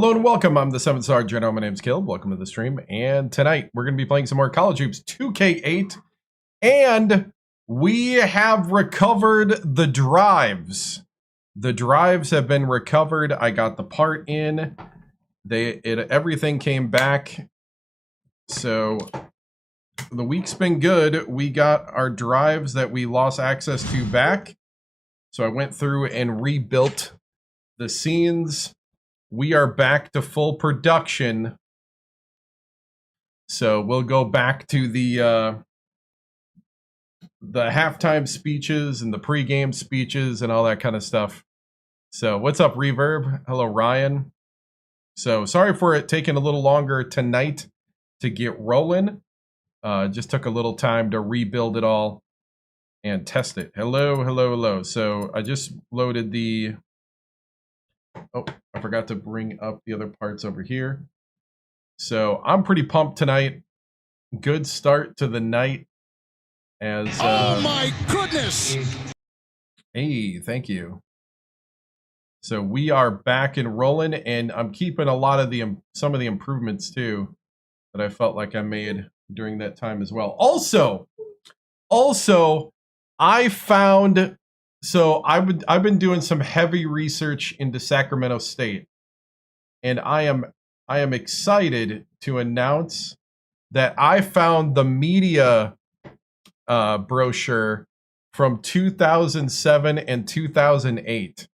Hello and welcome. I'm the 7th Star General. My name's Caleb. Welcome to the stream. And tonight we're going to be playing some more College Hoops 2K8. And we have recovered the drives. The drives have been recovered. I got the part in. Everything came back. So the week's been good. We got our drives that we lost access to back. So I went through and rebuilt the scenes. We are back to full production. So we'll go back to the halftime speeches and the pregame speeches and all that kind of stuff. So what's up, Reverb? Hello, Ryan. So sorry for it taking a little longer tonight to get rolling. Just took a little time to rebuild it all and test it. Hello. So I just loaded the... Oh, I forgot to bring up the other parts over here. So I'm pretty pumped tonight. Good start to the night. As oh my goodness! Hey, thank you. So we are back and rolling, and I'm keeping a lot of some of the improvements too that I felt like I made during that time as well. Also, I found. So I've been doing some heavy research into Sacramento State, and I am excited to announce that I found the media brochure from 2007 and 2008.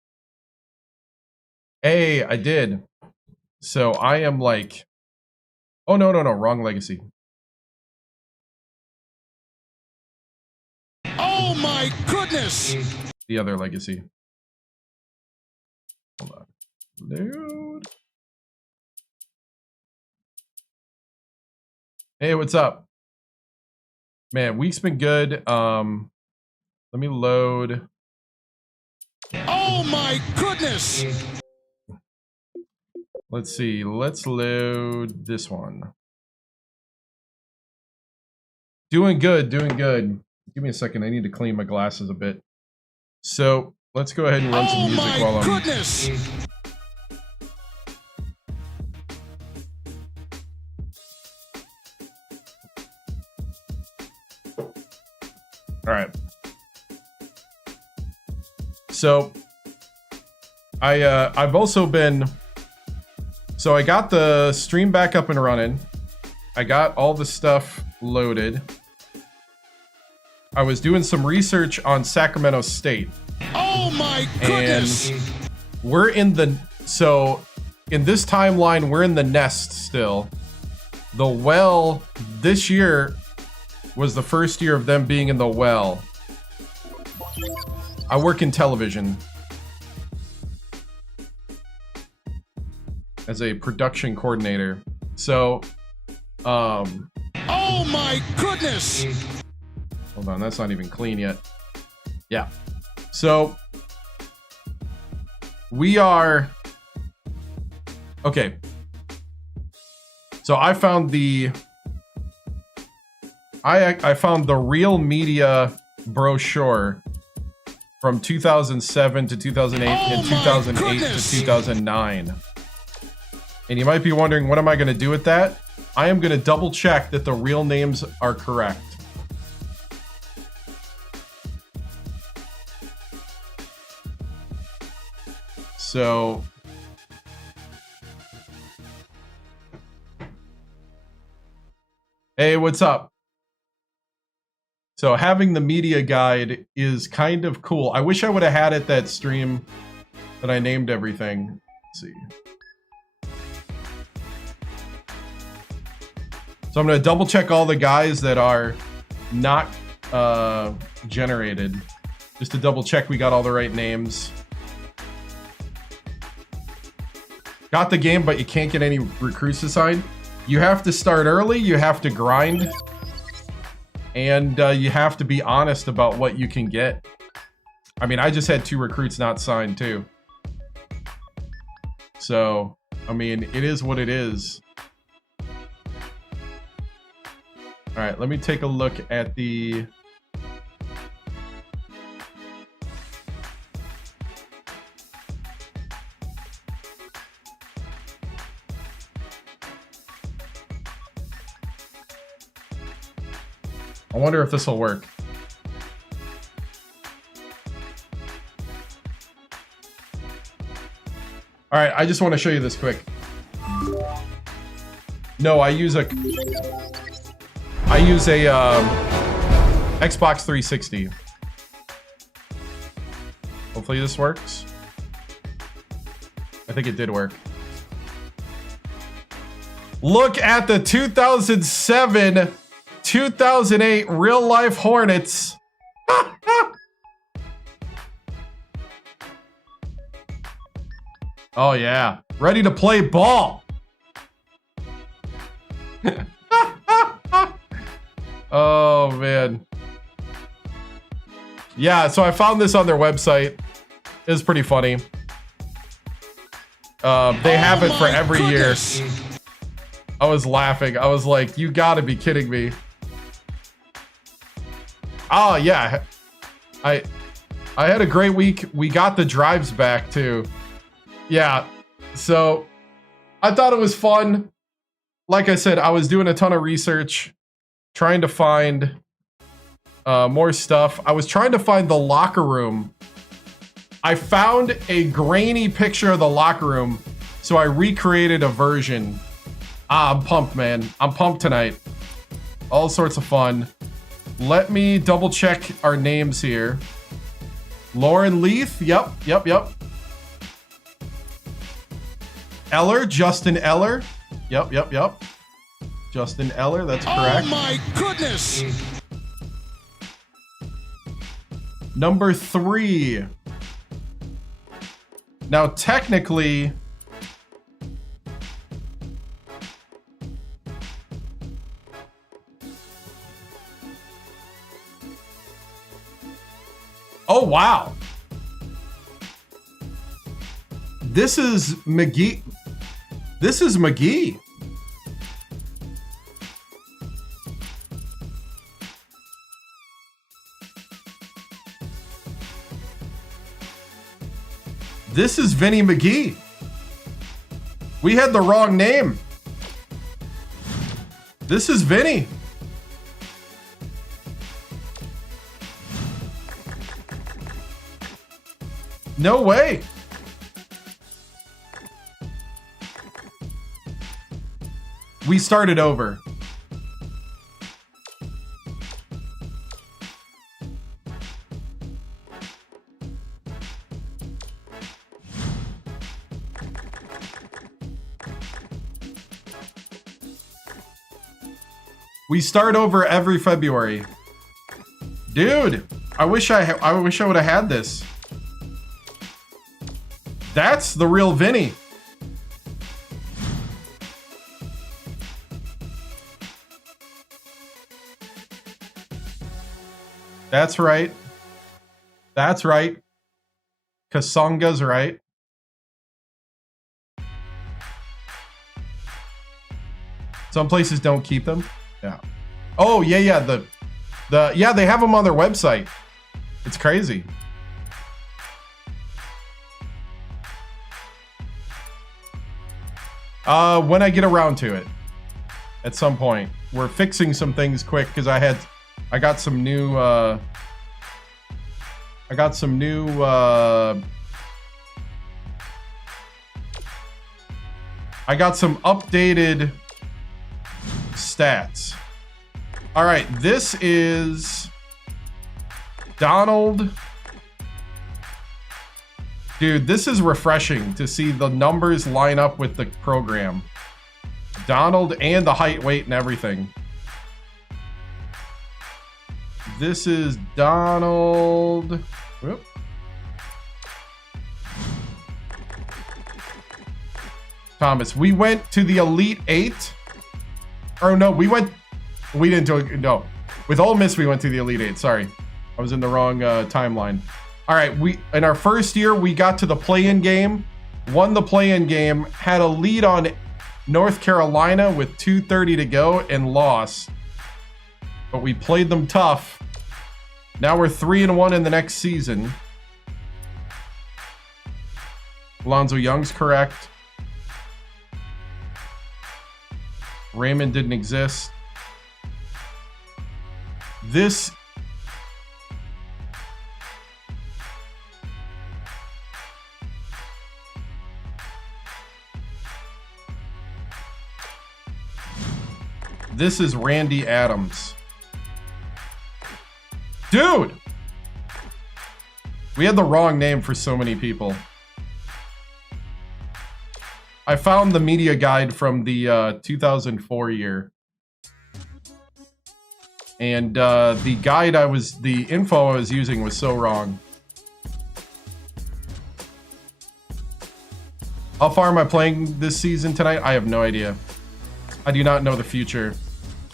Hey, I did. So I am like, oh no, wrong legacy. Oh my goodness! The other legacy. Hold on. Load. Hey, what's up? Man, week's been good. Let me load. Oh my goodness! Let's see. Let's load this one. Doing good. Give me a second. I need to clean my glasses a bit. So let's go ahead and run some music while I'm... Goodness. All right. So I've also been... So I got the stream back up and running. I got all the stuff loaded. I was doing some research on Sacramento State. Oh my goodness! And we're in the... So in this timeline, we're in the nest still. The well, this year was the first year of them being in the well. I work in television as a production coordinator. So, oh my goodness! Hold on, that's not even clean yet. Yeah. So we are... Okay. So I found the... I found the real media brochure from 2007 to 2008 and 2008 to 2009. And you might be wondering, what am I going to do with that? I am going to double check that the real names are correct. So, hey, what's up? So having the media guide is kind of cool. I wish I would have had it that stream that I named everything. Let's see. So I'm going to double check all the guys that are not generated, just to double check we got all the right names. Got the game, but you can't get any recruits assigned. You have to start early, you have to grind, and you have to be honest about what you can get. I mean, I just had 2 recruits not signed too. So, I mean, it is what it is. All right, let me take a look at the... I wonder if this will work. All right, I just want to show you this quick. No, I use a Xbox 360. Hopefully this works. I think it did work. Look at the 2007, 2008 real life Hornets. Oh yeah, ready to play ball. Oh man. Yeah, so I found this on their website. It was pretty funny. They have it for every year. I was laughing. I was like, you gotta be kidding me. Oh yeah. I had a great week. We got the drives back too. Yeah. So I thought it was fun. Like I said, I was doing a ton of research, trying to find more stuff. I was trying to find the locker room. I found a grainy picture of the locker room, so I recreated a version. I'm pumped, man. I'm pumped tonight. All sorts of fun. Let me double check our names here. Lauren Leith. Yep. Eller, Justin Eller. Yep. Justin Eller, that's correct. Oh my goodness! Number 3. Now, technically, oh wow. This is McGee. This is McGee. This is Vinny McGee. We had the wrong name. This is Vinny. No way. We started over. We start over every February. Dude, I wish I would have had this. That's the real Vinny. That's right. That's right. Kasonga's right. Some places don't keep them. Yeah. Oh, yeah. Yeah, they have them on their website. It's crazy. When I get around to it, at some point, we're fixing some things quick because I got some new updated stats. All right, this is Donald. Dude, this is refreshing to see the numbers line up with the program. Donald and the height, weight, and everything. This is Donald. Whoop. Thomas. We went to the Elite 8. Or no, we didn't do it. No. With Ole Miss, we went to the Elite 8. Sorry. I was in the wrong timeline. All right, in our first year, we got to the play-in game, won the play-in game, had a lead on North Carolina with 2:30 to go, and lost. But we played them tough. Now we're 3-1 in the next season. Alonzo Young's correct. Raymond didn't exist. This is Randy Adams. Dude! We had the wrong name for so many people. I found the media guide from the 2004 year. And the guide the info I was using was so wrong. How far am I playing this season tonight? I have no idea. I do not know the future.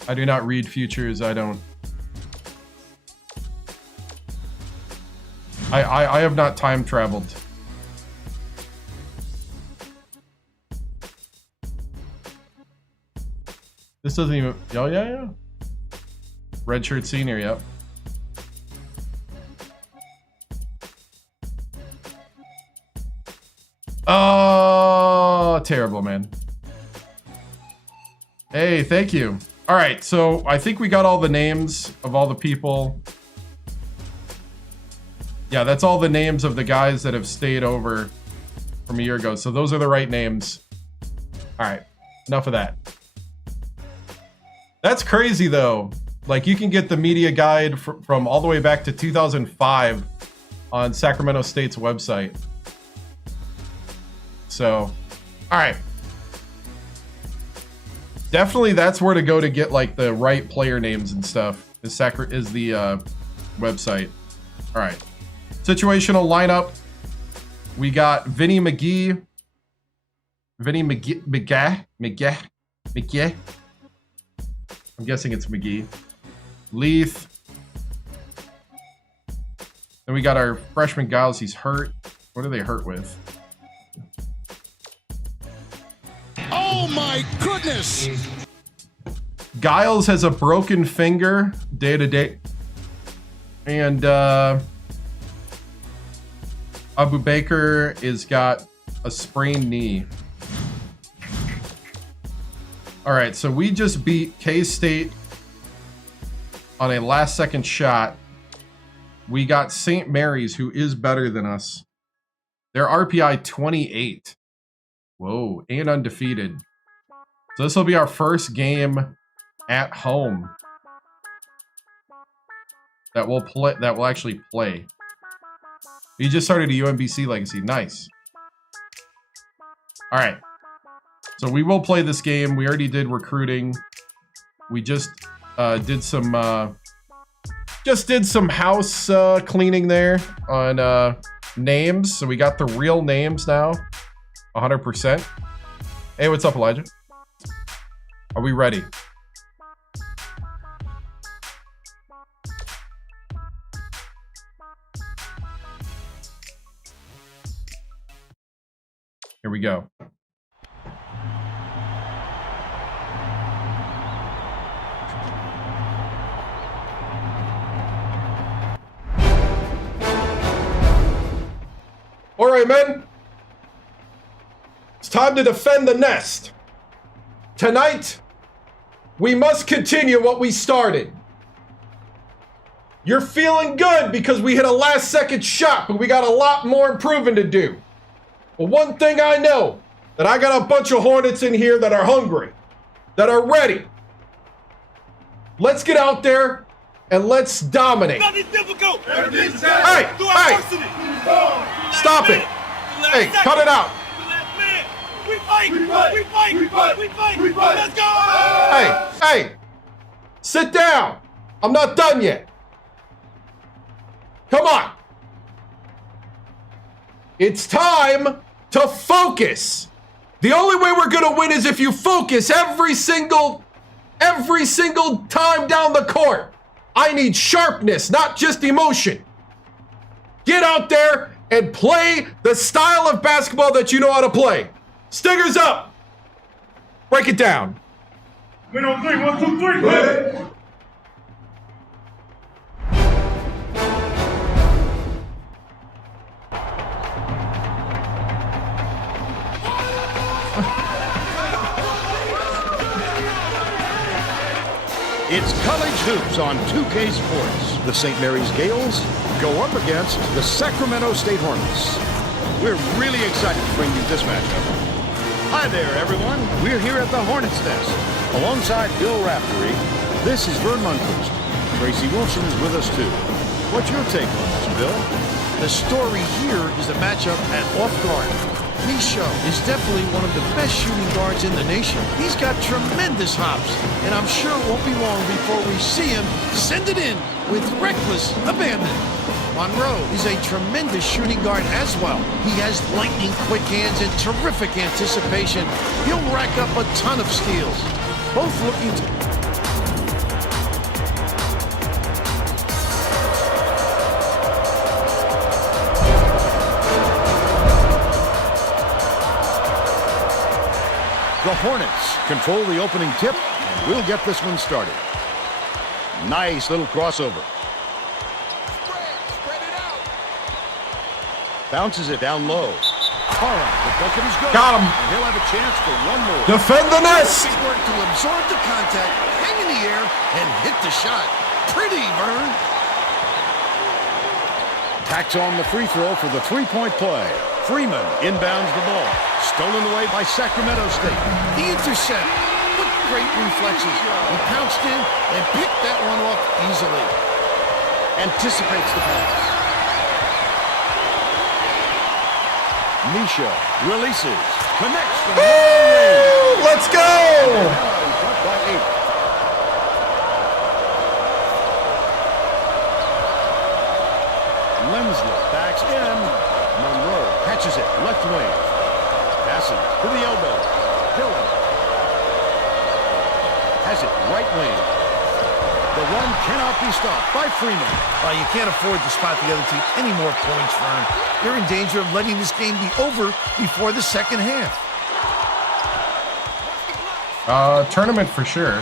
I do not read futures. I don't. I have not time traveled. This doesn't even. Oh, yeah. Redshirt senior, yep. Oh, terrible, man. Hey, thank you. All right, so I think we got all the names of all the people. Yeah, that's all the names of the guys that have stayed over from a year ago. So those are the right names. All right, enough of that. That's crazy, though. Like, you can get the media guide from all the way back to 2005 on Sacramento State's website. So, all right. Definitely that's where to go to get, like, the right player names and stuff. Is the website. All right. Situational lineup. We got Vinny McGee. McGee. I'm guessing it's McGee. Leith. Then we got our freshman Giles. He's hurt. What are they hurt with? Oh my goodness! Giles has a broken finger day to day. And Abu Baker is got a sprained knee. All right, so we just beat K-State on a last-second shot. We got St. Mary's, who is better than us. Their RPI 28. Whoa, and undefeated. So this will be our first game at home that we'll actually play. He just started a UMBC legacy. Nice. All right. So we will play this game. We already did recruiting. We just did some house cleaning there on names. So we got the real names now. 100%. Hey, what's up, Elijah? Are we ready? Here we go. All right, men. It's time to defend the nest. Tonight, we must continue what we started. You're feeling good because we hit a last-second shot, but we got a lot more improving to do. But one thing I know, that I got a bunch of Hornets in here that are hungry, that are ready. Let's get out there and let's dominate. Nothing's difficult. Everything's Hey, stop it. Hey, cut it out. We fight. Let's go. Hey, sit down. I'm not done yet. Come on. It's time to focus. The only way we're going to win is if you focus every single time down the court. I need sharpness, not just emotion. Get out there and play the style of basketball that you know how to play. Stingers up. Break it down. Win on three. 1, 2, 3. Play. It's college hoops on 2K Sports. The St. Mary's Gales go up against the Sacramento State Hornets. We're really excited to bring you this matchup. Hi there, everyone. We're here at the Hornets Nest. Alongside Bill Raftery, this is Vern Lundquist. Tracy Wilson is with us, too. What's your take on this, Bill? The story here is the matchup at off guard. Misho is definitely one of the best shooting guards in the nation. He's got tremendous hops, and I'm sure it won't be long before we see him send it in with reckless abandon. Monroe is a tremendous shooting guard as well. He has lightning-quick hands and terrific anticipation. He'll rack up a ton of steals. Both looking to... The Hornets control the opening tip, and we'll get this one started. Nice little crossover. Spread it out. Bounces it down low. Parham, the bucket is good. Got him. And he'll have a chance for one more. Defend the nest. Big work to absorb the contact, hang in the air, and hit the shot. Pretty, Vern. Tacks on the free throw for the three-point play. Freeman inbounds the ball. Stolen away by Sacramento State. The intercept. What great reflexes. He pounced in and picked that one off easily. Anticipates the pass. Misho releases. Connects from long range. Let's go. He's up by 8. Lensler backs in. Monroe catches it. Left wing. Passing to the elbow. Dillon has it right wing. The run cannot be stopped by Freeman. You can't afford to spot the other team any more points, Vern. You're in danger of letting this game be over before the second half. Tournament for sure.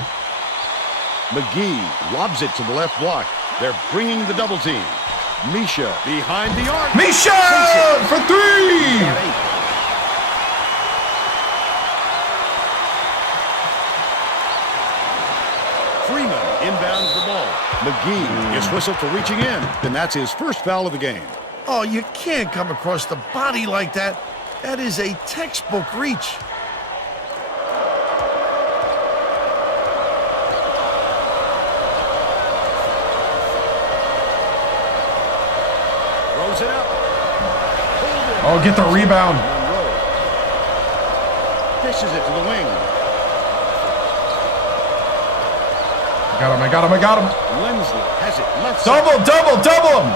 McGee lobs it to the left block. They're bringing the double team. Misho behind the arc. Misho for 3. Freeman inbounds the ball. McGee is whistled for reaching in, and that's his first foul of the game. Oh, you can't come across the body like that. That is a textbook reach. Throws it up. Oh, get the rebound. Monroe dishes it to the wing. I got him. Lensler has it left Double him.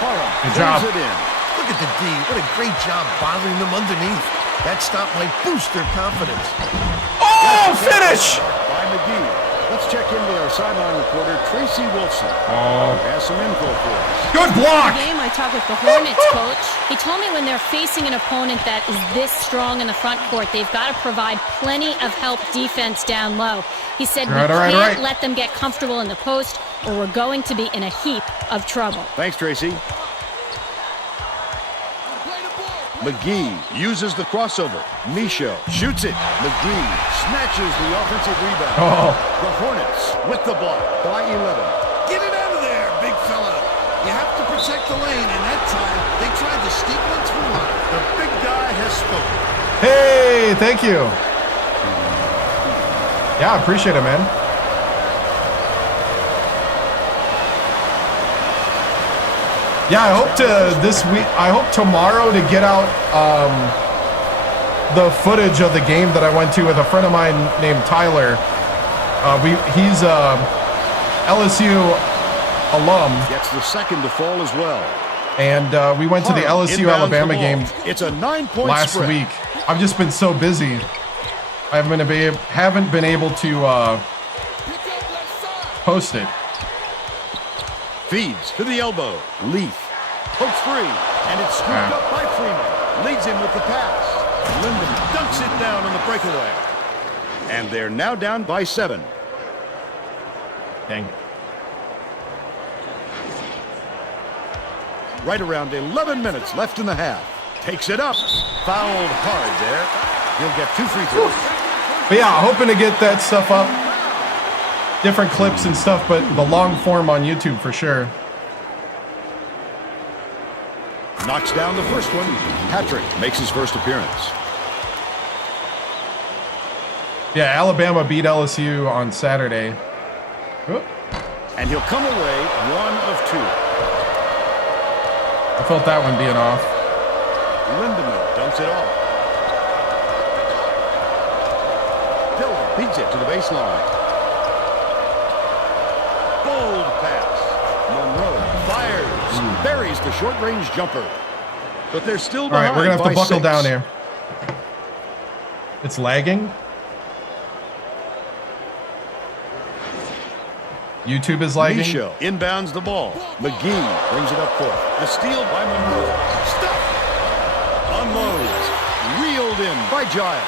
Parham Good job. throws it in. Look at the D. What a great job bothering them underneath. That stop might boost their confidence. Oh, finish. By McGee. Let's check in with our sideline reporter, Tracy Wilson. Oh. Who has some info for us. Good block. The game I talked with the Hornets coach. He told me when they're facing an opponent that is this strong in the front court, they've got to provide plenty of help defense down low. He said we can't let them get comfortable in the post or we're going to be in a heap of trouble. Thanks, Tracy. McGee uses the crossover. Misho shoots it. McGee snatches the offensive rebound. Oh. The Hornets with the block by 11. Get it out of there, big fella. You have to protect the lane, and that time they tried to sneak one through on it. The big guy has spoken. Hey, thank you. Yeah, I appreciate it, man. Yeah, I hope tomorrow to get out the footage of the game that I went to with a friend of mine named Tyler. He's a LSU alum. Gets the second to fall as well. And we went to the LSU Alabama game It's a 9-point last spread. week. I've just been so busy. I haven't been able to post it. Feeds to the elbow. Leaf pokes free, and it's scooped up by Freeman. Leads him with the pass. Linden dunks it down on the breakaway. And they're now down by 7. Dang. Right around 11 minutes left in the half. Takes it up. Fouled hard there. He'll get 2 free throws. But yeah, hoping to get that stuff up different clips and stuff, but the long form on YouTube for sure. Knocks down the first one. Patrick makes his first appearance. Yeah, Alabama beat LSU on Saturday. Oop. And he'll come away 1 of 2. I felt that one being off. Lindemann dumps it off. Dillon beats it to the baseline. Bold pass. Monroe fires. Buries the short-range jumper. But they're still All behind. right, we're going to have to buckle 6. down here. It's lagging. YouTube is lagging. Micho inbounds the ball. McGee brings it up court. The steal by Monroe. Stop. Unloads. Reeled in by Giles.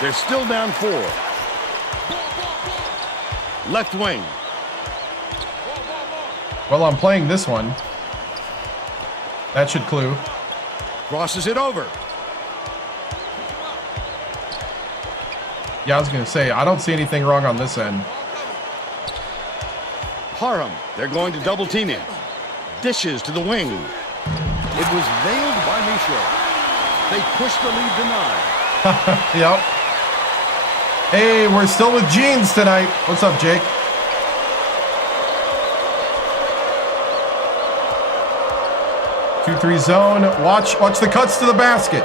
They're still down 4. Left wing. Well, I'm playing this one. That should clue. Crosses it over. Yeah, I was going to say, I don't see anything wrong on this end. Parham. They're going to double team him. Dishes to the wing. It was nailed by Micho. They push the lead to 9. Yep. Hey, we're still with Jeans tonight. What's up, Jake? Two, 3 zone. Watch the cuts to the basket.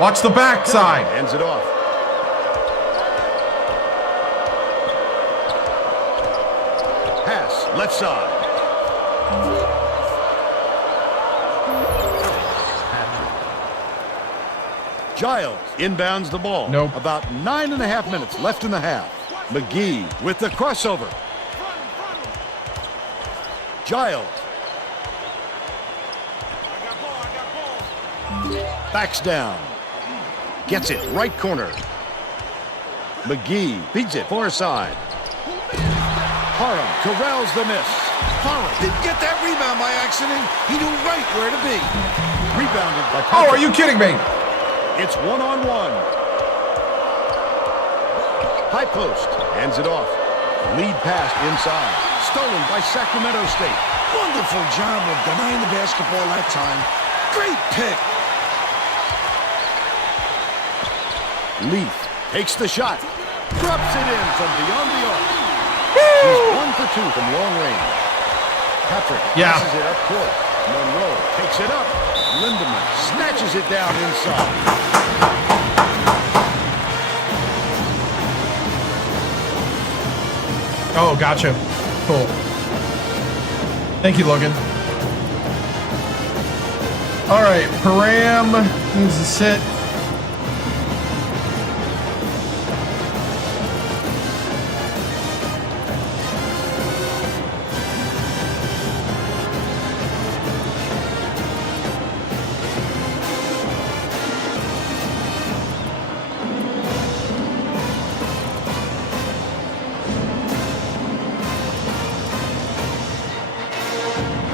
Watch the backside. Hands it off. Pass left side. Giles inbounds the ball. Nope. About 9.5 minutes left in the half. McGee with the crossover. Giles. Backs down. Gets it right corner. McGee beats it far side. Parham corrals the miss. Parham didn't get that rebound by accident. He knew right where to be. Rebounded by Oh, Patrick. are you kidding me? It's 1-on-1. High post. Hands it off. Lead pass inside. Stolen by Sacramento State. Wonderful job of denying the basketball that time. Great pick. Leaf takes the shot. Drops it in from beyond the arc. He's 1 for 2 from long range. Patrick passes it up court. Monroe takes it up. Lindemann snatches it down inside. Oh, gotcha. Cool. Thank you, Logan. All right, Param needs to sit.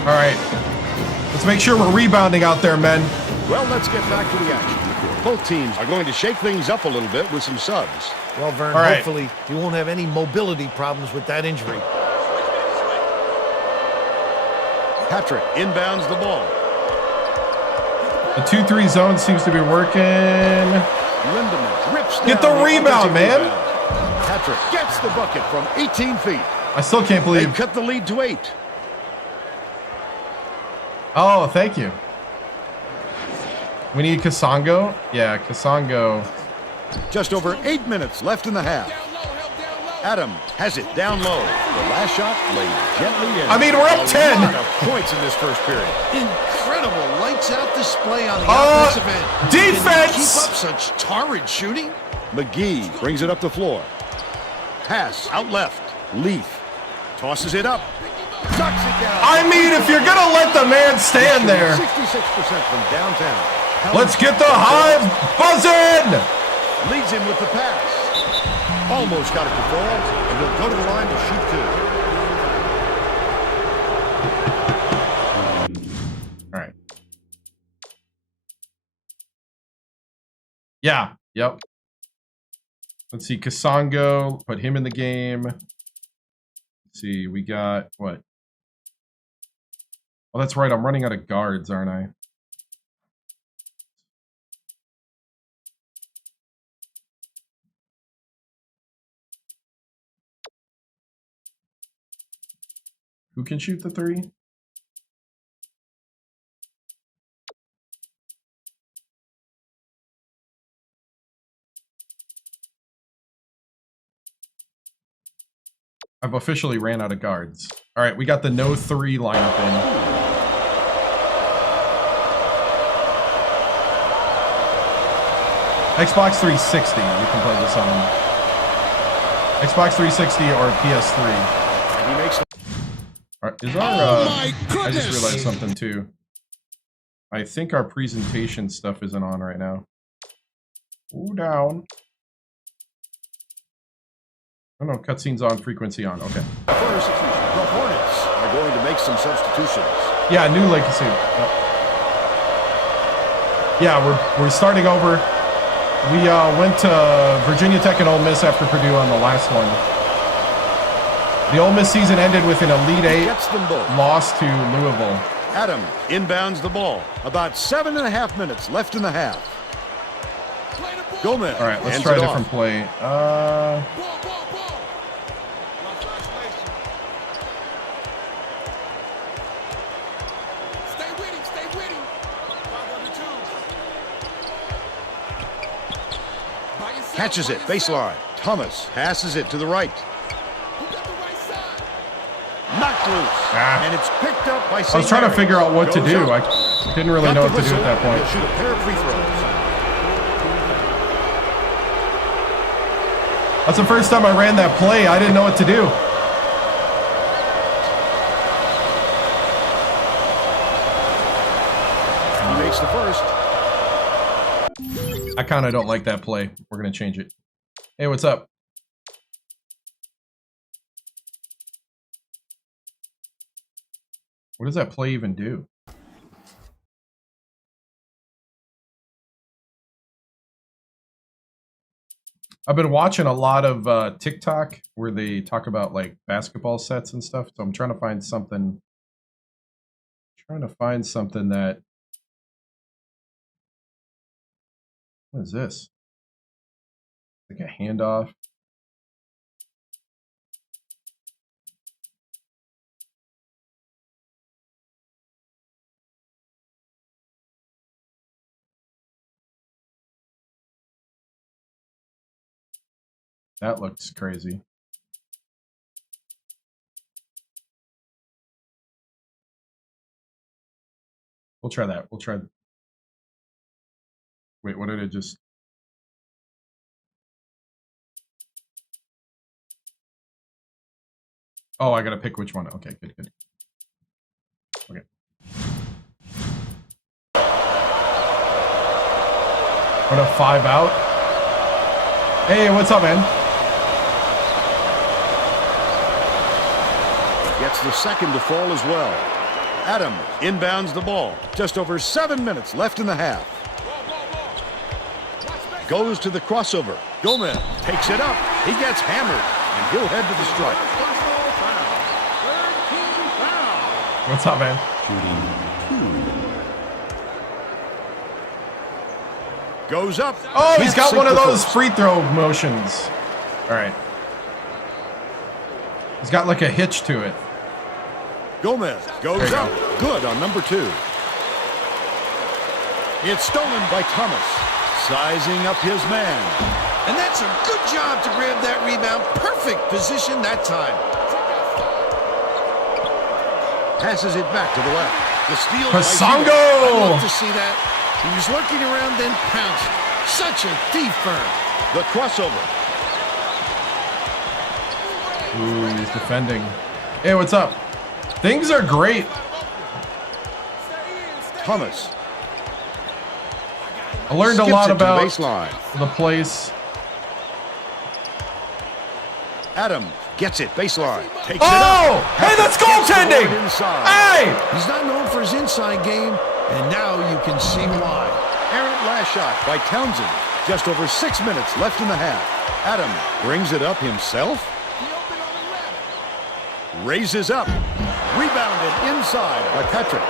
All right, let's make sure we're rebounding out there, men. Well, let's get back to the action. Both teams are going to shake things up a little bit with some subs. Well, Vern, All right. hopefully you won't have any mobility problems with that injury. Patrick inbounds the ball. The 2-3 zone seems to be working. Lindemann rips Get down the rebound, offensive man. rebound. Patrick gets the bucket from 18 feet. I still can't They believe. cut the lead to 8. Oh, thank you. We need Kasongo. Yeah, Kasongo. Just over 8 minutes left in the half. Adam has it down low. The last shot laid gently in. I mean, we're up 10. A lot of points in this first period. Incredible lights-out display on the offensive end. Defense! Can you keep up such torrid shooting? McGee brings it up the floor. Pass out left. Leaf tosses it up. Knocks it down. I mean, if you're gonna let the man stand there, 66% from downtown. let's get the hive buzzing. Leads him with the pass. Almost got it to fall, and he'll go to the line to shoot 2. All right. Yeah. Yep. Let's see. Kasongo. Put him in the game. Let's see, we got what? Oh, that's right. I'm running out of guards, aren't I? Who can shoot the three? I've officially ran out of guards. All right, we got the no three lineup in. Xbox 360, you can play this on. Xbox 360 or PS3. And he makes the All right, is our, I just realized something too. I think our presentation stuff isn't on right now. Ooh, down. Oh no, cutscene's on, frequency on. Okay. First, the Hornets are going to make some substitutions. Yeah, new legacy. Yep. Yeah, we're starting over. We went to Virginia Tech and Ole Miss after Purdue on the last one. The Ole Miss season ended with an Elite Eight loss to Louisville. Adam inbounds the ball. About 7.5 minutes left in the half. Gomez. All right, let's try a different play. Catches it, baseline. Thomas passes it to the right. Knocked loose. And it's picked up by St. I was trying to Mary's. figure out what to Goes do. up. I didn't really know what to do at that point. He'll shoot a pair of free throws. That's the first time I ran that play. I didn't know what to do. He makes the first. I kind of don't like that play. We're going to change it. Hey, what's up? What does that play even do? I've been watching a lot of TikTok where they talk about like basketball sets and stuff. So I'm trying to find something. That. What is this? Like a handoff. That looks crazy. We'll try that. We'll try. Wait, what did it just? Oh, I gotta pick which one. Okay, good. Okay. What a 5 out. Hey, what's up, man? Gets the second to fall as well. Adam inbounds the ball. Just over 7 minutes left in the half. Goes to the crossover. Gomez takes it up. He gets hammered, and he'll head to the stripe. What's up, man? Goes up. Oh, he's got one of those first. free throw motions. All right. He's got like a hitch to it. Gomez goes up. Good on number 2. It's stolen by Thomas. Sizing up his man. And that's a good job to grab that rebound. Perfect position that time. Passes it back to the left. The steal. Pasongo! I love to see that. He was lurking around, then pounced. Such a defense. The crossover. Ooh, he's defending. Hey, what's up? Things are great. Thomas. I learned a Skips lot it to the about baseline. the place. Adam gets it. Baseline. Takes Oh! it up. Hey, that's goaltending! Inside. Hey! He's not known for his inside game, and now you can see why. Errant last shot by Townsend. Just over 6 minutes left in the half. Adam brings it up himself. Raises up. Rebounded inside by Patrick.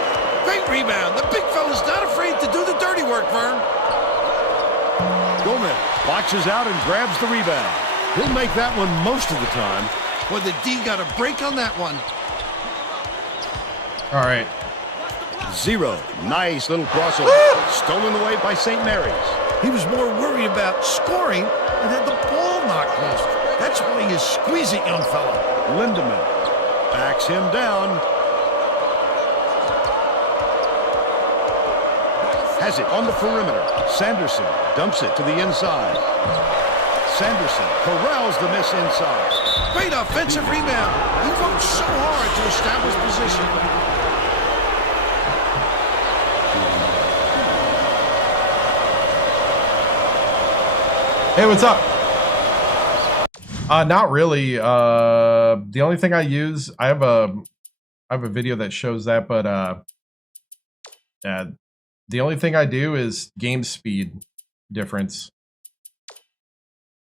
Great rebound. The big fella's not afraid to do the dirty work, Vern. Gomez boxes out and grabs the rebound. He'll make that one most of the time. Well, the D got a break on that one. All right. 0. Nice little crossover. Stolen away by St. Mary's. He was more worried about scoring and had the ball knocked loose. That's why you squeeze it, young fella. Lindemann backs him down. Has it on the perimeter. Sanderson dumps it to the inside. Sanderson corrals the miss inside. Great offensive rebound. He worked so hard to establish position. Hey, what's up? Not really. The only thing I use, I have a video that shows that, but the only thing I do is game speed difference.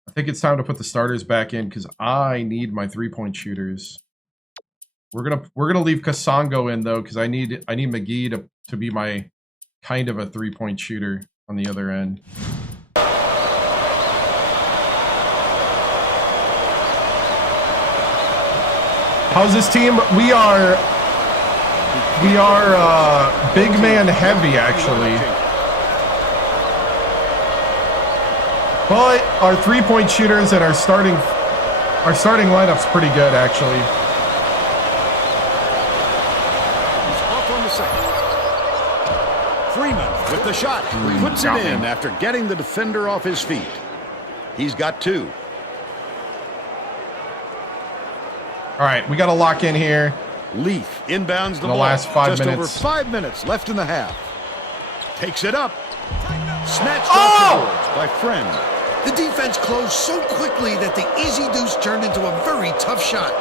I think it's time to put the starters back in because I need my 3-point shooters. We're gonna leave Kasongo in though because I need McGee to be my kind of a 3-point shooter on the other end. How's this team? We are big man heavy actually, but our 3-point shooters and our starting lineup's pretty good actually. He's off on the second. Freeman with the shot, puts it in after getting the defender off his feet. He's got 2. All right, we got to lock in here. Leaf inbounds the the ball. last 5 Just minutes. over 5 minutes left in the half. Takes it up. Snatched Oh! by Friend. The defense closed so quickly that the easy deuce turned into a very tough shot.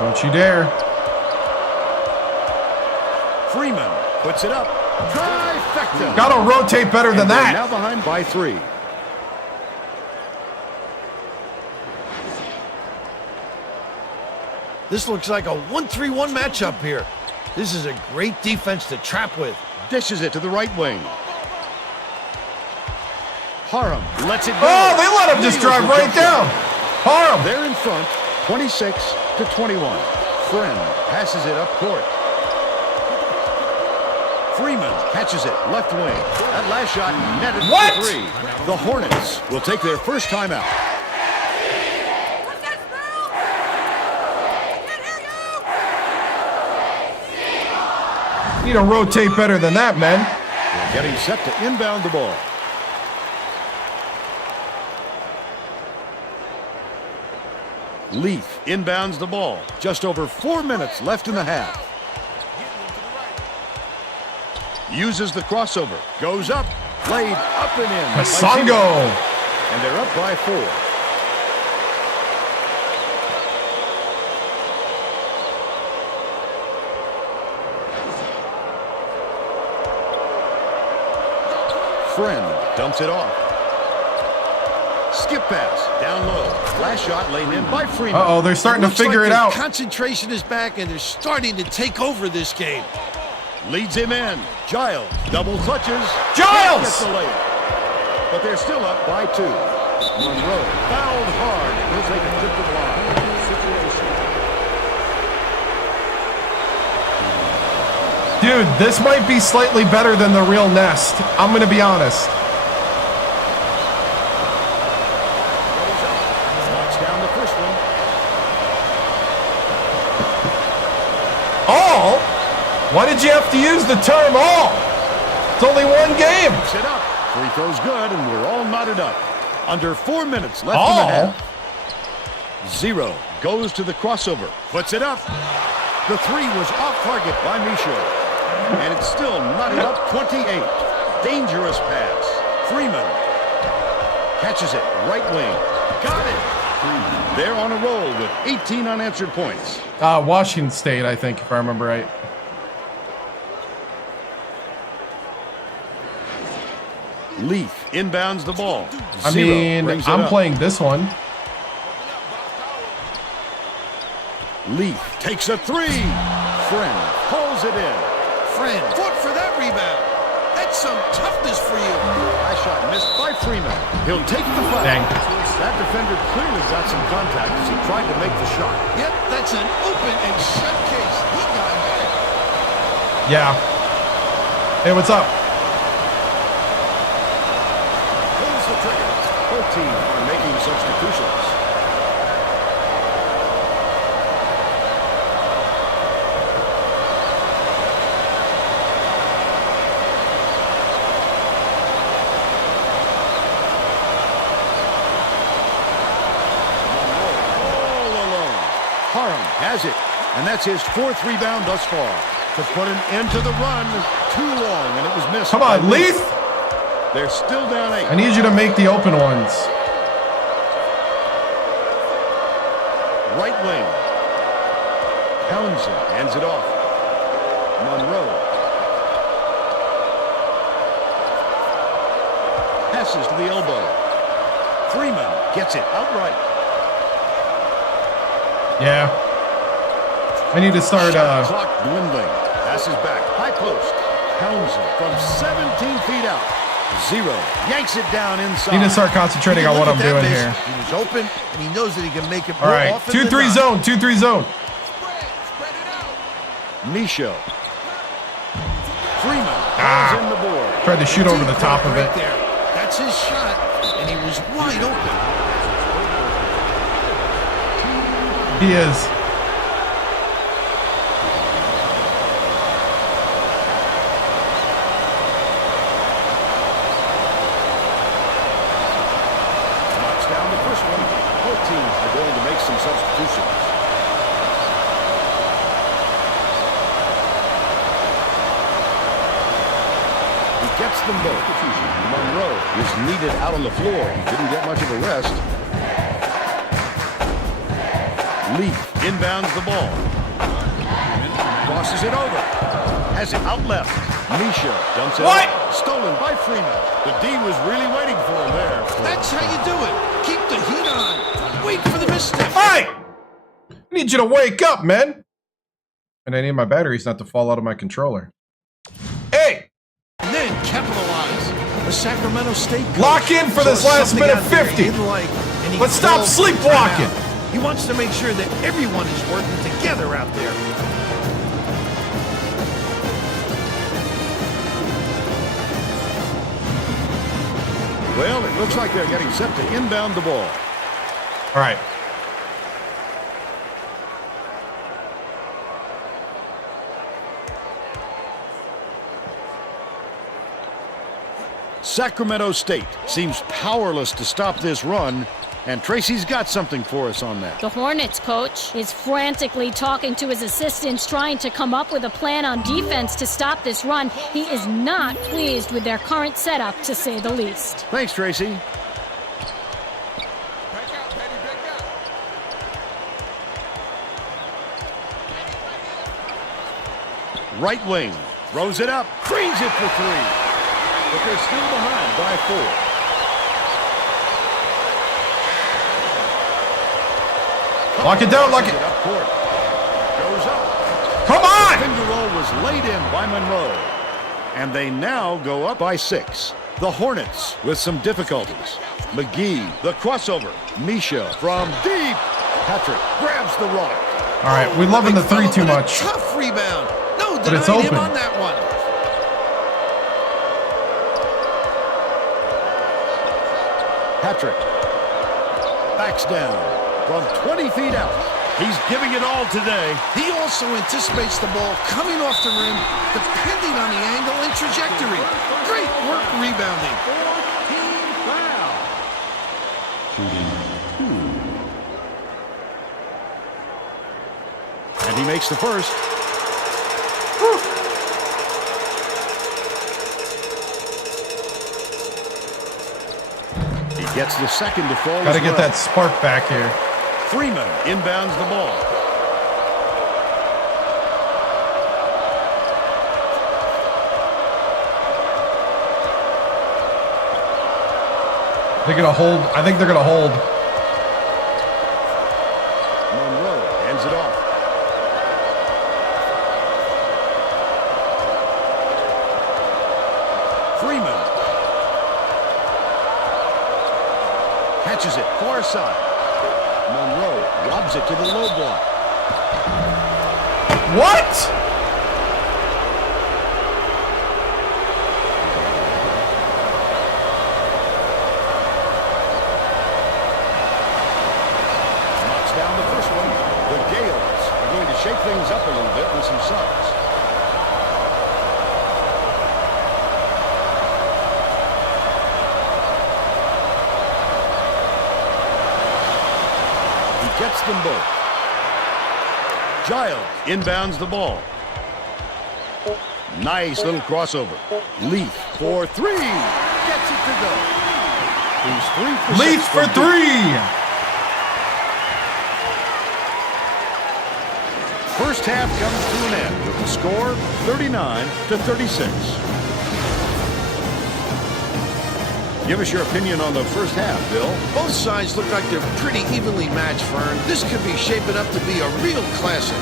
Don't you dare. Freeman puts it up. Trifecta. Got to rotate better than And they're that. now behind by 3. This looks like a 1-3-1 matchup here. This is a great defense to trap with. Dishes it to the right wing. Harum lets it go. Oh, they let him just drive right down. Harm. They're in front, 26-21. Friend passes it up court. Freeman catches it left wing. That last shot netted for 3. The Hornets will take their first timeout. Need to rotate better than that, man. They're getting set to inbound the ball. Leaf inbounds the ball. Just over 4 minutes left in the half. Uses the crossover. Goes up. Played up and in. Kasongo. And they're up by 4. Friend dumps it off. Skip pass down low. Flash shot laid in by Freeman. Uh-oh, they're starting to Looks figure like it their out. Concentration is back, and they're starting to take over this game. Leads him in. Giles double clutches. Giles! Gets the layup. But they're still up by 2. Monroe fouled hard, and he'll take a trip to the line. Dude, this might be slightly better than the real Nest. I'm going to be honest. Knocks down the first one. All? Why did you have to use the term all? It's only one game. Sit up. Free throw's good, and we're all knotted up. Under 4 minutes left All? in the half. 0 goes to the crossover. Puts it up. The 3 was off target by Michaud. And it's still knotted up 28. Dangerous pass. Freeman catches it right wing. Got it. They're on a roll with 18 unanswered points. Washington State, I think, if I remember right. Leaf inbounds the ball. I mean, I'm playing this one. Leaf takes a three. Friend pulls it in. Friend fought for that rebound. That's some toughness for you. That shot missed by Freeman. He'll take the foul. Dang. That defender clearly got some contact as he tried to make the shot. Yep, that's an open and shut case. He got hit. Yeah. Hey, what's up? Pulls the trigger. Both teams are making substitutions. Has it, and that's his 4th rebound thus far. To put an end to the run, too long, and it was missed. Come on, Leaf! They're still down 8. I need you to make the open ones. Right wing. Townsend hands it off. Monroe. Passes to the elbow. Freeman gets it outright. Yeah. I need to start, Clock dwindling. Passes back. High post. Townsend from 17 feet out. 0. Yanks it down inside. Need to start concentrating on what I'm doing here. He was open, and he knows that he can make it All more right. often 2-3 than not. zone. 2-3 zone. Micho. Freeman has in the board. Tried to shoot over the top of it. Right there. That's his shot, and he was wide open. He is. Knocks down the first one. Both teams are going to make some substitutions. He gets them both. Monroe is needed out on the floor. He didn't get much of a rest. Leaf inbounds the ball. Crosses it over. Has it out left. Misha dumps it out. Stolen by Freeman. The D was really waiting for him there. That's how you do it. Keep the heat on. Wait for the misstep. Hey! I need you to wake up, man. And I need my batteries not to fall out of my controller. Hey! And then capitalize. The Sacramento State coach Lock in for this saw last something minute out there 50. he didn't like, and he Let's stop called sleepwalking. timeout. He wants to make sure that everyone is working together out there. Well, it looks like they're getting set to inbound the ball. All right. Sacramento State seems powerless to stop this run, and Tracy's got something for us on that. The Hornets coach is frantically talking to his assistants, trying to come up with a plan on defense to stop this run. He is not pleased with their current setup, to say the least. Thanks, Tracy. Right wing, throws it up, drains it for 3. But they're still behind by 4. Lock it down, lock it. Up court. Goes up. Come on! Finger roll was laid in by Monroe. And they now go up by 6. The Hornets with some difficulties. McGee, the crossover. Misha from deep. Patrick grabs the rock. All right, we're loving the 3 too much. Tough rebound. No, But it's denying him open. on that one. Patrick backs down from 20 feet out. He's giving it all today. He also anticipates the ball coming off the rim, depending on the angle and trajectory. Great work rebounding. And he makes the first. He gets the second to fall. Gotta as get well. that spark back here. Freeman inbounds the ball. They're going to hold. I think they're going to hold. Monroe hands it off. Freeman. Catches it far side. Monroe lobs it to the low block. What? Knocks down the first one. The Gales are going to shake things up a little bit with some subs. He gets them both. Giles inbounds the ball. Nice little crossover. Leaf for three. Gets it to go. He's 3 for 6 Leaf for from 3. First half comes to an end with the score 39-36. Give us your opinion on the first half, Bill. Both sides look like they're pretty evenly matched, Fern. This could be shaping up to be a real classic.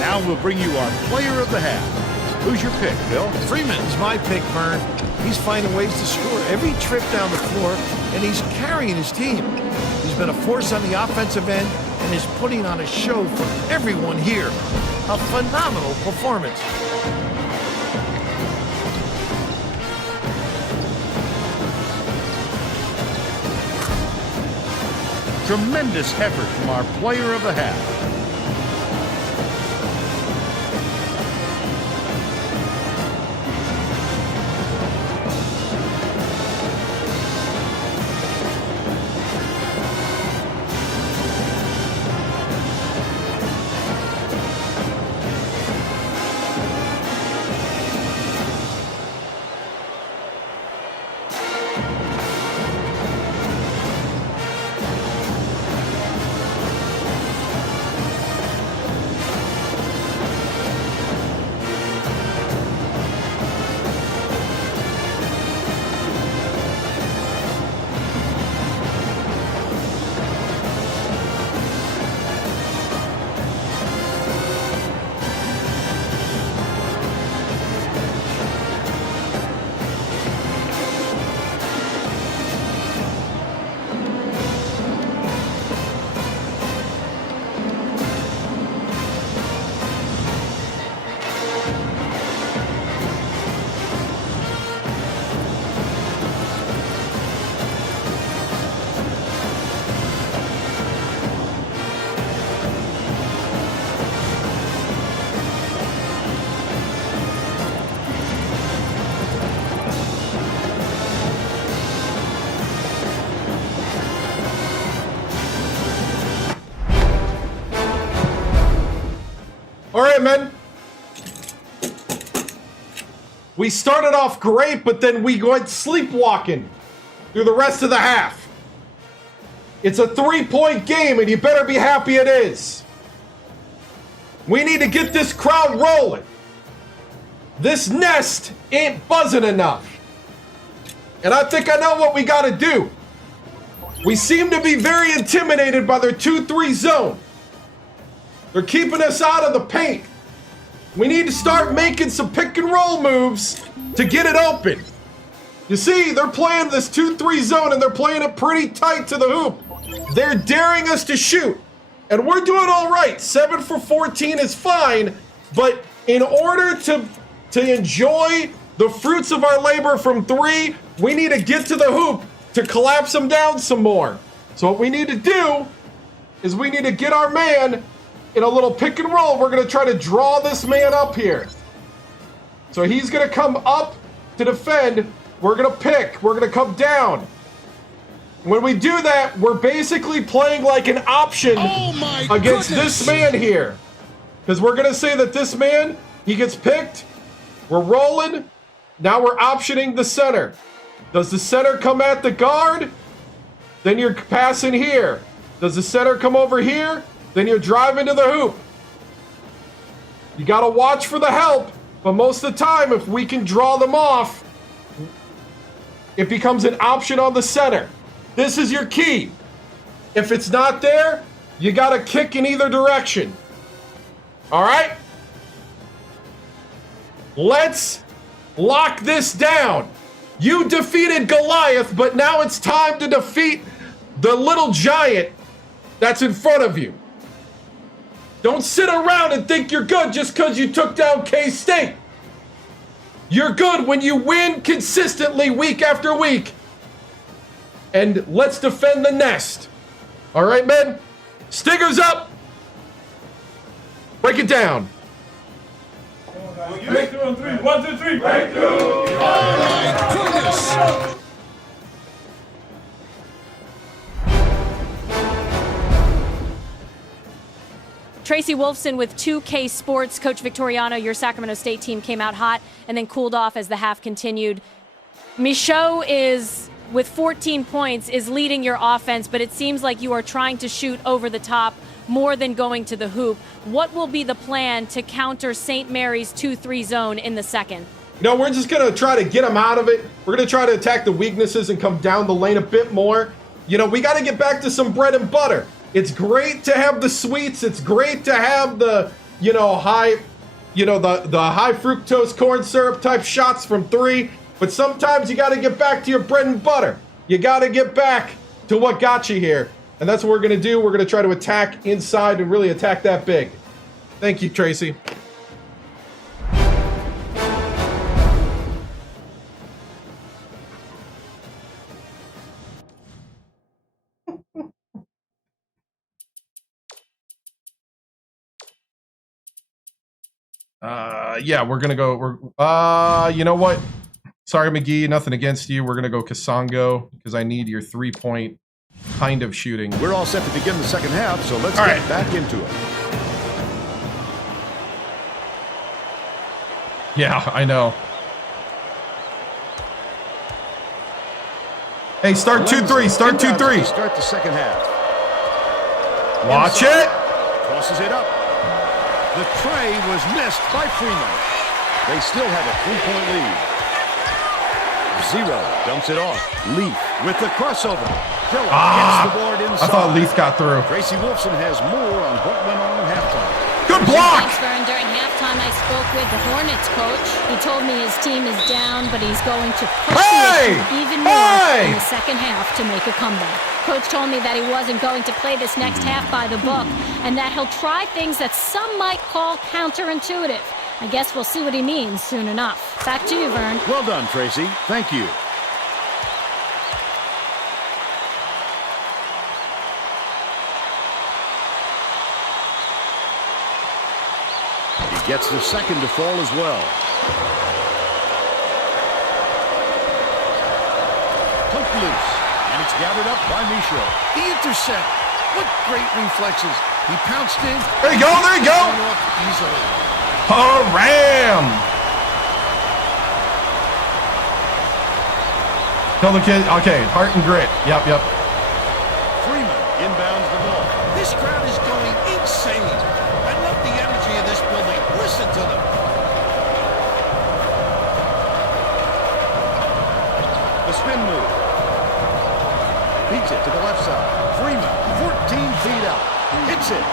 Now we'll bring you our player of the half. Who's your pick, Bill? Freeman's my pick, Fern. He's finding ways to score every trip down the floor, and he's carrying his team. He's been a force on the offensive end and is putting on a show for everyone here. A phenomenal performance. Tremendous effort from our player of the half. All right, men. We started off great, but then we went sleepwalking through the rest of the half. It's a 3-point game, and you better be happy it is. We need to get this crowd rolling. This nest ain't buzzing enough. And I think I know what we got to do. We seem to be very intimidated by their 2-3 zone. They're keeping us out of the paint. We need to start making some pick and roll moves to get it open. You see, they're playing this 2-3 zone and they're playing it pretty tight to the hoop. They're daring us to shoot. And we're doing all right. 7 for 14 is fine. But in order to enjoy the fruits of our labor from 3, we need to get to the hoop to collapse them down some more. So what we need to do is we need to get our man in a little pick and roll. We're going to try to draw this man up here. So he's going to come up to defend. We're going to pick. We're going to come down. When we do that, we're basically playing like an option against this man here. Because we're going to say that this man, he gets picked. We're rolling. Now we're optioning the center. Does the center come at the guard? Then you're passing here. Does the center come over here? Then you're driving to the hoop. You got to watch for the help, but most of the time, if we can draw them off, it becomes an option on the center. This is your key. If it's not there, you got to kick in either direction. All right? Let's lock this down. You defeated Goliath, but now it's time to defeat the little giant that's in front of you. Don't sit around and think you're good just because you took down K-State. You're good when you win consistently week after week. And let's defend the nest. All right, men? Stingers up. Break it down. 1, 2, 3. 1, 2, 3. Break through. Oh my goodness! Tracy Wolfson with 2K Sports. Coach Victoriano, your Sacramento State team came out hot and then cooled off as the half continued. Michaud is, with 14 points, is leading your offense, but it seems like you are trying to shoot over the top more than going to the hoop. What will be the plan to counter St. Mary's 2-3 zone in the second? No, we're just going to try to get them out of it. We're going to try to attack the weaknesses and come down the lane a bit more. You know, we got to get back to some bread and butter. It's great to have the sweets. It's great to have the, the high fructose corn syrup type shots from 3. But sometimes you got to get back to your bread and butter. You got to get back to what got you here. And that's what we're going to do. We're going to try to attack inside and really attack that big. Thank you, Tracy. Yeah, we're gonna go. You know what? Sorry, McGee, nothing against you. We're gonna go Kasongo because I need your 3-point kind of shooting. We're all set to begin the second half, so let's get back into it. Yeah, I know. Hey, start 2-3. Start 2-3. Start the second half. Watch Inside. it. Crosses it up. The tray was missed by Freeman. They still have a 3-point lead. Zero dumps it off. Leaf with the crossover. Dillon gets the board inside. I thought Leaf got through. Tracy Wolfson has more on what went on at halftime. Good block. Thanks, Vern. During halftime, I spoke with the Hornets coach. He told me his team is down, but he's going to push the issue even more in the second half to make a comeback. Coach told me that he wasn't going to play this next half by the book and that he'll try things that some might call counterintuitive. I guess we'll see what he means soon enough. Back to you, Vern. Well done, Tracy. Thank you. He gets the second to fall as well. Hooked loose. And it's gathered up by Michaud. The intercept. What great reflexes. He pounced in. There you go. There you go. Easily. Ram. Tell the kid. Okay, heart and grit. Yep. Freeman inbounds the ball. This crowd is going insane. I love the energy of this building. Listen to them. The spin move. Beats it to the left side. Freeman, 14 feet out. Hits it.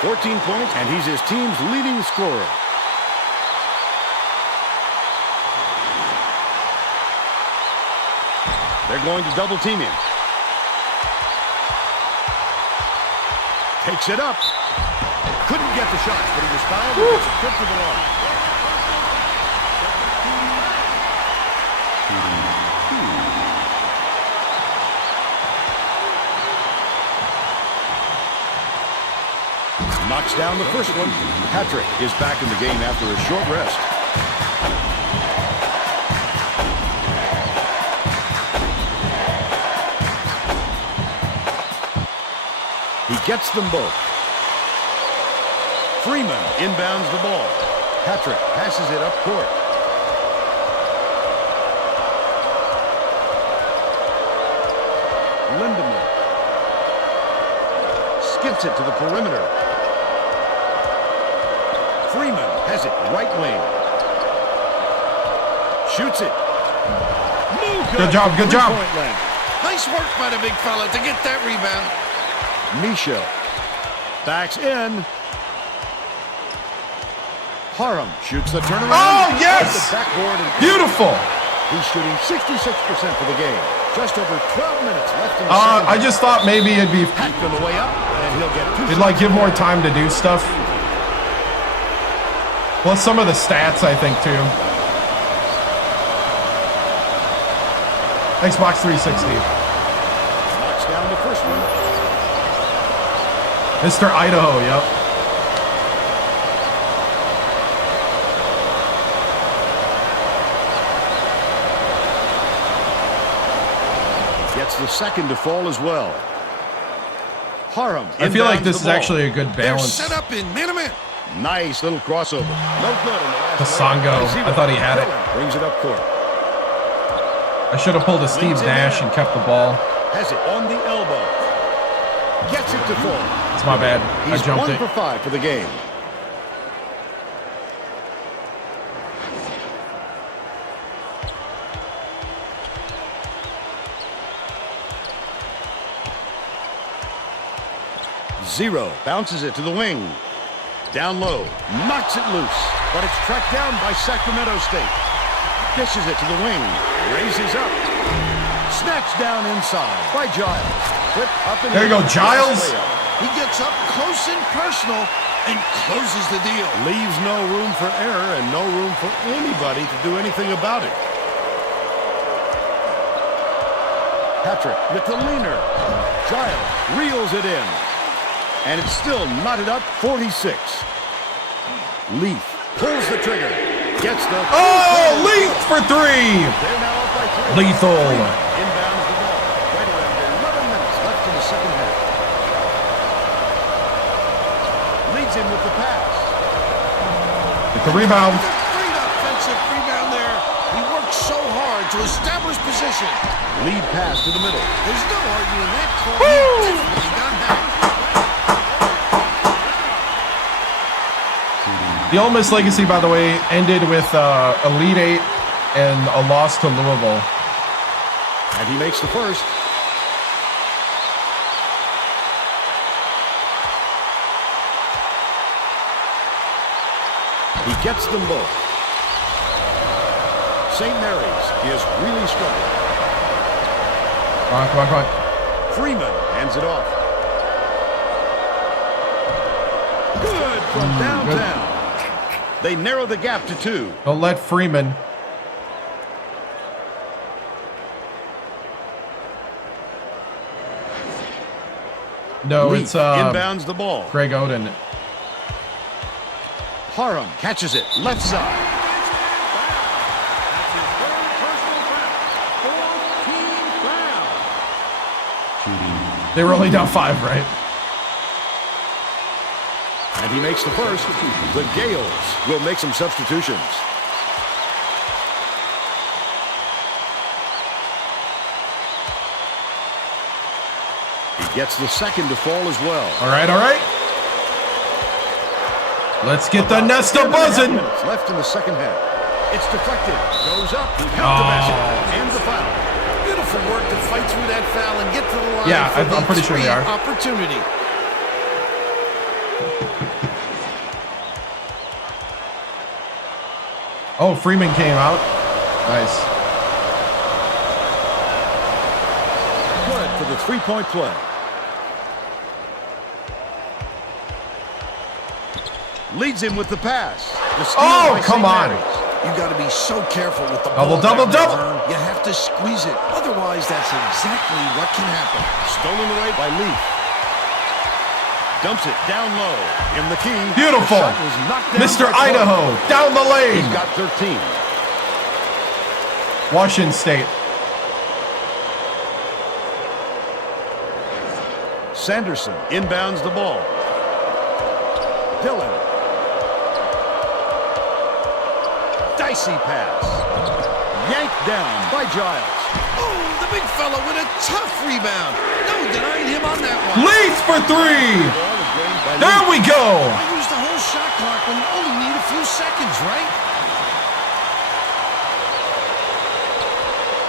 14 points, and he's his team's leading scorer. They're going to double team him. Takes it up. Couldn't get the shot, but he was fouled and gets a trip to the line. Knocks down the first one. Patrick is back in the game after a short rest. He gets them both. Freeman inbounds the ball. Patrick passes it up court. Lindemann skips it to the perimeter. Freeman Has it right wing. Shoots it. Good job, good job. Nice work by the big fella to get that rebound. Misha backs in. Haram shoots the turnaround. Oh, yes! The backboard and Beautiful. he's shooting 66% for the game. Just over 12 minutes left in the second. I just thought maybe it'd be... Hacked on the way up, and he'll get 2 it'd like give more time to do stuff. Plus some of the stats, I think, too. Xbox 360. Knocks down the first one. Mr. Idaho, yep. Gets the second to fall as well. Haram. I feel like this is actually a good balance. They're set up in man-to-man. Nice little crossover. No good in the last Pasongo. I thought he had it. Brings it up court. I should have pulled a Steve Nash and kept the ball. Has it on the elbow. Gets it to fall. It's my bad. He's I jumped 1 it. for 5 for the game. Zero bounces it to the wing. Down low, knocks it loose, but it's tracked down by Sacramento State. Dishes it to the wing, raises up. Snatched down inside by Giles. Flip up and There you go, Giles. He gets up close and personal and closes the deal. Leaves no room for error and no room for anybody to do anything about it. Patrick with the leaner. Giles reels it in. And it's still knotted up 46. Leaf pulls the trigger. Gets the... Oh, Leaf for 3. They're now up by 3. Lethal. Inbounds the ball. Right around 11 minutes left in the second half. Leads in with the pass. Get the rebound. Great offensive rebound there. He worked so hard to establish position. Lead pass to the middle. There's no arguing that call. He definitely got that. The Ole Miss legacy, by the way, ended with Elite Eight and a loss to Louisville. And he makes the first. He gets them both. St. Mary's is really struggling. Come on, come on, come on. Freeman hands it off. Good from downtown. They narrow the gap to 2. Don't let Freeman. No, Leaf it's inbounds the ball. Greg Oden. Haram catches it left side. They were only down 5, right? And he makes the first. The Gales will make some substitutions. He gets the second to fall as well. All right, all right. Let's get the Nesta buzzing. Minutes left in the second half. It's deflected. Goes up. Count the basket. And the foul. Beautiful work to fight through that foul and get to the line. Yeah, for I'm pretty sure they are. Opportunity. Oh, Freeman came out. Nice. Good for the three-point play. Leads him with the pass. The steal Oh, by come St. on. Mary's. You got to be so careful with the Double, ball. double, back there, double. Vern. You have to squeeze it. Otherwise, that's exactly what can happen. Stolen away by Leaf. Dumps it down low. In the key. Beautiful. The shot was knocked down Mr. by Clark. Idaho, down the lane. He's got 13. Washington State. Sanderson inbounds the ball. Dillon. Dicey pass. Yanked down by Giles. Oh, the big fella with a tough rebound. No denying him on that one. Leaf for 3. Ball is drained by There we go. I used the whole shot clock when you only need a few seconds, right?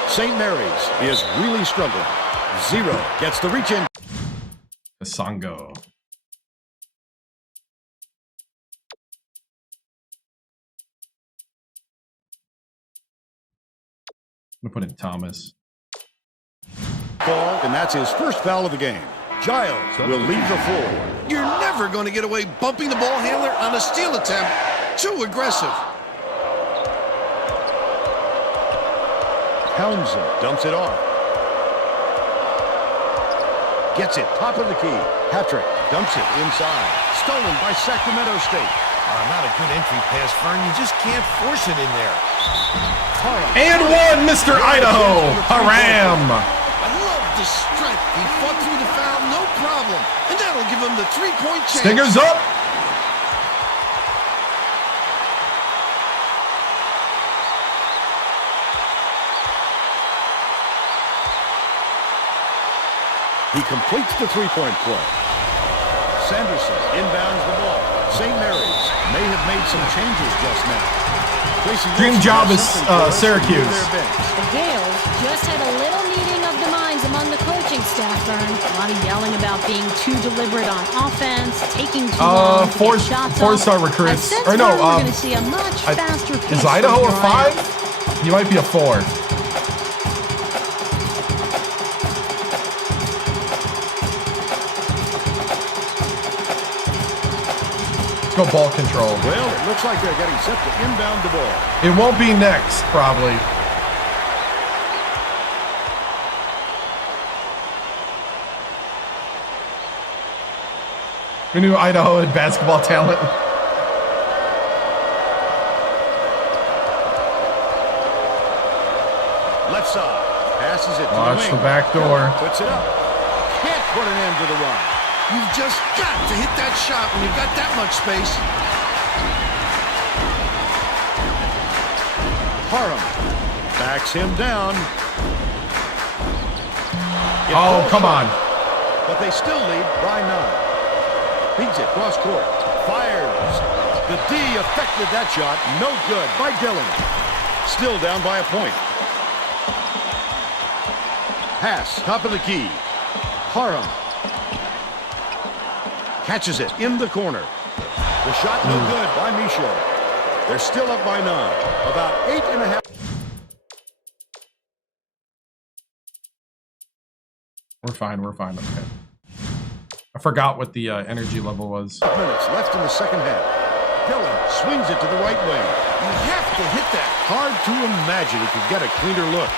St. Mary's is really struggling. Zero gets the reach in. Sango. I'm gonna put in Thomas. Ball, and that's his first foul of the game. Giles will leave the floor. You're never going to get away bumping the ball handler on a steal attempt. Too aggressive. Townsend dumps it off. Gets it, top of the key. Patrick dumps it inside. Stolen by Sacramento State. Not a good entry pass, Fern. You just can't force it in there. And one, Mr. Idaho. Haram. I love the strength. He fought through the foul, no problem. And that'll give him the three-point chance. Stingers up. He completes the three-point play. Sanderson inbounds the ball. St. Mary's may have made some changes just now. Dream job is Syracuse. The Gales just had a little meeting of the minds among the coaching staff, Vern. A lot of yelling about being too deliberate on offense, taking too long to get shots four-star off. recruits. Or no, we're going to um, see a much faster pace. Is Idaho a 5? He might be a 4. Let's go ball control. Well, it looks like they're getting set to inbound the ball. It won't be next, probably. We knew Idaho had basketball talent. Left side. Passes it to Watch the the wing. back door. Puts it up. Can't put an end to the run. You've just got to hit that shot when you've got that much space. Parham backs him down. Oh, come on. But they still lead by 9. Beats it cross court. Fires. The D affected that shot. No good by Dillon. Still down by a point. Pass, top of the key. Parham catches it in the corner. The shot no good by Michaud. They're still up by 9. About 8.5. We're fine. We're fine. Okay. I forgot what the energy level was. Minutes left in the second half. Dillon swings it to the right wing. You have to hit that. Hard to imagine he could get a cleaner look.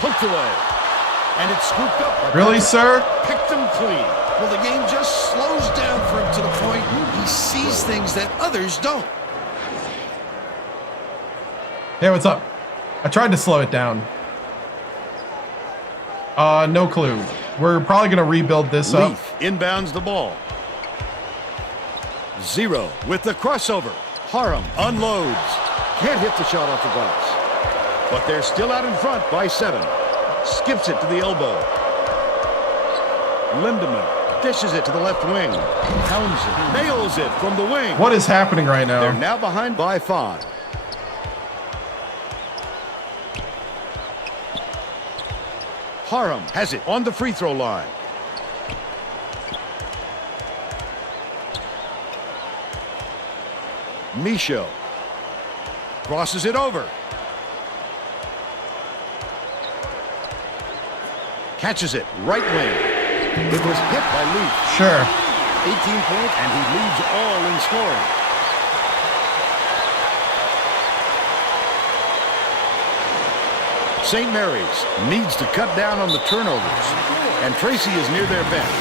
Punked away. And it's scooped up. Really, sir? Picked him clean. Well, the game just slows down for him to the point he sees things that others don't. Hey, what's up? I tried to slow it down. No clue. We're probably going to rebuild this up. Leaf inbounds the ball. 0 with the crossover. Parham unloads. Can't hit the shot off the glass. But they're still out in front by 7. Skips it to the elbow. Lindemann dishes it to the left wing. Townsend nails it from the wing. What is happening right now? They're now behind by 5. Parham has it on the free throw line. Michaud crosses it over. Catches it right wing. It was hit by Leaf. Sure. 18 points, and he leads all in scoring. St. Mary's needs to cut down on the turnovers, and Tracy is near their bench.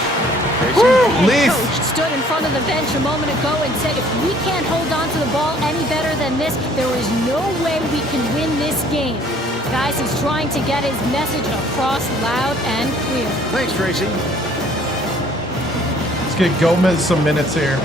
Tracy? The coach stood in front of the bench a moment ago and said, if we can't hold on to the ball any better than this, there is no way we can win this game. Guys, he's trying to get his message across loud and clear. Thanks, Tracy. Let's get Gomez some minutes here.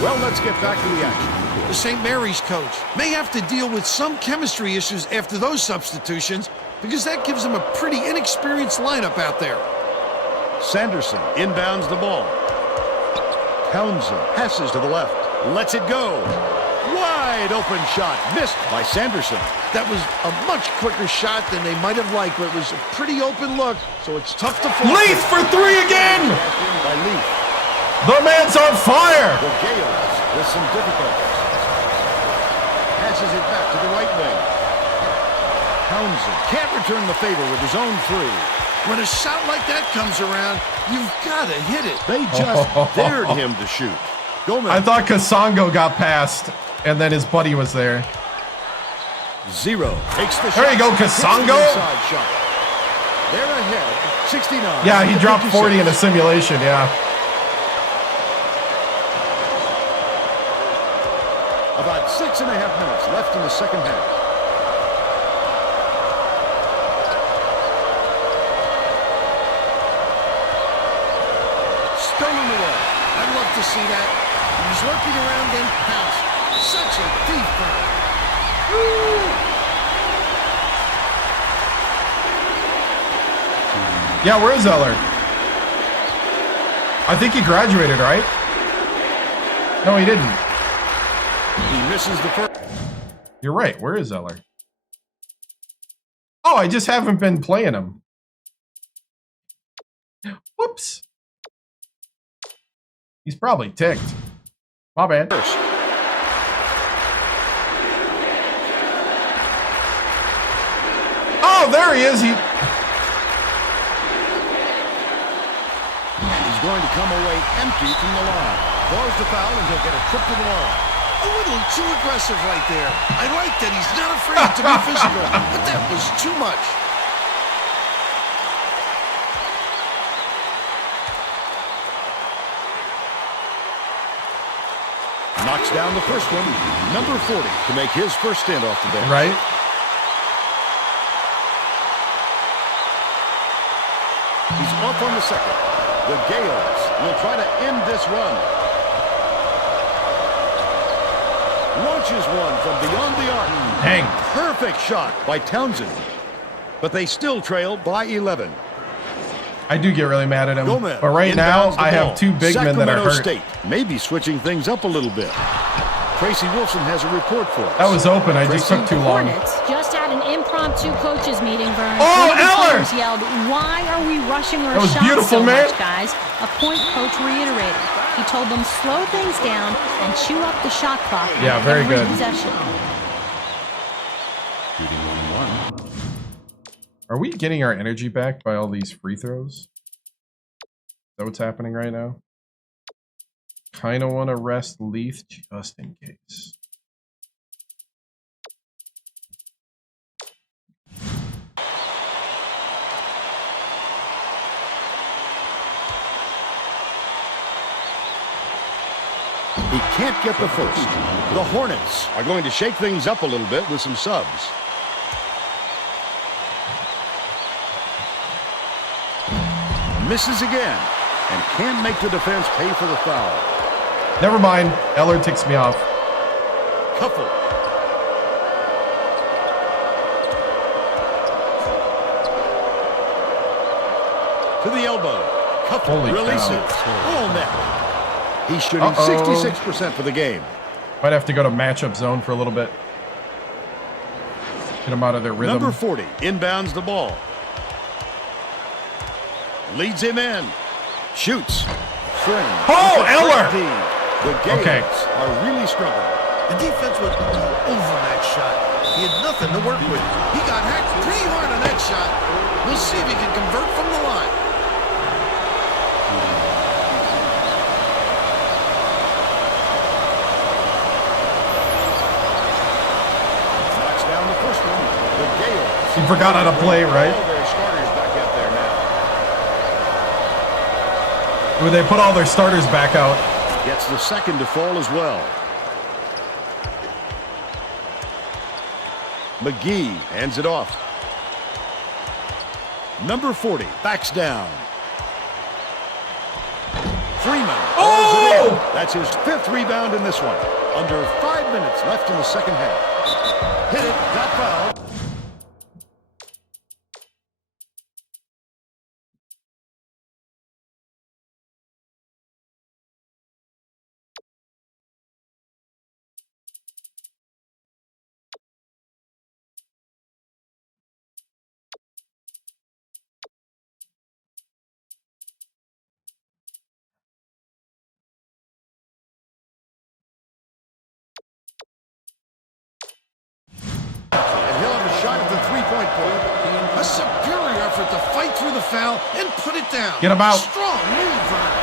Well, let's get back to the action. The St. Mary's coach may have to deal with some chemistry issues after those substitutions. because that gives them a pretty inexperienced lineup out there. Sanderson inbounds the ball. Townsend passes to the left. Lets it go. Wide open shot. Missed by Sanderson. That was a much quicker shot than they might have liked, but it was a pretty open look, so it's tough to fall. Leaf for three again! By Leaf. The man's on fire! The Gales with some difficulties. Passes it back to the right wing. Townsend can't return the favor with his own three. When a shot like that comes around, you've got to hit it. They just dared him to shoot. Gomez. I thought Kasongo got past, and then his buddy was there. Zero. Takes the There shot. you go, Kasongo. Shot. They're ahead, 69. Yeah, he dropped 56. 40 in a simulation, yeah. About 6.5 minutes left in the second half. Stolen away. I'd love to see that. He's looking around and pounced. Such a deep burn. Yeah, where is Eller? I think he graduated, right? No, he didn't. He misses the first. You're right. Where is Eller? Oh, I just haven't been playing him. Whoops. He's probably ticked. My bad. Oh, there he is. He's going to come away empty from the line. Draws the foul and he'll get a trip to the line. A little too aggressive right there. I like that he's not afraid to be physical, but that was too much. Knocks down the first one. Number 40 to make his first stand off the bench. Right? He's off on the second. The Gales will try to end this run. Launches one from beyond the arc. Dang. Perfect shot by Townsend. But they still trail by 11. I do get really mad at him. Gomez But right now, inbounds the I ball. have two big men that are Sacramento hurt. State maybe switching things up a little bit. Tracy Wilson has a report for us. That was open. I just took too long. Hornets just had an impromptu coaches meeting, Vern. Oh, One of the Eller! players yelled, "Why are we rushing our That was shots beautiful, so man. much, guys?" A point coach reiterated. He told them, slow things down and chew up the shot clock. Yeah, very every good. possession. Are we getting our energy back by all these free throws? Is that what's happening right now? Kind of want to rest Leaf just in case. He can't get the first. The Hornets are going to shake things up a little bit with some subs. Misses again and can't make the defense pay for the foul. Never mind. Eller ticks me off. Couple. To the elbow. Couple Holy releases. cow. All net. He's shooting 66% for the game. Might have to go to matchup zone for a little bit. Get them out of their rhythm. Number 40 inbounds the ball. Leads him in. Shoots. Friend. Oh, Eller! The Gales Okay. are really struggling. The defense was all over that shot. He had nothing to work with. He got hacked pretty hard on that shot. We'll see if he can convert from the line. Knocks down the first one. The Gales. You forgot how to play, right? All their starters back out there now. Would they put all their starters back out? Gets the second to fall as well. McGee hands it off. Number 40 backs down. Freeman. Oh! That's his 5th rebound in this one. Under 5 minutes left in the second half. Hit it, got fouled. three-point play. A superior effort to fight through the foul and put it down. Get him out. Strong move, Vernon.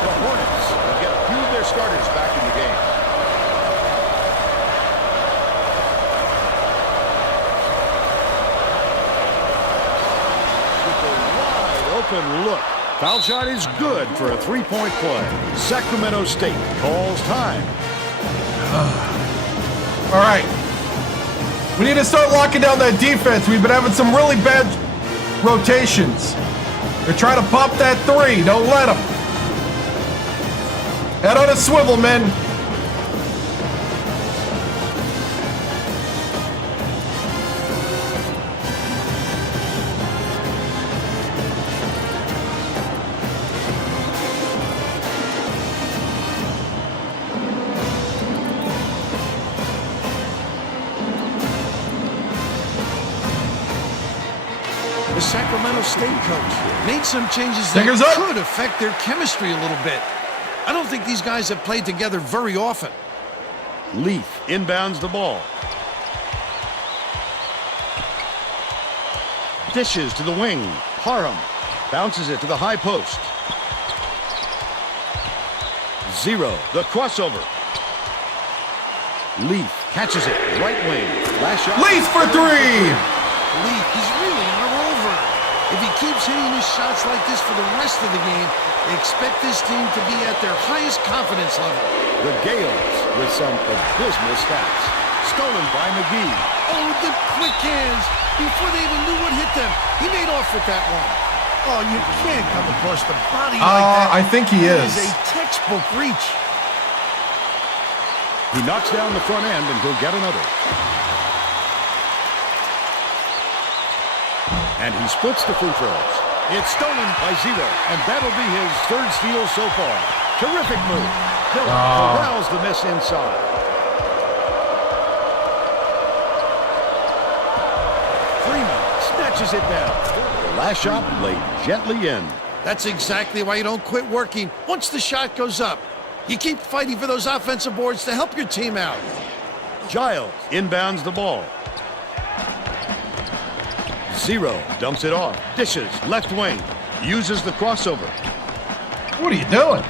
The Hornets will get a few of their starters back in the game. With a wide open look. Foul shot is good for a three-point play. Sacramento State calls time. All right. We need to start locking down that defense. We've been having some really bad rotations. They're trying to pop that three. Don't let them. Head on a swivel, men. The Sacramento State coach made some changes that Fingers up. could affect their chemistry a little bit. I don't think these guys have played together very often. Leaf inbounds the ball. Dishes to the wing. Parham bounces it to the high post. Zero, the crossover. Leaf catches it, right wing. Last shot. Leaf for three. Leaf, he's really on a rover. If he keeps hitting his shots like this for the rest of the game, expect this team to be at their highest confidence level. The Gales with some abysmal stats. Stolen by McGee. Oh, the quick hands. Before they even knew what hit them, he made off with that one. Oh, you can't come across the body like that. I think he is. It is a textbook reach. He knocks down the front end and he'll get another. And he splits the free throws. It's stolen by Zero, and that'll be his third steal so far. Terrific move. Hill corrals the miss inside. Freeman snatches it down. The last shot laid gently in. That's exactly why you don't quit working. Once the shot goes up, you keep fighting for those offensive boards to help your team out. Giles inbounds the ball. Zero dumps it off. Dishes left wing. Uses the crossover. What are you doing?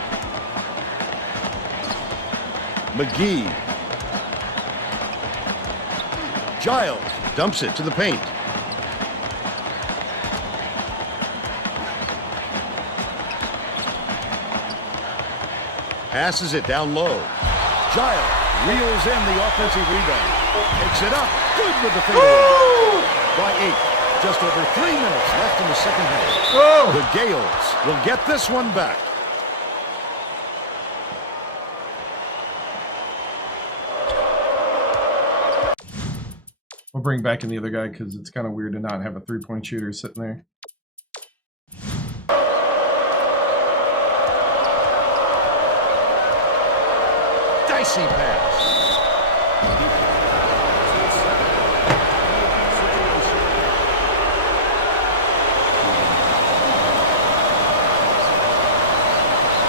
McGee. Giles dumps it to the paint. Passes it down low. Giles reels in the offensive rebound. Takes it up. Good with the finger. By 8. Just over 3 minutes left in the second half. Oh. The Gales will get this one back. We'll bring back in the other guy because it's kind of weird to not have a three-point shooter sitting there. Dicey pass.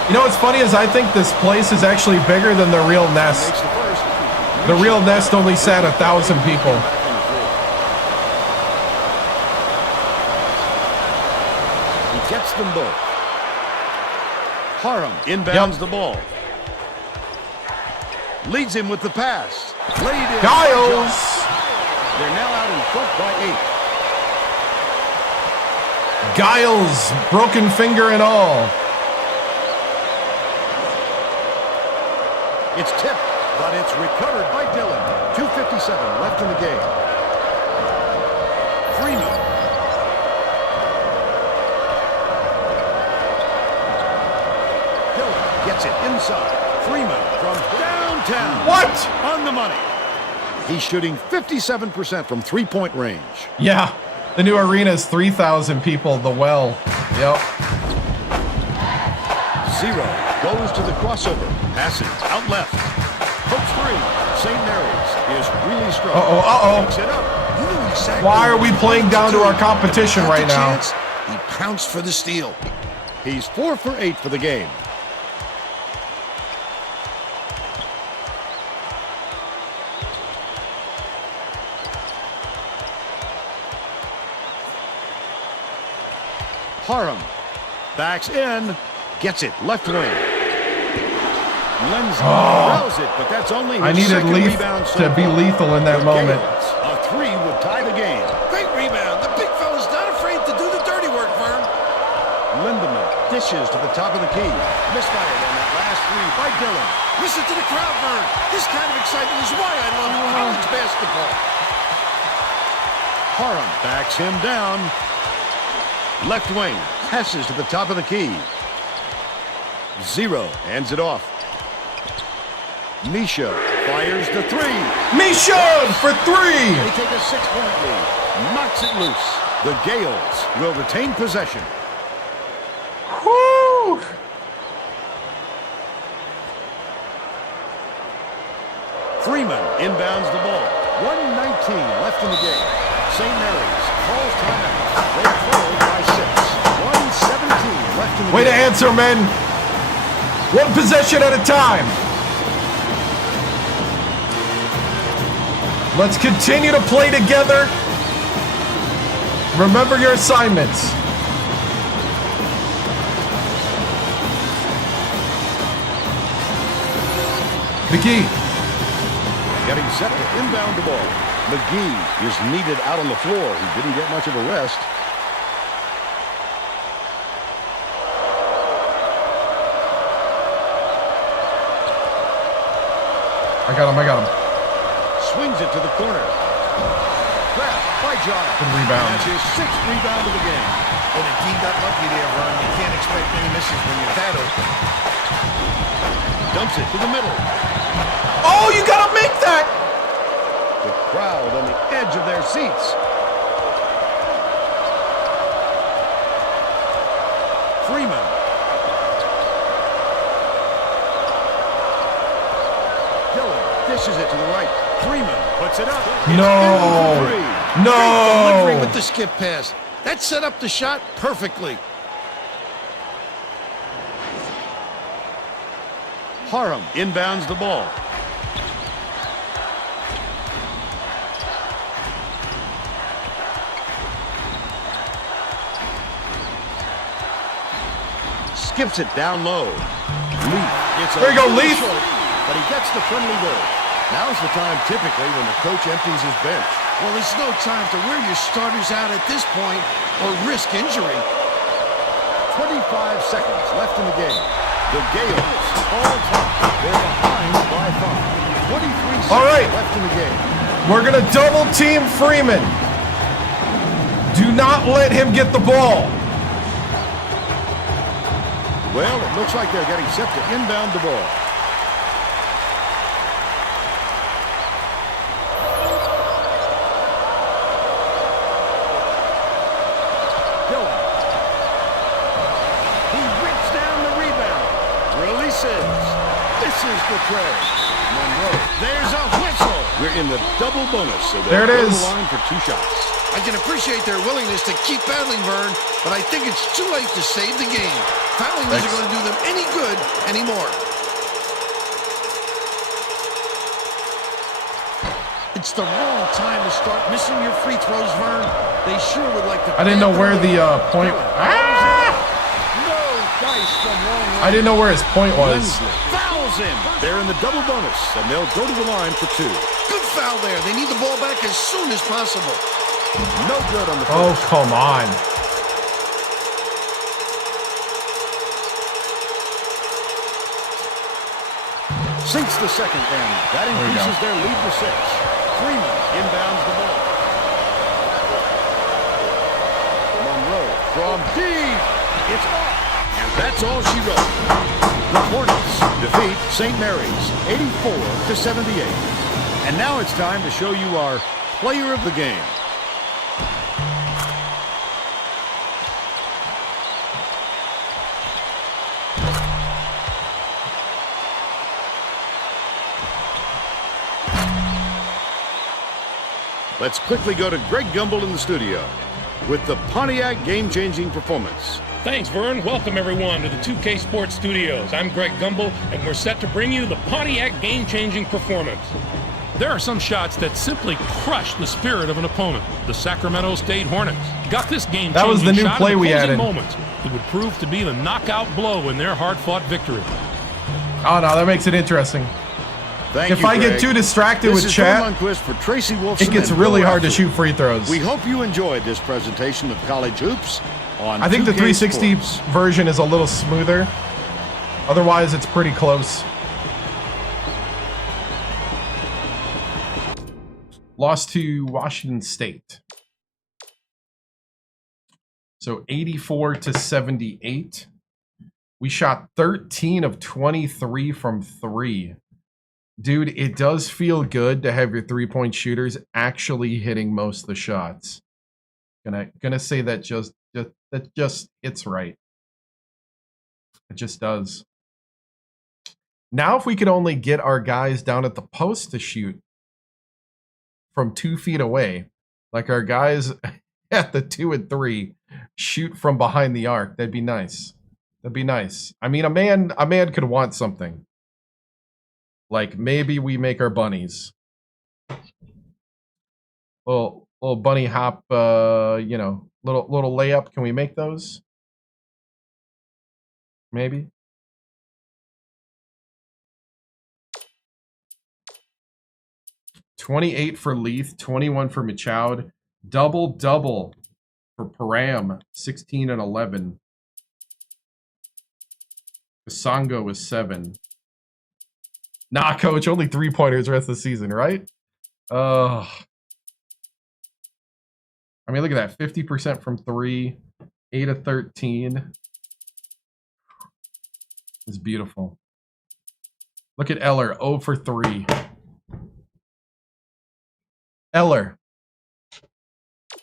You know what's funny is I think this place is actually bigger than the real nest. The real nest only sat 1,000 people. He gets them both. Parham inbounds the ball. Leads him with the pass. Laid in. Giles! They're now out in front by 8. Giles, broken finger and all. It's tipped, but it's recovered by Dillon. 2:57 left in the game. Freeman. Dillon gets it inside. Freeman from downtown. What? On the money. He's shooting 57% from three-point range. Yeah, the new arena is 3,000 people, the well. Yep. Zero goes to the crossover. Passes out left. Hooks three. St. Mary's is really strong. Uh-oh. Picks it up. You know exactly Why are what we he playing wanted down to do. our competition Got right the now? chance, he pounced for the steal. He's 4 for 8 for the game. Parham backs in, gets it left wing. Lenz throws it, but that's only his I needed second rebound to be lethal in that moment. A three would tie the game. Great rebound. The big fella's not afraid to do the dirty work, Vern. Lindemann dishes to the top of the key. Misfired on that last three by Dillon. Listen to the crowd, Vern. This kind of excitement is why I love college basketball. Parham backs him down. Left wing passes to the top of the key. Zero hands it off. Misha fires the three. Misha for three. They take a 6-point lead. Knocks it loose. The Gales will retain possession. Woo! Freeman inbounds the ball. 1:19 left in the game. St. Mary's calls timeout. They trail by 6. 1:17 left in the game. Way to answer, men. One possession at a time. Let's continue to play together. Remember your assignments. McGee. Getting set to inbound the ball. McGee is needed out on the floor. He didn't get much of a rest. I got him. Swings it to the corner. Grabbed by John. Good rebound. That's his 6th rebound of the game. And the team got lucky there, Vern. You can't expect many misses when you're that open. Dumps it to the middle. Oh, you gotta make that! The crowd on the edge of their seats. Freeman. Dillon dishes it to the right. Freeman puts it up. No. Great No. delivery with the skip pass. That set up the shot perfectly. Parham inbounds the ball. Skips it down low. Leaf. There you go, Leaf. Short, but he gets the friendly goal. Now's the time typically when the coach empties his bench. Well, it's no time to wear your starters out at this point or risk injury. 25 seconds left in the game. The Gales all top. They're behind by 5. 23 seconds All right. left in the game. We're gonna double team Freeman. Do not let him get the ball. Well, it looks like they're getting set to inbound the ball. Dillon. He rips down the rebound. Releases. This is the tray. Monroe. There's a whistle. We're in the double bonus, so There it they'll go is. to the line for 2 shots. I can appreciate their willingness to keep battling, Vern, but I think it's too late to save the game. Fouling isn't going to do them any good anymore. It's the wrong time to start missing your free throws, Vern. They sure would like to. I didn't know where the point. Ah! No dice from long range. I didn't know where his point was. Lindsley fouls him. They're in the double bonus, and they'll go to the line for 2. Good foul there. They need the ball back as soon as possible. No good on the first. Oh, come on. Sinks the second end. That increases their lead to 6. Freeman inbounds the ball. Monroe from deep. It's off. And that's all she wrote. The Hornets defeat St. Mary's 84-78. And now it's time to show you our player of the game. Let's quickly go to Greg Gumbel in the studio with the Pontiac game-changing performance. Thanks, Vern. Welcome, everyone, to the 2K Sports Studios. I'm Greg Gumbel, and we're set to bring you the Pontiac game-changing performance. There are some shots that simply crush the spirit of an opponent. The Sacramento State Hornets got this game. That was the new shot play in the we closing added. moments. It would prove to be the knockout blow in their hard-fought victory. Oh no, that makes it interesting. If I get too distracted with chat, it gets really hard to shoot free throws. We hope you enjoyed this presentation of college hoops on I think the 2K 360 Sports. version is a little smoother. Otherwise, it's pretty close. Lost to Washington State. So 84 to 78. We shot 13 of 23 from 3. Dude, it does feel good to have your three-point shooters actually hitting most of the shots. Gonna say that just it's right. It just does. Now if we could only get our guys down at the post to shoot from 2 feet away, like our guys at the 2 and 3 shoot from behind the arc, that'd be nice. That'd be nice. I mean, a man could want something. Like maybe we make our bunnies. Little bunny hop, you know, little layup. Can we make those? Maybe. $28 for Leith, 21 for Michoud, double for Param, 16 and 11. Sango was 7. Nah, coach, only 3-pointers the rest of the season, right? I mean, look at that. 50% from 3, 8 of 13. It's beautiful. Look at Eller, 0 for 3. Eller.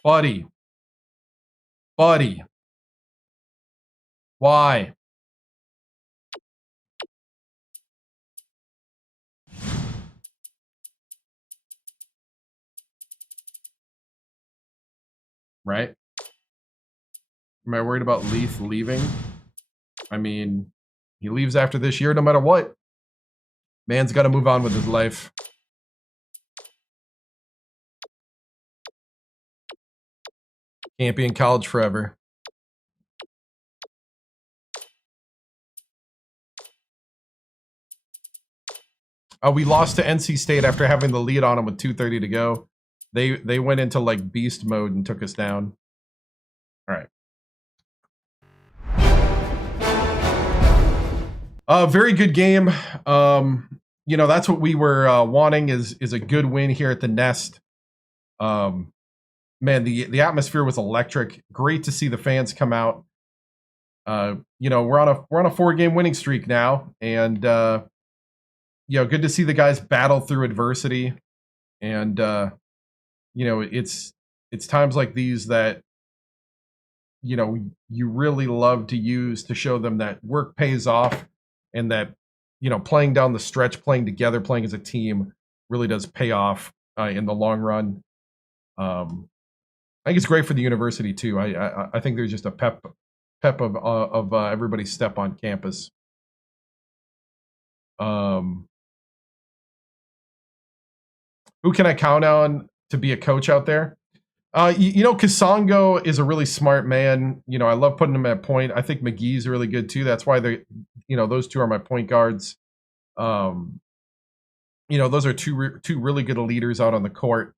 Buddy. Why? Right? Am I worried about Leith leaving? I mean, he leaves after this year no matter what. Man's got to move on with his life. Can't be in college forever. We lost to NC State after having the lead on them with 2:30 to go. They went into like beast mode and took us down. All right. Very good game. You know, that's what we were wanting is a good win here at the Nest. Man, the atmosphere was electric. Great to see the fans come out. You know, we're on a 4-game winning streak now, and you know, good to see the guys battle through adversity. And you know, it's times like these that, you know, you really love to use to show them that work pays off, and that, you know, playing down the stretch, playing together, playing as a team really does pay off in the long run. I think it's great for the university too. I think there's just a pep of everybody's step on campus. Who can I count on to be a coach out there? You know, Kasongo is a really smart man. You know, I love putting him at point. I think McGee's really good too. That's why they, you know, those two are my point guards. You know, those are two really good leaders out on the court.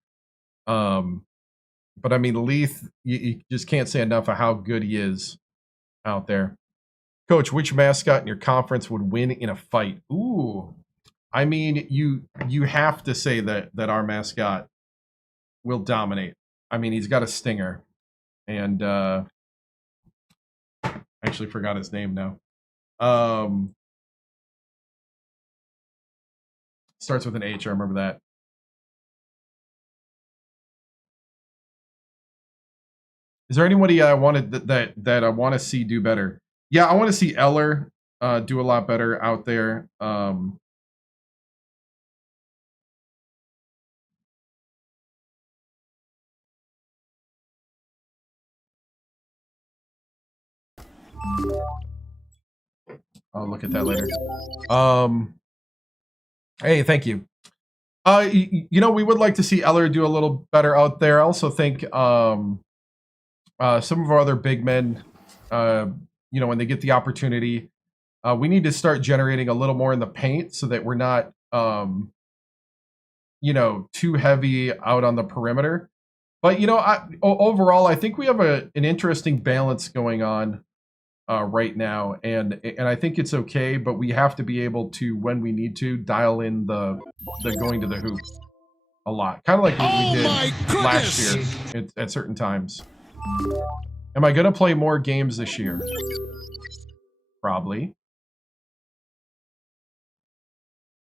But I mean, Leith, you just can't say enough of how good he is out there. Coach, which mascot in your conference would win in a fight? Ooh, I mean, you have to say that our mascot will dominate. I mean, he's got a stinger, and I actually forgot his name now. Starts with an H. I remember that. Is there anybody I wanted that I want to see do better? Yeah, I want to see Eller do a lot better out there. I'll look at that later. Hey, thank you. You know, we would like to see Eller do a little better out there. I also think some of our other big men, you know, when they get the opportunity, we need to start generating a little more in the paint so that we're not, you know, too heavy out on the perimeter. But, you know, overall, I think we have an interesting balance going on right now. And I think it's okay, but we have to be able to, when we need to, dial in the going to the hoop a lot. Kind of like what we did last year at certain times. Am I going to play more games this year? Probably.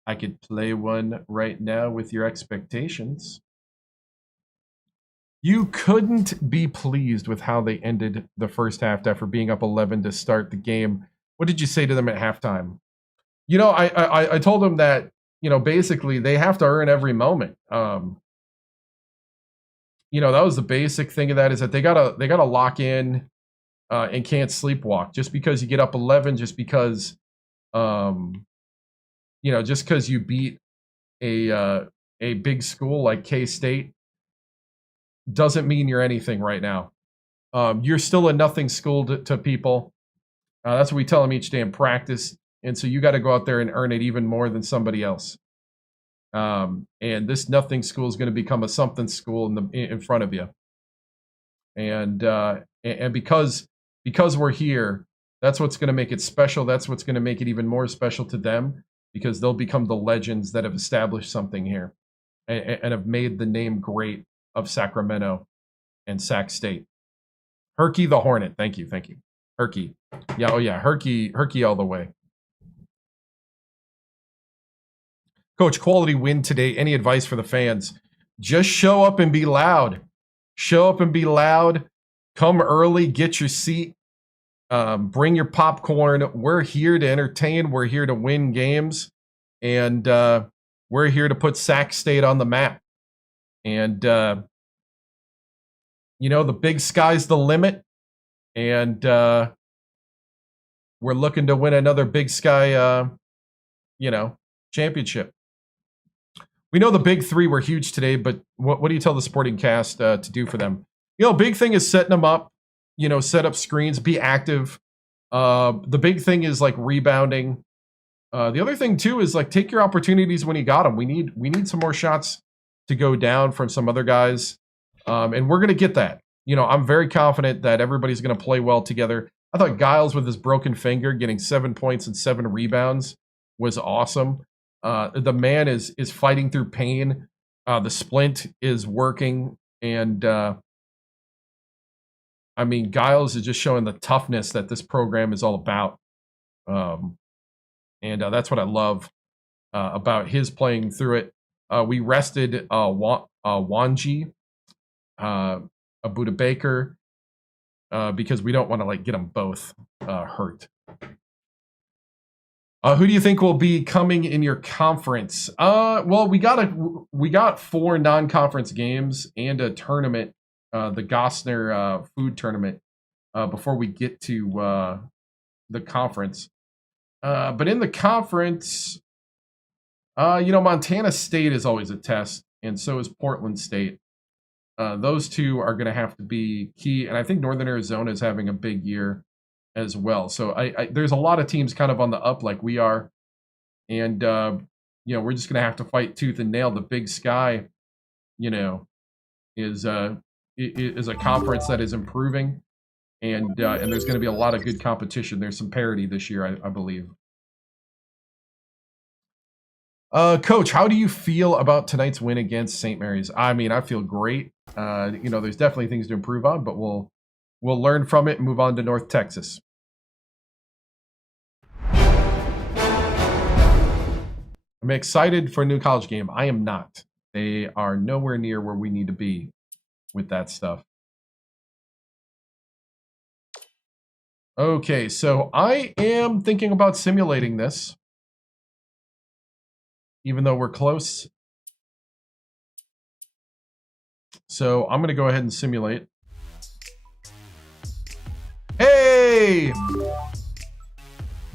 I could play one right now with your expectations. You couldn't be pleased with how they ended the first half after being up 11 to start the game. What did you say to them at halftime? You know, I told them that, you know, basically they have to earn every moment. You know, that was the basic thing of that, is that they gotta lock in and can't sleepwalk. Just because you get up 11, just because, you know, just because you beat a big school like K-State doesn't mean you're anything right now. You're still a nothing school to people. That's what we tell them each day in practice. And so you got to go out there and earn it even more than somebody else. And this nothing school is going to become a something school in front of you. And because we're here, that's what's going to make it special. That's what's going to make it even more special to them, because they'll become the legends that have established something here and have made the name great of Sacramento and Sac State. Herky the Hornet. Thank you. Herky. Yeah, oh yeah, Herky all the way. Coach, quality win today. Any advice for the fans? Just show up and be loud. Show up and be loud. Come early, get your seat. Bring your popcorn. We're here to entertain. We're here to win games. And we're here to put Sac State on the map. And, you know, the big sky's the limit. And we're looking to win another Big Sky, you know, championship. We know the big three were huge today, but what do you tell the supporting cast to do for them? You know, big thing is setting them up, you know, set up screens, be active. The big thing is like rebounding. The other thing too is like take your opportunities when you got them. We need some more shots to go down from some other guys. And we're going to get that. You know, I'm very confident that everybody's going to play well together. I thought Giles with his broken finger getting 7 points and 7 rebounds was awesome. The man is fighting through pain. The splint is working. And, I mean, Giles is just showing the toughness that this program is all about. And that's what I love about his playing through it. We rested Wanji, Buda Baker, because we don't want to like get them both hurt. Who do you think will be coming in your conference? Well, we got 4 non-conference games and a tournament, the Gosner food tournament, before we get to the conference. But in the conference, you know, Montana State is always a test, and so is Portland State. Those two are going to have to be key, and I think Northern Arizona is having a big year as well. So there's a lot of teams kind of on the up like we are, and you know, we're just going to have to fight tooth and nail. The Big Sky, you know, is a conference that is improving, and there's going to be a lot of good competition. There's some parity this year, I believe. Coach, how do you feel about tonight's win against St. Mary's? I mean, I feel great. You know, there's definitely things to improve on, but we'll learn from it and move on to North Texas. I'm excited for a new college game. I am not. They are nowhere near where we need to be with that stuff. Okay, so I am thinking about simulating this, even though we're close. So I'm going to go ahead and simulate. Hey!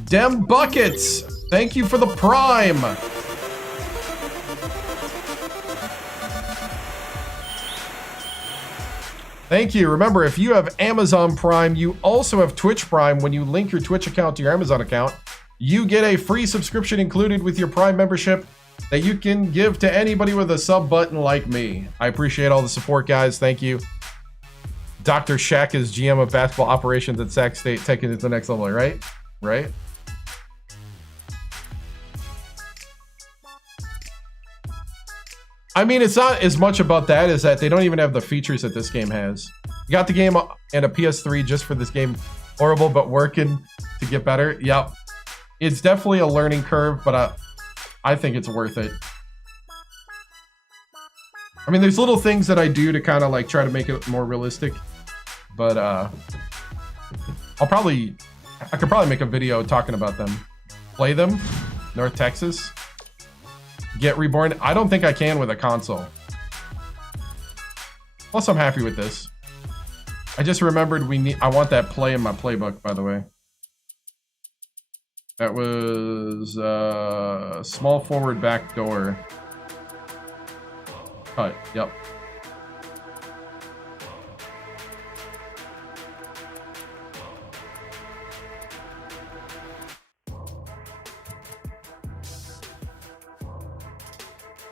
Dem Buckets! Thank you for the prime! Thank you. Remember, if you have Amazon Prime, you also have Twitch Prime. When you link your Twitch account to your Amazon account, you get a free subscription included with your Prime membership that you can give to anybody with a sub button like me. I appreciate all the support, guys. Thank you. Dr. Shaq is GM of basketball operations at Sac State, taking it to the next level, right? Right? I mean, it's not as much about that as that they don't even have the features that this game has. You got the game and a PS3 just for this game. Horrible, but working to get better. Yep. It's definitely a learning curve, but I think it's worth it. I mean, there's little things that I do to kind of like try to make it more realistic, but I could probably make a video talking about them. Play them, North Texas. Get Reborn. I don't think I can with a console. Plus, I'm happy with this. I just remembered I want that play in my playbook, by the way. That was small forward back door. Cut. Yep.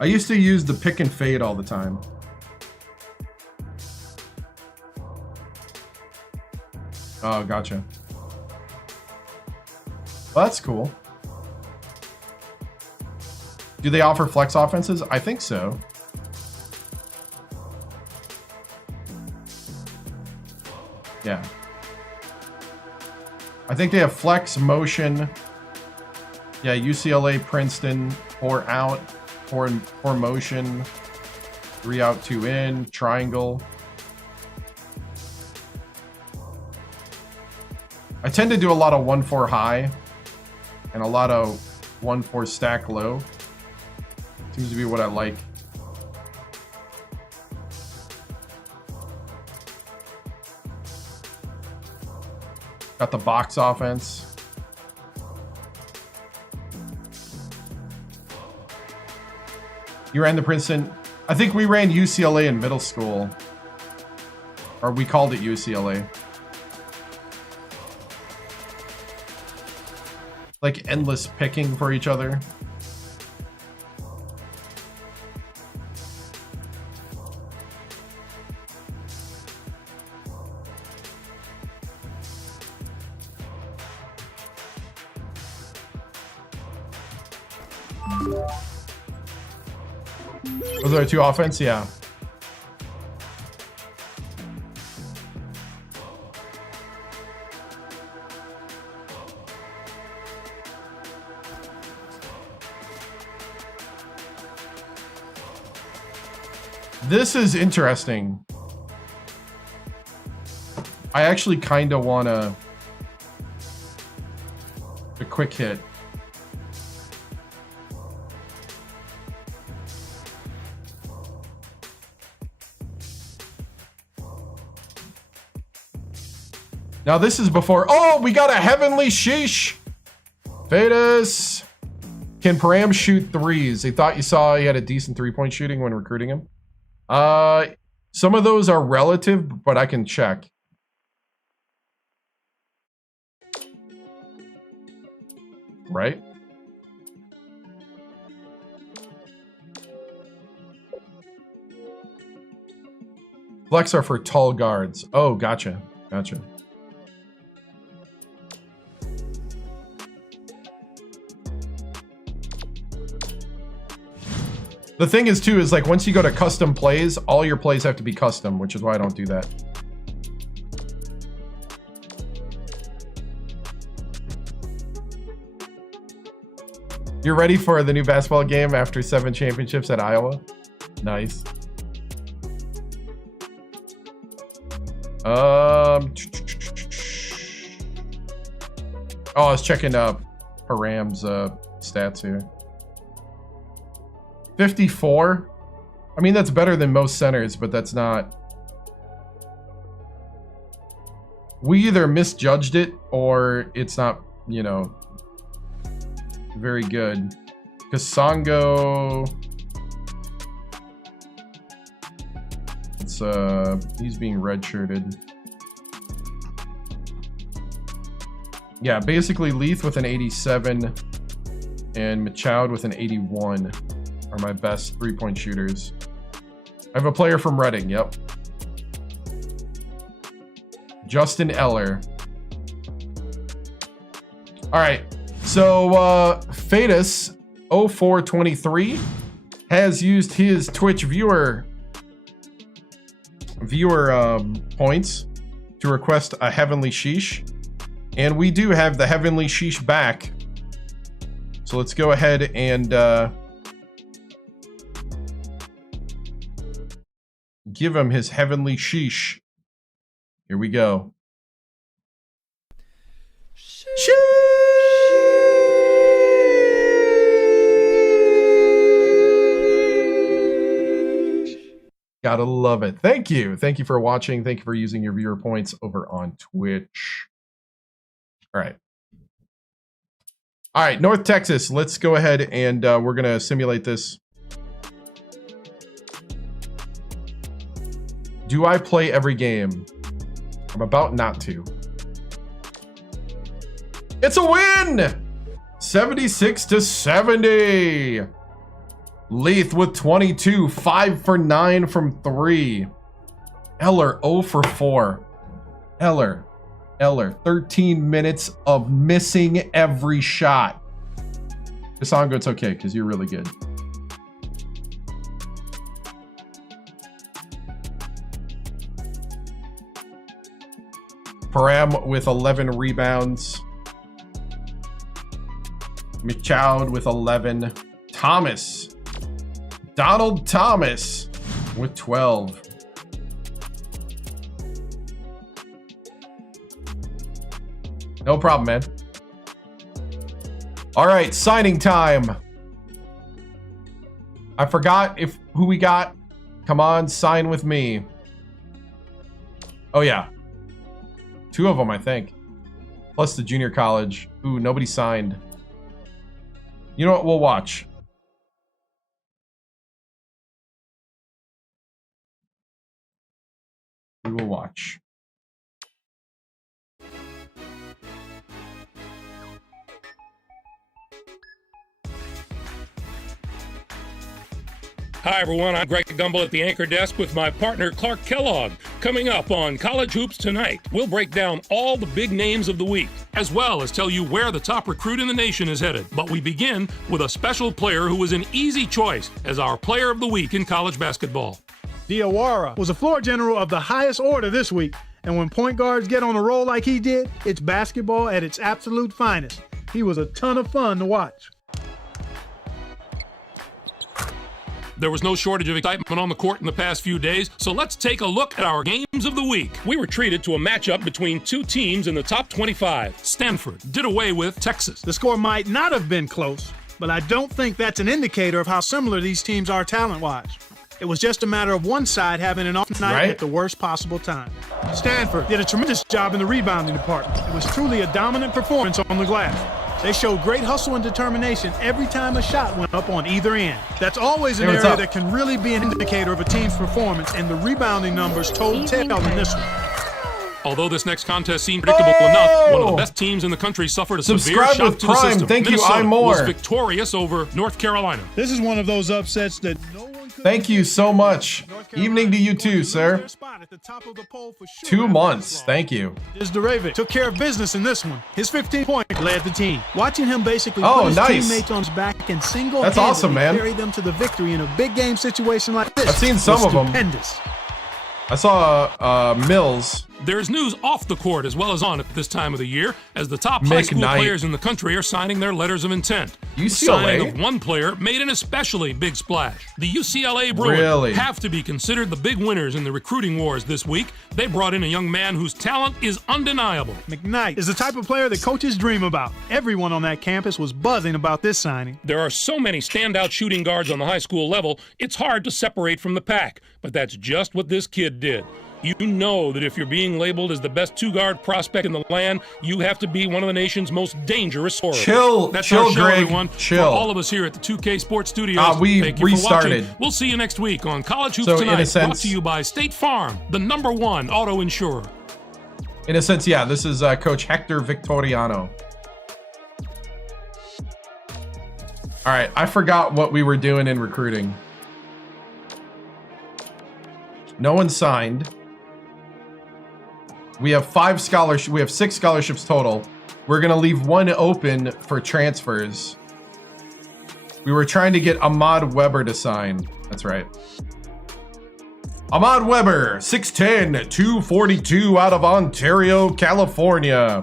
I used to use the pick and fade all the time. Oh, gotcha. Well, that's cool. Do they offer flex offenses? I think so. Yeah. I think they have flex, motion. Yeah, UCLA, Princeton, 4 out. Four motion, 3 out, 2 in, triangle. I tend to do a lot of 1-4 high and a lot of 1-4 stack low. Seems to be what I like. Got the box offense. You ran the Princeton. I think we ran UCLA in middle school. Or we called it UCLA. Like endless picking for each other. Those are 2 offense, yeah. This is interesting. I actually kind of want a quick hit. Now this is before. Oh, we got a heavenly sheesh. Fadus. Can Param shoot threes? They thought you saw he had a decent 3-point shooting when recruiting him. Some of those are relative, but I can check. Right? Flex are for tall guards. Oh, gotcha. Gotcha. The thing is, too, is like once you go to custom plays, all your plays have to be custom, which is why I don't do that. You're ready for the new basketball game after 7 championships at Iowa? Nice. Oh, I was checking Param's stats here. 54. I mean, that's better than most centers, but that's not. We either misjudged it or it's not, you know, very good. Kasongo. It's he's being redshirted. Yeah, basically Leith with an 87 and Machoud with an 81 are my best three-point shooters. I have a player from Reading, yep. Justin Eller. All right, so Fadus 0423 has used his Twitch viewer points to request a Heavenly Sheesh, and we do have the Heavenly Sheesh back. So let's go ahead and give him his Heavenly Sheesh. Here we go. Gotta love it. Thank you. Thank you for watching. Thank you for using your viewer points over on Twitch. All right. All right, North Texas. Let's go ahead and we're going to simulate this. Do I play every game? I'm about not to. It's a win! 76-70. Leith with 22, 5 for 9 from 3. Eller 0 for 4. Eller, 13 minutes of missing every shot. Kasango, it's okay because you're really good. Param with 11 rebounds. Machoud with 11. Thomas. Donald Thomas with 12. No problem, man. All right, signing time. I forgot who we got. Come on, sign with me. Oh, yeah. 2 of them, I think. Plus the junior college. Ooh, nobody signed. You know what? We'll watch. We will watch. Hi, everyone. I'm Greg Gumbel at the anchor desk with my partner, Clark Kellogg. Coming up on College Hoops Tonight, we'll break down all the big names of the week, as well as tell you where the top recruit in the nation is headed. But we begin with a special player who was an easy choice as our player of the week in college basketball. Diawara was a floor general of the highest order this week, and when point guards get on a roll like he did, it's basketball at its absolute finest. He was a ton of fun to watch. There was no shortage of excitement on the court in the past few days, so let's take a look at our games of the week. We were treated to a matchup between 2 teams in the top 25. Stanford did away with Texas. The score might not have been close, but I don't think that's an indicator of how similar these teams are talent-wise. It was just a matter of one side having an off night at the worst possible time. Stanford did a tremendous job in the rebounding department. It was truly a dominant performance on the glass. They showed great hustle and determination every time a shot went up on either end. That's always an area that can really be an indicator of a team's performance, and the rebounding numbers told tale in this one. Although this next contest seemed predictable enough, one of the best teams in the country suffered a severe shock to the system. Thank you, Minnesota I'm more. was victorious over North Carolina. This is one of those upsets that no one could. Thank you so much. Evening to you too, sir. 2 months. Thank you. Izdarevic took care of business in this one. His 15 points led the team. Watching him basically put his teammates on his back and single-handedly carry them to the victory in a big game situation like this. I've seen some of them. Stupendous. I saw Mills. There's news off the court as well as on at this time of the year, as the top high school players in the country are signing their letters of intent. UCLA? The signing of one player made an especially big splash. The UCLA Bruins have to be considered the big winners in the recruiting wars this week. They brought in a young man whose talent is undeniable. McKnight is the type of player that coaches dream about. Everyone on that campus was buzzing about this signing. There are so many standout shooting guards on the high school level, it's hard to separate from the pack. But that's just what this kid did. You know that if you're being labeled as the best two-guard prospect in the land, you have to be one of the nation's most dangerous scorers. Chill, That's chill, our show, Greg. everyone. Chill. For all of us here at the 2K Sports Studios, we thank you restarted. for watching. We'll see you next week on College Hoops So, Tonight, in a sense, brought to you by State Farm, the #1 auto insurer. In a sense, yeah, this is Coach Hector Victoriano. All right, I forgot what we were doing in recruiting. No one signed. We have 5 scholarships. We have 6 scholarships total. We're gonna leave 1 open for transfers. We were trying to get Ahmad Weber to sign. That's right. Ahmad Weber, 6'10", 242 out of Ontario, California.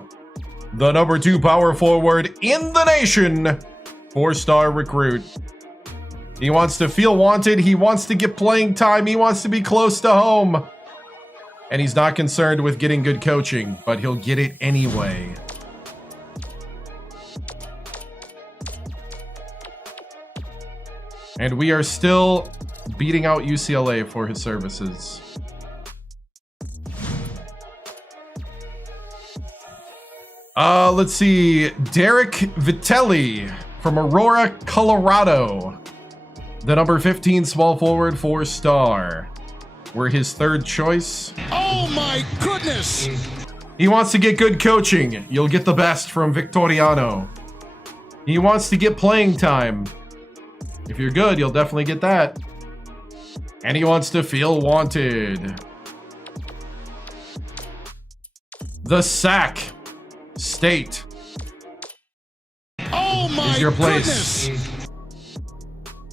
The #2 power forward in the nation. 4-star recruit. He wants to feel wanted. He wants to get playing time. He wants to be close to home. And he's not concerned with getting good coaching, but he'll get it anyway. And we are still beating out UCLA for his services. Let's see. Derek Vitelli from Aurora, Colorado. The #15 small forward, 4-star. We're his 3rd choice. Oh my goodness! He wants to get good coaching. You'll get the best from Victoriano. He wants to get playing time. If you're good, you'll definitely get that. And he wants to feel wanted. The Sac State is your place.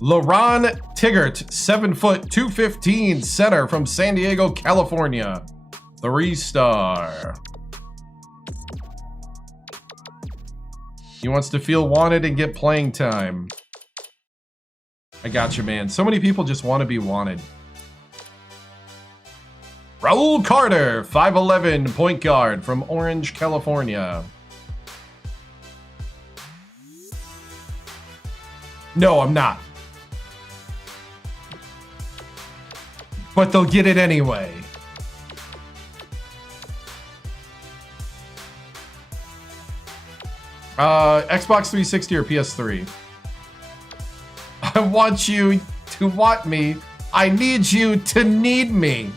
LaRon Tiggert, 7 foot, 215 center from San Diego, California. 3-star. He wants to feel wanted and get playing time. I got you, man. So many people just want to be wanted. Raul Carter, 5'11", point guard from Orange, California. No, I'm not. But they'll get it anyway. Xbox 360 or PS3? I want you to want me. I need you to need me.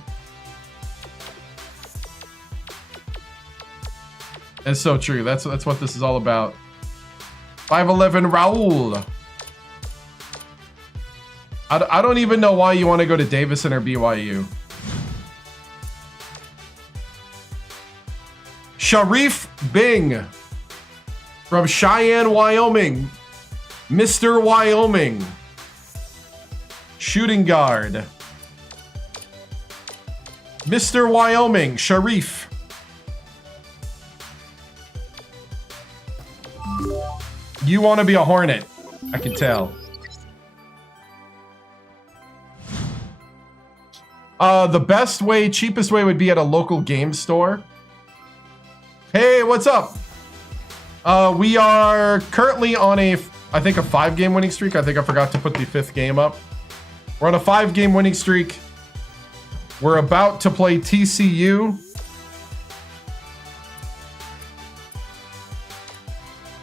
That's so true. That's what this is all about. 5'11" Raul. I don't even know why you want to go to Davidson or BYU. Sharif Bing from Cheyenne, Wyoming. Mr. Wyoming. Shooting guard. Mr. Wyoming, Sharif. You want to be a Hornet. I can tell. The best way, cheapest way would be at a local game store. Hey, what's up? We are currently on I think a 5-game winning streak. I think I forgot to put the 5th game up. We're on a 5-game winning streak. We're about to play TCU.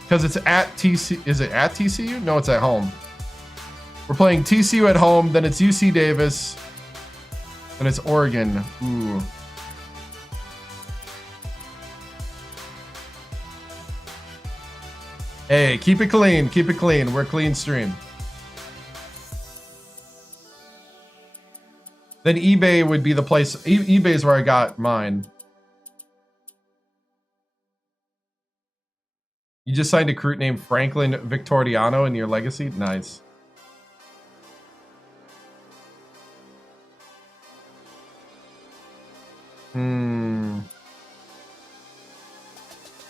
Because it's at TCU. Is it at TCU? No, it's at home. We're playing TCU at home. Then it's UC Davis. And it's Oregon. Ooh. Hey, keep it clean. Keep it clean. We're a clean stream. Then eBay would be the place. eBay is where I got mine. You just signed a recruit named Franklin Victoriano in your legacy? Nice.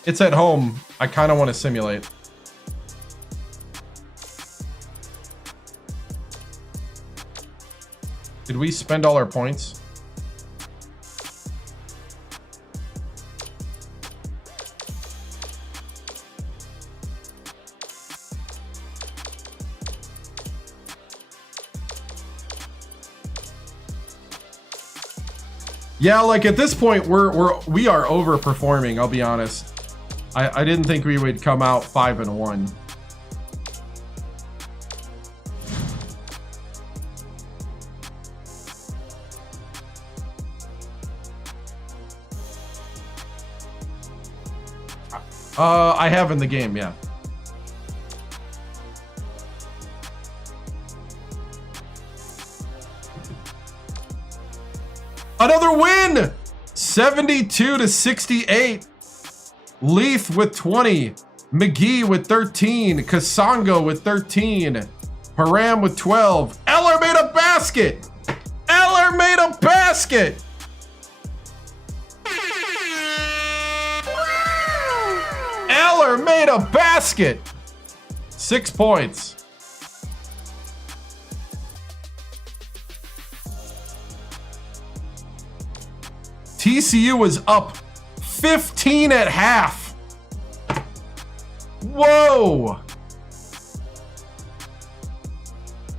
It's at home. I kind of want to simulate. Did we spend all our points? Yeah, like at this point, we are overperforming. I'll be honest. I didn't think we would come out 5-1. I have in the game, yeah. Another win! 72-68. Leith with 20. McGee with 13. Kasongo with 13. Haram with 12. Eller made a basket! Eller made a basket! Eller made a basket! 6 points. TCU was up 15 at half. Whoa.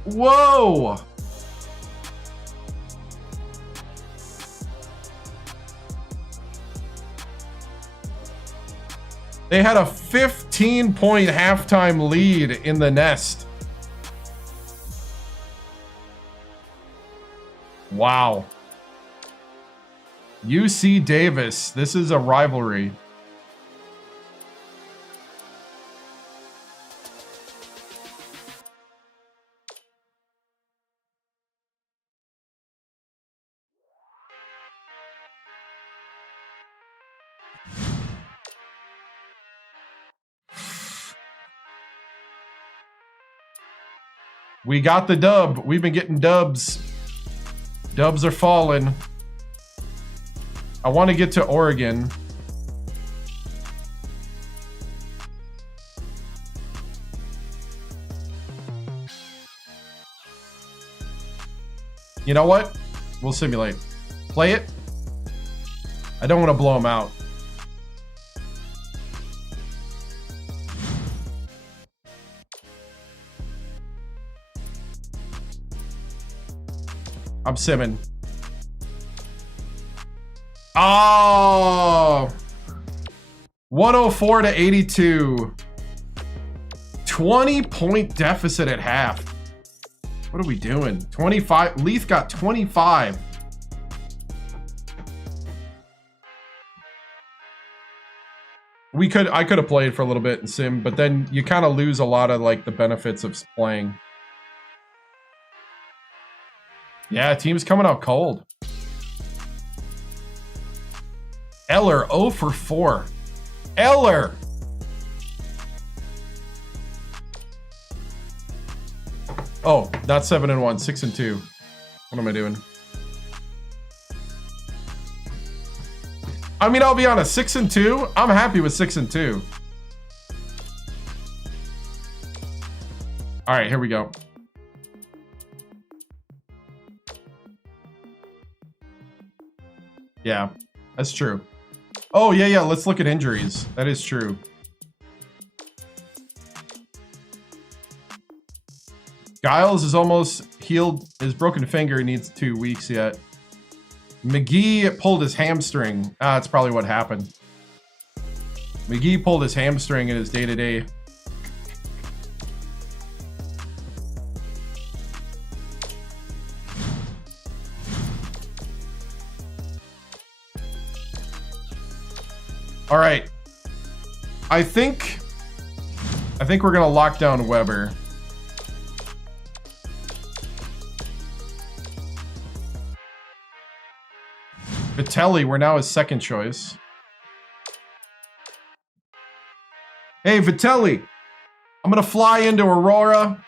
Whoa. They had a 15-point halftime lead in the Nest. Wow. UC Davis. This is a rivalry. We got the dub. We've been getting dubs. Dubs are falling. I want to get to Oregon. You know what? We'll simulate. Play it. I don't want to blow them out. I'm simming. Oh, 104-82. 20-point deficit at half. What are we doing? 25. Leith got 25. I could have played for a little bit in sim, but then you kind of lose a lot of like the benefits of playing. Yeah, team's coming out cold. Eller 0 for 4. Eller. Oh, not 7-1, 6-2. What am I doing? I mean, I'll be honest, 6-2. I'm happy with 6-2. All right, here we go. Yeah, that's true. Oh, yeah, let's look at injuries. That is true. Giles is almost healed his broken finger. He needs 2 weeks yet. McGee pulled his hamstring. That's probably what happened. McGee pulled his hamstring in his day-to-day. All right. I think we're gonna lock down Weber. Vitelli, we're now his second choice. Hey, Vitelli, I'm gonna fly into Aurora.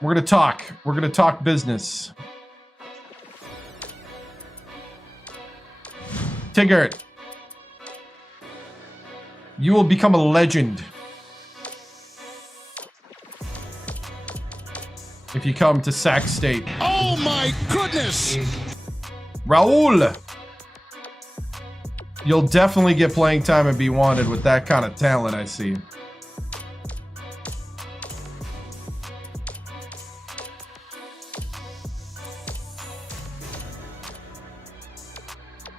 We're gonna talk. We're gonna talk business. Tigert, you will become a legend if you come to Sac State. Oh my goodness! Raul, you'll definitely get playing time and be wanted with that kind of talent, I see.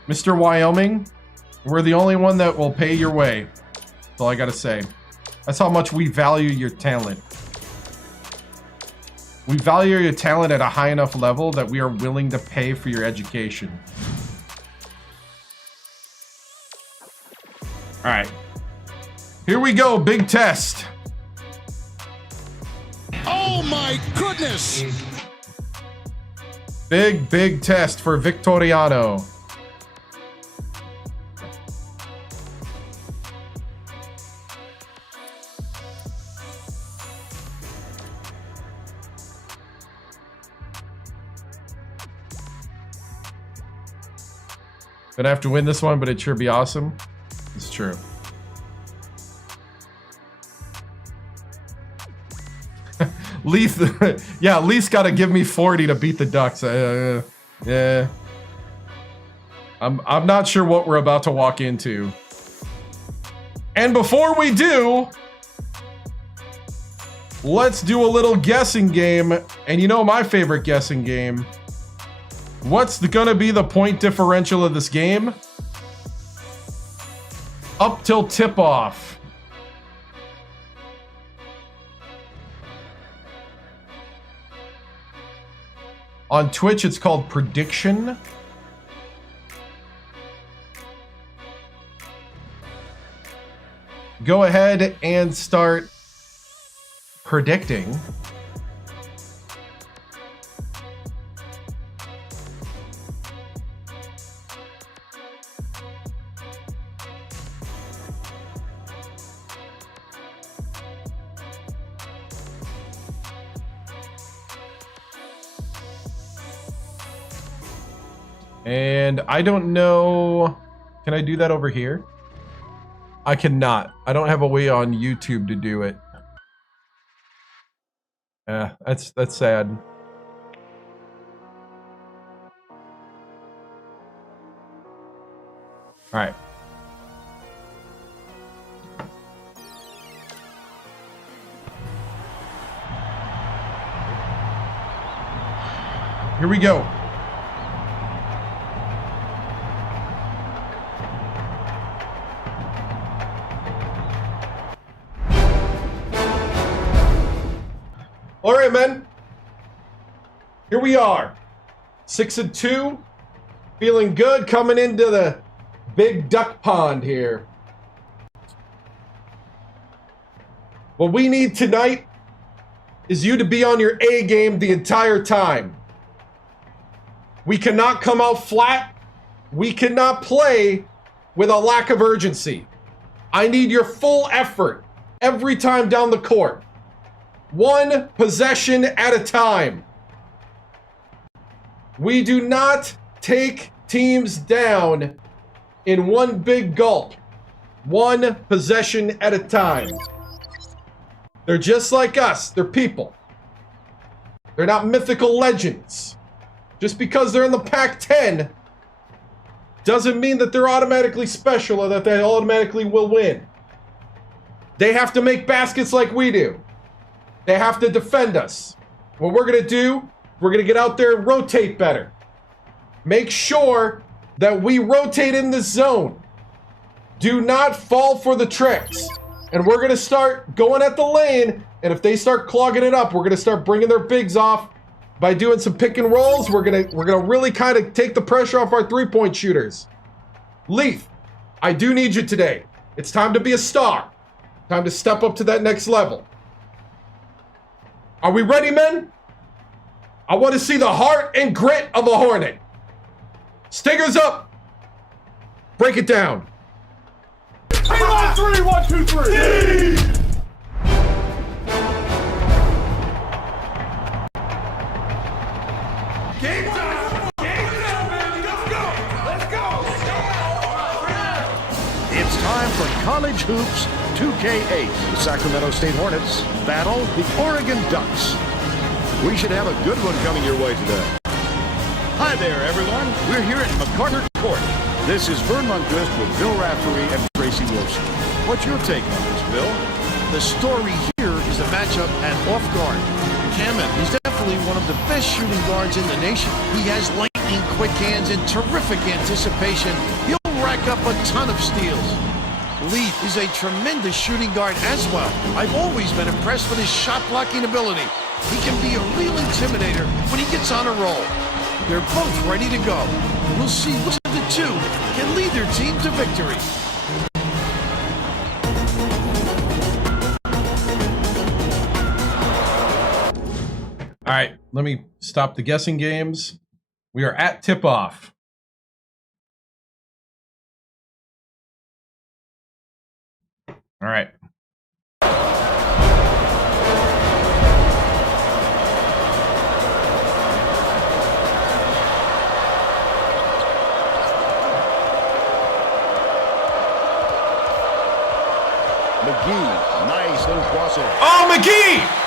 Mr. Wyoming, we're the only one that will pay your way. That's all I gotta say. That's how much we value your talent. We value your talent at a high enough level that we are willing to pay for your education. All right. Here we go, big test. Oh my goodness! Big test for Victoriano. Gonna have to win this one, but it sure be awesome. It's true. Leith, yeah, Leith's got to give me 40 to beat the Ducks. Yeah, I'm not sure what we're about to walk into. And before we do, let's do a little guessing game. And you know my favorite guessing game. What's gonna be the point differential of this game? Up till tip-off. On Twitch, it's called prediction. Go ahead and start predicting. And I don't know, can I do that over here? I cannot. I don't have a way on YouTube to do it. That's sad. All right. Here we go. All right, men. Here we are. 6-2. Feeling good coming into the big duck pond here. What we need tonight is you to be on your A game the entire time. We cannot come out flat. We cannot play with a lack of urgency. I need your full effort every time down the court. One possession at a time. We do not take teams down in one big gulp. One possession at a time. They're just like us. They're people. They're not mythical legends. Just because they're in the Pac-10 doesn't mean that they're automatically special or that they automatically will win. They have to make baskets like we do. They have to defend us. What we're going to do, we're going to get out there and rotate better. Make sure that we rotate in the zone. Do not fall for the tricks. And we're going to start going at the lane. And if they start clogging it up, we're going to start bringing their bigs off by doing some pick and rolls. We're going to really kind of take the pressure off our three-point shooters. Leith, I do need you today. It's time to be a star. Time to step up to that next level. Are we ready, men? I want to see the heart and grit of a Hornet. Stingers up. Break it down. 3-on-3, 1, 2, 3. Game time. Game time, baby. Let's go. Let's go. It's time for College Hoops 2K8. The Sacramento State Hornets battle the Oregon Ducks. We should have a good one coming your way today. Hi there, everyone. We're here at MacArthur Court. This is Vern Lundquist with Bill Raftery and Tracy Wilson. What's your take on this, Bill? The story here is the matchup at off guard. Hammond is definitely one of the best shooting guards in the nation. He has length lightning quick hands and terrific anticipation. He'll rack up a ton of steals. Leaf is a tremendous shooting guard as well. I've always been impressed with his shot blocking ability. He can be a real intimidator when he gets on a roll. They're both ready to go. We'll see which of the two can lead their team to victory. All right, let me stop the guessing games. We are at tip-off. All right. McGee, nice little crossover. Oh, McGee!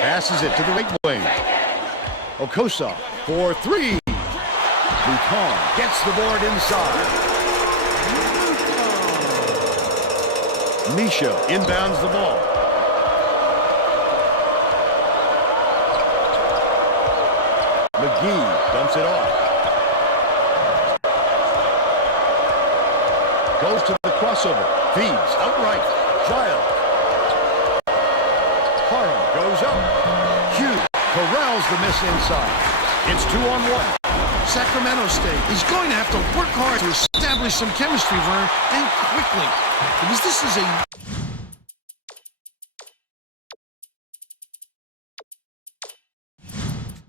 Passes it to the right wing. Okosa for three. Buchinger gets the board inside. Misha inbounds the ball. McGee dumps it off. Goes to the crossover. Feeds outright. Giles. Parham goes up. Hughes corrals the miss inside. It's 2-on-1. Sacramento State is going to have to work hard to establish some chemistry, Vern, and quickly. Because this is a...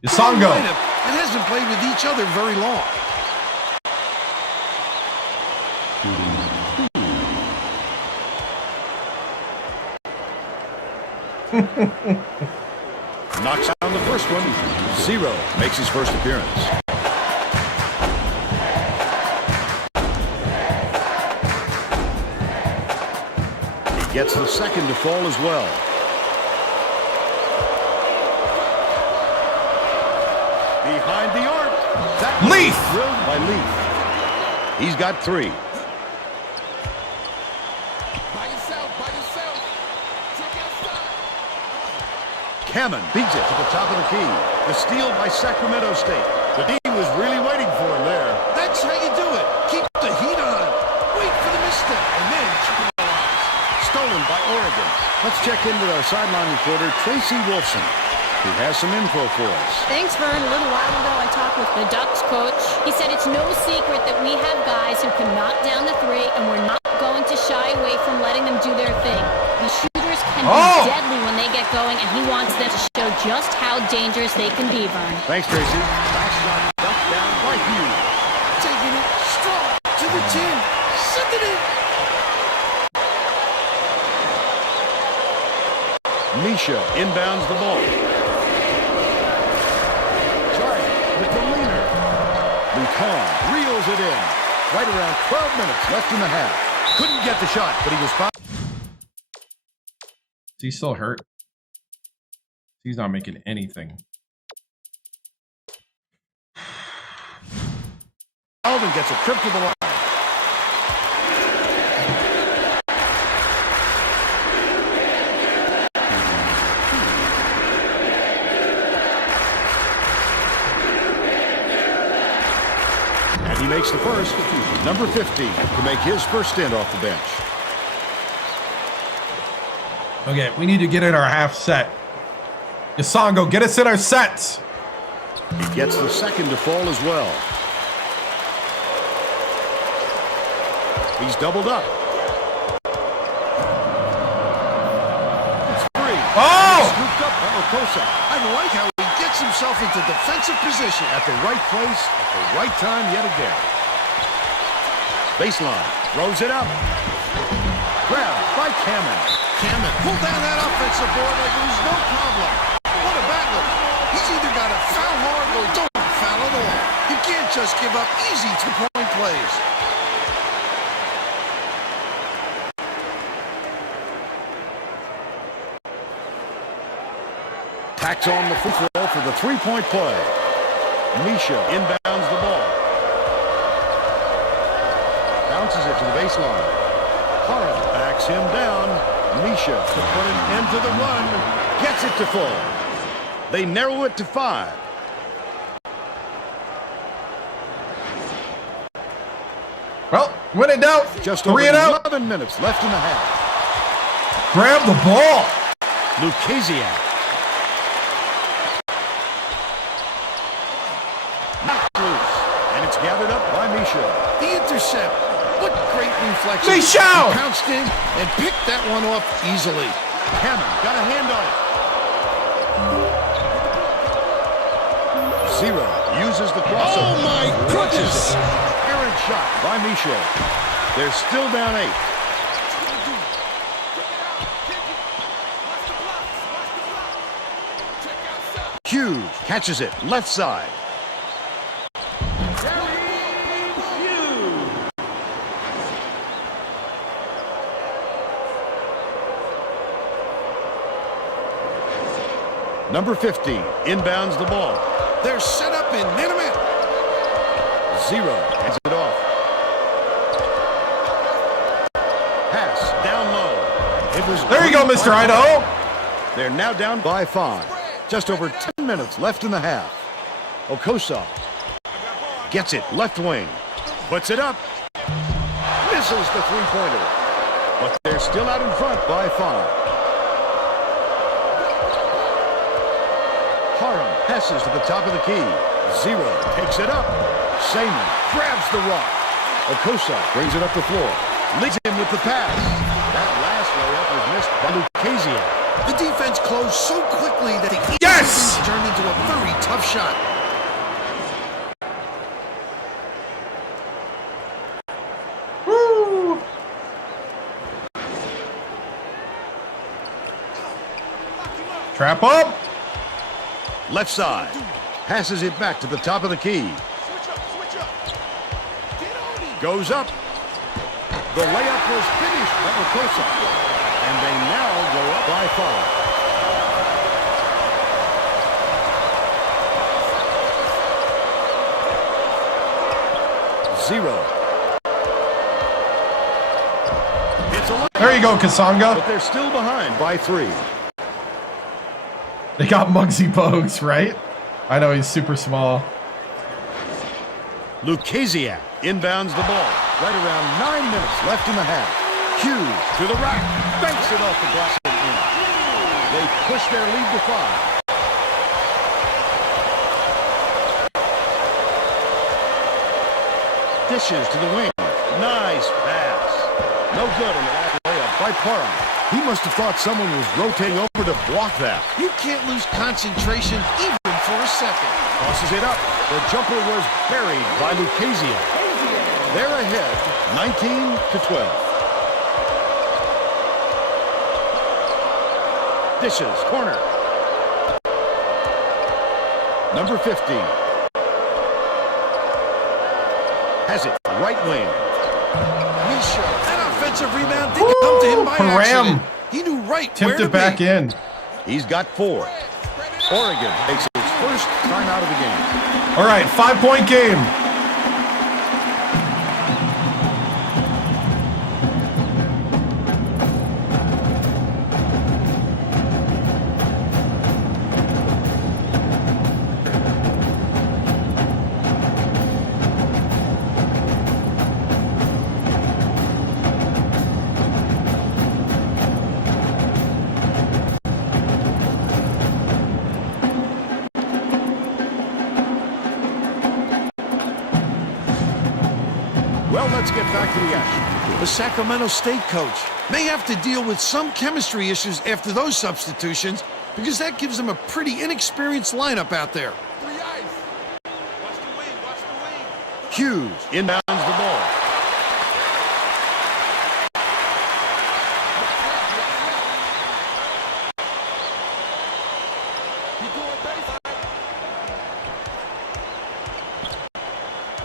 Isongo. It hasn't played with each other very long. Knocks down the first one. Zero makes his first appearance. He gets the second to fall as well. Behind the arc. That Leaf! Drilled by Leaf. He's got three. Hammond beats it to the top of the key. The steal by Sacramento State. The team was really waiting for him there. That's how you do it. Keep the heat on. Wait for the misstep and then capitalize. Stolen by Oregon. Let's check in with our sideline reporter, Tracy Wolfson, who has some info for us. Thanks, Vern. A little while ago, I talked with the Ducks coach. He said it's no secret that we have guys who can knock down the three, and we're not going to shy away from letting them do their thing. The shooters can be deadly when they get going, and he wants them to show just how dangerous they can be, Vern. Thanks, Tracy. Last shot dumped down by Hughes. Taking it strong to the tin. Send it in. Misha inbounds the ball. Giles with the leaner. Buchinger reels it in. Right around 12 minutes left in the half. Couldn't get the shot, but he was fine. Is he still hurt? He's not making anything. Alvin gets a trip to the line. And he makes the first, number 50, to make his first stint off the bench. Okay, we need to get in our half set. Isongo, get us in our sets. He gets the second to fall as well. He's doubled up. It's three. Oh! Scooped up by Okosa. I like how he gets himself into defensive position. At the right place, at the right time yet again. Baseline. Throws it up. Grabbed by Hammond. Hammond pulled down that offensive board like it was no problem. What a battle. He's either got to foul hard or don't foul at all. You can't just give up easy two-point plays. Tacks on the free throw for the three-point play. Misha inbounds the ball. Bounces it to the baseline. Parham backs him down. Misha to put an end to the run. Gets it to full. They narrow it to 5. Well, when in doubt, just over 11 minutes left in the half. Grab the ball. Lucasiak. Knocked loose. And it's gathered up by Misha. The intercept. What great reflexes. Misha! He pounced in and picked that one off easily. Cannon got a hand on it. 0 uses the crossover. Oh my goodness! Errant shot by Misha. They're still down 8. Hughes catches it left side. Number 15 inbounds the ball. They're set up in minute. 0 hands it off. Pass down low. It was there you go, Mr. Idaho. They're now down by 5. Just over 10 minutes left in the half. Okosa gets it left wing. Puts it up. Misses the three-pointer. But they're still out in front by 5. Harum passes to the top of the key. 0 takes it up. Seaman grabs the rock. Okosa brings it up the floor. Leads him with the pass. That last layup was missed by Lucasiak. The defense closed so quickly that the yes! turned into a very tough shot. Woo! Trap up. Left side. Passes it back to the top of the key. Goes up. The layup was finished by Okosa. And they now go up by 5. 0. There you go, Kasanga. But they're still behind by 3. They got Muggsy Bogues, right? I know he's super small. Lucasiak inbounds the ball. Right around 9 minutes left in the half. Hughes to the rack. Banks it off the glass and in. They push their lead to 5. Dishes to the wing. Nice pass. No good on the last layup by Parham. He must have thought someone was rotating over to block that. You can't lose concentration even for a second. Tosses it up. The jumper was buried by Lucasiak. They're ahead, 19-12. Dishes, corner. Number 15. Has it, right wing. Misha, that offensive rebound didn't come to him by accident. He knew right where to Tipped it back in. He's got 4. Oregon takes its first time out of the game. All right, 5-point game. Well, let's get back to the action. The Sacramento State coach may have to deal with some chemistry issues after those substitutions because that gives them a pretty inexperienced lineup out there. Hughes inbounds the ball.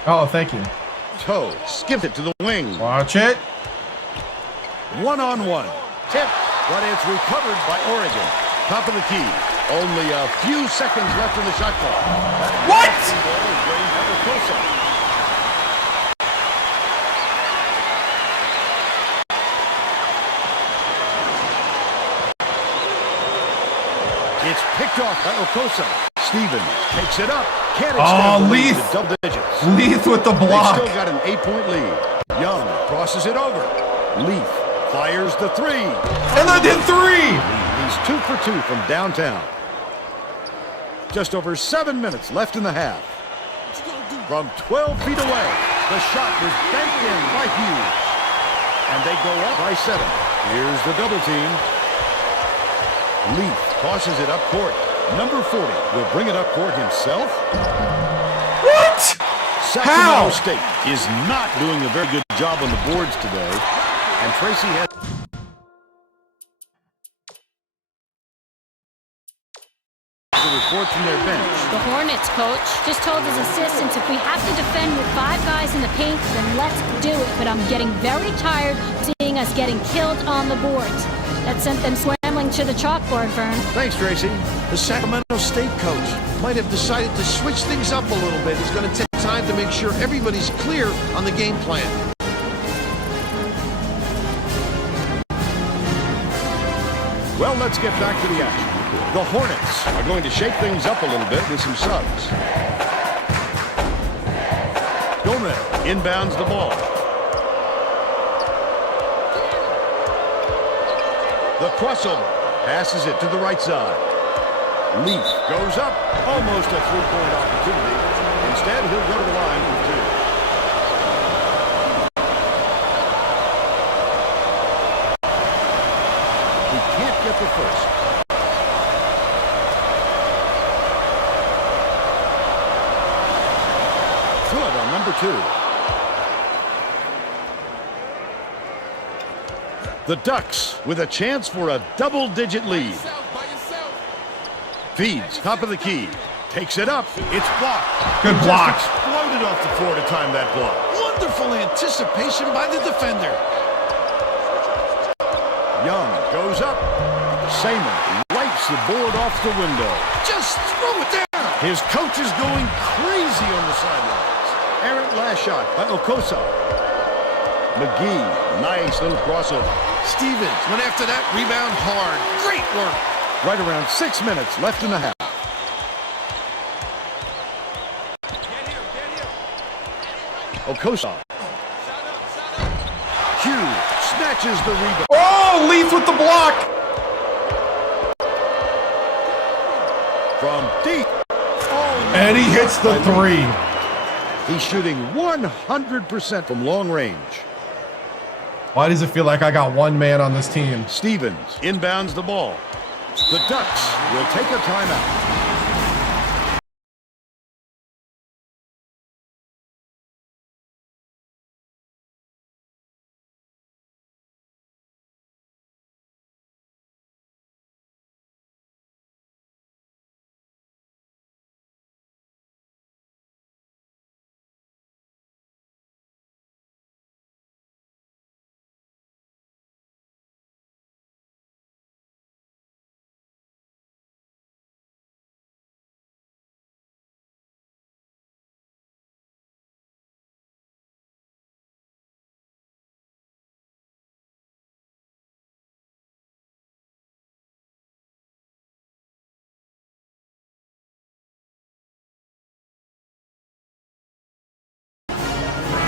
Oh, thank you. Toe skipped it to the wing. Watch it. One-on-one. Tip, but it's recovered by Oregon. Top of the key. Only a few seconds left in the shot clock. What? It's picked off by Okosa. Stevens takes it up. Can't extend the lead to double digits. Leith with the block. They've still got an 8-point lead. Young crosses it over. Leith fires the three. And then did three. He's 2 for 2 from downtown. Just over 7 minutes left in the half. From 12 feet away, the shot was banked in by Hughes. And they go up by 7. Here's the double team. Leith tosses it up court. Number 40 will bring it up court himself. What? Sacramento State is not doing a very good job on the boards today. And Tracy has... a report from their bench. The Hornets coach just told his assistants, if we have to defend with 5 guys in the paint, then let's do it. But I'm getting very tired of seeing us getting killed on the boards. That sent them scrambling to the chalkboard, Vern. Thanks, Tracy. The Sacramento State coach might have decided to switch things up a little bit. It's going to take time to make sure everybody's clear on the game plan. Well, let's get back to the action. The Hornets are going to shake things up a little bit with some subs. Gomez inbounds the ball. The crossover passes it to the right side. Leith goes up, almost a three-point opportunity. Instead, he'll go to the line for 2. He can't get the first. Good on number 2. The Ducks with a chance for a double-digit lead. Feeds, top of the key. Takes it up. It's blocked. Good block. Just exploded off the floor to time that block. Wonderful anticipation by the defender. Young goes up. Seaman wipes the board off the window. Just throw it down. His coach is going crazy on the sidelines. Errant last shot by Okosa. McGee, nice little crossover. Stevens went after that rebound hard. Great work. Right around 6 minutes left in the half. Okosa. Hughes snatches the rebound. Oh, Leith with the block. From deep. Oh, And he hits the three. He's shooting 100% from long range. Why does it feel like I got one man on this team? Stevens inbounds the ball. The Ducks will take a timeout.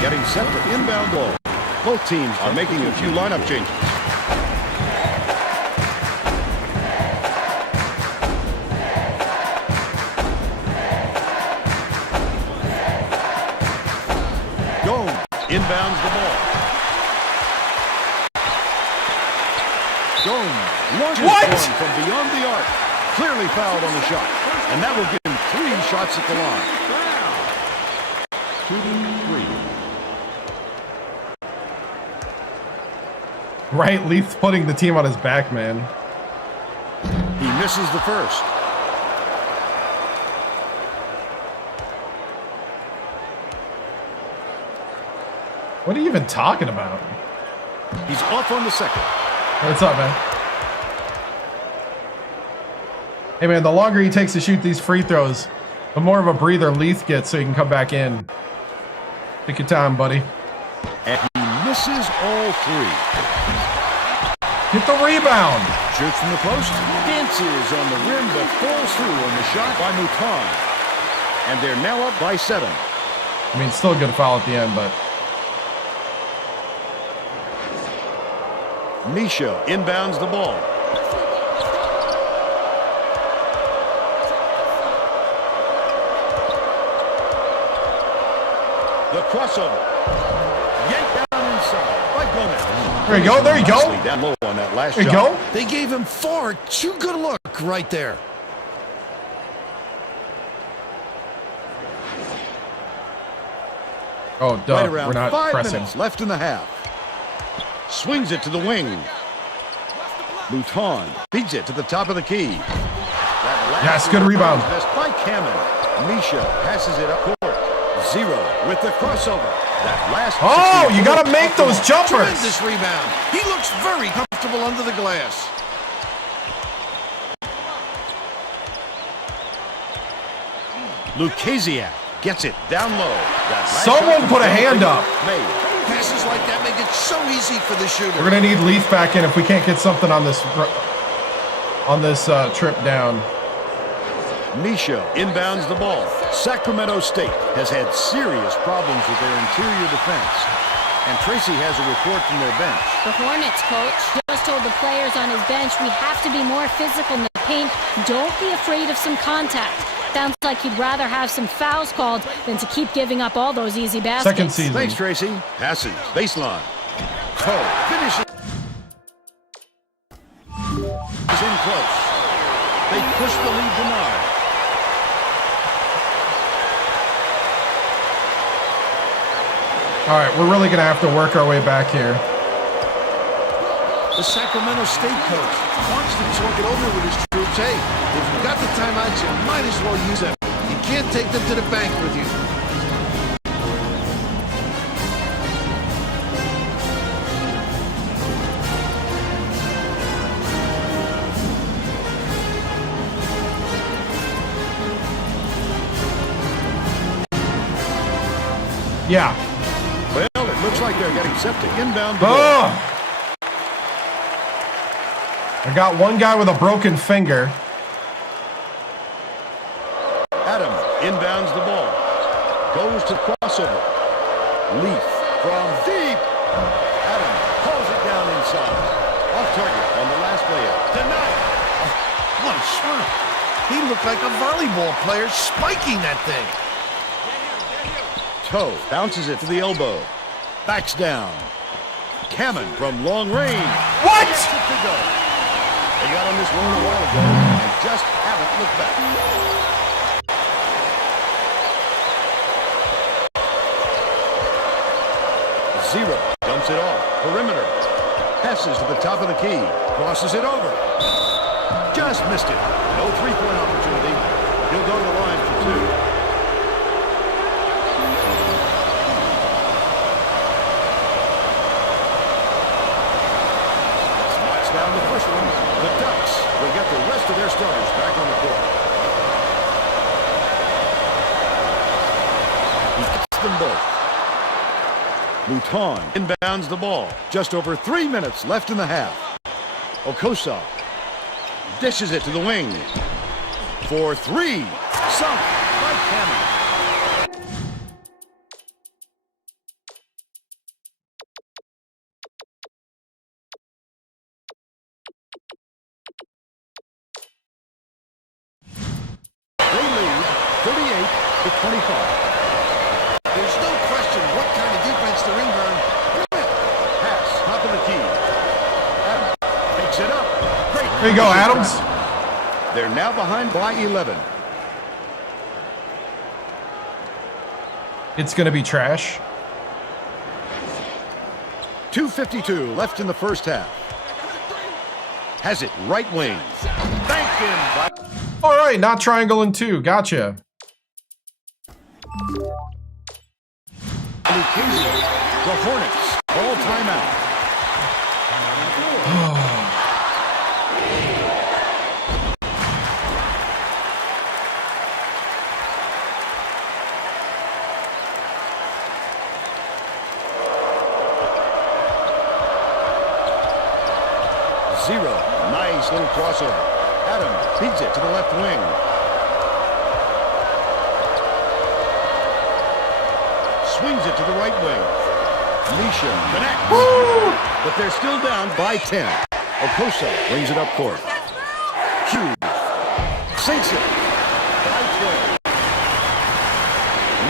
Getting set to inbound ball. Both teams are making a few lineup changes. Gomes inbounds the ball. Gomes launches one from beyond the arc. Clearly fouled on the shot. And that will give him 3 shots at the line. 2-3. Right, Leith's putting the team on his back, man. He misses the first. What are you even talking about? He's off on the second. What's up, man? Hey, man, the longer he takes to shoot these free throws, the more of a breather Leith gets so he can come back in. Take your time, buddy. And he misses all 3. Get the rebound. Shoots from the post. Dances on the rim, but falls through on the shot by Mouton. And they're now up by 7. I mean, still a good foul at the end, but... Misha inbounds the ball. The crossover. Yanked down inside by Gomez. There you go, there you go. Down low on that last there you shot. go. They gave him far too good a look right there. Oh, duh. Right around We're not 5 pressing. minutes left in the half. Swings it to the wing. Mouton feeds it to the top of the key. Yes, good rebound. Missed by Kamen. Misha passes it up court. 0 with the crossover. That last. Oh, you got to make those jumpers. Tremendous rebound. He looks very comfortable under the glass. Lucasiak gets it down low. Someone put a hand up. Passes like that make it so easy for the shooter. We're going to need Leaf back in if we can't get something on this trip down. Misha inbounds the ball. Sacramento State has had serious problems with their interior defense. And Tracy has a report from their bench. The Hornets coach just told the players on his bench, we have to be more physical in the paint. Don't be afraid of some contact. Sounds like he'd rather have some fouls called than to keep giving up all those easy baskets. Second season. Thanks, Tracy. Passes. Baseline. Toe. Finishes. Is in close. They push the lead to 9. All right, we're really going to have to work our way back here. The Sacramento State coach wants to talk it over with his troops. Hey, if you got the timeouts, you might as well use them. You can't take them to the bank with you. Yeah. Well, it looks like they're getting set to inbound the ball. I got one guy with a broken finger. Adam inbounds the ball. Goes to crossover. Leaf from deep. Adam pulls it down inside. Off target on the last layup. Denied. Oh, what a shot. He looked like a volleyball player spiking that thing. Toe bounces it to the elbow. Backs down. Kamen from long range. What? Gets it to go. They got on this one a while ago and just haven't looked back. Zero dumps it off. Perimeter. Passes to the top of the key. Crosses it over. Just missed it. No three-point opportunity. He'll go to the line for 2. Down the first one. The Ducks will get the rest of their starters back on the court. He gets them both. Mouton inbounds the ball. Just over 3 minutes left in the half. Okosa dishes it to the wing. For 3. Sunk by Kamen. They lead 38-25. There's no question what kind of defense they're in, Vern. Pass, top of the key. Adams picks it up. Great. There you go, Adams. They're now behind by 11. It's going to be trash. 2:52 left in the first half. Has it right wing. Banked in by... All right, not triangle in 2. Gotcha. The Hornets all timeout. 0. Nice little crossover. Adam feeds it to the left wing. Swings it to the right wing. Misha connects. Woo! But they're still down by 10. Okosa brings it up court. Hughes sinks it. By 12.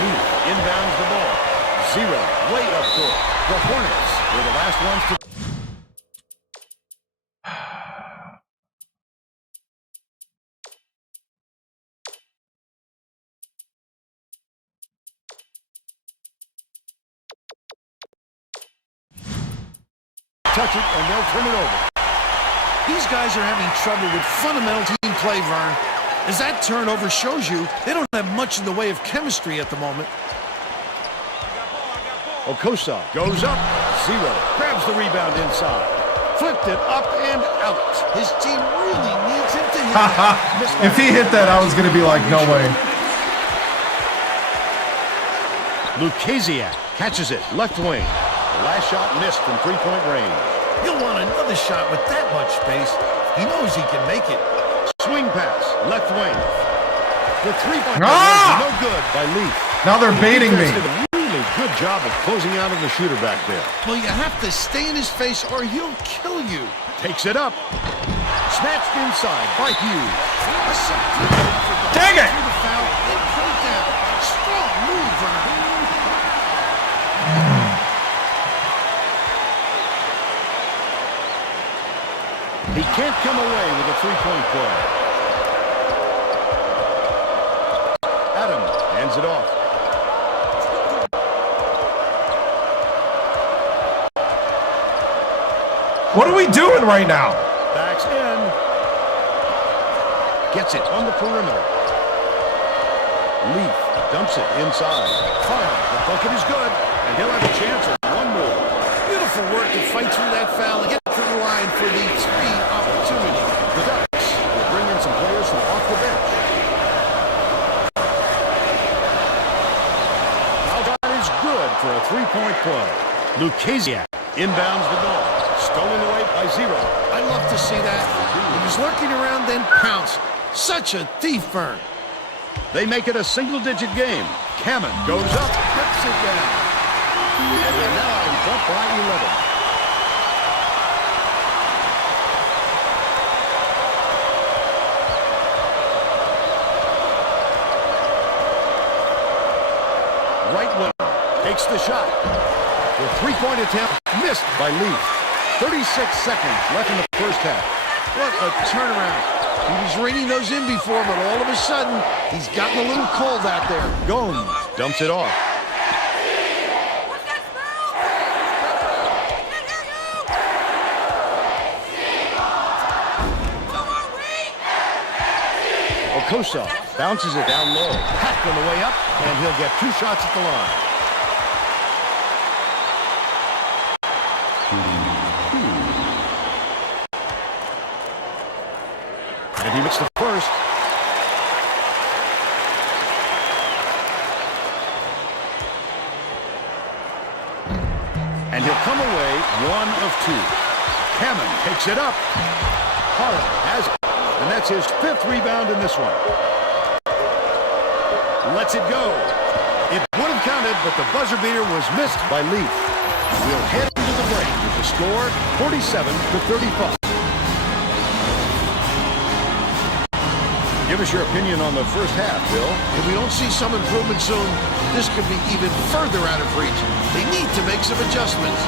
Lee inbounds the ball. 0. Way up court. The Hornets were the last ones to... touch it, and they'll turn it over. These guys are having trouble with fundamental team play, Vern. As that turnover shows you, they don't have much in the way of chemistry at the moment. Okosa goes up. 0. Grabs the rebound inside. Flipped it up and out. His team really needs him to hit. If he hit that, I was going to be like, no way. Lucasiak catches it. Left wing. The last shot missed from three-point range. He'll want another shot with that much space. He knows he can make it. Swing pass. Left wing. The three-point is no good by Leaf. Now they're baiting me. Did a really good job of closing out on the shooter back there. Well, you have to stay in his face or he'll kill you. Takes it up. Snatched inside by Hughes. Dang it! The foul, then put it down. Strong move, Vern. He can't come away with a three-point play. Adam hands it off. What are we doing right now? Backs in. Gets it on the perimeter. Leaf dumps it inside. Fire. The bucket is good, and he'll have a chance at one more. Beautiful work to fight through that foul and get to the line for the three opportunity. The Ducks will bring in some players from off the bench. Now that is good for a three-point play. Lucasiak inbounds the ball. Stolen away by 0. I love to see that. He was lurking around, then pounced. Such a thief, Vern. They make it a single-digit game. Cameron goes up, cuts it down. And they're now in front by 11. Right wing takes the shot. The three-point attempt missed by Leaf. 36 seconds left in the first half. What a turnaround. He was ringing those in before, but all of a sudden, he's gotten a little cold out there. Gomes dumps it off. Okosa bounces it down low. Hacked on the way up, and he'll get 2 shots at the line. And he makes the first. And he'll come away 1 of 2. Hammond takes it up. Harlan has it. And that's his 5th rebound in this one. Lets it go. It would have counted, but the buzzer beater was missed by Leaf. We'll head into the break with the score 47-35. Give us your opinion on the first half, Bill. If we don't see some improvement soon, this could be even further out of reach. They need to make some adjustments.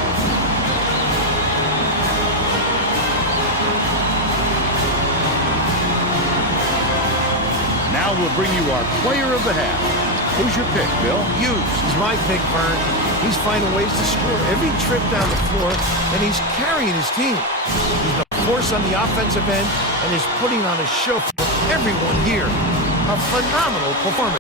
Now we'll bring you our player of the half. Who's your pick, Bill? Hughes is my pick, Vern. He's finding ways to score every trip down the floor, and he's carrying his team. He's the force on the offensive end, and is putting on a show for everyone here. A phenomenal performance.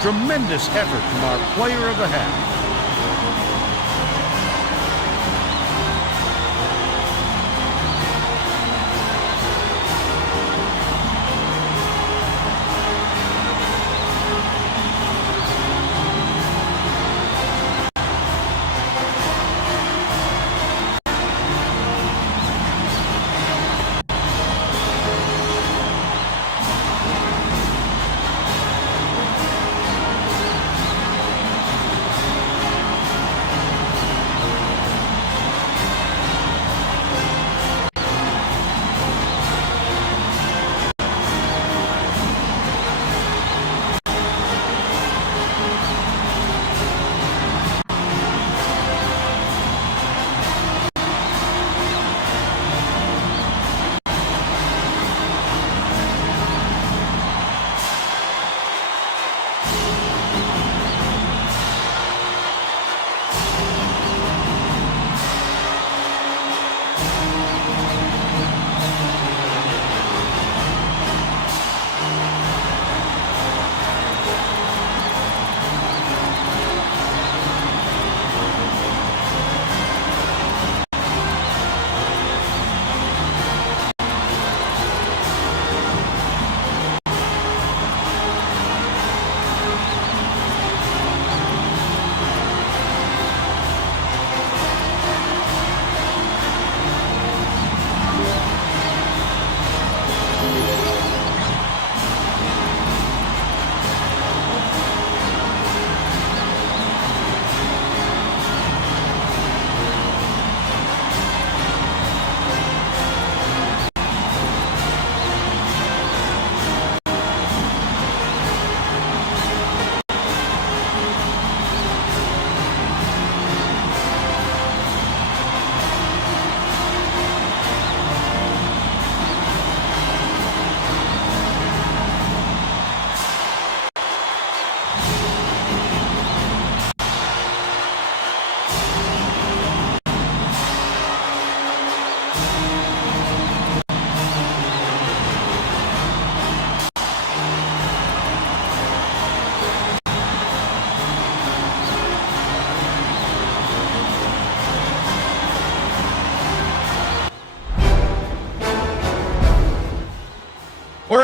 Tremendous effort from our player of the half.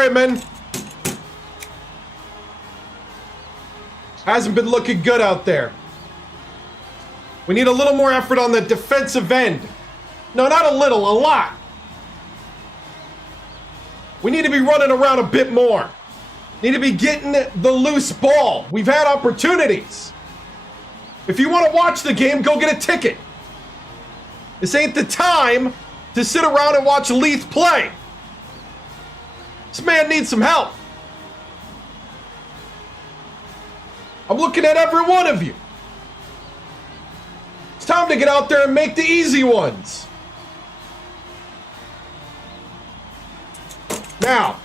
right, men. Hasn't been looking good out there. We need a little more effort on the defensive end. No, not a little, a lot. We need to be running around a bit more. Need to be getting the loose ball. We've had opportunities. If you want to watch the game, go get a ticket. This ain't the time to sit around and watch Leith play. This man needs some help. I'm looking at every one of you. It's time to get out there and make the easy ones. Now,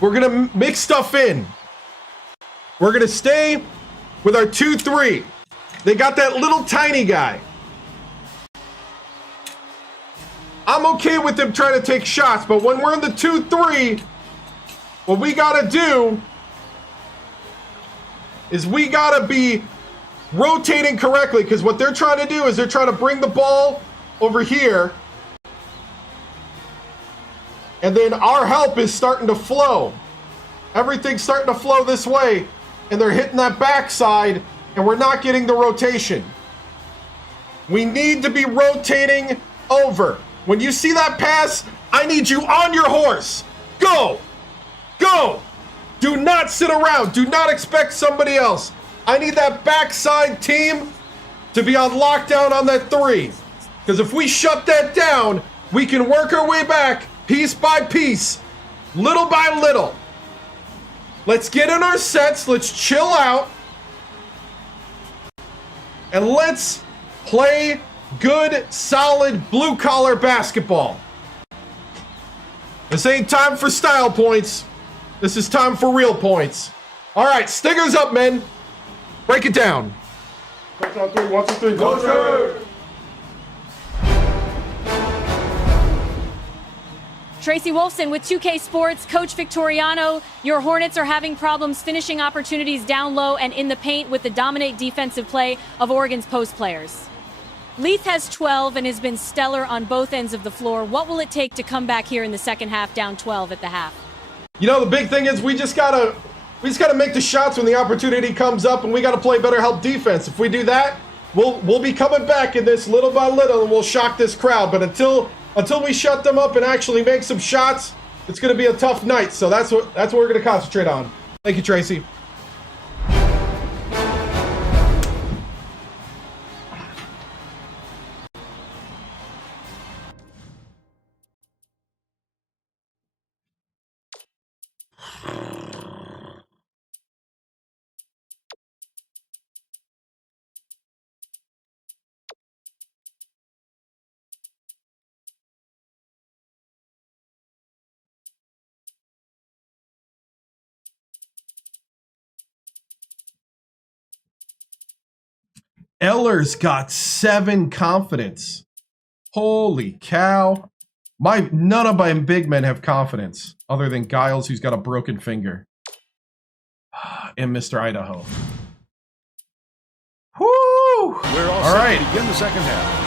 we're going to mix stuff in. We're going to stay with our 2-3. They got that little tiny guy. I'm okay with them trying to take shots, but when we're in the 2-3, what we got to do is we got to be rotating correctly, because what they're trying to do is they're trying to bring the ball over here, and then our help is starting to flow. Everything's starting to flow this way, and they're hitting that backside, and we're not getting the rotation. We need to be rotating over. When you see that pass, I need you on your horse. Go! Go! Do not sit around. Do not expect somebody else. I need that backside team to be on lockdown on that 3. Because if we shut that down, we can work our way back piece by piece, little by little. Let's get in our sets. Let's chill out. And let's play good, solid, blue-collar basketball. This ain't time for style points. This is time for real points. All right, Stingers up, men. Break it down. 1, 2, 3, 1, 2, 3, go Trey! Tracy Wolfson with 2K Sports. Coach Victoriano, your Hornets are having problems finishing opportunities down low and in the paint with the dominant defensive play of Oregon's post players. Leith has 12 and has been stellar on both ends of the floor. What will it take to come back here in the second half down 12 at the half? You know, the big thing is we just gotta make the shots when the opportunity comes up, and we gotta play better help defense. If we do that, we'll be coming back in this little by little, and we'll shock this crowd. But until we shut them up and actually make some shots, it's gonna be a tough night. So that's what we're gonna concentrate on. Thank you, Tracy. Eller's got 7 confidence. Holy cow. None of my big men have confidence other than Giles, who's got a broken finger. And Mr. Idaho. Whoo! We're all set to begin the second half.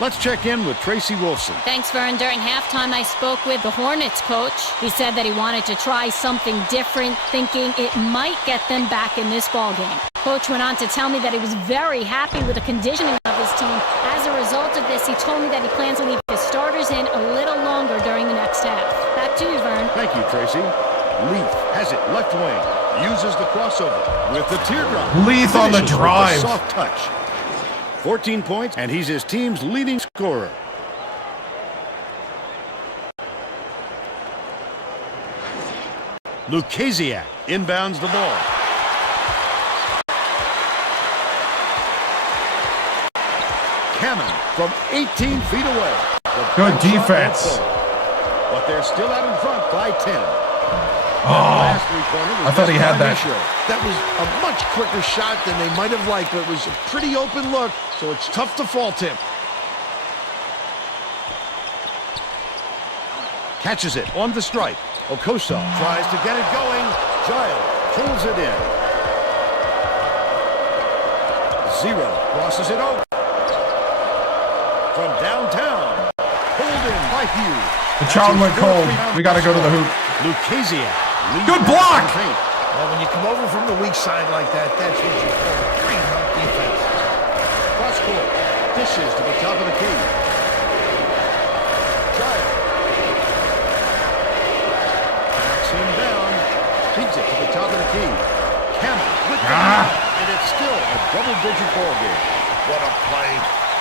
Let's check in with Tracy Wolfson. Thanks, Vern. During halftime, I spoke with the Hornets coach. He said that he wanted to try something different, thinking it might get them back in this ballgame. Coach went on to tell me that he was very happy with the conditioning of his team. As a result of this, he told me that he plans to leave his starters in a little longer during the next half. Back to you, Vern. Thank you, Tracy. Leith has it left wing. Uses the crossover with the teardrop. Leith on the drive. Soft touch. 14 points, and he's his team's leading scorer. Lukasiak inbounds the ball. Cannon from 18 feet away. Good defense. But they're still out in front by 10. I thought he had that. That was a much quicker shot than they might have liked, but it was a pretty open look, so it's tough to fault him. Catches it on the stripe. Okosa tries to get it going. Giles pulls it in. 0 crosses it over. From downtown. Pulled in by Hughes. The child went cold. We got to go to the hoop. Lucchese. Good block! Well, when you come over from the weak side like that, that's what you call great help defense. Cross court. Dishes to the top of the key. Giant. Backs him down. Feeds it to the top of the key. Cameron with the and it's still a double-digit ball game. What a play.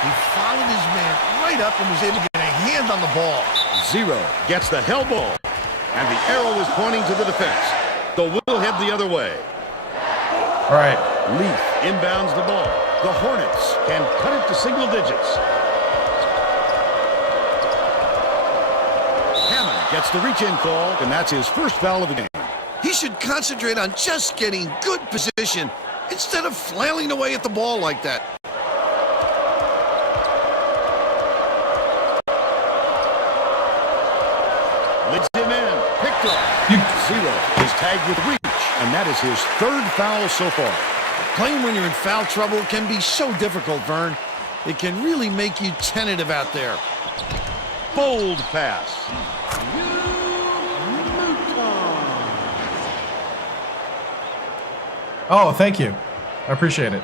He followed his man right up and was able to get a hand on the ball. 0 gets the hell ball. And the arrow is pointing to the defense. So we'll head the other way. All right. Leaf inbounds the ball. The Hornets can cut it to single digits. Hammond gets the reach-in call, and that's his first foul of the game. He should concentrate on just getting good position instead of flailing away at the ball like that. Leads him in. Picked up. 0 is tagged with reach, and that is his third foul so far. Playing when you're in foul trouble can be so difficult, Vern. It can really make you tentative out there. Bold pass. Oh, thank you. I appreciate it.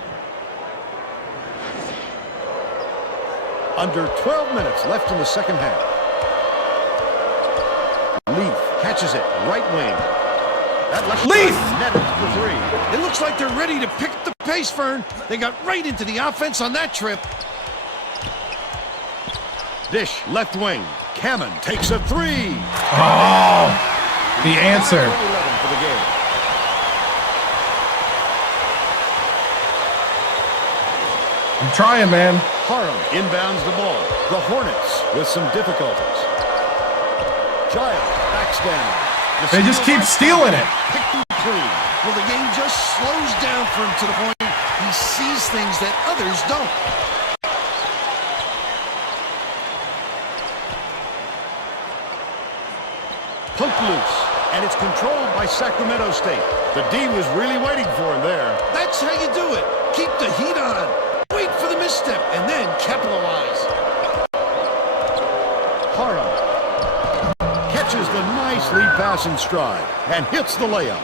Under 12 minutes left in the second half. Leaf catches it, right wing. That left Leaf! Netted for 3. It looks like they're ready to pick the pace, Vern. They got right into the offense on that trip. Dish, left wing. Cameron takes a 3. Oh, the answer. 11 for the game. I'm trying, man. Harum inbounds the ball. The Hornets with some difficulties. Giles backs down. They just keep stealing it. Well, the game just slows down for him to the point he sees things that others don't. Poked loose, and it's controlled by Sacramento State. The D was really waiting for him there. That's how you do it. Keep the heat on. Wait for the misstep, and then capitalize. Harum catches the nice lead pass in stride and hits the layup.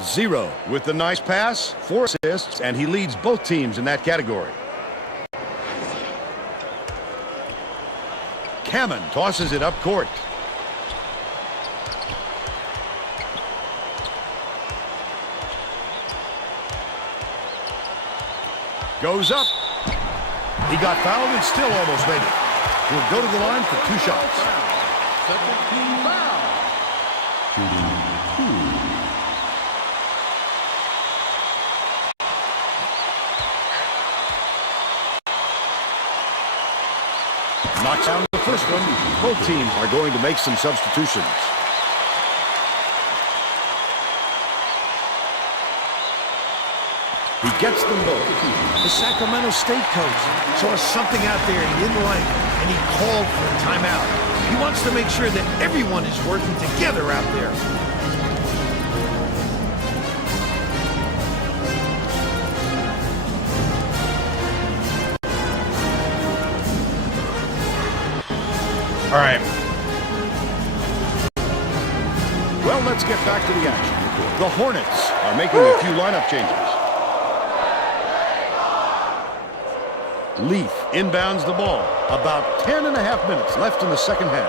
0 with the nice pass, 4 assists, and he leads both teams in that category. Cameron tosses it up court. Goes up. He got fouled and still almost made it. He'll go to the line for 2 shots. Knocks down the first one. Both teams are going to make some substitutions. He gets them both. The Sacramento State coach saw something out there he didn't like, and he called for a timeout. He wants to make sure that everyone is working together out there. All right. Well, let's get back to the action. The Hornets are making a few lineup changes. Leaf inbounds the ball. About 10.5 minutes left in the second half.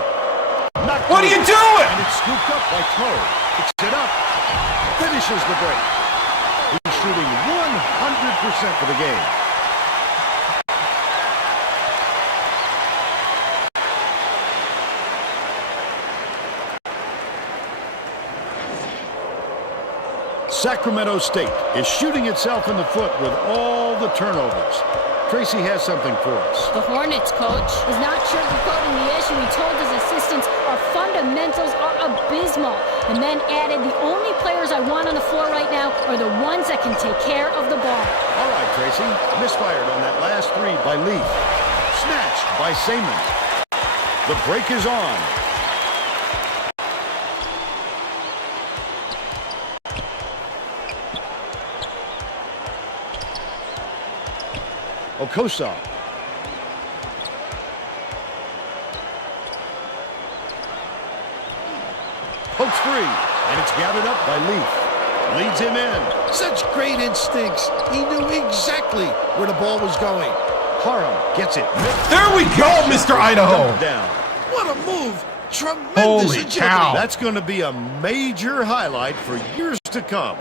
What are you doing? And it's scooped up by Toe. Picks it up. Finishes the break. He's shooting 100% for the game. Sacramento State is shooting itself in the foot with all the turnovers. Tracy has something for us. The Hornets coach is not sugarcoating the issue. He told his assistants our fundamentals are abysmal, and then added, the only players I want on the floor right now are the ones that can take care of the ball. All right, Tracy. Misfired on that last 3 by Leaf. Snatched by Seaman. The break is on. Okosa. Pokes free, and it's gathered up by Leaf. Leads him in. Such great instincts. He knew exactly where the ball was going. Harum gets it. There we go, Mr. Idaho. Down. What a move. Tremendous Holy agility. cow. That's going to be a major highlight for years to come.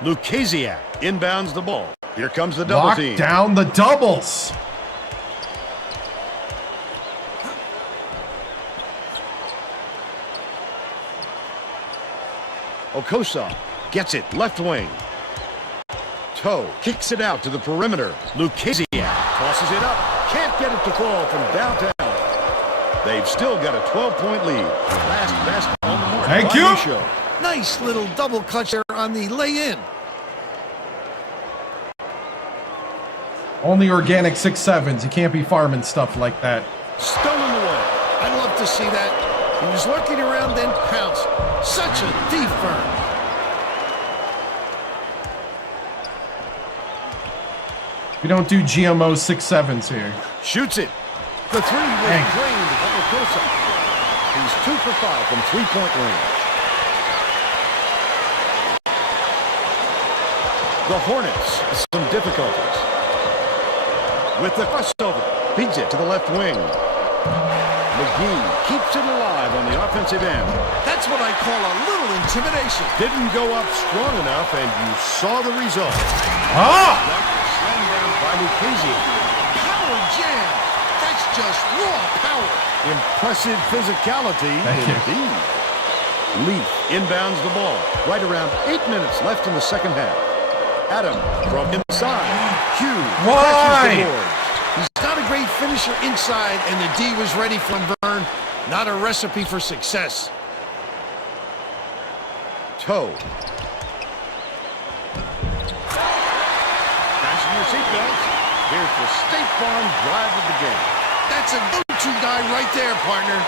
Lucasiak inbounds the ball. Here comes the double Lock team. down the doubles. Okosa gets it, left wing. Toe kicks it out to the perimeter. Lucasiak tosses it up. Can't get it to fall from downtown. They've still got a 12-point lead. Last basket on the mark. Thank you. Michaud. Nice little double clutch there on the lay-in. Only organic 6'7s. You can't be farming stuff like that. Stolen away. I'd love to see that. He was lurking around, then pounced. Such a deep burn. We don't do GMO 6'7s here. Shoots it. The three was Dang. drained by Okosa. He's 2 for 5 from three-point range. The Hornets, some difficulties. With the crossover, feeds it to the left wing. McGee keeps it alive on the offensive end. That's what I call a little intimidation. Didn't go up strong enough, and you saw the result. Ah! Slammed down by Lucasiak. Power jam. That's just raw power. Impressive physicality Thank you. indeed. Leaf inbounds the ball. Right around 8 minutes left in the second half. Adam from inside. Hugh Why? crashes the board. He's not a great finisher inside, and the D was ready for him. Burn. Not a recipe for success. Toe. Fasten your seatbelts. Here's the State Farm drive of the game. That's a go-to guy right there, partner.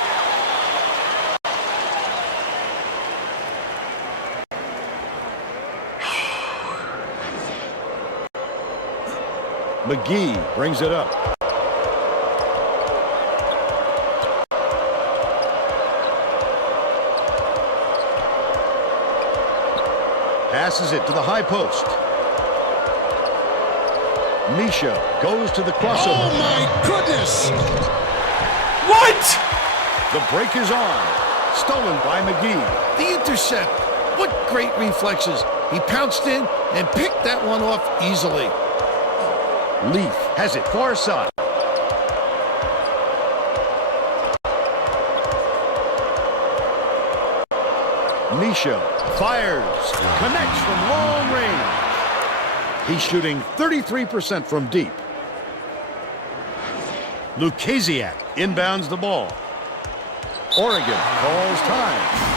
McGee brings it up. Passes it to the high post. Misha goes to the crossover. Oh, my goodness. What? The break is on. Stolen by McGee. The intercept. What great reflexes. He pounced in and picked that one off easily. Leaf has it far side. Misha fires, connects from long range. He's shooting 33% from deep. Lucasiak inbounds the ball. Oregon calls time.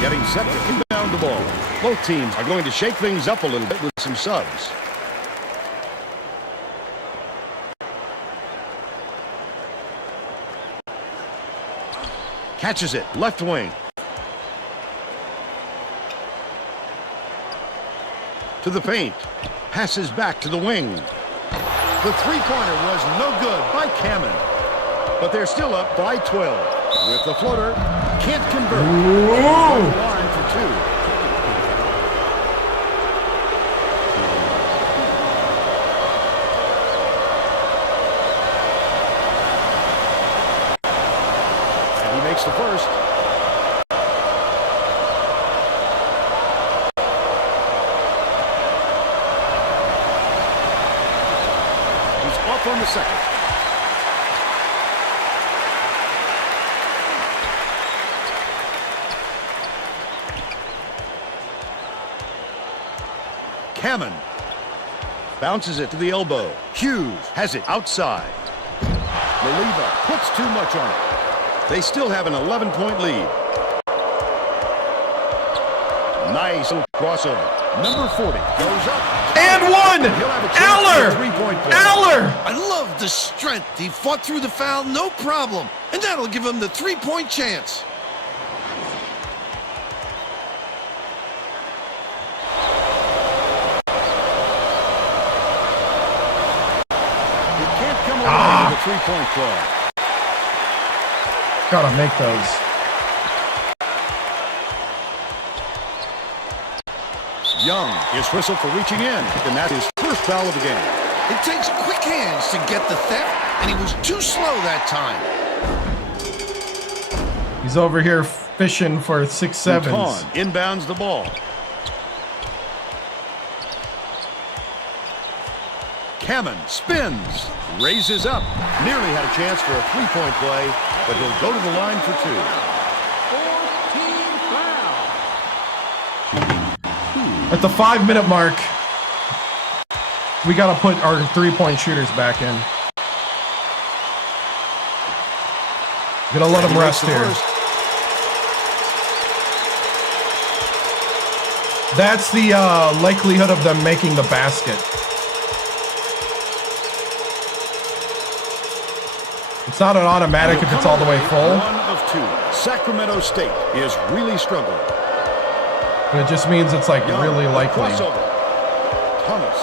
Getting set to inbound the ball. Both teams are going to shake things up a little bit with some subs. Catches it, left wing. To the paint. Passes back to the wing. The three-pointer was no good by Kamen. But they're still up by 12. With the floater, can't convert. Line for two. And he makes the first. He's off on the second. Hammond bounces it to the elbow. Hughes has it outside. Maliva puts too much on it. They still have an 11-point lead. Nice crossover. Number 40 goes up. And one! Aller! Aller! I love the strength. He fought through the foul, no problem. And that'll give him the three-point chance. The three-point play. Gotta make those. Young is whistled for reaching in, and that's his first foul of the game. It takes quick hands to get the theft, and he was too slow that time. He's over here fishing for 6-7s. Inbounds the ball. Hammond spins, raises up, nearly had a chance for a three-point play, but he'll go to the line for two. 14 foul. At the 5-minute mark, we got to put our three-point shooters back in. Gonna let them rest here. That's the likelihood of them making the basket. It's not an automatic if it's all the way full. One of two. Sacramento State is really struggling. But it just means it's like really likely. Crossover. Thomas.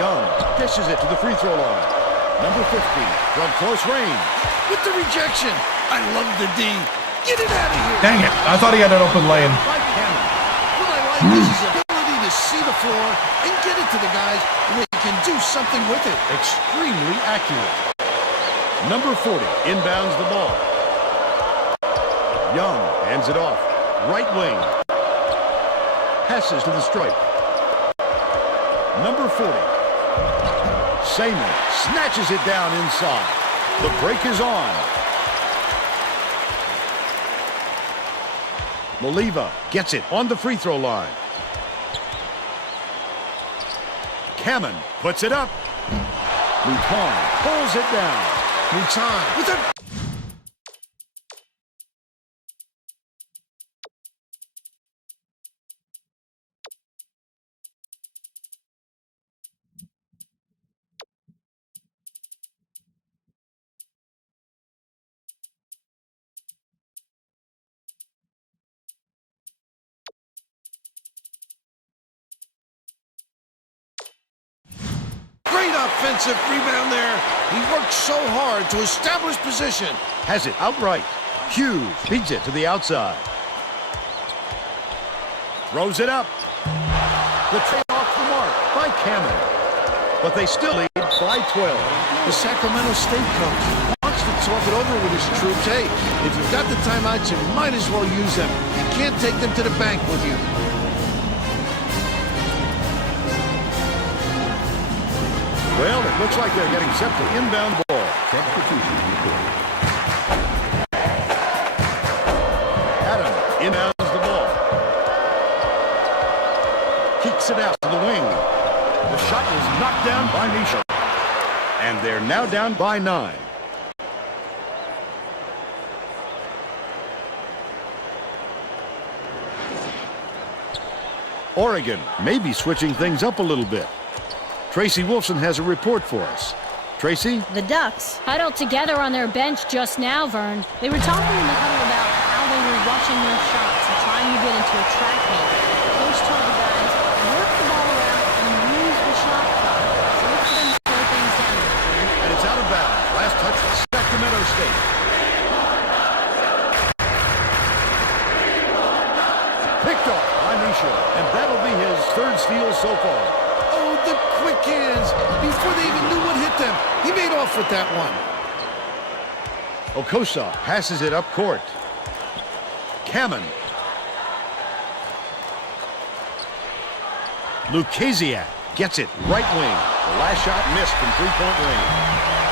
Young dishes it to the free throw line. Number 50 from close range. With the rejection. I love the D. Get it out of here. Dang it. I thought he had an open lane. What I like is his ability to see the floor and get it to the guys and they can do something with it. Extremely accurate. Number 40 inbounds the ball. Young hands it off. Right wing. Passes to the stripe. Number 40. Saman snatches it down inside. The break is on. Maliva gets it on the free throw line. Hammond puts it up. Mouton pulls it down. Mouton with a... offensive rebound there. He worked so hard to establish position. Has it outright. Hughes feeds it to the outside. Throws it up. The trade off the mark by Cameron. But they still lead by 12. The Sacramento State coach wants to talk it over with his troops. Hey, if you've got the timeouts, you might as well use them. You can't take them to the bank with you. Well, it looks like they're getting set to inbound ball. Adam inbounds the ball. Kicks it out to the wing. The shot is knocked down by Misha. And they're now down by 9. Oregon may be switching things up a little bit. Tracy Wolfson has a report for us. Tracy? The Ducks huddled together on their bench just now, Vern. They were talking in the huddle about how they were rushing their shots and trying to get into a track meet. Coach told the guys, work the ball around and use the shot clock. So look for them to slow things down. And it's out of bounds. Last touch of Sacramento State. Picked off by Misha, and that'll be his third steal so far. Oh, the quick hands. Before they even knew what hit them, he made off with that one. Okosa passes it up court. Kamen. Lucasiak gets it right wing. The last shot missed from three-point range.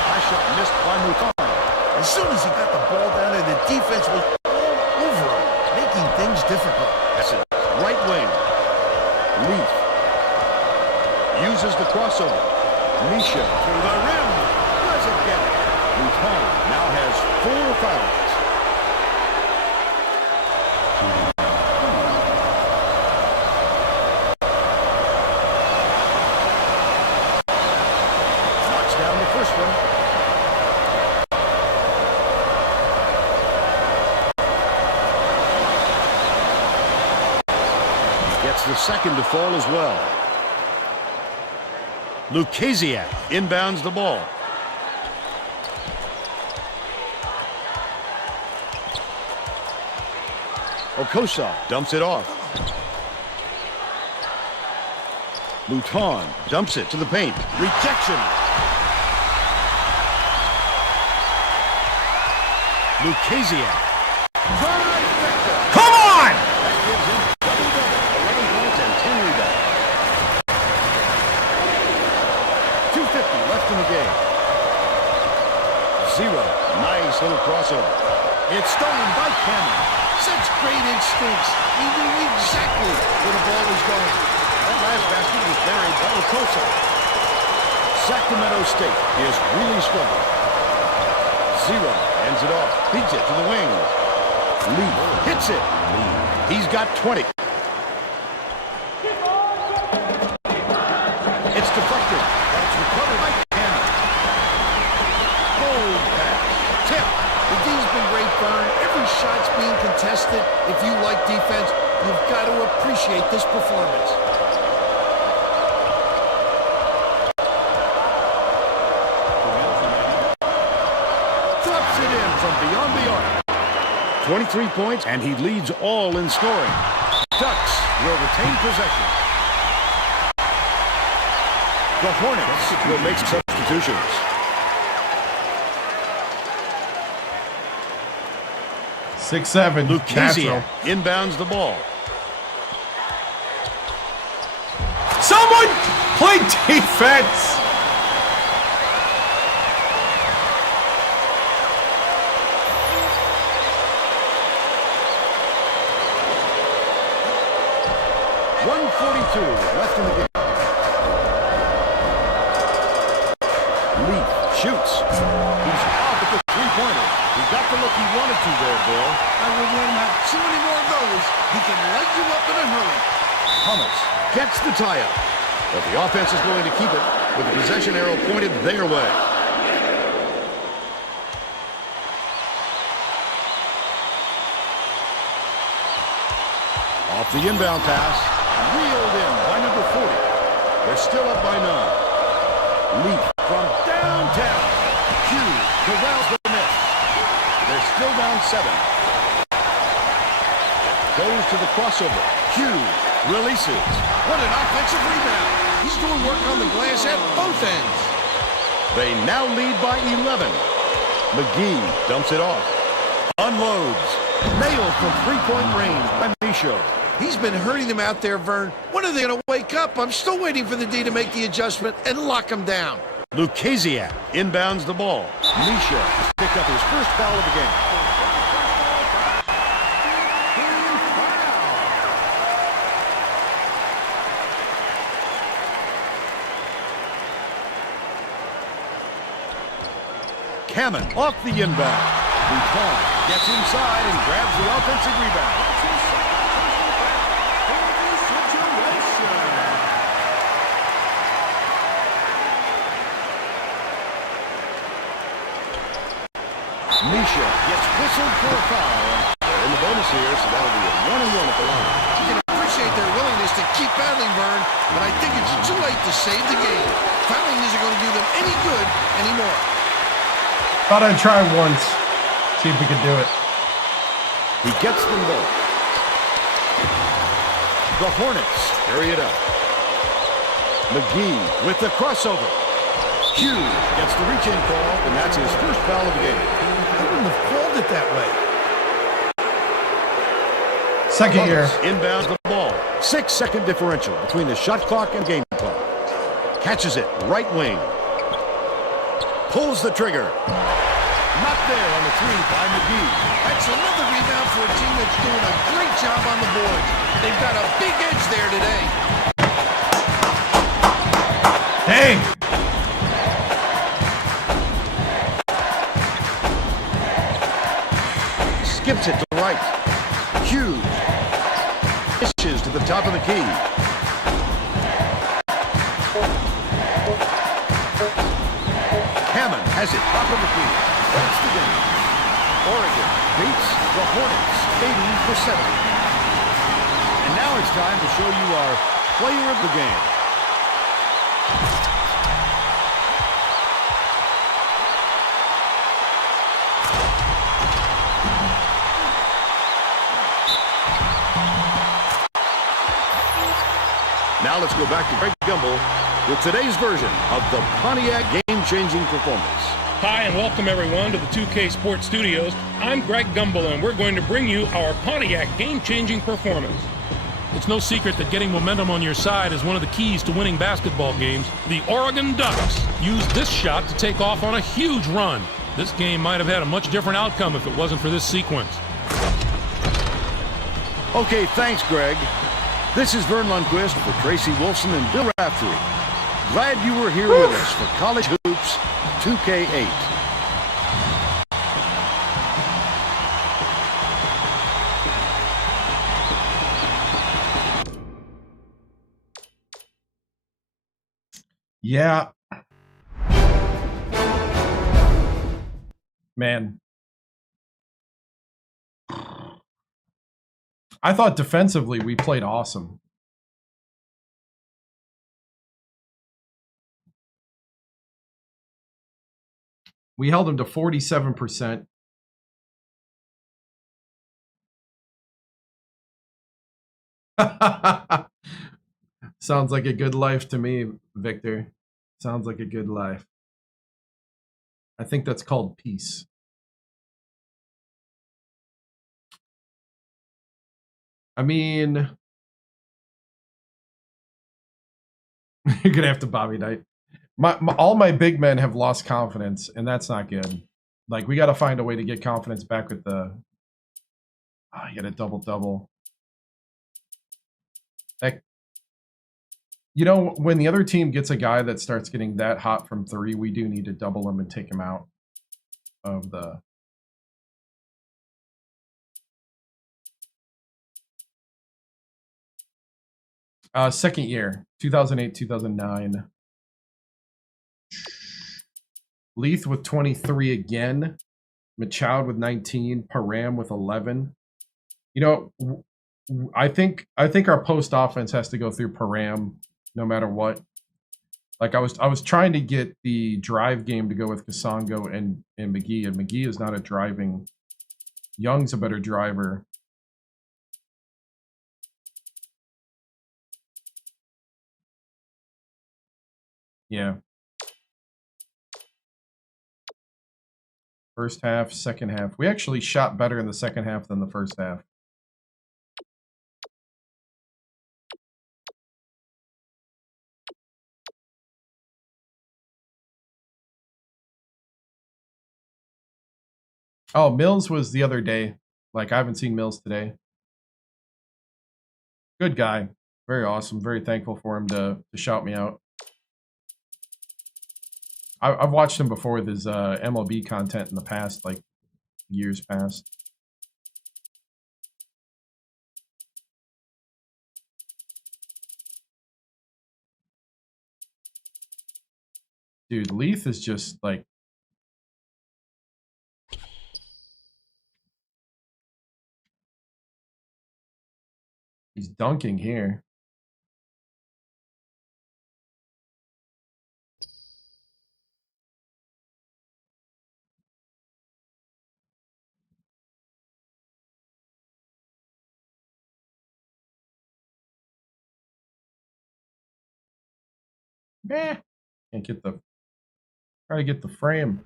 Last shot missed by Mouton. As soon as he got the ball down there, the defense was all over him, making things difficult. That's it. Right wing. Leaf. Uses the crossover. Misha through the rim. Doesn't get it. Luton now has 4 fouls. Knocks down the first one. Gets the second to fall as well. Lukaziak inbounds the ball. Okosa dumps it off. Luton dumps it to the paint. Rejection. Lukaziak. Come on! That gives him double-double. 11 points and 10 rebounds. 2:50 left in the game. 0. Nice little crossover. It's stolen by Cameron. Such great instincts. He knew exactly where the ball was going. That last basket was buried by Okosa. Sacramento State is really struggling. 0 ends it off. Beats it to the wing. Lee hits it. He's got 20. It's deflected. It's recovered by Cameron. Gold pass. Tip. The D's been great, Vern. Every shot's being contested. If you like defense, you've got to appreciate this performance. Drops it in from beyond the arc. 23 points, and he leads all in scoring. Ducks will retain possession. The Hornets will make substitutions. Six, 7. Lukaziak inbounds the ball. Someone play defense! Left in the game. Leaf shoots. He's off at the three-pointer. He got the look he wanted to there, Bill. I wouldn't let him have too many more of those. He can light you up in a hurry. Thomas gets the tie-up. But the offense is going to keep it with the possession arrow pointed their way. Off the inbound pass. Reeled in by number 40. They're still up by 9. Leaf from downtown. Hughes corrals the miss. They're still down 7. Goes to the crossover. Hughes releases. What an offensive rebound. He's doing work on the glass at both ends. They now lead by 11. McGee dumps it off. Unloads. Nailed from three-point range by Misha. He's been hurting them out there, Vern. When are they going to wake up? I'm still waiting for the D to make the adjustment and lock him down. Lukaziak inbounds the ball. Misha has picked up his first foul of the game. Hammond off the inbound. Luton gets inside and grabs the offensive rebound. Misha gets whistled for a foul. They're in the bonus here, so that'll be a 1-1 at the line. You can appreciate their willingness to keep battling, Vern, but I think it's too late to save the game. Fouling isn't going to do them any good anymore. Thought I'd try once. See if we could do it. He gets them both. The Hornets carry it up. McGee with the crossover. Hughes gets the reach-in call, and that's his first foul of the game. I wouldn't have called it that way. Second year. Inbounds the ball. 6-second differential between the shot clock and game clock. Catches it, right wing. Pulls the trigger. Knocked there on the three by McGee. That's another rebound for a team that's doing a great job on the boards. They've got a big edge there today. Dang! Skips it to right. Huge. Dishes to the top of the key. Hammond has it top of the key. That's the game. Oregon beats the Hornets 80-70. And now it's time to show you our player of the game. Now let's go back to Greg Gumbel with today's version of the Pontiac game-changing performance. Hi, and welcome everyone to the 2K Sports Studios. I'm Greg Gumbel, and we're going to bring you our Pontiac game-changing performance. It's no secret that getting momentum on your side is one of the keys to winning basketball games. The Oregon Ducks used this shot to take off on a huge run. This game might have had a much different outcome if it wasn't for this sequence. Okay, thanks, Greg. This is Vern Lundquist for Tracy Wolfson and Bill Raftery. Glad you were here with us for College Hoops 2K8. Yeah. Man. I thought defensively we played awesome. We held him to 47%. Sounds like a good life to me, Victor. Sounds like a good life. I think that's called peace. I mean, you're going to have to Bobby Knight. All my big men have lost confidence, and that's not good. Like, we got to find a way to get confidence back with the... Oh, you got a double-double. Like, you know, when the other team gets a guy that starts getting that hot from three, we do need to double him and take him out of the... Second year, 2008, 2009. Leith with 23 again. Machoud with 19. Param with 11. You know, I think our post offense has to go through Param no matter what. Like I was trying to get the drive game to go with Kasongo and McGee, and McGee is not a driving. Young's a better driver. Yeah. First half, second half. We actually shot better in the second half than the first half. Oh, Mills was the other day. Like, I haven't seen Mills today. Good guy. Very awesome. Very thankful for him to shout me out. I've watched him before with his MLB content in the past, like years past. Dude, Leith is just like... He's dunking here. Eh, can't get the... Try to get the frame.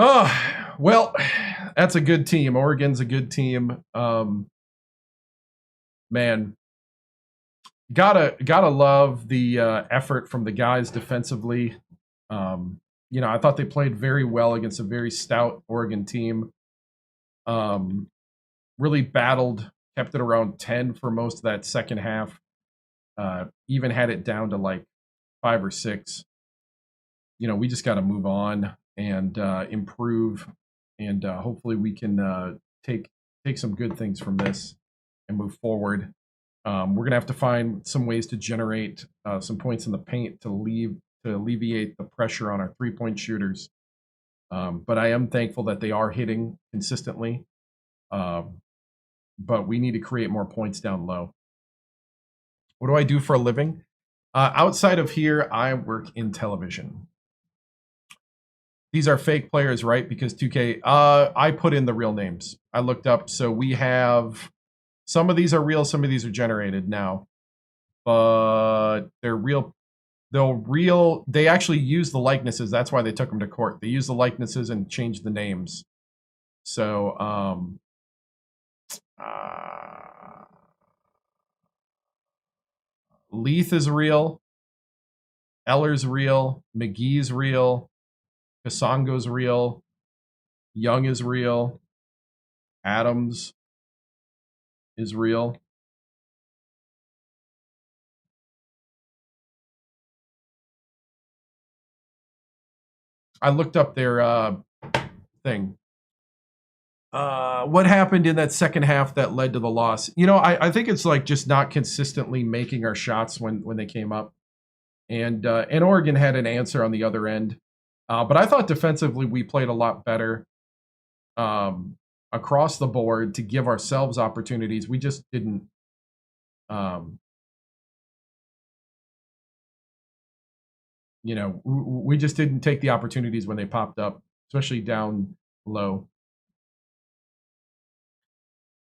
Oh, well, that's a good team. Oregon's a good team. Man, Gotta love the effort from the guys defensively. You know, I thought they played very well against a very stout Oregon team. Really battled, kept it around 10 for most of that second half. Even had it down to like 5 or 6. You know, we just got to move on and improve, and hopefully we can take some good things from this and move forward. We're gonna have to find some ways to generate some points in the paint to alleviate the pressure on our 3-point shooters. But I am thankful that they are hitting consistently. But we need to create more points down low. What do I do for a living? Outside of here, I work in television. These are fake players, right? Because 2K, I put in the real names. I looked up, so we have, some of these are real, some of these are generated now. But they're real. They actually use the likenesses. That's why they took them to court. They used the likenesses and changed the names. So, Leith is real. Eller's real. McGee's real. Kasongo's real. Young is real. Adams is real. I looked up their thing. What happened in that second half that led to the loss? You know, I think it's like just not consistently making our shots when they came up. And Oregon had an answer on the other end. But I thought defensively we played a lot better across the board to give ourselves opportunities. We just didn't. You know, we just didn't take the opportunities when they popped up, especially down low.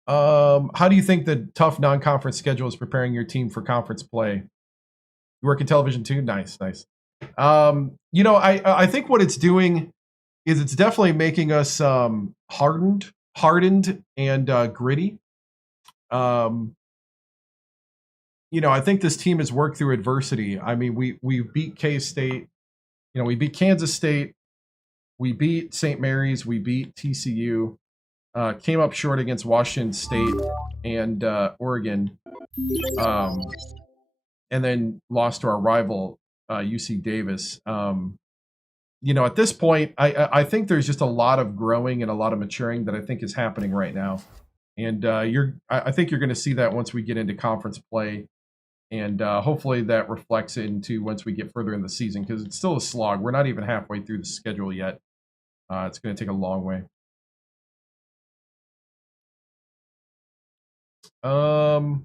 How do you think the tough non-conference schedule is preparing your team for conference play? You work in television too? Nice. You know, I think what it's doing is it's definitely making us hardened and gritty. You know, I think this team has worked through adversity. I mean, we beat K-State. You know, we beat Kansas State. We beat St. Mary's. We beat TCU. Came up short against Washington State and Oregon. And then lost to our rival, UC Davis. You know, at this point, I think there's just a lot of growing and a lot of maturing that I think is happening right now. And I think you're going to see that once we get into conference play. And hopefully that reflects into once we get further in the season, because it's still a slog. We're not even halfway through the schedule yet. It's going to take a long way. How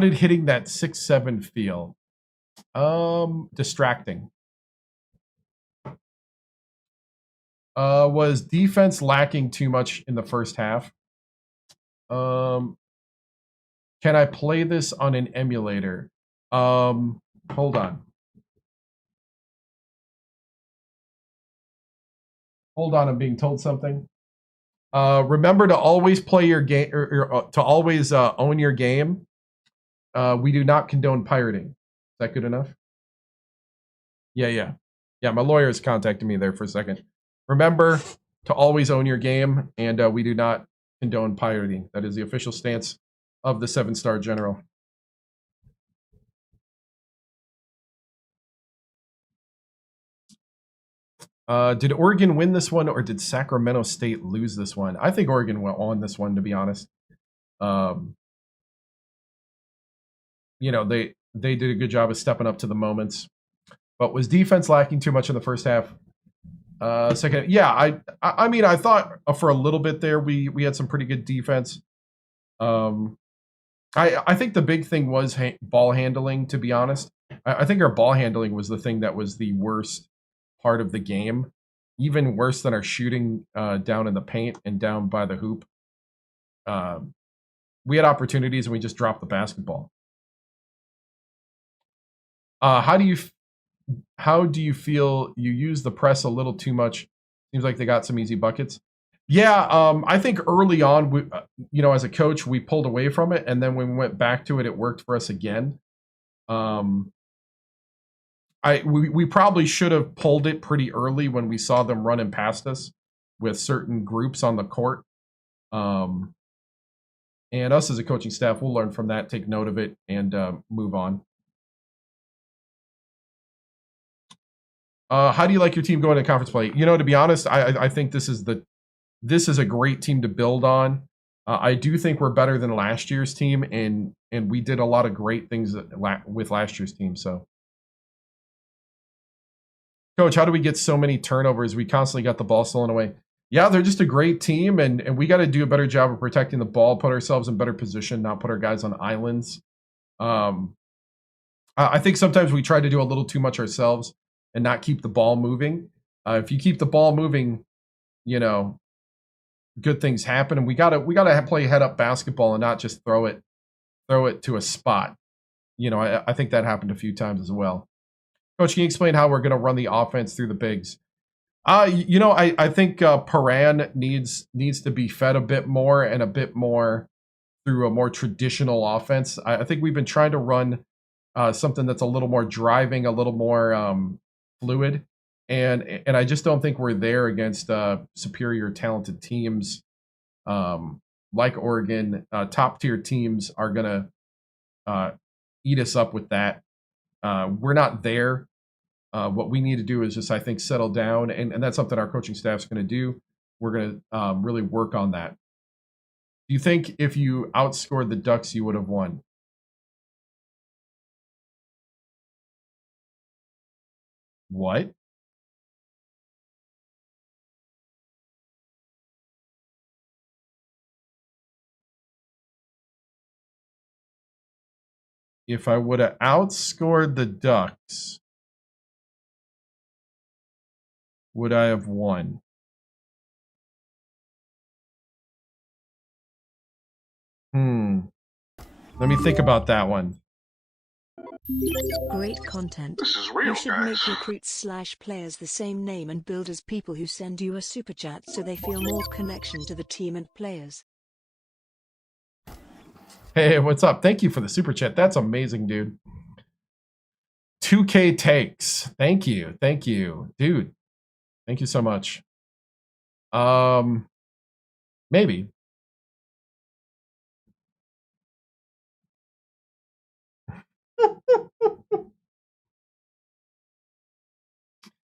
did hitting that 6-7 feel? Distracting. Was defense lacking too much in the first half? Can I play this on an emulator? Hold on. I'm being told something. Remember to always play your game, or to always own your game. We do not condone pirating. Is that good enough? Yeah. My lawyer is contacting me there for a second. Remember to always own your game, and we do not condone pirating. That is the official stance of the 7-star general. Did Oregon win this one, or did Sacramento State lose this one? I think Oregon won this one, to be honest. You know, they did a good job of stepping up to the moments. But was defense lacking too much in the first half? Second, yeah, I mean, I thought for a little bit there we had some pretty good defense. I think the big thing was ball handling, to be honest. I think our ball handling was the thing that was the worst part of the game, even worse than our shooting down in the paint and down by the hoop. We had opportunities and we just dropped the basketball. How do you feel you use the press a little too much? Seems like they got some easy buckets. Yeah, I think early on, we, as a coach, we pulled away from it, and then when we went back to it, it worked for us again. We probably should have pulled it pretty early when we saw them running past us with certain groups on the court. And us as a coaching staff, we'll learn from that, take note of it, and move on. How do you like your team going to conference play? To be honest, I think this is a great team to build on. I do think we're better than last year's team, and we did a lot of great things with last year's team. So, Coach, how do we get so many turnovers? We constantly got the ball stolen away. Yeah, they're just a great team, and we got to do a better job of protecting the ball, put ourselves in better position, not put our guys on islands. I think sometimes we try to do a little too much ourselves and not keep the ball moving. If you keep the ball moving, good things happen, and we gotta play head up basketball and not just throw it to a spot. I think that happened a few times as well. Coach, can you explain how we're gonna run the offense through the bigs? I think Paran needs to be fed a bit more and a bit more through a more traditional offense. I think we've been trying to run something that's a little more driving, a little more fluid. And I just don't think we're there against superior, talented teams like Oregon. Top tier teams are gonna eat us up with that. We're not there. What we need to do is just, I think, settle down, and that's something our coaching staff's going to do. We're going to really work on that. Do you think if you outscored the Ducks, you would have won? What? If I would have outscored the Ducks, would I have won? Let me think about that one. Great content. This is real, you should guys. make recruits/players the same name and build as people who send you a super chat so they feel more connection to the team and players. Hey, what's up? Thank you for the super chat. That's amazing, dude. 2K takes. Thank you. Thank you, dude. Thank you so much. Maybe.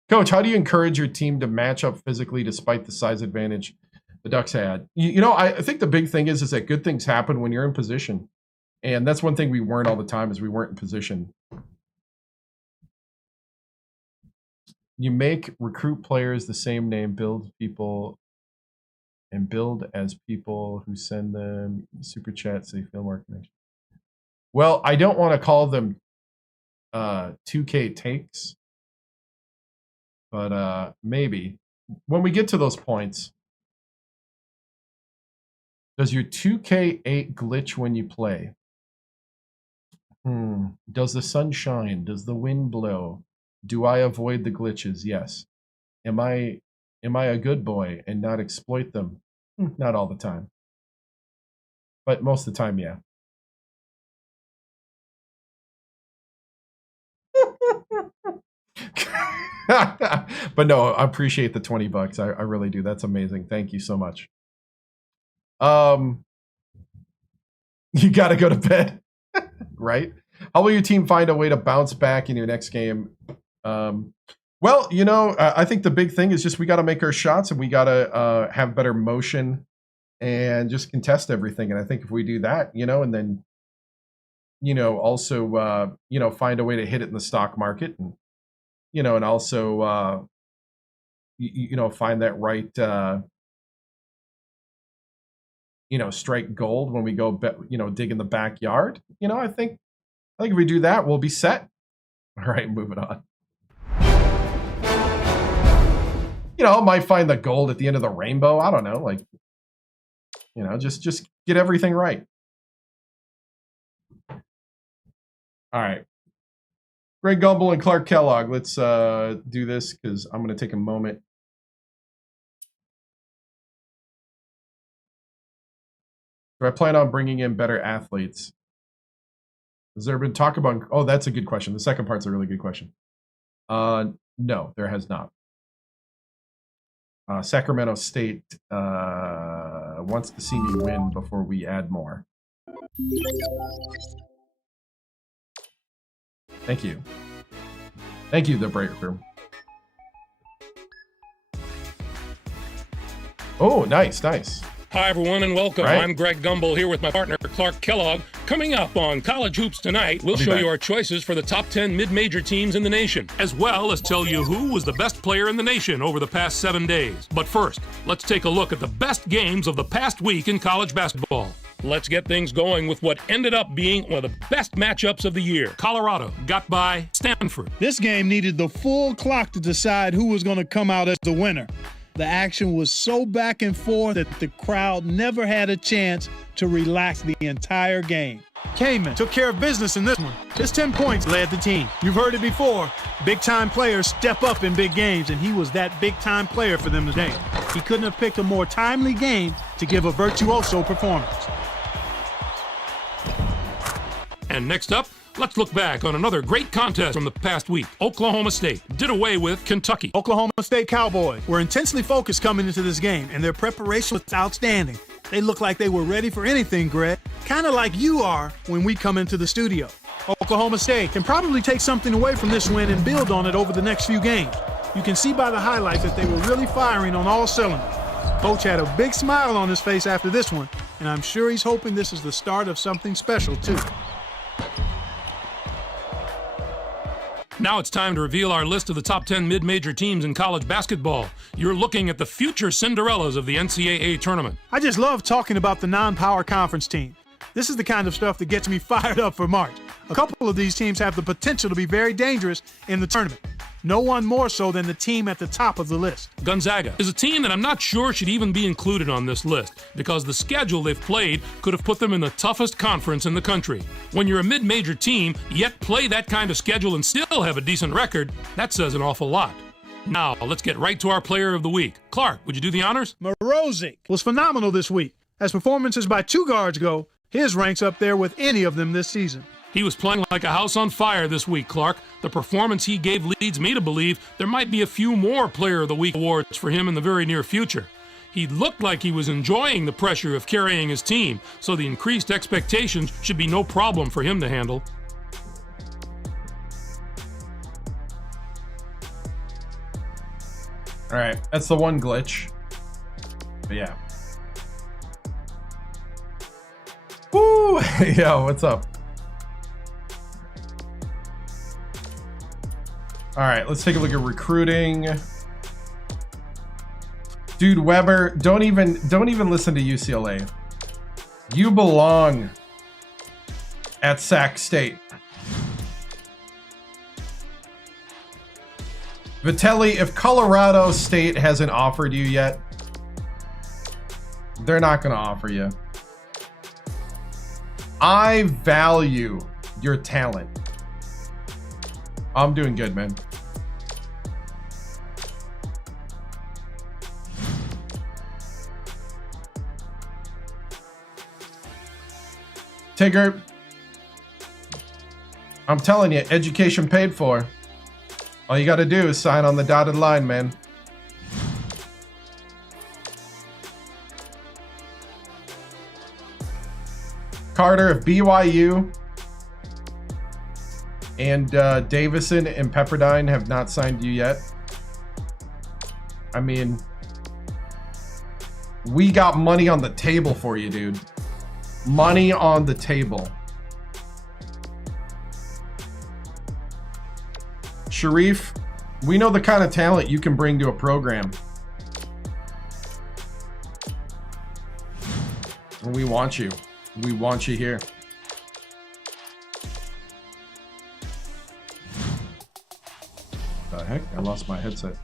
Coach, how do you encourage your team to match up physically despite the size advantage the Ducks had? I think the big thing is that good things happen when you're in position. And that's one thing we weren't all the time, is we weren't in position. You make recruit players the same name, build people, and build as people who send them super chats so you feel more connection. Well, I don't want to call them 2K takes, but maybe when we get to those points. Does your 2K8 glitch when you play? Does the sun shine? Does the wind blow? Do I avoid the glitches? Yes. Am I a good boy and not exploit them? Not all the time. But most of the time, yeah. But no, I appreciate the $20. I really do. That's amazing. Thank you so much. You got to go to bed, right? How will your team find a way to bounce back in your next game? Well, I think the big thing is just we got to make our shots, and we got to have better motion and just contest everything. And I think if we do that, and then, also, find a way to hit it in the stock market, and, and also, find that right, strike gold when we go, dig in the backyard. I think if we do that, we'll be set. All right, moving on. I might find the gold at the end of the rainbow. I don't know, just get everything right. All right. Greg Gumbel and Clark Kellogg, let's do this because I'm going to take a moment Do I plan on bringing in better athletes? Has there been talk about... Oh, that's a good question. The second part's a really good question. No, there has not. Sacramento State wants to see me win before we add more. Thank you. Thank you, the break room. Oh, nice, nice. Hi, everyone, and welcome. Right. I'm Greg Gumbel here with my partner, Clark Kellogg. Coming up on College Hoops Tonight, we'll show you our choices for the top 10 mid-major teams in the nation, as well as tell you who was the best player in the nation over the past 7 days. But first, let's take a look at the best games of the past week in college basketball. Let's get things going with what ended up being one of the best matchups of the year. Colorado got by Stanford. This game needed the full clock to decide who was going to come out as the winner. The action was so back and forth that the crowd never had a chance to relax the entire game. Kamen took care of business in this one. Just 10 points led the team. You've heard it before. Big-time players step up in big games, and he was that big-time player for them today. He couldn't have picked a more timely game to give a virtuoso performance. And next up, let's look back on another great contest from the past week. Oklahoma State did away with Kentucky. Oklahoma State Cowboys were intensely focused coming into this game, and their preparation was outstanding. They looked like they were ready for anything, Greg, kind of like you are when we come into the studio. Oklahoma State can probably take something away from this win and build on it over the next few games. You can see by the highlights that they were really firing on all cylinders. Coach had a big smile on his face after this one, and I'm sure he's hoping this is the start of something special, too. Now it's time to reveal our list of the top 10 mid-major teams in college basketball. You're looking at the future Cinderellas of the NCAA tournament. I just love talking about the non-power conference team. This is the kind of stuff that gets me fired up for March. A couple of these teams have the potential to be very dangerous in the tournament. No one more so than the team at the top of the list. Gonzaga is a team that I'm not sure should even be included on this list because the schedule they've played could have put them in the toughest conference in the country. When you're a mid-major team, yet play that kind of schedule and still have a decent record, that says an awful lot. Now, let's get right to our player of the week. Clark, would you do the honors? Morozic was phenomenal this week. As performances by two guards go, his ranks up there with any of them this season. He was playing like a house on fire this week, Clark. The performance he gave leads me to believe there might be a few more Player of the Week awards for him in the very near future. He looked like he was enjoying the pressure of carrying his team, so the increased expectations should be no problem for him to handle. All right, that's the one glitch. But yeah. Woo! Yo, what's up? All right, let's take a look at recruiting. Dude, Weber, don't even listen to UCLA. You belong at Sac State. Vitelli, if Colorado State hasn't offered you yet, they're not going to offer you. I value your talent. I'm doing good, man. Tigger, I'm telling you, education paid for. All you got to do is sign on the dotted line, man. Carter, if BYU and Davison and Pepperdine have not signed you yet, I mean, we got money on the table for you, dude. Money on the table. Sharif, we know the kind of talent you can bring to a program. And we want you. We want you here. The heck? I lost my headset.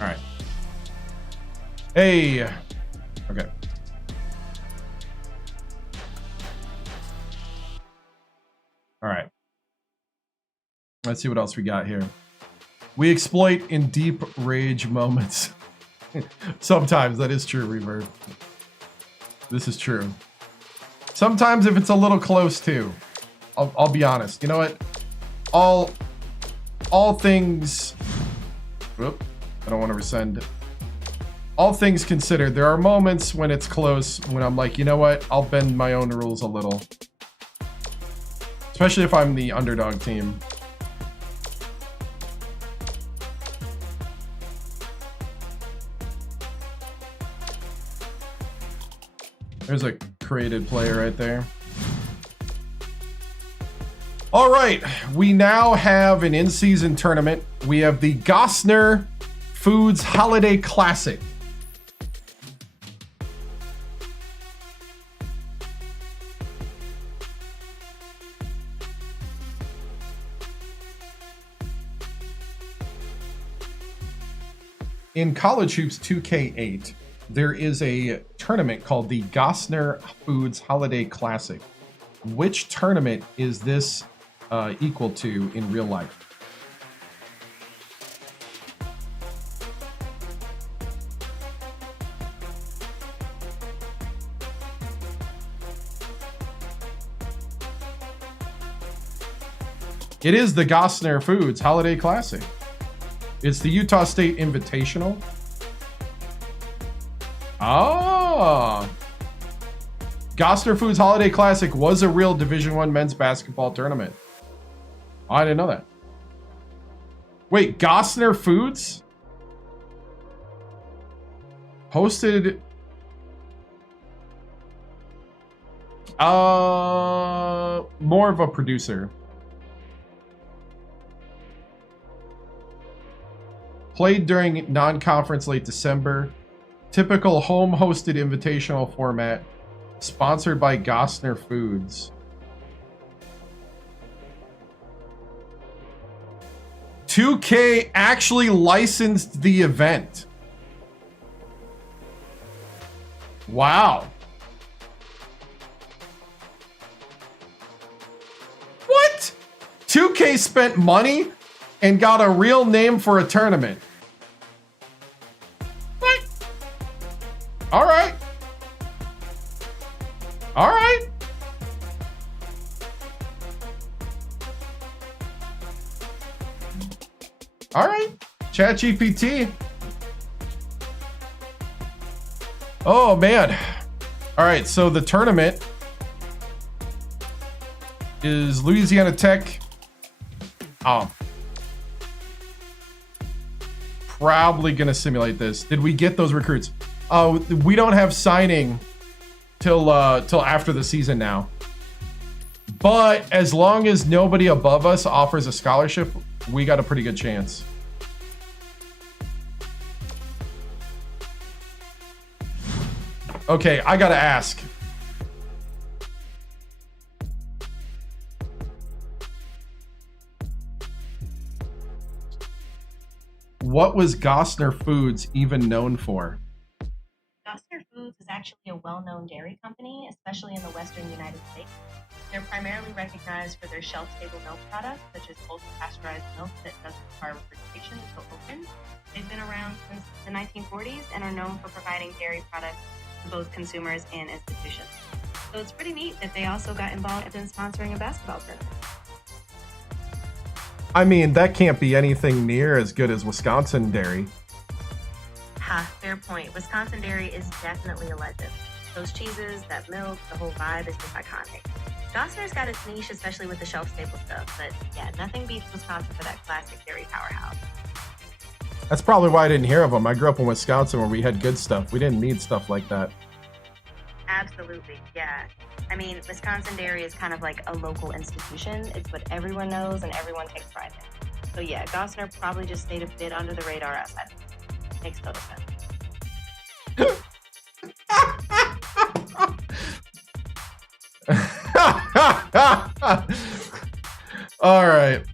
All right. Hey. Okay. Let's see what else we got here. We exploit in deep rage moments. Sometimes that is true, Reverb. This is true. Sometimes if it's a little close too. I'll be honest. You know what? All things. Whoop, I don't want to resend. All things considered, there are moments when it's close when I'm like, you know what? I'll bend my own rules a little. Especially if I'm the underdog team. There's a created player right there. All right, we now have an in-season tournament. We have the Gosner Foods Holiday Classic. In College Hoops 2K8, there is a tournament called the Gosner Foods Holiday Classic. Which tournament is this equal to in real life? It is the Gosner Foods Holiday Classic. It's the Utah State Invitational. Ah. Gosner Foods Holiday Classic was a real Division I men's basketball tournament. Oh, I didn't know that. Wait, Gosner Foods hosted more of a producer. Played during non-conference late December. Typical home-hosted invitational format. Sponsored by Gosner Foods. 2K actually licensed the event. Wow. What? 2K spent money and got a real name for a tournament. What? All right. All right. All right. ChatGPT. Oh, man. All right. So the tournament is Louisiana Tech. Probably going to simulate this. Did we get those recruits? We don't have signing till after the season now. But as long as nobody above us offers a scholarship, we got a pretty good chance. Okay, I gotta ask. What was Gosner Foods even known for? Gosner Foods is actually a well-known dairy company, especially in the western United States. They're primarily recognized for their shelf-stable milk products, such as ultra-pasteurized milk that doesn't require refrigeration to open. They've been around since the 1940s and are known for providing dairy products to both consumers and institutions. So it's pretty neat that they also got involved in sponsoring a basketball tournament. I mean, that can't be anything near as good as Wisconsin dairy. Ha, fair point. Wisconsin dairy is definitely a legend. Those cheeses, that milk, the whole vibe is just iconic. Gosner's got its niche, especially with the shelf-stable stuff, but yeah, nothing beats Wisconsin for that classic dairy powerhouse. That's probably why I didn't hear of them. I grew up in Wisconsin where we had good stuff. We didn't need stuff like that. Absolutely, yeah. I mean, Wisconsin dairy is kind of like a local institution. It's what everyone knows and everyone takes pride in. So yeah, Gosner probably just stayed a bit under the radar outside. Makes total sense. All right.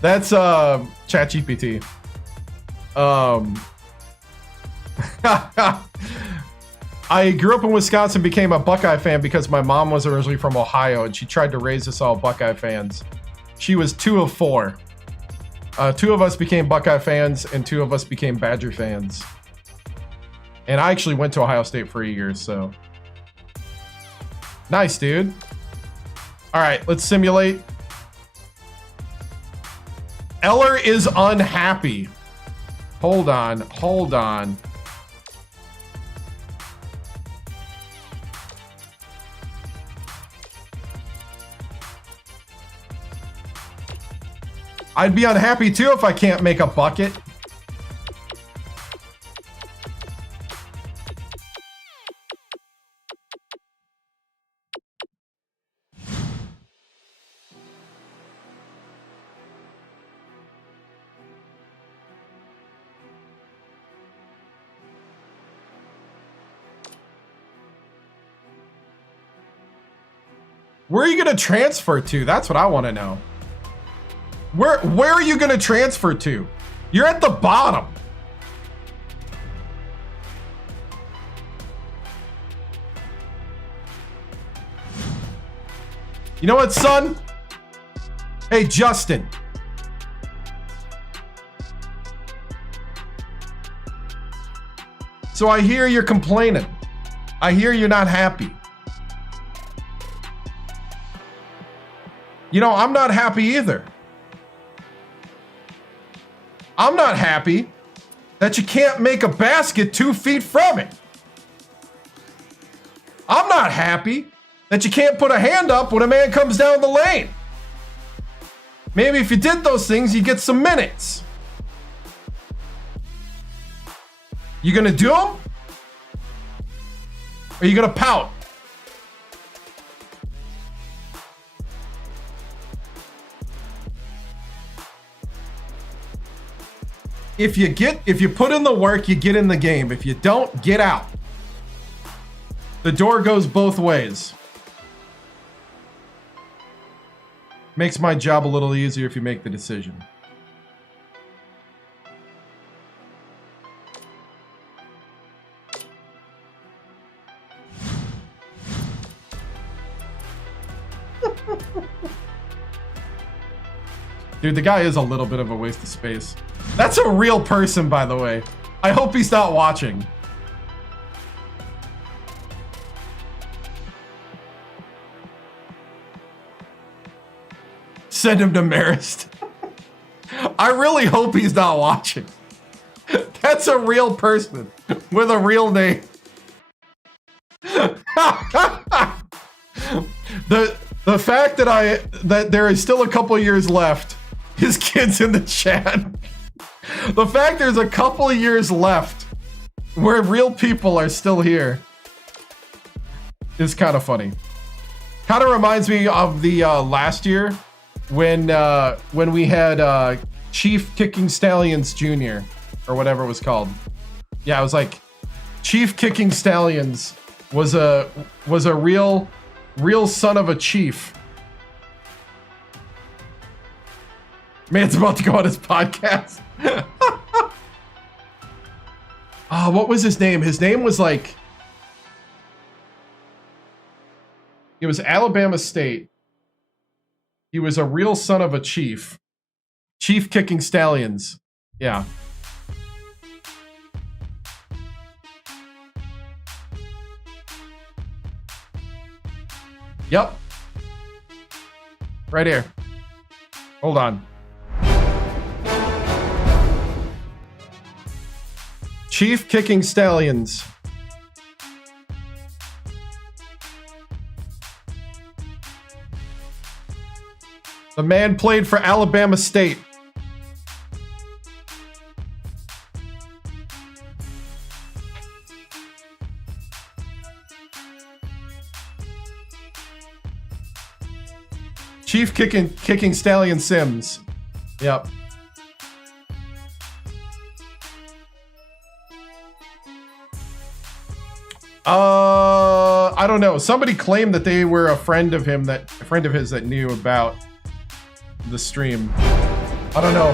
That's ChatGPT. I grew up in Wisconsin, became a Buckeye fan because my mom was originally from Ohio and she tried to raise us all Buckeye fans. She was 2 of 4. 2 of us became Buckeye fans and 2 of us became Badger fans. And I actually went to Ohio State for a year, so. Nice, dude. All right, let's simulate. Eller is unhappy. Hold on, hold on. I'd be unhappy too if I can't make a bucket. Where are you going to transfer to? That's what I want to know. Where are you going to transfer to? You're at the bottom. You know what, son? Hey, Justin. So I hear you're complaining. I hear you're not happy. You know, I'm not happy either. I'm not happy that you can't make a basket 2 feet from it. I'm not happy that you can't put a hand up when a man comes down the lane. Maybe if you did those things, you get some minutes. You gonna do them? Or are you gonna pout? If you put in the work, you get in the game. If you don't, get out. The door goes both ways. Makes my job a little easier if you make the decision. Dude, the guy is a little bit of a waste of space. That's a real person, by the way. I hope he's not watching. Send him to Marist. I really hope he's not watching. That's a real person with a real name. The fact that there is still a couple years left. His kid's in the chat. The fact there's a couple of years left where real people are still here is kind of funny. Kind of reminds me of the last year when we had Chief Kicking Stallions Jr. or whatever it was called. Yeah, it was like Chief Kicking Stallions was a real son of a chief. Man's about to go on his podcast. What was his name? His name was like... It was Alabama State. He was a real son of a chief. Chief Kicking Stallions. Yeah. Yep. Right here. Hold on. Chief Kicking Stallions. The man played for Alabama State. Chief Kicking Stallion Sims. Yep. I don't know. Somebody claimed that they were a friend of his that knew about the stream. I don't know.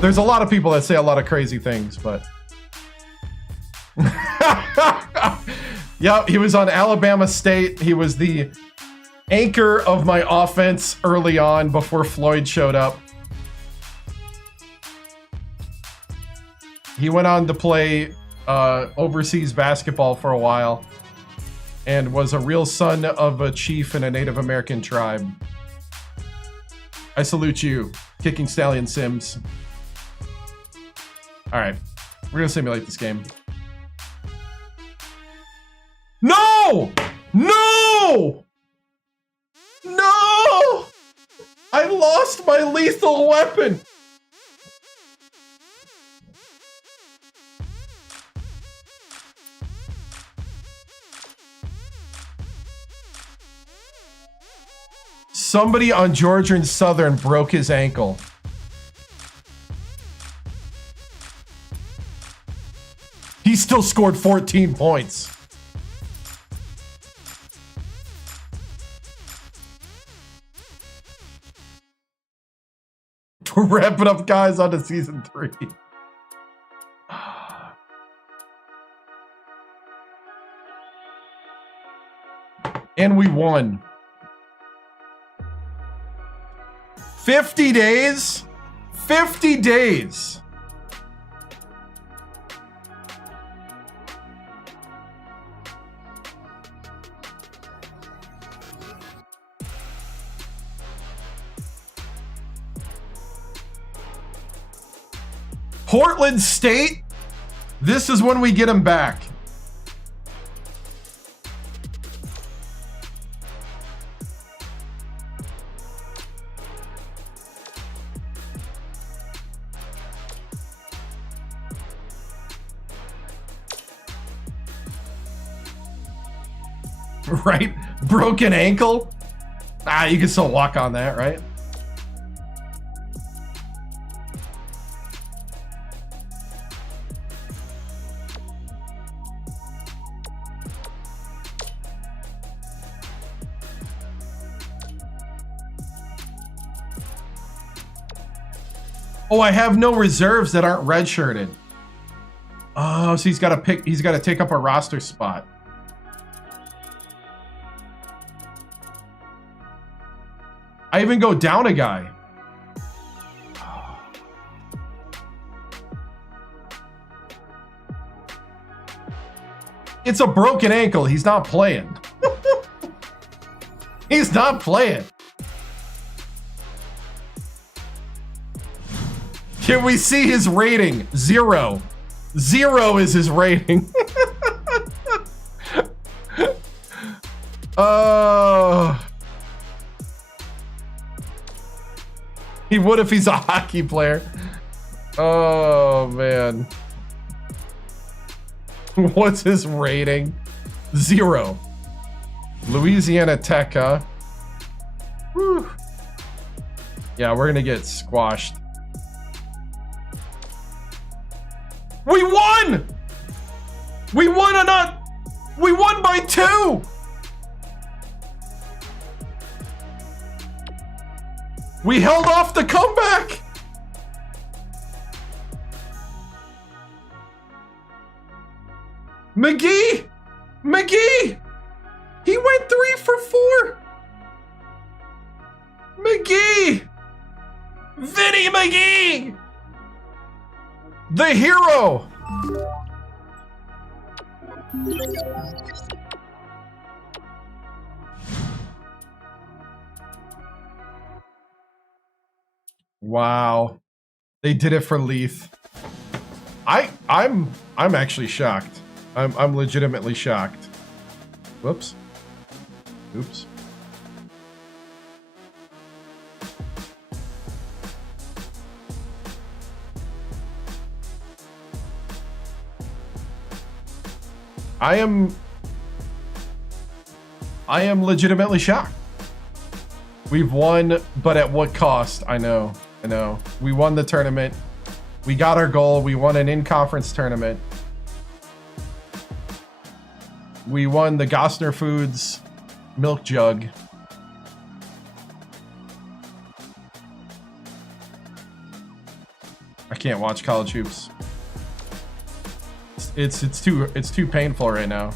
There's a lot of people that say a lot of crazy things, but Yep, he was on Alabama State. He was the anchor of my offense early on before Floyd showed up. He went on to play overseas basketball for a while and was a real son of a chief in a Native American tribe. I salute you, Kicking Stallion Sims. All right, we're gonna simulate this game. No! No! No! I lost my lethal weapon. Somebody on Georgia and Southern broke his ankle. He still scored 14 points. We're wrapping up, guys, on to season 3. And we won. 50 days? 50 days. Portland State? This is when we get him back. Right? Broken ankle? Ah, you can still walk on that, right? Oh, I have no reserves that aren't redshirted. Oh, so he's got to take up a roster spot. I even go down a guy. It's a broken ankle. He's not playing. He's not playing. Can we see his rating? 0. 0 is his rating. He would if he's a hockey player. Oh, man. What's his rating? 0. Louisiana Tech, huh? Whew. Yeah, we're gonna get squashed. We won! We won we won by 2! We held off the comeback! McGee! McGee! He went 3 for 4! McGee! Vinny McGee! The hero! Wow. They did it for Leith. I'm actually shocked. I'm legitimately shocked. Whoops. Oops. I am legitimately shocked. We've won, but at what cost? I know. We won the tournament. We got our goal. We won an in-conference tournament. We won the Gosner Foods milk jug. I can't watch college hoops. It's too painful right now.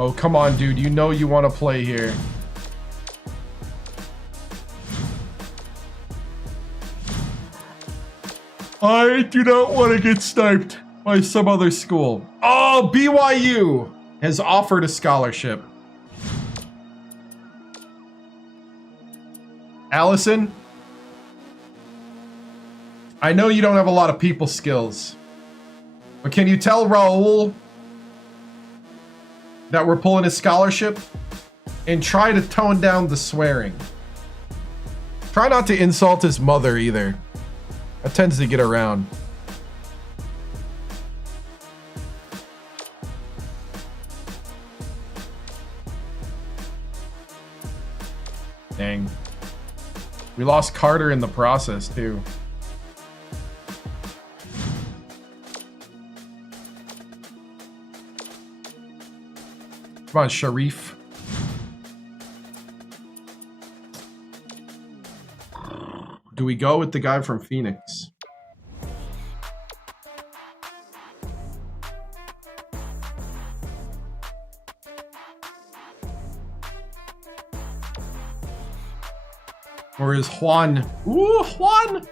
Oh, come on, dude. You know you want to play here. I do not want to get sniped by some other school. Oh, BYU has offered a scholarship. Allison, I know you don't have a lot of people skills, but can you tell Raul that we're pulling a scholarship? And try to tone down the swearing. Try not to insult his mother either. That tends to get around. Dang. We lost Carter in the process, too. Come on, Sharif. Do we go with the guy from Phoenix? Or is Juan? Ooh, Juan!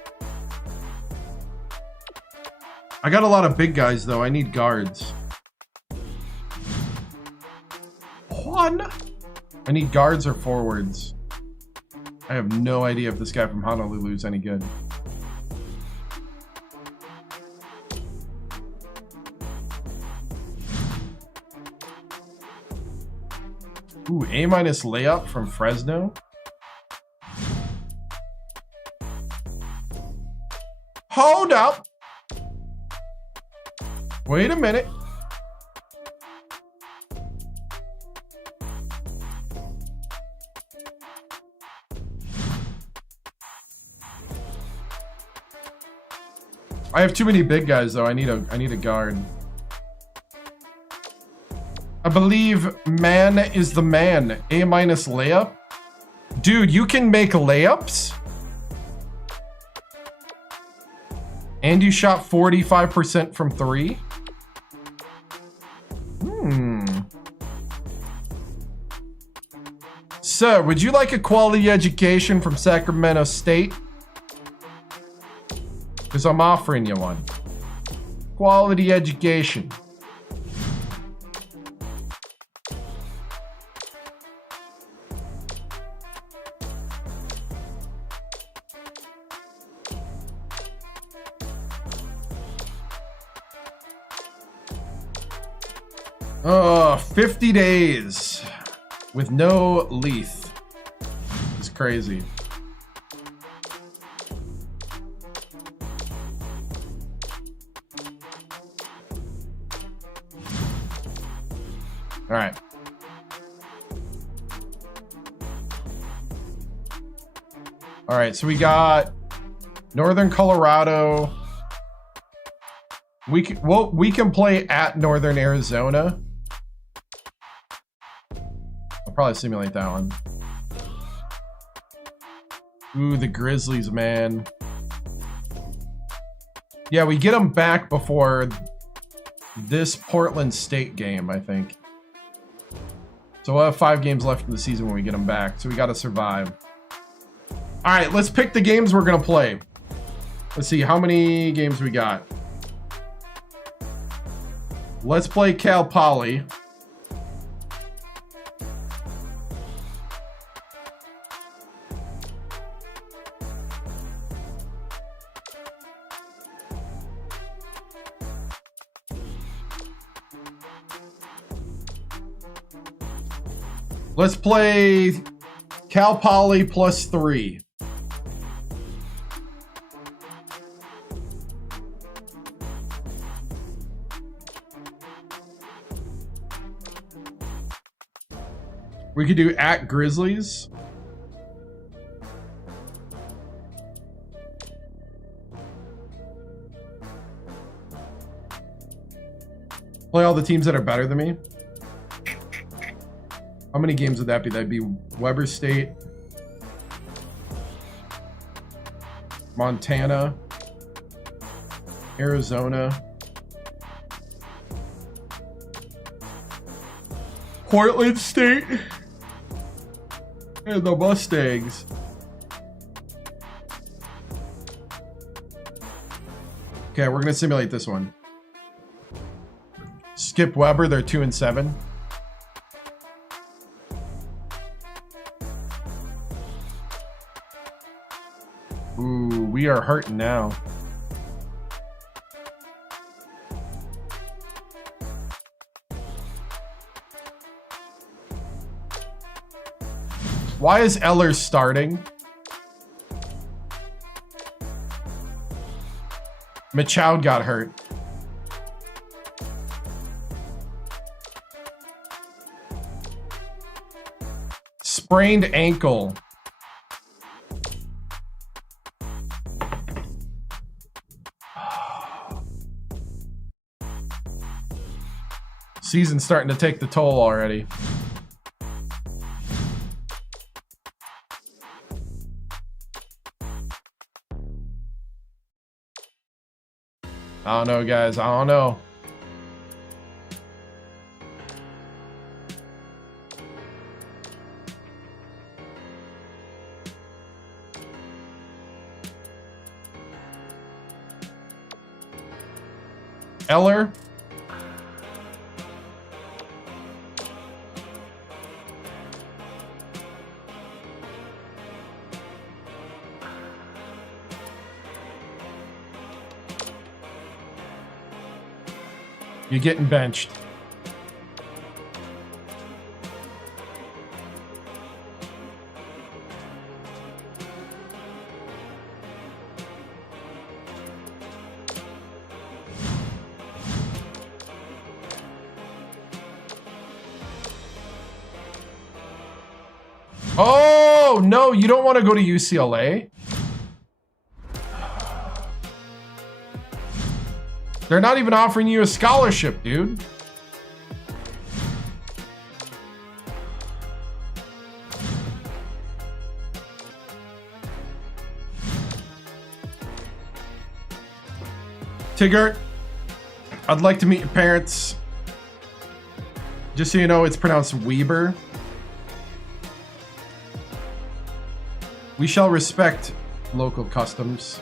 I got a lot of big guys, though. I need guards. Juan! I need guards or forwards. I have no idea if this guy from Honolulu is any good. Ooh, A- layup from Fresno. Hold up. Wait a minute. I have too many big guys though. I need a guard. I believe man is the man. A- layup. Dude, you can make layups? And you shot 45% from 3? Sir, would you like a quality education from Sacramento State? Because I'm offering you one. Quality education. Oh, 50 days with no Leith. It's crazy. All right. All right, so we got Northern Colorado. We can play at Northern Arizona. I'll probably simulate that one. Ooh, the Grizzlies, man. Yeah, we get them back before this Portland State game, I think. So we'll have 5 games left in the season when we get them back. So we got to survive. All right, let's pick the games we're going to play. Let's see how many games we got. Let's play Cal Poly. Let's play Cal Poly +3. We could do at Grizzlies. Play all the teams that are better than me. How many games would that be? That'd be Weber State, Montana, Arizona, Portland State and the Mustangs. Okay, we're gonna simulate this one. Skip Weber, they're 2-7. Ooh, we are hurting now. Why is Eller starting? Machoud got hurt. Sprained ankle. Season's starting to take the toll already. I don't know, guys. I don't know. Eller. You're getting benched. Oh, no, you don't want to go to UCLA? They're not even offering you a scholarship, dude. Tigert, I'd like to meet your parents. Just so you know, it's pronounced Weber. We shall respect local customs.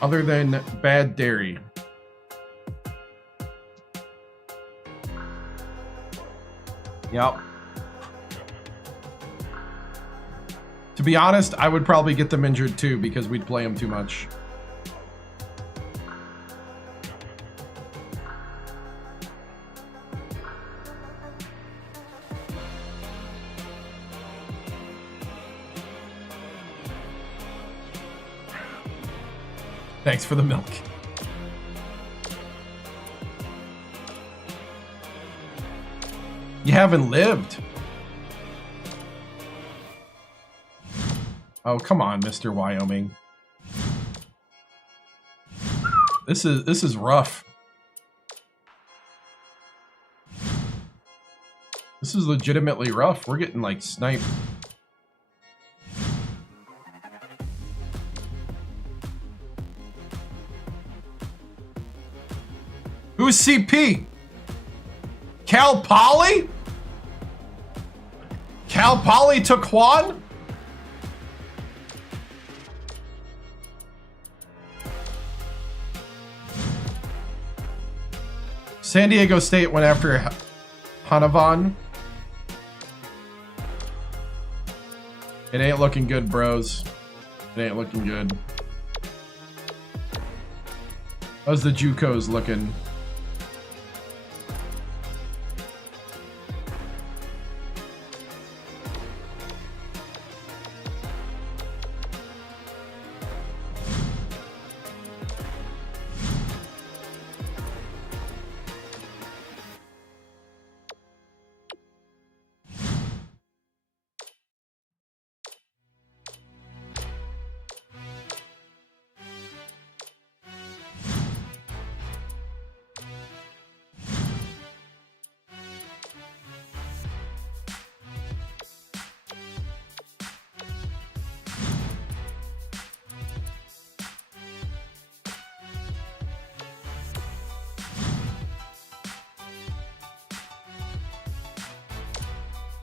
Other than bad dairy. Yep. To be honest, I would probably get them injured too because we'd play them too much. Thanks for the milk. You haven't lived. Oh, come on, Mr. Wyoming. This is rough. This is legitimately rough. We're getting like sniped. Who's CP? Cal Poly? Cal Poly took Juan? San Diego State went after Hanavan. It ain't looking good, bros. It ain't looking good. How's the JUCOs looking?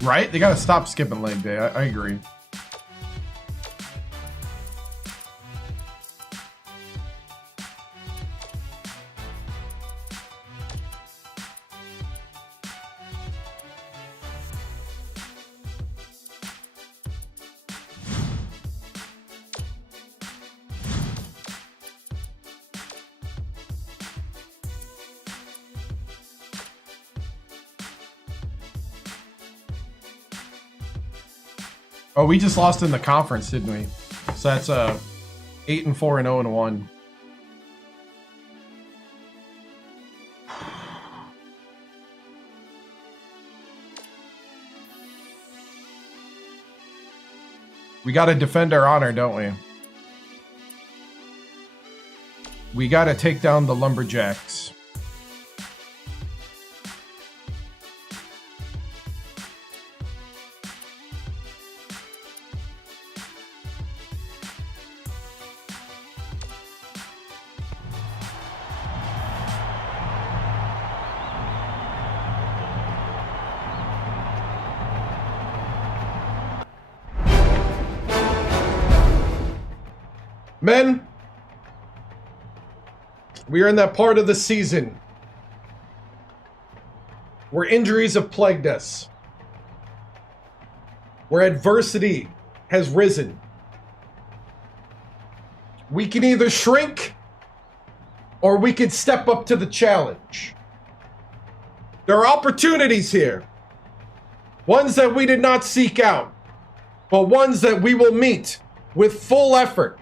Right? They gotta stop skipping leg day. I agree. Oh, we just lost in the conference, didn't we? So that's 8-4 and 0-1. We got to defend our honor, don't we? We got to take down the Lumberjacks. Men, we are in that part of the season where injuries have plagued us, where adversity has risen. We can either shrink or we can step up to the challenge. There are opportunities here, ones that we did not seek out, but ones that we will meet with full effort,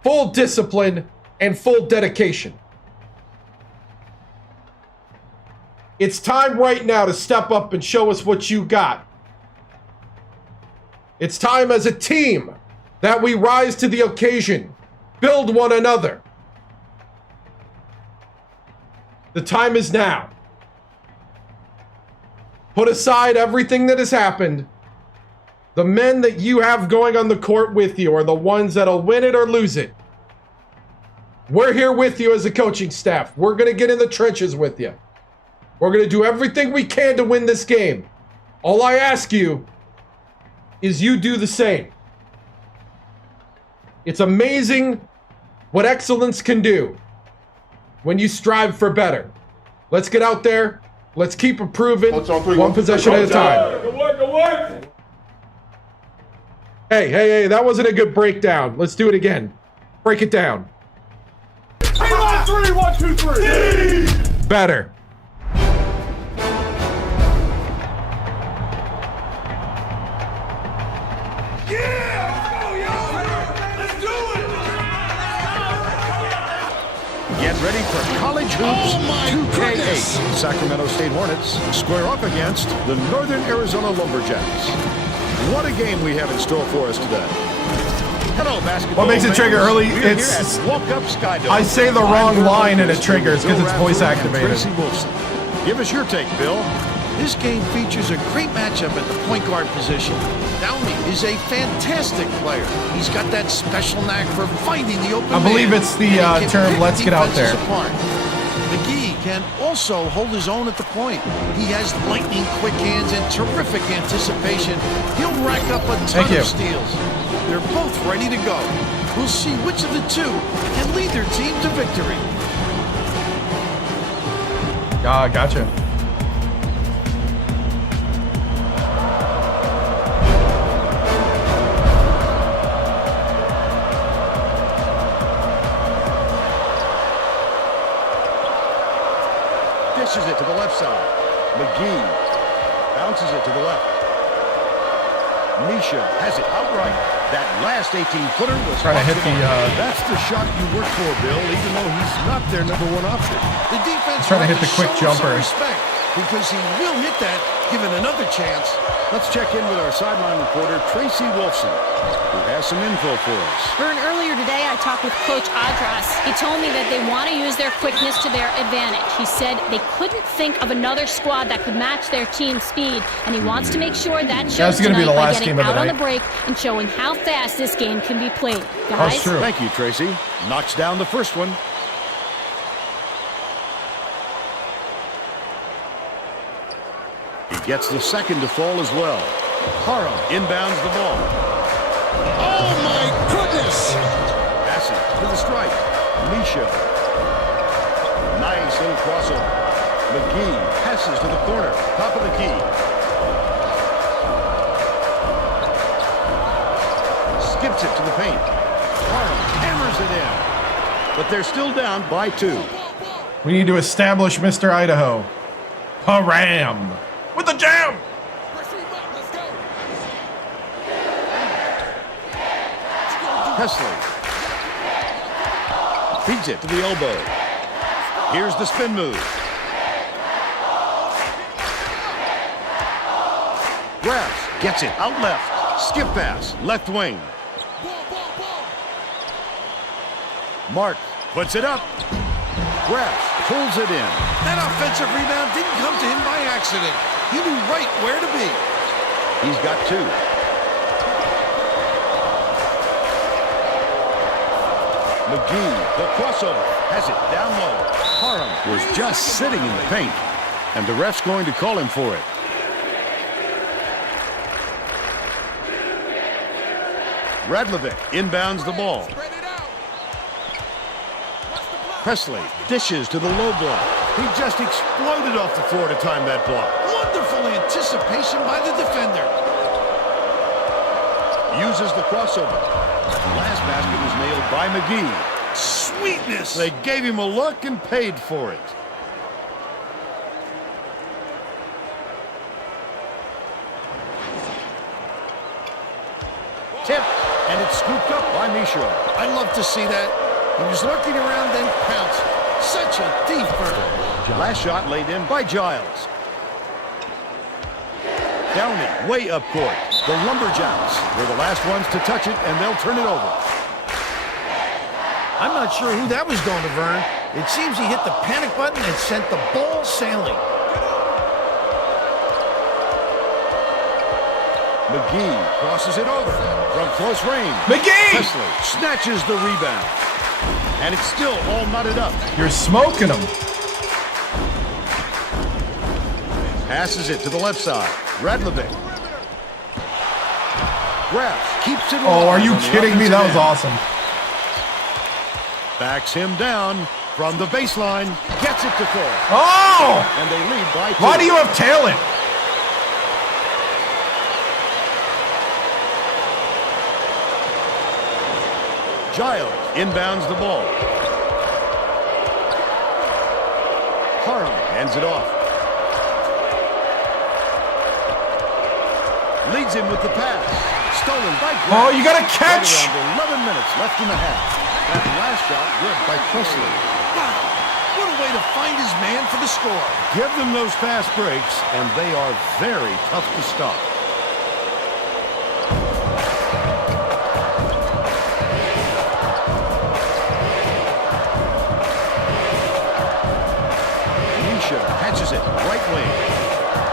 full discipline, and full dedication. It's time right now to step up and show us what you got. It's time as a team that we rise to the occasion, build one another. The time is now. Put aside everything that has happened. The men that you have going on the court with you are the ones that'll win it or lose it. We're here with you as a coaching staff. We're going to get in the trenches with you. We're going to do everything we can to win this game. All I ask you is you do the same. It's amazing what excellence can do when you strive for better. Let's get out there. Let's keep improving one possession at a time. Good work, good work. Hey, that wasn't a good breakdown. Let's do it again. Break it down. 3 on 3, 1, 2, 3. Better. Get ready for College Hoops 2K8. Sacramento State Hornets square up against the Northern Arizona Lumberjacks. What a game we have in store for us today. Hello, basketball. What makes it trigger early? It's I say the wrong line and it triggers because it's voice activated. Tracy Wolfson. Give us your take, Bill. This game features a great matchup at the point guard position. Downey is a fantastic player. He's got that special knack for finding the open I believe it's the term "let's get out there." Apart. McGee can also hold his own at the point. He has lightning quick hands and terrific anticipation. He'll rack up a ton of steals. They're both ready to go. We'll see which of the two can lead their team to victory. Gotcha. Dishes it to the left side. McGee bounces it to the left. Misha has it outright. That last 18-footer was trying to hit the. That's the shot you work for, Bill. Even though he's not their #1 option. The defense trying to hit the quick jumper. Respect because he will hit that given another chance. Let's check in with our sideline reporter Tracy Wolfson, who has some info for us. Vern, earlier today I talked with Coach Adras. He told me that they want to use their quickness to their advantage. He said they couldn't think of another squad that could match their team's speed, and he wants to make sure that shows tonight by getting out on the break and showing how fast this game can be played. Guys? That's true. Thank you, Tracy. Knocks down the first one. Gets the second to fall as well. Parham inbounds the ball. Oh, my goodness! Passes to the stripe. Misha. Nice little crossover. McGee passes to the corner. Top of the key. Skips it to the paint. Parham hammers it in. But they're still down by 2. We need to establish Mr. Idaho. Param with the jam. Presley feeds it to the elbow. Here's the spin move. Grabs, gets it out left. Skip pass, left wing. Mark puts it up. Grabs, pulls it in. That offensive rebound didn't come to him by accident. He knew right where to be. He's got 2. McGee, the crossover, has it down low. Parham was just sitting in the paint, and the ref's going to call him for it. Radlovic inbounds the ball. Presley dishes to the low block. He just exploded off the floor to time that block. Wonderful anticipation by the defender. Uses the crossover. The last basket was nailed by McGee. Sweetness! They gave him a look and paid for it. Tip, and it's scooped up by Misha. I love to see that. He was lurking around, then pounced. Such a deep burn. Last shot laid in by Giles. Downey, way up court. The Lumberjacks were the last ones to touch it, and they'll turn it over. I'm not sure who that was going to, Vern. It seems he hit the panic button and sent the ball sailing. McGee crosses it over from close range. McGee! Presley snatches the rebound. And it's still all knotted up. You're smoking them. Passes it to the left side. Radlovic. Grabs, keeps it. Oh, are you kidding me? That was awesome. Backs him down from the baseline. Gets it to fall. Oh! And they lead by 2. Why do you have talent? Giles inbounds the ball. Parham hands it off. Leads him with the pass. Stolen by Grant. Oh, you got to catch! Right around 11 minutes left in the half. That last shot good by Presley. Wow, what a way to find his man for the score. Give them those fast breaks, and they are very tough to stop. Misha catches it, right wing.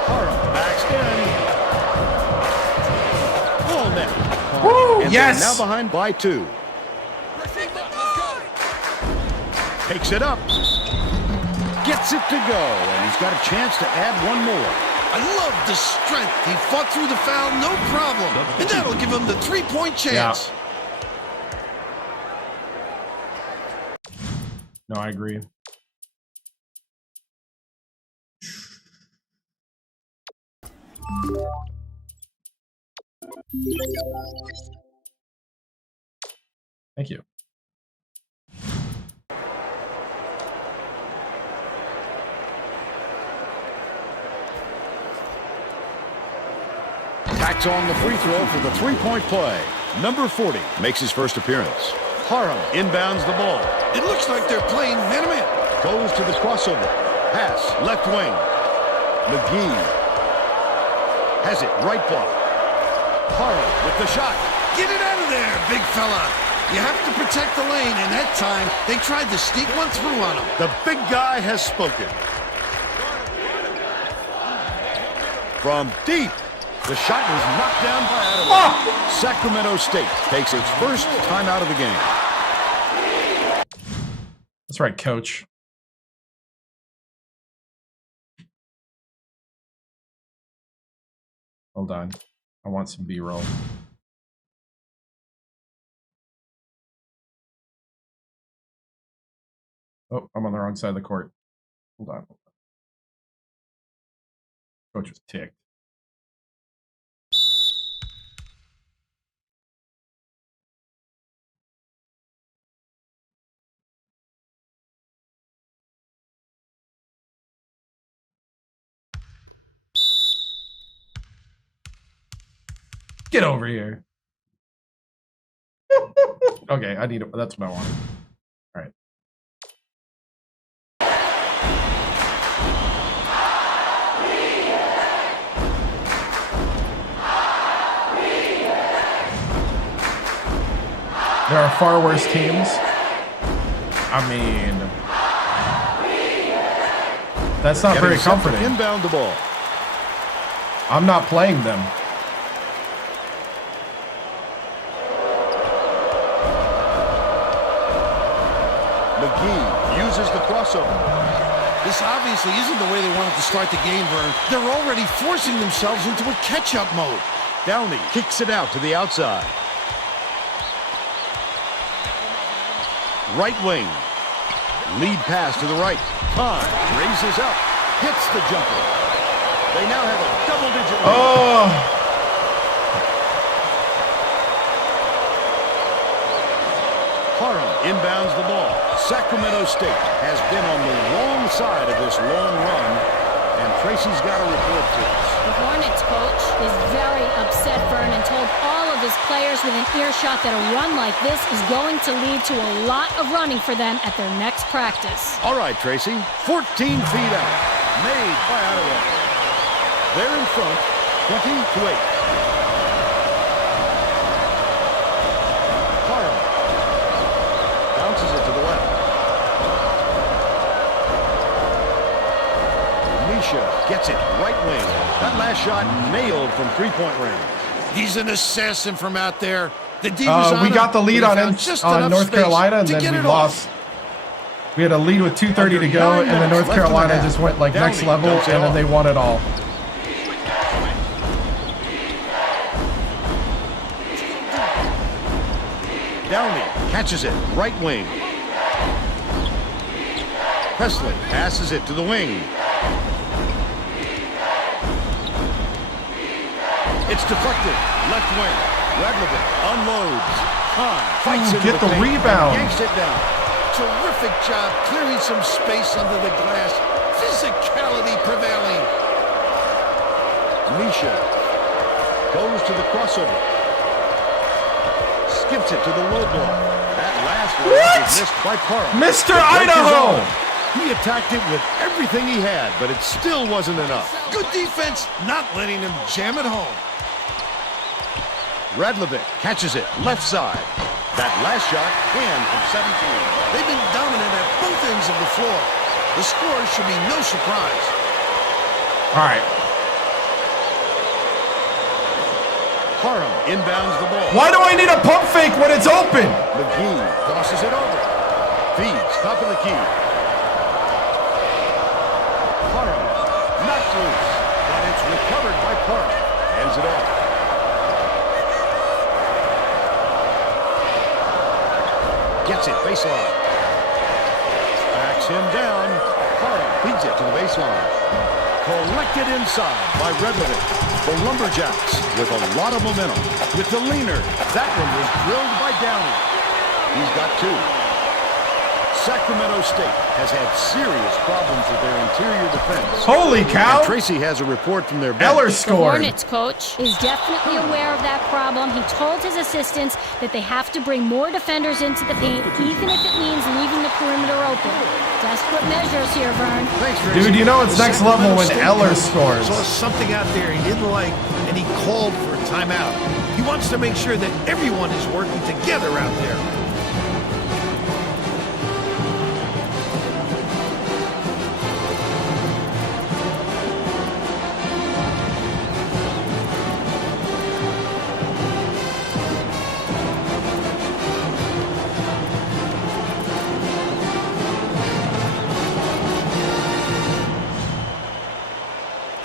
Parham backs in. Ball net. Woo, and yes! now behind by 2. Takes it up. Gets it to go, and he's got a chance to add one more. I love the strength. He fought through the foul, no problem. And that'll give him the 3-point chance. Yeah. No, I agree. Thank you. Tacks on the free throw for the 3-point play. Number 40 makes his first appearance. Parham inbounds the ball. It looks like they're playing man-to-man. Goes to the crossover. Pass, left wing. McGee has it, right block. Parham with the shot. Get it out of there, big fella. You have to protect the lane, and that time, they tried to sneak one through on him. The big guy has spoken. From deep. The shot was knocked down by Adams. Oh! Sacramento State takes its first time out of the game. That's right, coach. Hold on. I want some B-roll. Oh, I'm on the wrong side of the court. Hold on. Coach was ticked. Get over here. Okay, I need it. That's what I want. All right. There are far worse teams. I mean, that's not very comforting. Inbound the ball. I'm not playing them. McGee uses the crossover. This obviously isn't the way they wanted to start the game, Vern. They're already forcing themselves into a catch-up mode. Downey kicks it out to the outside. Right wing. Lead pass to the right. Kahn raises up. Hits the jumper. They now have a double-digit lead. Oh! Parham inbounds the ball. Sacramento State has been on the wrong side of this long run, and Tracy's got a report for us. The Hornets coach is very upset, Vern, and told all of his players within earshot that a run like this is going to lead to a lot of running for them at their next practice. All right, Tracy. 14 feet out. Made by Ottawa. They're in front, 20-8. Bounces it to the left. Misha gets it right wing. That last shot nailed from three-point range. He's an assassin from out there. The D We was got the lead on North Carolina, and then we lost. We had a lead with 2:30 to go, and then North Carolina just went like next level, and then they won it all. Downey catches it, right wing. Presley passes it to the wing. It's deflected, left wing. Radlovic unloads. Kahn fights into get the paint, rebound. yanks it down. Terrific job clearing some space under the glass. Physicality prevailing. Misha goes to the crossover. Skips it to the low blow. That last one is missed by Parham. Mr. Idaho! He attacked it with everything he had, but it still wasn't enough. Good defense, not letting them jam it home. Radlovic catches it, left side. That last shot, in from 17. They've been dominant at both ends of the floor. The score should be no surprise. All right. Parham inbounds the ball. Why do I need a pump fake when it's open? McGee crosses it over. Feeds, top of the key. Parham knocked loose, and it's recovered by Parham. Hands it off. Gets it, baseline. Backs him down. Parham feeds it to the baseline. Collected inside by Redlevic. The Lumberjacks with a lot of momentum. With the leaner, that one was drilled by Downey. He's got two. Sacramento State has had serious problems with their interior defense. Holy cow! And Tracy has a report from their bench. Eller The scored. Hornets coach is definitely aware of that problem. He told his assistants that they have to bring more defenders into the paint, even if it means leaving the perimeter open. Desperate measures here, Vern. Thanks, Tracy. Dude, you know it's next level when Eller scores. Saw something out there he didn't like, and he called for a timeout. He wants to make sure that everyone is working together out there.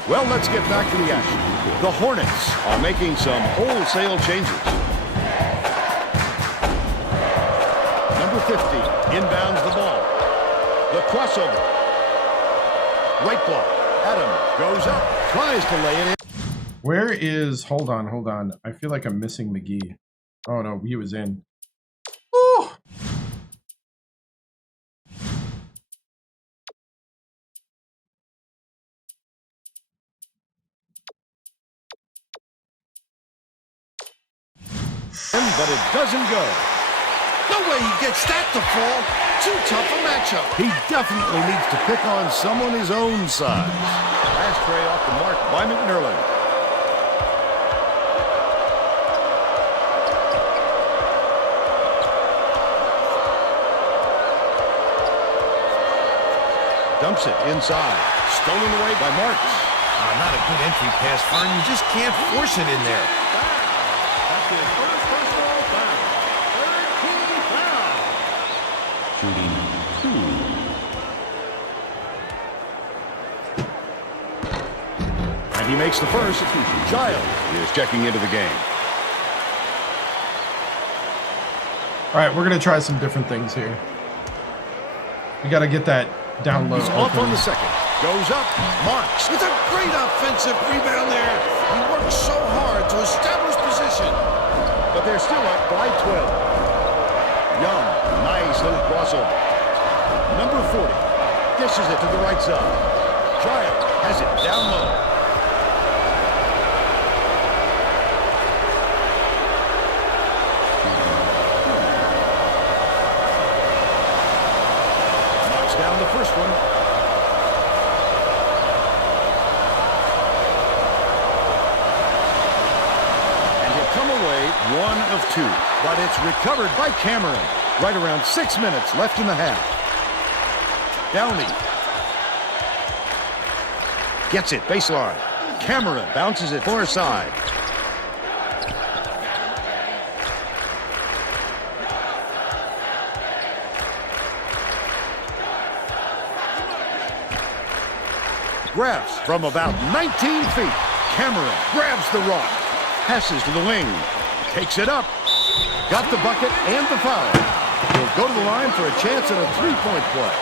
Well, let's get back to the action. The Hornets are making some wholesale changes. Number 50 inbounds the ball. The crossover. Right block. Adam goes up. Tries to lay it in. Where is... Hold on. I feel like I'm missing McGee. Oh, no. He was in. Ooh. But it doesn't go. No way he gets that to fall. Too tough a matchup. He definitely needs to pick on someone his own size. Ashtray off the mark by McNerlin. Dumps it inside. Stolen away by Marks. Not a good entry pass, Fern. You just can't force it in there. And he makes the first. Giles is checking into the game. All right, we're going to try some different things here. We got to get that down low. He's off on the second. Goes up. Marks. With a great offensive rebound there. He works so hard to establish position. But they're still up by 12. Young. Nice little crossover. Number 40. Dishes it to the right side. Giles has it down low. Down the first one. And he'll come away 1 of 2. But it's recovered by Cameron. Right around 6 minutes left in the half. Downey. Gets it, baseline. Cameron bounces it far side. Grabs from about 19 feet. Cameron grabs the rock. Passes to the wing. Takes it up. Got the bucket and the foul. He'll go to the line for a chance at a three-point play.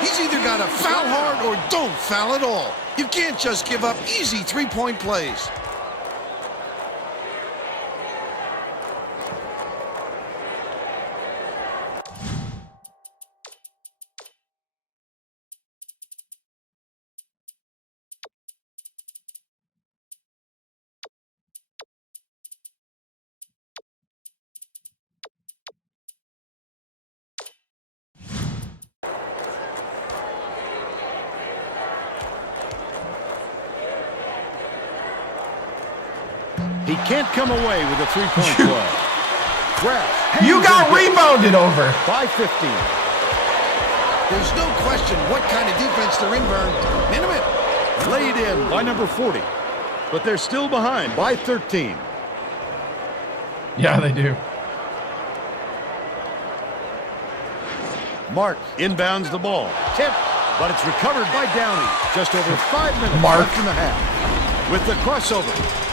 He's either got to foul hard or don't foul at all. You can't just give up easy three-point plays. He can't come away with a three-point play. Grabs. You got rebounded over. By 15. There's no question what kind of defense they're in, Vern. Minimum. Laid in by number 40. But they're still behind by 13. Yeah, they do. Mark inbounds the ball. Tip. But it's recovered by Downey. Just over 5 minutes left in the half. With the crossover.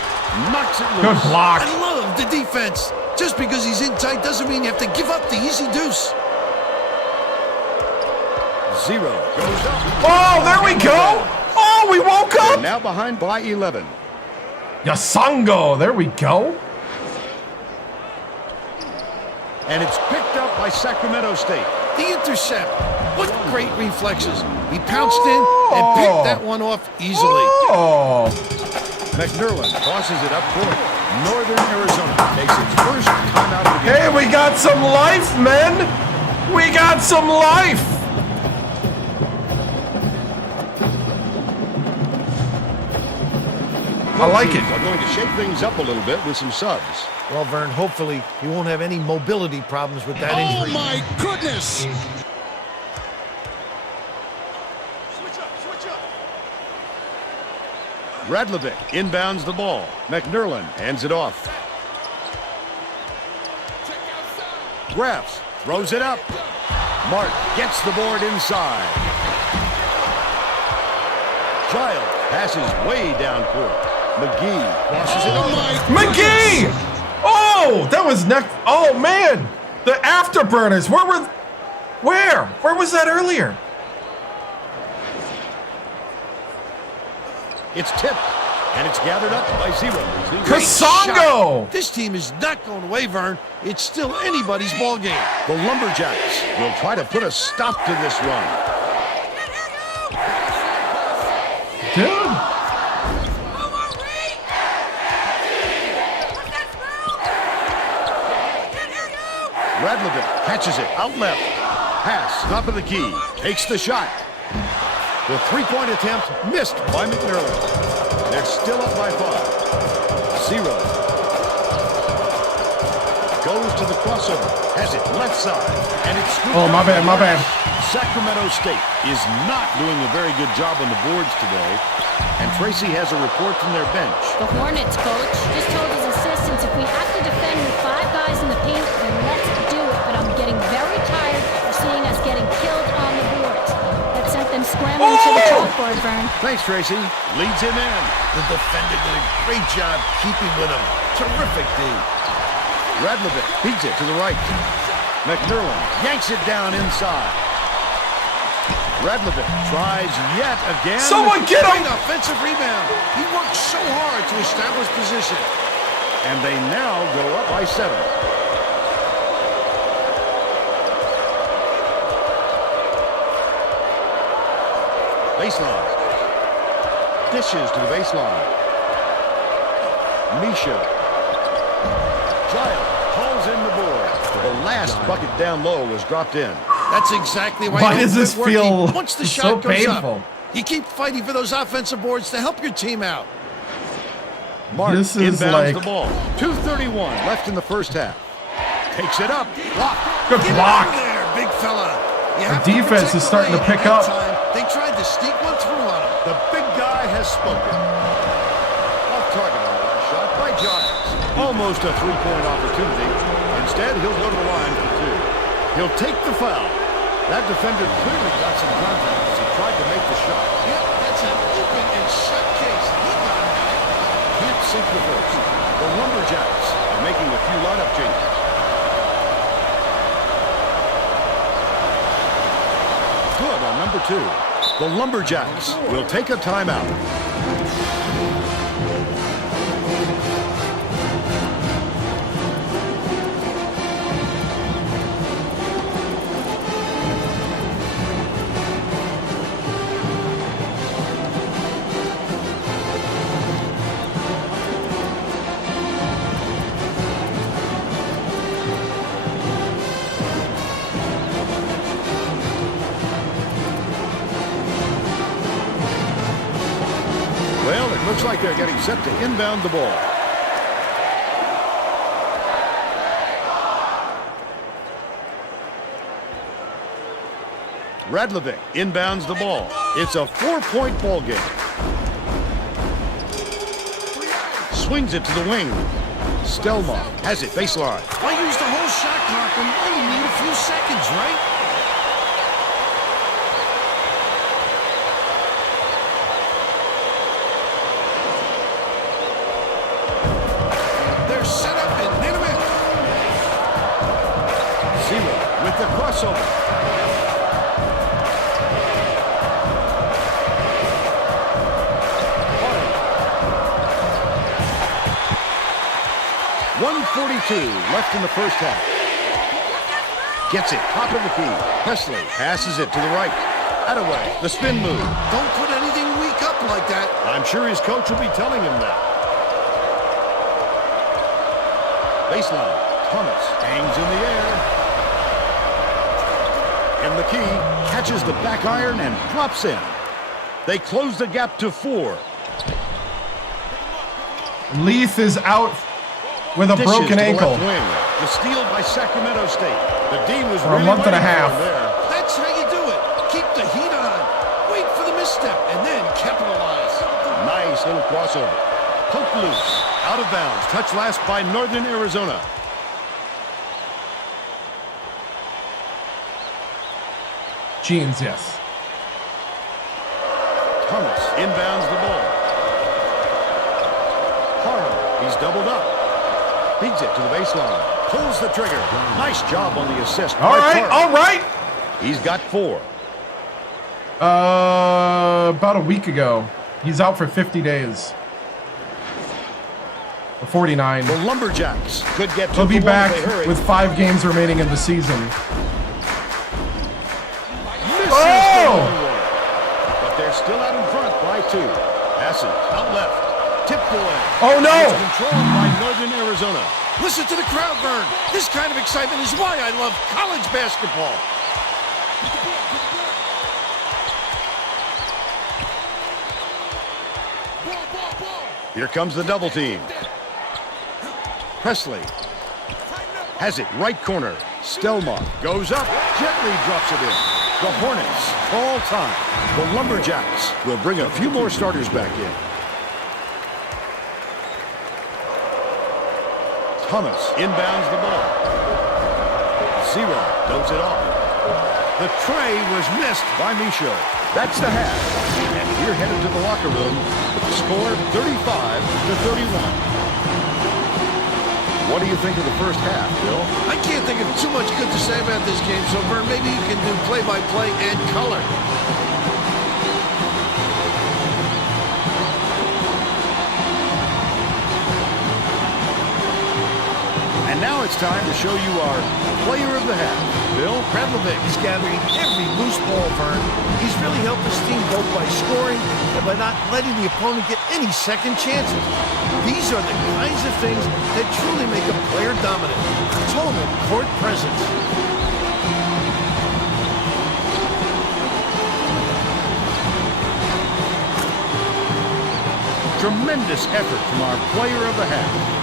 Knocks it loose. Good block. I love the defense. Just because he's in tight doesn't mean you have to give up the easy deuce. 0 goes up. Oh, there we go. Oh, we woke up. They're now behind by 11. Yasango. There we go. And it's picked up by Sacramento State. The intercept. What great reflexes. He pounced in and picked that one off easily. Oh. McNerlin tosses it up court. Northern Arizona takes its first timeout of the game. Hey, we got some life, men. We got some life. I like it. We're going to shake things up a little bit with some subs. Well, Vern, hopefully he won't have any mobility problems with that injury. Oh, my goodness! Radlovic inbounds the ball. McNerlin hands it off. Grabs, throws it up. Mark gets the board inside. Giles passes way down court. McGee crosses it over. McGee! Oh, that was neck. Oh, man. The afterburners. Where was that earlier? It's tipped, and it's gathered up by 0. Kasongo! This team is not going away, Vern. It's still anybody's ball game. The Lumberjacks will try to put a stop to this run. Dude. Radlovic catches it out left. Pass, top of the key. Takes the shot. The three-point attempt missed by McNerland. They're still up by 5. 0. Goes to the crossover. Has it left side. And it's... Oh, my bad. Sacramento State is not doing a very good job on the boards today. And Tracy has a report from their bench. The Hornets coach just told his assistants if we have to defend with 5 guys in the paint, then let's do it. But I'm getting very tired of seeing us getting killed on the boards. That sent them scrambling to the chalkboard, Vern. Thanks, Tracy. Leads him in. The defender did a great job keeping with him. Terrific, D. Radlovic beats it to the right. McNerland yanks it down inside. Radlovic tries yet again. Someone get him! Great offensive rebound. He worked so hard to establish position. And they now go up by 7. Baseline. Dishes to the baseline. Misha. Giles pulls in the board. The last bucket down low was dropped in. That's exactly why. Why does this feel once the so shot goes painful? Up, you keep fighting for those offensive boards to help your team out. Mark This is inbounds like... the ball. 2:31 left in the first half. Takes it up. Block. Good Get block. in there, big fella. You The have to defense protect is starting the to lane. pick At up. that time, they tried to sneak one through on him. The big guy has spoken. Off target on the last shot by Giles. Almost a three-point opportunity. Instead, he'll go to the line for 2. He'll take the foul. That defender clearly got some contact as he tried to make the shot. Yeah, that's an open and shut case. He got him back. Can't sink the first. The Lumberjacks are making a few lineup changes. Good on number 2. The Lumberjacks will take a timeout. Well, it looks like they're getting set to inbound the ball. Radlovic inbounds the ball. It's a 4-point ball game. Swings it to the wing. Stelmach has it baseline. Why use the whole shot clock when you only need a few seconds, right? Set up and hit him in. 0 with the crossover. .142 left in the first half. Gets it, top of the key. Presley passes it to the right. Attaway, the spin move. Don't put anything weak up like that. I'm sure his coach will be telling him that. Baseline. Thomas hangs in the air. And the key catches the back iron and drops in. They close the gap to 4. Leith is out with a broken ankle. The steal by Sacramento State. The D was for a month and a half. That's how you do it. Keep the heat on. Wait for the misstep and then capitalize. Nice little crossover. Poked loose. Out of bounds. Touch last by Northern Arizona. Jeans, yes. Thomas inbounds the ball. He's doubled up. Feeds it to the baseline. Pulls the trigger. Nice job on the assist. All right. He's got 4. About a week ago. He's out for 50 days. 49. The Lumberjacks could get to He'll be the back if they hurry. with 5 games remaining in the season. But they're still out in front by 2. Passes out left. Tipped away. Oh, no. It's controlled by Northern Arizona. Listen to the crowd burn. This kind of excitement is why I love college basketball. Here comes the double team. Presley has it right corner. Stelmach goes up, gently drops it in. The Hornets all time. The Lumberjacks will bring a few more starters back in. Thomas inbounds the ball. 0 dumps it off. The tray was missed by Michaud. That's the half. And we're headed to the locker room with the score 35-31. What do you think of the first half, Bill? I can't think of too much good to say about this game, so Vern, maybe you can do play-by-play and color. And now it's time to show you our player of the half. Bill? Kravlovic is gathering every loose ball, Vern. He's really helped his team both by scoring and by not letting the opponent get any second chances. These are the kinds of things that truly make a player dominant. Total court presence. Tremendous effort from our player of the half.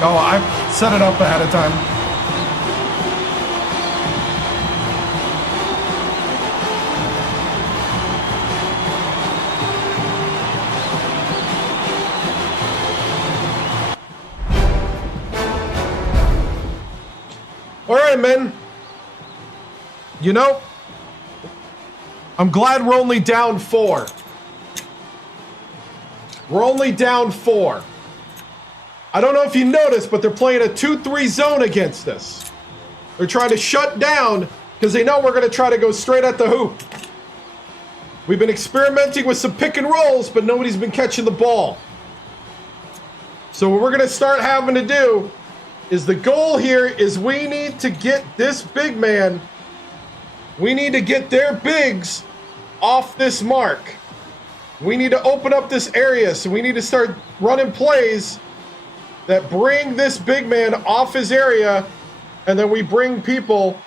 Oh, I set it up ahead of time. All right, men. You know, I'm glad we're only down 4. We're only down 4. I don't know if you noticed, but they're playing a 2-3 zone against us. They're trying to shut down because they know we're going to try to go straight at the hoop. We've been experimenting with some pick and rolls, but nobody's been catching the ball. So what we're going to start having to do is the goal here is we need to get this big man. We need to get their bigs off this mark. We need to open up this area, so we need to start running plays that bring this big man off his area, and then we bring people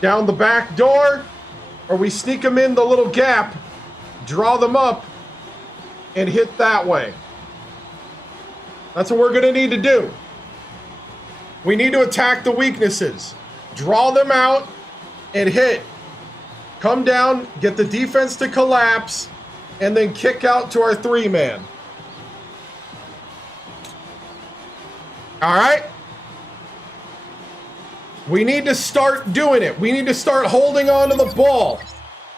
down the back door, or we sneak them in the little gap, draw them up, and hit that way. That's what we're going to need to do. We need to attack the weaknesses, draw them out, and hit. Come down, get the defense to collapse, and then kick out to our 3-man. All right? We need to start doing it. We need to start holding on to the ball.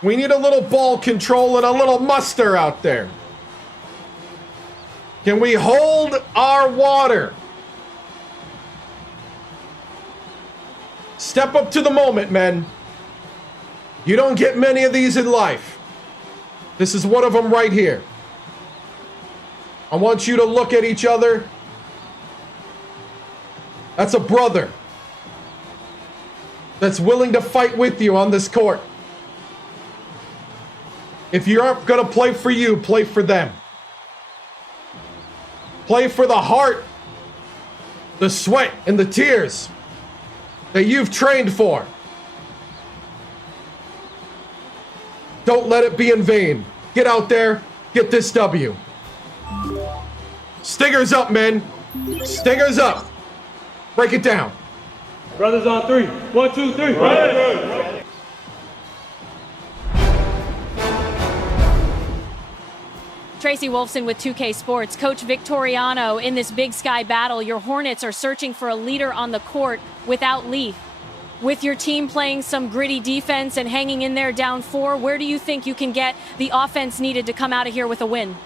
We need a little ball control and a little muster out there. Can we hold our water? Step up to the moment, men. You don't get many of these in life. This is one of them right here. I want you to look at each other. That's a brother that's willing to fight with you on this court. If you aren't going to play for you, play for them. Play for the heart, the sweat, and the tears that you've trained for. Don't let it be in vain. Get out there, get this W. Stingers up, men. Stingers up. Break it down. Brothers on 3. 1, 2, 3. Right. Tracy Wolfson with 2K Sports. Coach Victoriano, in this Big Sky battle, your Hornets are searching for a leader on the court without Leaf. With your team playing some gritty defense and hanging in there down 4, where do you think you can get the offense needed to come out of here with a win?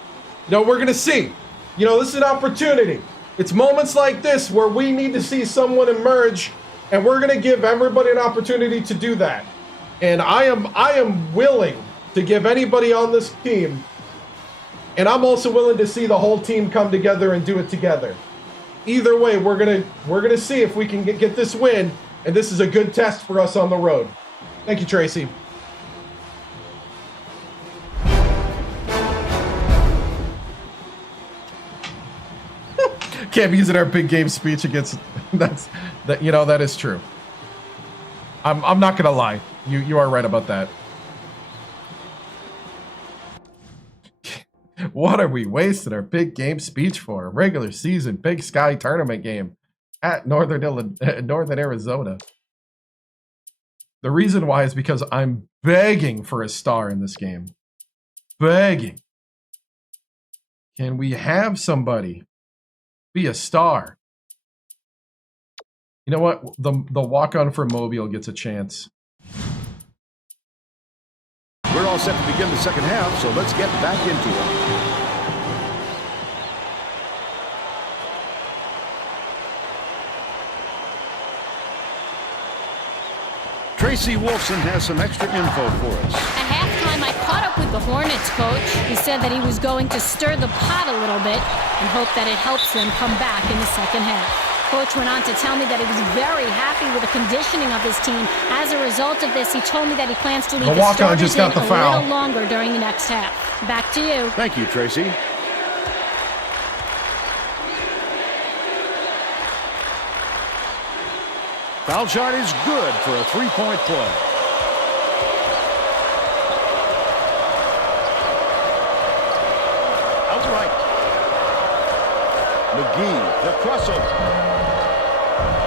No, we're going to see. You know, this is an opportunity. It's moments like this where we need to see someone emerge, and we're going to give everybody an opportunity to do that. And I am willing to give anybody on this team, and I'm also willing to see the whole team come together and do it together. Either way, we're gonna see if we can get this win. And this is a good test for us on the road. Thank you, Tracy. Can't be using our big game speech against that is true. I'm not gonna lie. You are right about that. What are we wasting our big game speech for? A regular season Big Sky tournament game at Northern Arizona. The reason why is because I'm begging for a star in this game. Begging. Can we have somebody be a star? You know what? The walk-on for Mobile gets a chance. We're all set to begin the second half, so let's get back into it. Tracy Wolfson has some extra info for us. At halftime, I caught up with the Hornets coach. He said that he was going to stir the pot a little bit and hope that it helps them come back in the second half. Coach went on to tell me that he was very happy with the conditioning of his team. As a result of this, he told me that he plans to leave the starters just got the foul. A little longer during the next half. Back to you. Thank you, Tracy. Foul shot is good for a three-point play. Outright. McGee, the crossover.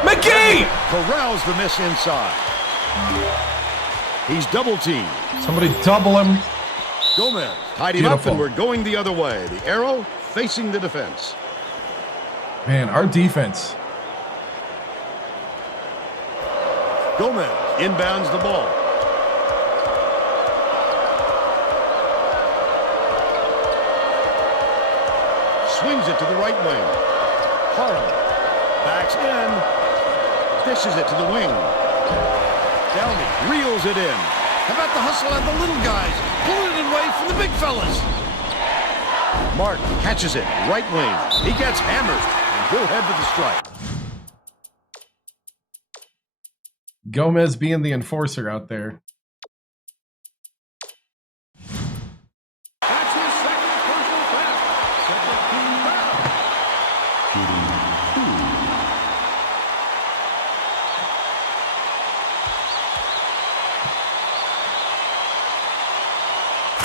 McGee! Corrals the miss inside. He's double-teamed. Somebody double him. Gomez tied him up, and we're going the other way. The arrow facing the defense. Man, our defense. Gomez inbounds the ball. Swings it to the right wing. Harlem backs in. Dishes it to the wing. Downey reels it in. How about the hustle on the little guys? Pulling it away from the big fellas. Martin catches it. Right wing. He gets hammered. And he'll head to the strike. Gomez being the enforcer out there. That's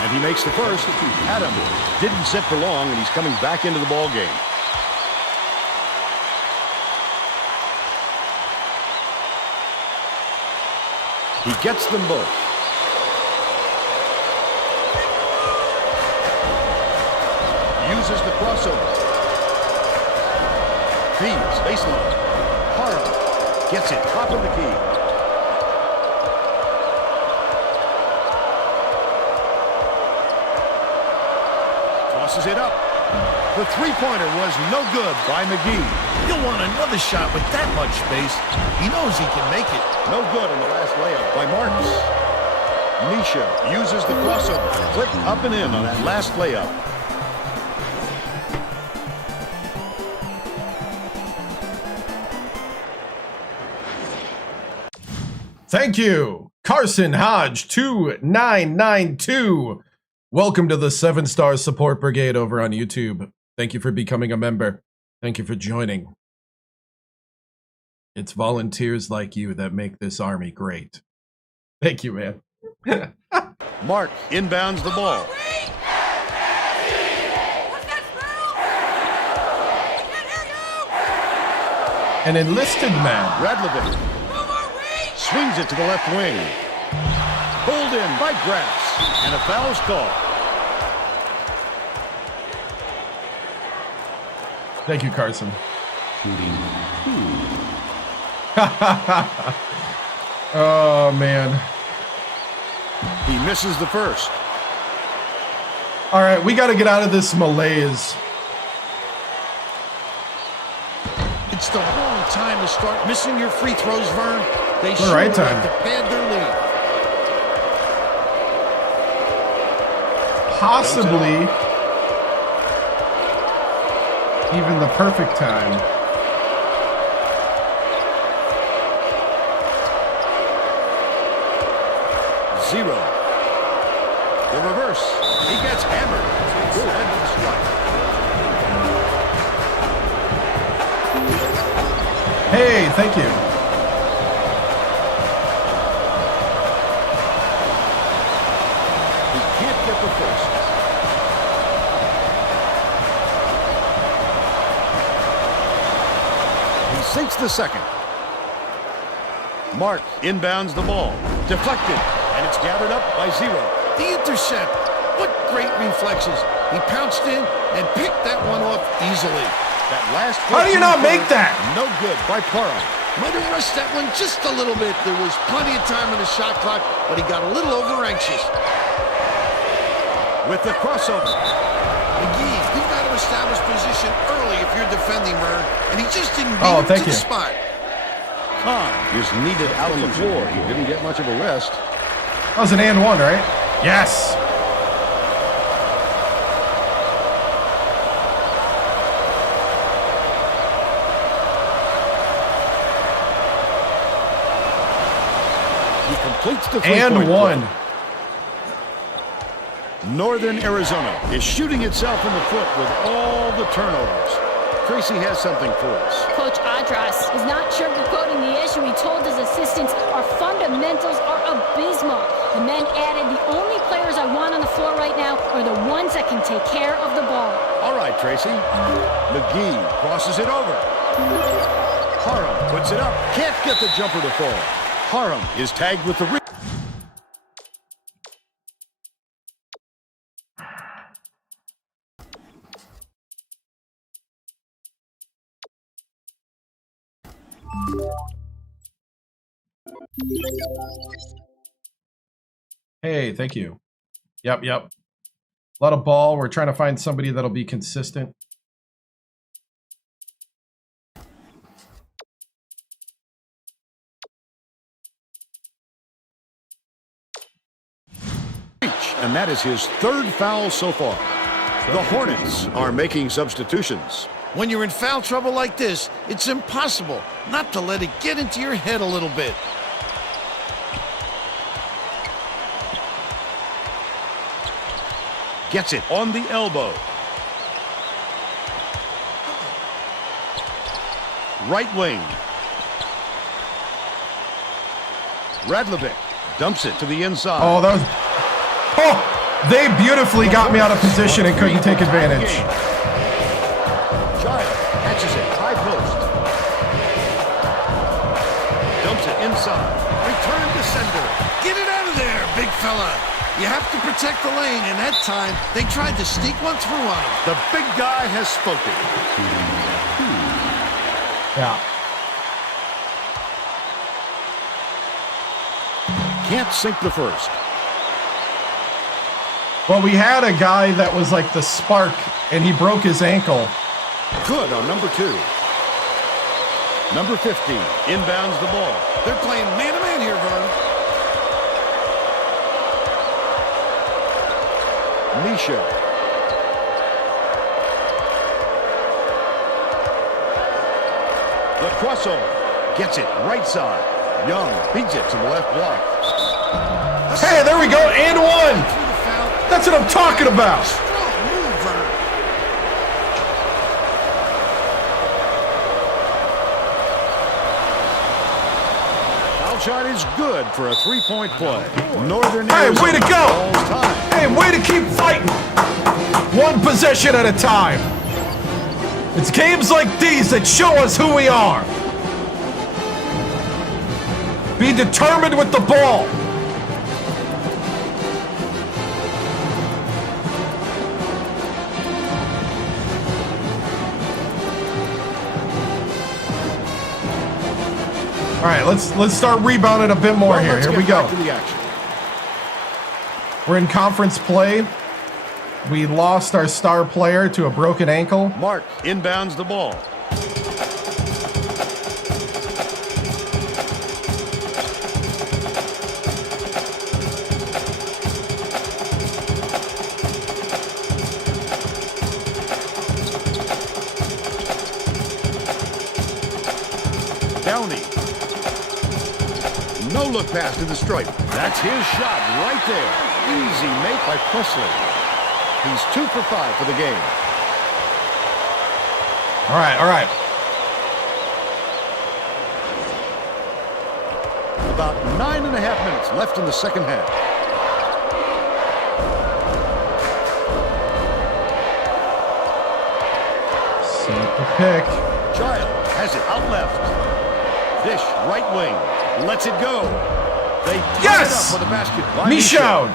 And he makes the first. Adam didn't sit for long, and he's coming back into the ball game. He gets them both. Uses the crossover. Feeds baseline. Harlem gets it top of the key. Tosses it up. The three-pointer was no good by McGee. You'll want another shot with that much space. He knows he can make it. No good on the last layup by Marks. Misha uses the crossover. Flip up and in on that last layup. Thank you, Carson Hodge 2992. Welcome to the 7-star support brigade over on YouTube. Thank you for becoming a member. Thank you for joining. It's volunteers like you that make this army great. Thank you, man. Mark inbounds the ball. An enlisted man. Radlovic swings it to the left wing. Pulled in by Grass, and a foul's called. Thank you, Carson. Oh, man. He misses the first. All right, we got to get out of this malaise. It's the wrong time to start missing your free throws, Vern. They should right time like to pad their lead. Possibly even the perfect time. Zero. The reverse. He gets hammered. Good strike. Hey, thank you. He can't get the first. He sinks the second. Mark inbounds the ball. Deflected. And it's gathered up by Zero. The intercept. What great reflexes. He pounced in and picked that one off easily. That last How do you not make that? No good by Parra. Might have rushed that one just a little bit. There was plenty of time on the shot clock, but he got a little over anxious. With the crossover. McGee, you've got to establish position early if you're defending Vern, and he just didn't beat him to the spot. Khan is needed out on the floor. He didn't get much of a rest. That was an and one, right? Yes. He completes the and one. Northern Arizona is shooting itself in the foot with all the turnovers. Tracy has something for us. Coach Adras is not sugarcoating the issue. He told his assistants, our fundamentals are abysmal. The men added, the only players I want on the floor right now are the ones that can take care of the ball. All right, Tracy. McGee crosses it over. Harum puts it up. Can't get the jumper to fall. Harum is tagged with the rebound. Hey, thank you. Yep. A lot of ball. We're trying to find somebody that'll be consistent. And that is his third foul so far. The Hornets are making substitutions. When you're in foul trouble like this, it's impossible not to let it get into your head a little bit. Gets it on the elbow. Right wing. Radlovic dumps it to the inside. Oh, that was... Oh! They beautifully got me out of position and couldn't take advantage. Giles catches it, high post. Dumps it inside. Return to sender. Get it out of there, big fella. You have to protect the lane, and that time, they tried to sneak one through on him. The big guy has spoken. Yeah. Can't sink the first. Well, we had a guy that was like the spark, and he broke his ankle. Good on number 2. Number 15 inbounds the ball. They're playing man-to-man here, Vern. Misha. The crossover. Gets it right side. Young beats it to the left block. Hey, there we go, and one. That's what I'm talking about. Strong move, Vern. Foul shot is good for a 3-point play. Northern Hey, Arizona way to go. calls time. Hey, way to keep fighting. One possession at a time. It's games like these that show us who we are. Be determined with the ball. All right, let's start rebounding a bit more Well, here. let's Here get we go. back to the action. We're in conference play. We lost our star player to a broken ankle. Mark inbounds the ball. Downey. No look pass to the stripe. That's his shot right there. Easy make by Presley. He's 2 for 5 for the game. All right, all right. About 9.5 minutes left in the second half. Super pick. Giles has it out left. Dish right wing. Lets it go. They tie Yes! it up for the basket. by Michaud.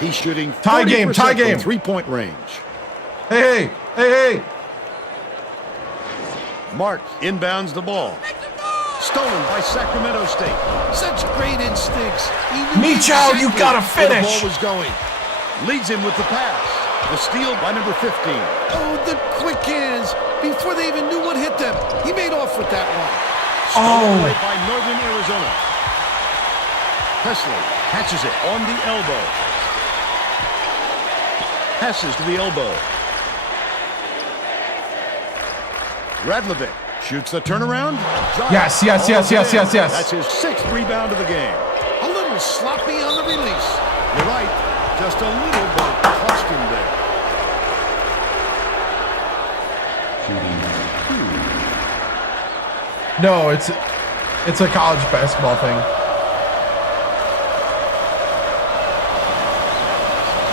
He's shooting Tie game, 40% tie game. from three-point range. Hey, hey, hey, hey. Mark inbounds the ball. Stolen by Sacramento State. Such great instincts. He knew Michaud, you exactly gotta where the finish. ball was going. Leads him with the pass. The steal by number 15. Oh, the quick hands. Before they even knew what hit them. He made off with that one. Stolen away by Northern Arizona. Presley catches it on the elbow. Passes to the elbow. Radlovic shoots the turnaround. Yes, yes, yes, yes, yes, yes. That's his 6th rebound of the game. A little sloppy on the release. You're right. Just a little, but it cost him there. No, it's a college basketball thing.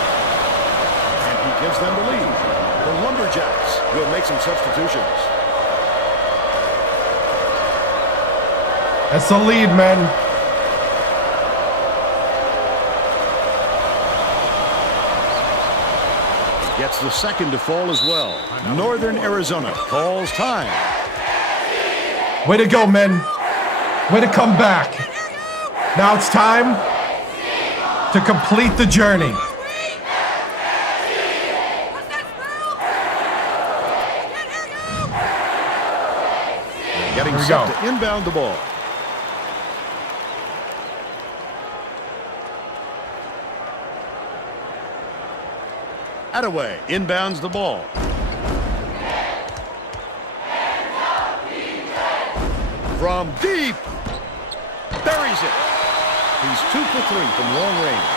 And he gives them the lead. The Lumberjacks will make some substitutions. That's the lead, man. Gets the second to fall as well. Northern Arizona calls time. Way to go, men. Way to come back. Now it's time to complete the journey. Getting Here we set go. to inbound the ball. Attaway inbounds the ball. From deep. Buries it. He's 2 for 3 from long range.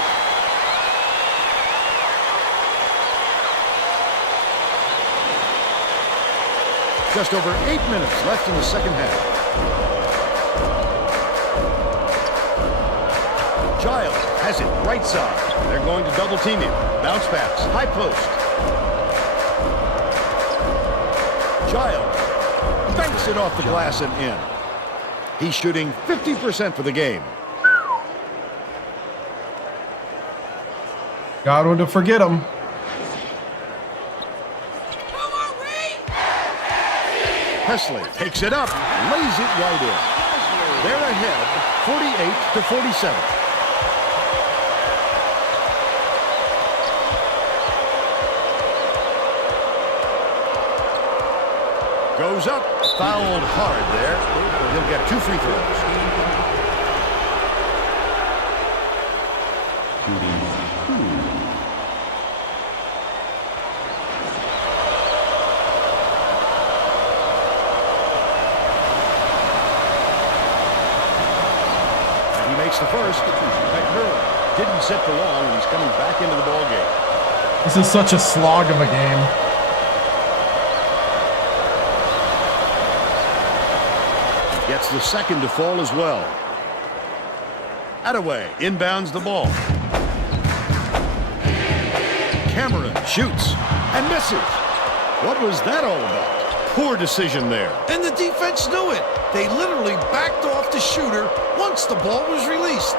Just over 8 minutes left in the second half. Giles Has it right side. They're going to double team him. Bounce pass. High post. Giles banks it off the glass and in. He's shooting 50% for the game. Got one to forget him. Presley takes it up, lays it right in. They're ahead, 48-47. Goes up, fouled hard there. He'll get 2 free throws. And he makes the first. McMurray didn't sit for long, and he's coming back into the ball game. This is such a slog of a game. Gets the second to fall as well. Attaway inbounds the ball. Cameron shoots and misses. What was that all about? Poor decision there. And the defense knew it. They literally backed off the shooter once the ball was released.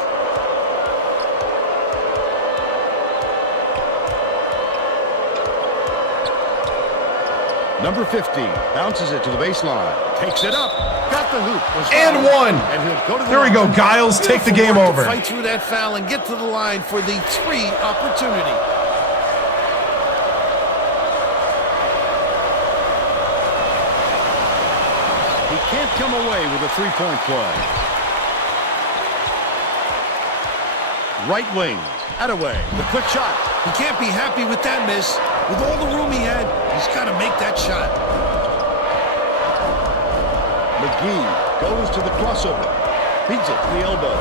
Number 15 bounces it to the baseline. Takes it up. Got the hoop. And one. And he'll go to the there we go. line. Giles, take the game over. Fight through that foul and get to the line for the 3 opportunity. He can't come away with a 3-point play. Right wing. Attaway. The quick shot. He can't be happy with that miss. With all the room he had, he's got to make that shot. McGee goes to the crossover. Feeds it to the elbow.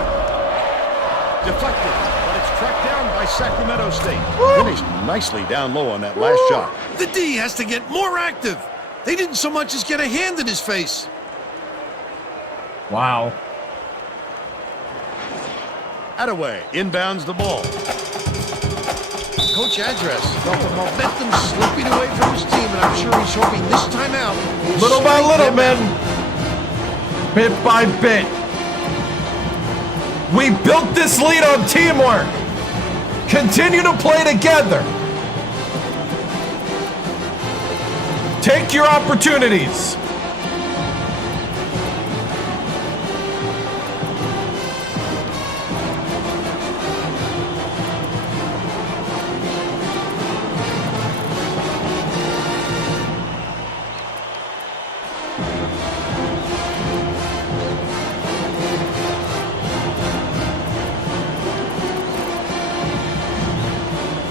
Deflected, but it's tracked down by Sacramento State. Finished nicely down low on that last shot. The D has to get more active. They didn't so much as get a hand in his face. Wow. Attaway inbounds the ball. Coach Address felt the momentum slipping away from his team, and I'm sure he's hoping this time out. Little by little, men. Bit by bit. We built this lead on teamwork. Continue to play together. Take your opportunities.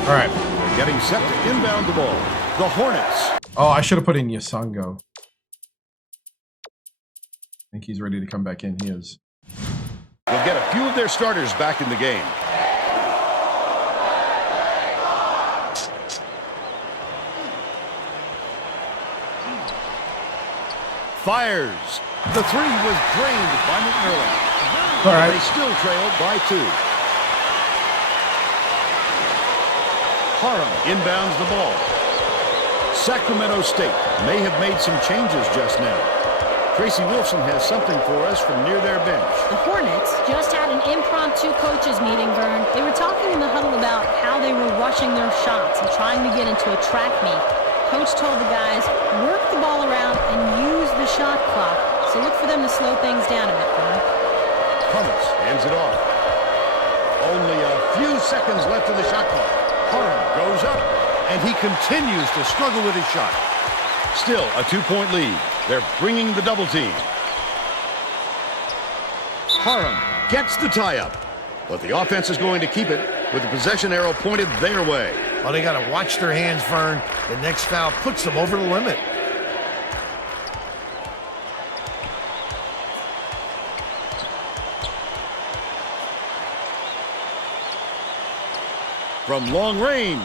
All right. They're getting set to inbound the ball. The Hornets. Oh, I should have put in Yasango. I think he's ready to come back in. He is. They'll get a few of their starters back in the game. Fires. The 3 was drained by McMurray. All right. They still trailed by 2. Parham inbounds the ball. Sacramento State may have made some changes just now. Tracy Wolfson has something for us from near their bench. The Hornets just had an impromptu coaches meeting, Vern. They were talking in the huddle about how they were rushing their shots and trying to get into a track meet. Coach told the guys, work the ball around and use the shot clock. So look for them to slow things down a bit, Vern. Cummins hands it off. Only a few seconds left in the shot clock. Parham goes up, and he continues to struggle with his shot. Still a 2-point lead. They're bringing the double team. Parham gets the tie-up, but the offense is going to keep it with the possession arrow pointed their way. Oh, they got to watch their hands, Vern. The next foul puts them over the limit. From long range.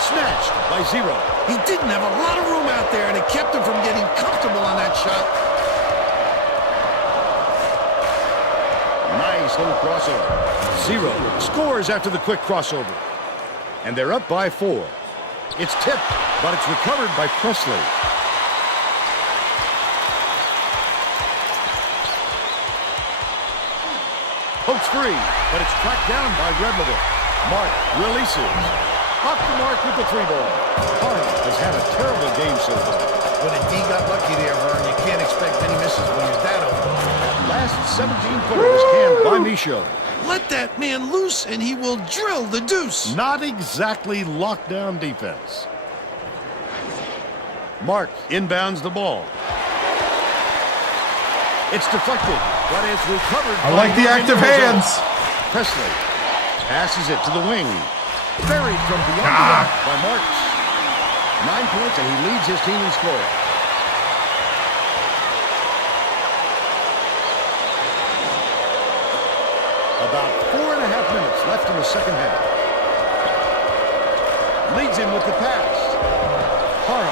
Snatched by 0. He didn't have a lot of room out there, and it kept him from getting comfortable on that shot. Nice Nice little crossover. 0 scores after the quick crossover. And they're up by 4. It's tipped, but it's recovered by Presley. Pokes free, but it's tracked down by Redlevel. Mark releases. Off the mark with the 3-ball. Hart has had a terrible game so far. But a D got lucky there, Vern. You can't expect many misses when you're that open. Last 17-footer was canned by Michaud. Let that man loose and he will drill the deuce. Not exactly lockdown defense. Mark inbounds the ball. It's deflected, but it's recovered. I like the active hands. Presley passes it to the wing. Buried from beyond the arc by Marks. 9 points, and he leads his team in scoring. About 4.5 minutes left in the second half. Leads him with the pass.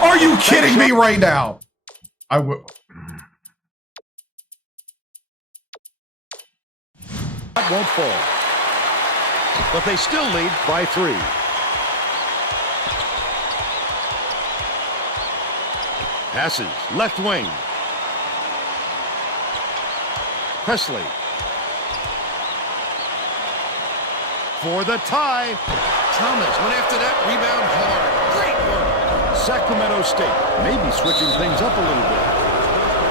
Are you kidding me right now? I will. That won't fall. But they still lead by 3. Passes left wing. Presley. For the tie. Thomas went after that rebound hard. Great work. Sacramento State may be switching things up a little bit.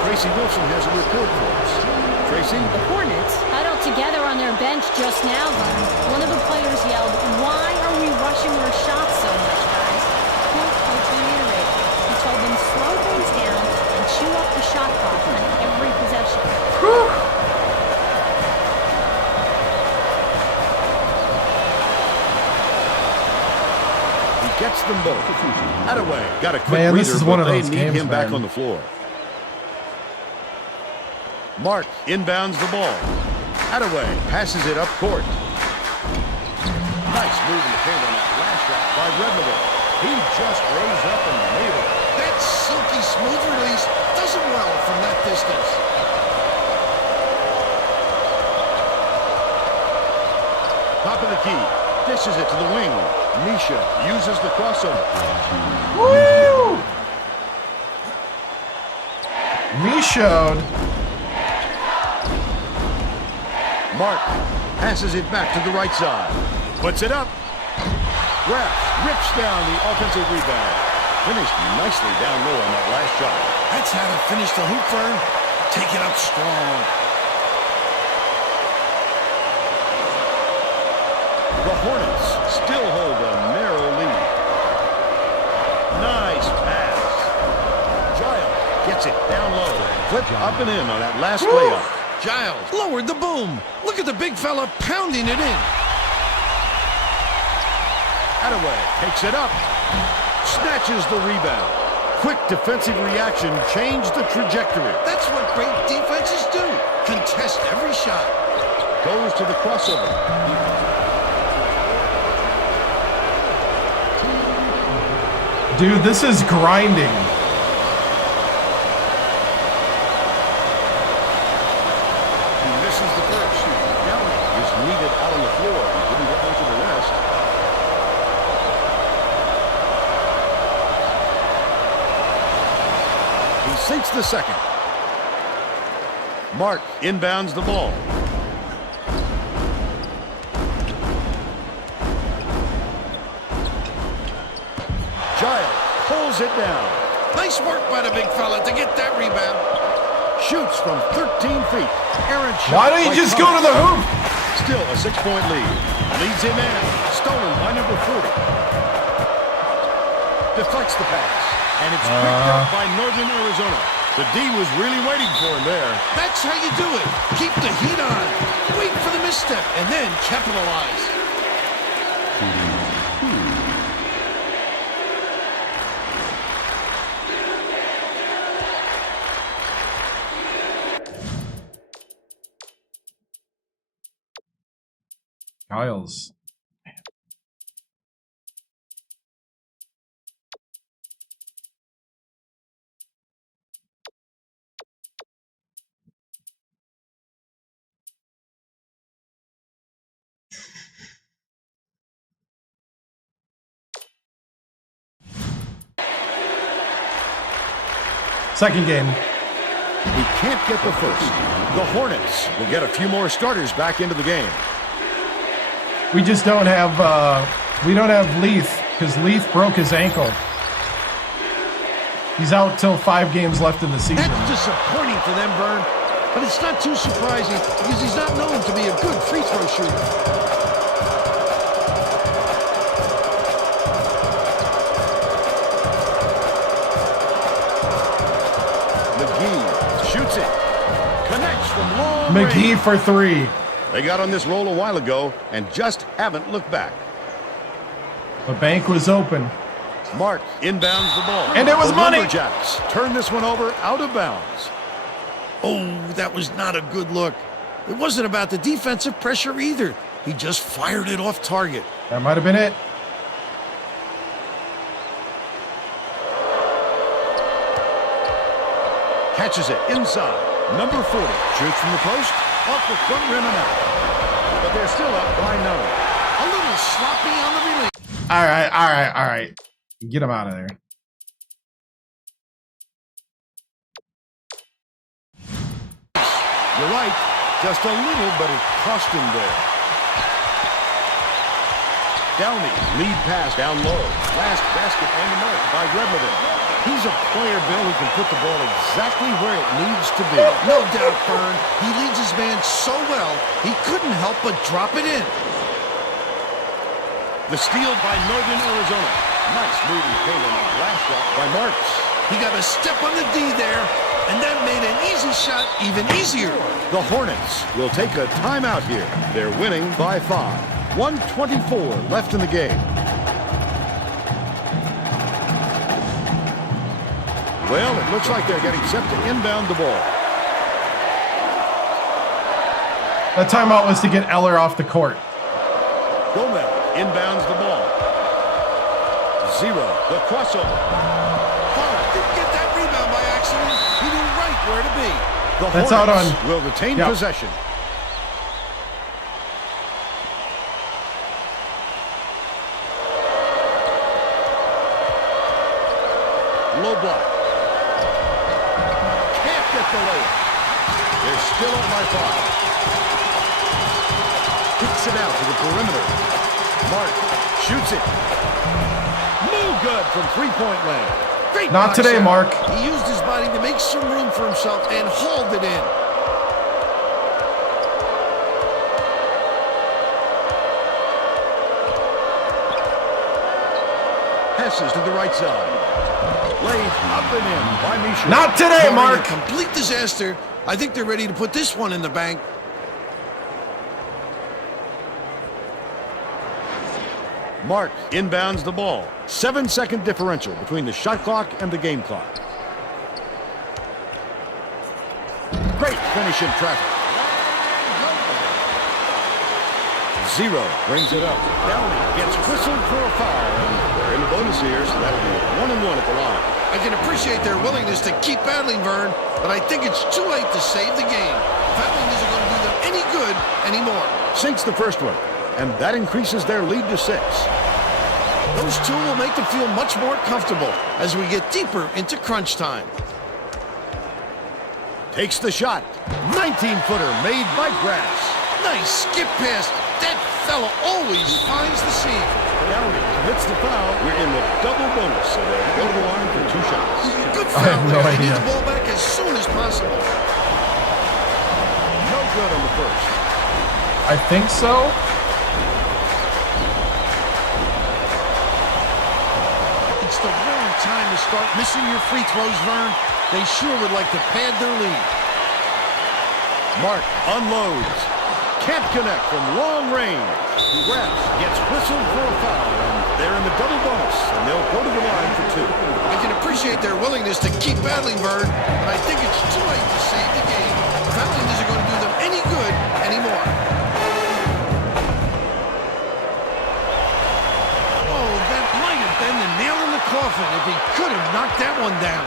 Tracy Wilson has a report for us. Tracy? The Hornets huddled together on their bench just now, Vern. One of the players yelled, "Why are we rushing our shots so much, guys?" Coach reiterated. He told them slow things down and chew up the shot clock on every possession. He gets them both. Attaway got a quick Man, breather, this is one of but those they need games, him back man. on the floor. Mark inbounds the ball. Attaway passes it up court. Nice move in the paint on that last shot by Redlevel. He just rose up and made it. That silky smooth release does it well from that distance. Top of the key. Dishes it to the wing. Misha uses the crossover. Woo! Michaud. Mark passes it back to the right side. Puts it up. Grabs, rips down the offensive rebound. Finished nicely down low on that last shot. That's how to finish the hoop, Vern. Take it up strong. The Hornets still hold a narrow lead. Nice pass. Giles gets it down low. Flip up and in on that last layup. Giles lowered the boom. Look at the big fella pounding it in. Attaway takes it up. Snatches the rebound. Quick defensive reaction changed the trajectory. That's what great defenses do. Contest every shot. Goes to the crossover. Dude, this is grinding. He misses the first. Downey is needed out on the floor. He didn't get much of the rest. He sinks the second. Mark inbounds the ball. Giles pulls it down. Nice work by the big fella to get that rebound. Shoots from 13 feet. Aaron shot. Why don't you just go to the hoop? Still a 6-point lead. Leads him in. Stolen by number 40. Deflects the pass. And it's picked up by Northern Arizona. The D was really waiting for him there. That's how you do it. Keep the heat on. Wait for the misstep and then capitalize. Giles. Second game. He can't get the first. The Hornets will get a few more starters back into the game. We just don't have, we don't have Leaf, because Leaf broke his ankle. He's out till 5 games left in the season. That's disappointing for them, Vern. But it's not too surprising because he's not known to be a good free throw shooter. McGee shoots it. Connects from long range. McGee for 3. They got on this roll a while ago and just haven't looked back. The bank was open. Mark inbounds the ball. And it was the money. Lumberjacks turn this one over out of bounds. Oh, that was not a good look. It wasn't about the defensive pressure either. He just fired it off target. That might have been it. Catches it inside. Number 40 shoots from the post, off the front rim and out. But they're still up by 9. A little sloppy on the release. All right. Get him out of there. You're right. Just a little, but it cost him there. Downey, lead pass down low. Last basket on the mark by Redmond. He's a player, Bill, who can put the ball exactly where it needs to be. No doubt, Fern. He leads his man so well, he couldn't help but drop it in. The steal by Northern Arizona. Nice move in the paint on the last shot by Marks. He got a step on the D there, and that made an easy shot even easier. The Hornets will take a timeout here. They're winning by 5. 1:24 left in the game. Well, it looks like they're getting set to inbound the ball. That timeout was to get Eller off the court. Gomez inbounds the ball. 0, the crossover. Didn't get that rebound by accident. He knew right where to be. The That's Hornets out on. will retain Yep. possession. Low block. Can't get the layup. They're still up by 5. Kicks it out to the perimeter. Mark shoots it. No good from three-point land. Great Not box today, out. Mark. He used his body to make some room for himself and hauled it in. Passes to the right side. Laid up and in by Misha. Not today, Barring Mark. a complete disaster. I think they're ready to put this one in the bank. Mark inbounds the ball. 7-second differential between the shot clock and the game clock. Great finish in traffic. 0 brings it up. Downey gets whistled for a foul. And they're in the bonus here, so that'll be 1-1 at the line. I can appreciate their willingness to keep battling, Vern, but I think it's too late to save the game. Fouling isn't going to do them any good anymore. Sinks the first one, and that increases their lead to 6. Those two will make them feel much more comfortable as we get deeper into crunch time. Takes the shot. 19-footer made by Grass. Nice skip pass. That fella always finds the seam. Downey commits the foul. We're in the double bonus, so they go to the line for 2 shots. Good I have foul no there. They idea. need the ball back as soon as possible. No good on the first. I think so. It's the wrong time to start missing your free throws, Vern. They sure would like to pad their lead. Mark unloads. Can't connect from long range. Grass gets whistled for a foul, and they're in the double bonus, and they'll go to the line for 2. I can appreciate their willingness to keep battling, Vern, but I think it's too late to save the game. Fouling isn't going to do them any good anymore. Oh, that might have been the nail in the coffin if he could have knocked that one down.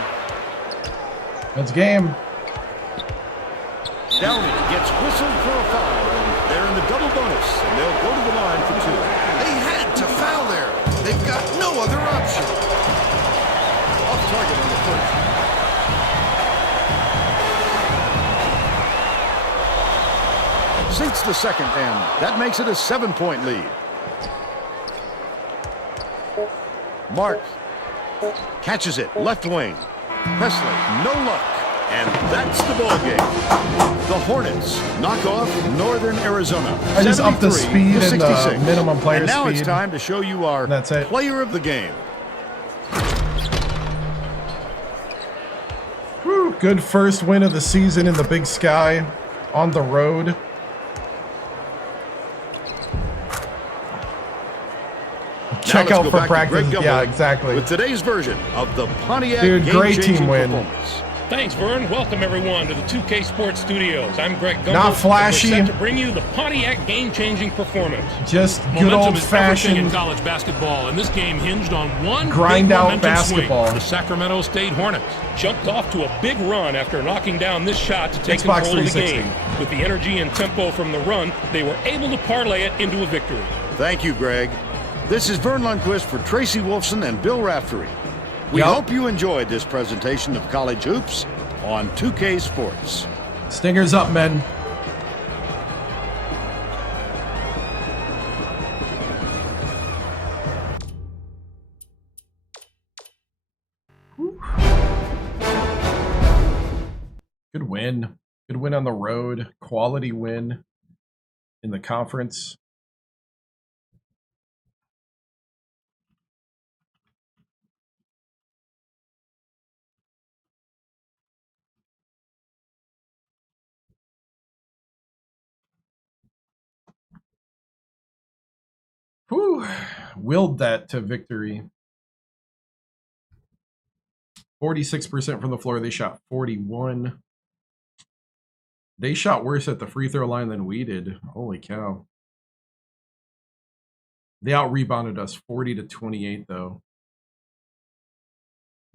That's game. Downey gets whistled for a foul, and they're in the double bonus, and they'll go to the line for 2. They had to foul there. They've got no other option. Off target on the first. sinks the second, and that makes it a 7-point lead. Mark catches it, left wing. Presley, no luck. And that's the ball game. The Hornets knock off Northern Arizona. I just upped the speed and the minimum player speed. And now it's time to show you our player of the game. Whew, good first win of the season in the Big Sky on the road. Check out for practice. Yeah, exactly. With today's version of the Pontiac great team win. Thanks, Vern. Welcome, everyone, to the 2K Sports Studios. I'm Greg Gumbel. Not flashy. We're set to bring you the Pontiac game-changing performance. Just good old-fashioned in college basketball, and this game hinged on one grind-out basketball. Swing. The Sacramento State Hornets jumped off to a big run after knocking down this shot to take Xbox control of the 360. game. With the energy and tempo from the run, they were able to parlay it into a victory. Thank you, Greg. This is Vern Lundquist for Tracy Wolfson and Bill Raftery. We hope you enjoyed this presentation of College Hoops on 2K Sports. Stingers up, men. Good win. Good win on the road. Quality win in the conference. Whew. Willed that to victory. 46% from the floor. They shot 41. They shot worse at the free throw line than we did. Holy cow. They out-rebounded us 40-28, though.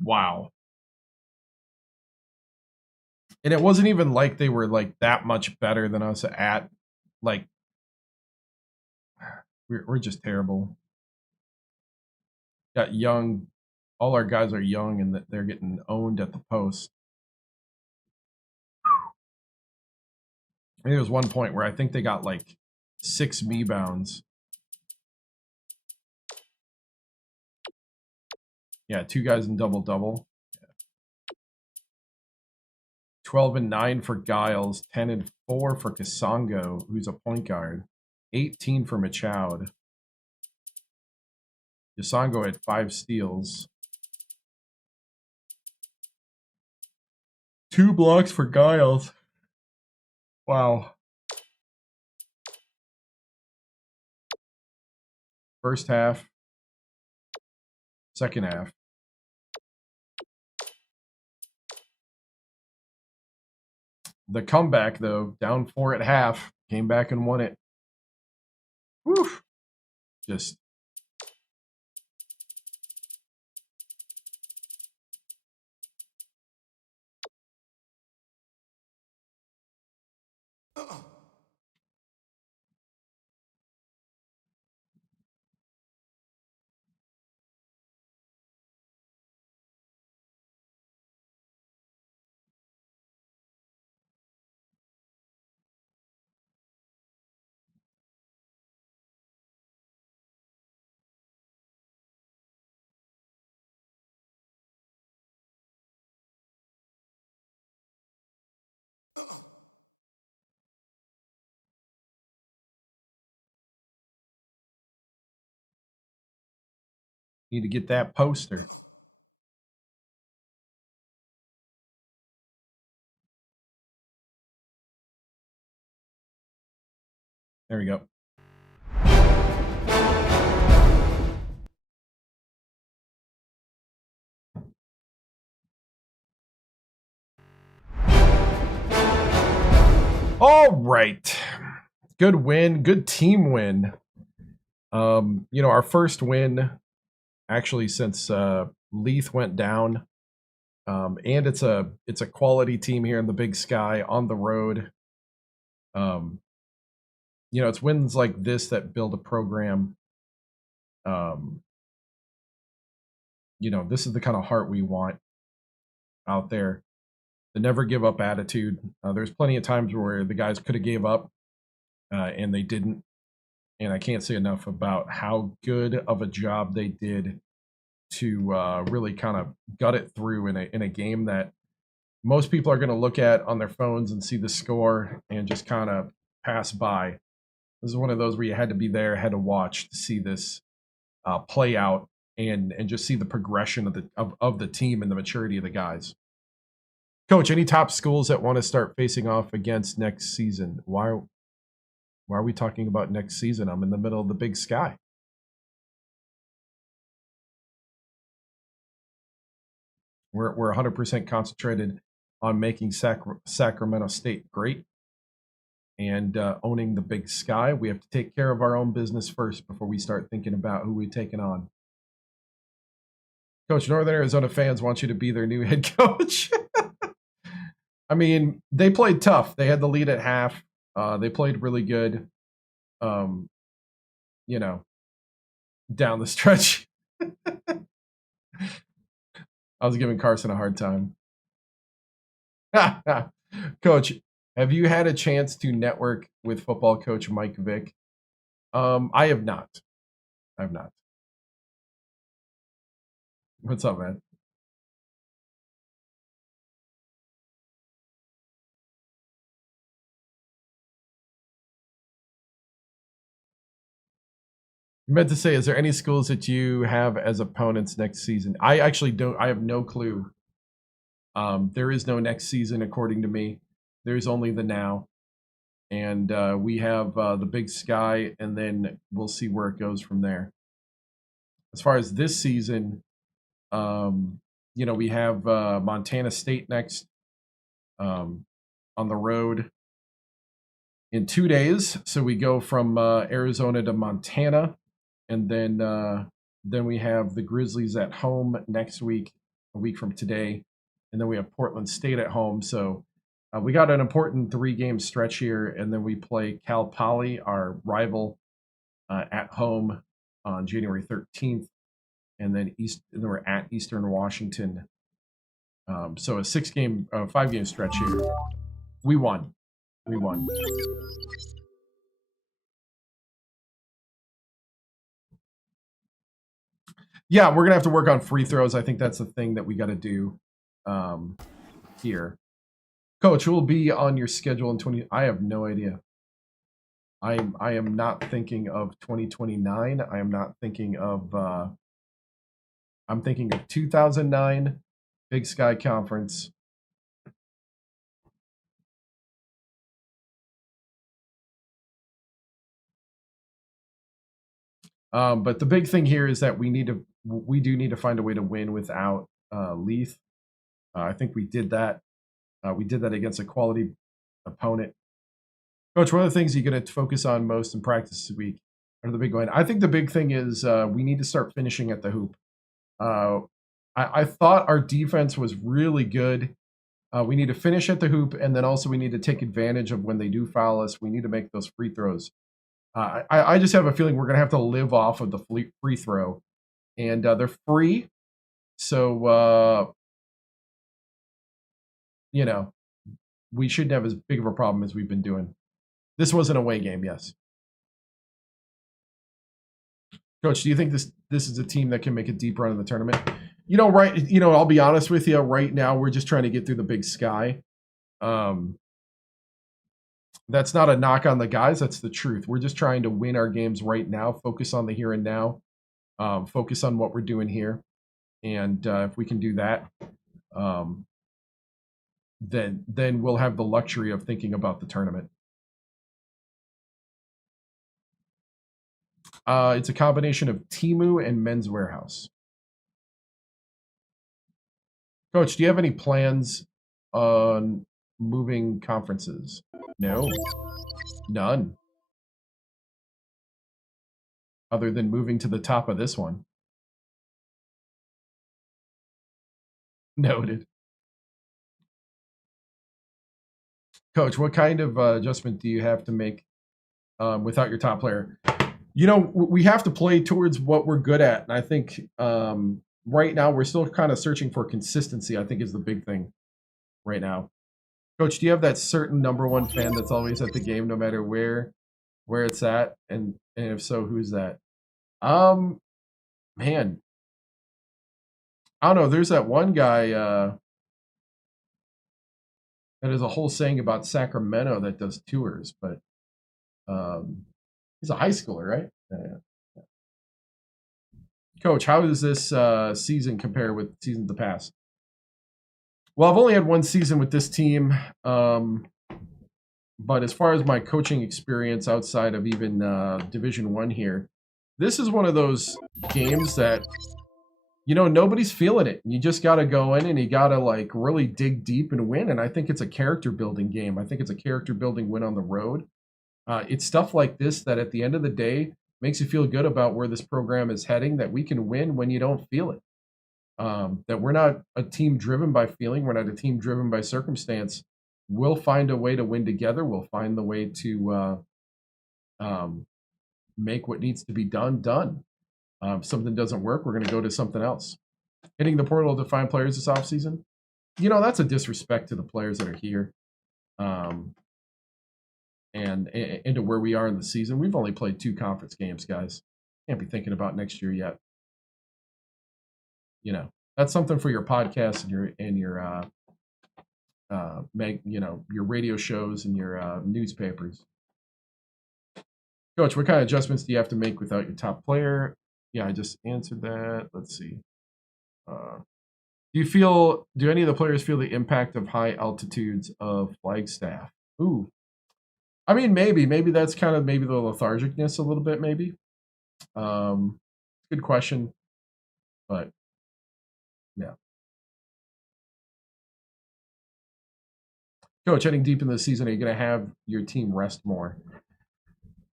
Wow. And it wasn't even like they were, like, that much better than us at, like, we're just terrible. Got young. All our guys are young, and they're getting owned at the post. I think there was one point where I think they got like 6 rebounds. Yeah, 2 guys in double-double. 12 and 9 for Giles, 10 and 4 for Kasongo, who's a point guard. 18 for Machoud. Kasongo had 5 steals. 2 blocks for Giles. Wow. First half. Second half. The comeback, though, down 4 at half, came back and won it. Whew. Just. Need to get that poster. There we go. All right. Good win. Good team win. You know, our first win actually since Leith went down. And it's a quality team here in the Big Sky on the road. You know, it's wins like this that build a program. You know, this is the kind of heart we want out there. The never give up attitude. There's plenty of times where the guys could have gave up and they didn't. And I can't say enough about how good of a job they did to really kind of gut it through in a game that most people are going to look at on their phones and see the score and just kind of pass by. This is one of those where you had to be there, had to watch to see this play out and just see the progression of the team and the maturity of the guys. Coach, any top schools that want to start facing off against next season? Why are we talking about next season? I'm in the middle of the Big Sky. We're 100% concentrated on making Sacramento State great and owning the Big Sky. We have to take care of our own business first before we start thinking about who we're taking on. Coach, Northern Arizona fans want you to be their new head coach. I mean, they played tough. They had the lead at half. They played really good, down the stretch. I was giving Carson a hard time. Coach, have you had a chance to network with football coach Mike Vick? I have not. What's up, man? I meant to say, is there any schools that you have as opponents next season? I actually don't. I have no clue. There is no next season, according to me. There's only the now. And we have the Big Sky, and then we'll see where it goes from there. As far as this season, we have Montana State next on the road in 2 days. So we go from Arizona to Montana. And then we have the Grizzlies at home next week, a week from today. And then we have Portland State at home. So we got an important 3-game stretch here. And then we play Cal Poly, our rival, at home on January 13th. And then we're at Eastern Washington. So a 5-game stretch here. We won. Yeah, we're gonna have to work on free throws. I think that's the thing that we got to do here. Coach, who will be on your schedule in 20? I have no idea. I am not thinking of 2029. I am not thinking of. I'm thinking of 2009 Big Sky Conference. But the big thing here is that we do need to find a way to win without Leith. I think we did that. We did that against a quality opponent. Coach, one of the things you're going to focus on most in practice this week are the big one. I think the big thing is we need to start finishing at the hoop. I thought our defense was really good. We need to finish at the hoop, and then also we need to take advantage of when they do foul us. We need to make those free throws. I just have a feeling we're going to have to live off of the free throw. And they're free. So, we shouldn't have as big of a problem as we've been doing. This was an away game, yes. Coach, do you think this is a team that can make a deep run in the tournament? I'll be honest with you. Right now, we're just trying to get through the Big Sky. That's not a knock on the guys. That's the truth. We're just trying to win our games right now, focus on the here and now, focus on what we're doing here. And if we can do that, then we'll have the luxury of thinking about the tournament. It's a combination of Temu and Men's Warehouse. Coach, do you have any plans on moving conferences? No, none. Other than moving to the top of this one. Noted. Coach, what kind of adjustment do you have to make without your top player? We have to play towards what we're good at. And I think right now we're still kind of searching for consistency, I think is the big thing right now. Coach, do you have that certain number one fan that's always at the game no matter where where it's at, and if so, who's that? Man, I don't know. There's that one guy that has a whole saying about Sacramento that does tours, but he's a high schooler, right? Yeah. Coach, how does this season compare with seasons of the past? Well, I've only had one season with this team, but as far as my coaching experience outside of even Division I here, this is one of those games that, you know, nobody's feeling it. You just got to go in and you got to like really dig deep and win. And I think it's a character building game. I think it's a character building win on the road. It's stuff like this that at the end of the day makes you feel good about where this program is heading, that we can win when you don't feel it. That we're not a team driven by feeling. We're not a team driven by circumstance. We'll find a way to win together. We'll find the way to make what needs to be done. If something doesn't work, we're going to go to something else. Hitting the portal to find players this offseason, you know, that's a disrespect to the players that are here. And into where we are in the season. We've only played 2 conference games, guys. Can't be thinking about next year yet. You know, that's something for your podcast and your your radio shows and your newspapers. Coach, what kind of adjustments do you have to make without your top player? Yeah, I just answered that. Let's see. Do any of the players feel the impact of high altitudes of Flagstaff? Ooh. I mean, maybe that's kind of maybe the lethargicness a little bit, maybe. Good question, but yeah. Coach, heading deep into the season, are you going to have your team rest more?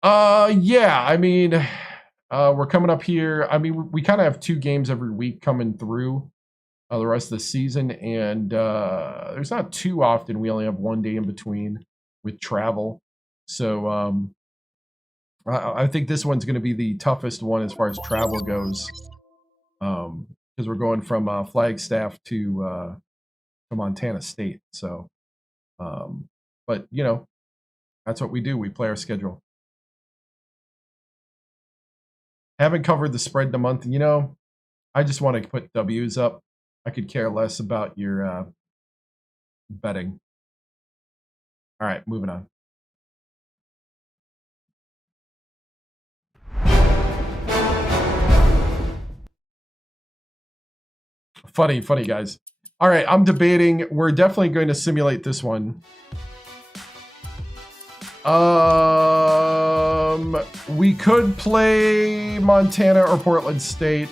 Yeah. I mean, we're coming up here. I mean, we kind of have 2 games every week coming through the rest of the season, and there's not too often. We only have 1 day in between with travel. So I think this one's going to be the toughest one as far as travel goes, because we're going from Flagstaff to Montana State. So, but you know, that's what we do. We play our schedule. Haven't covered the spread in a month. You know, I just want to put W's up. I could care less about your betting. All right, moving on. Funny, guys. All right, I'm debating. We're definitely going to simulate this one. We could play Montana or Portland State.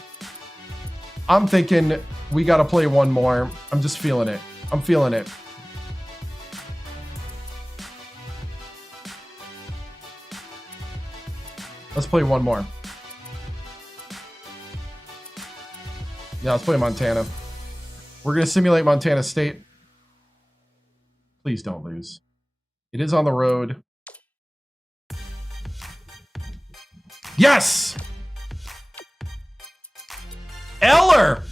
I'm thinking we got to play one more. I'm just feeling it. I'm feeling it. Let's play one more. Yeah, let's play Montana. We're going to simulate Montana State. Please don't lose. It is on the road. Yes! Eller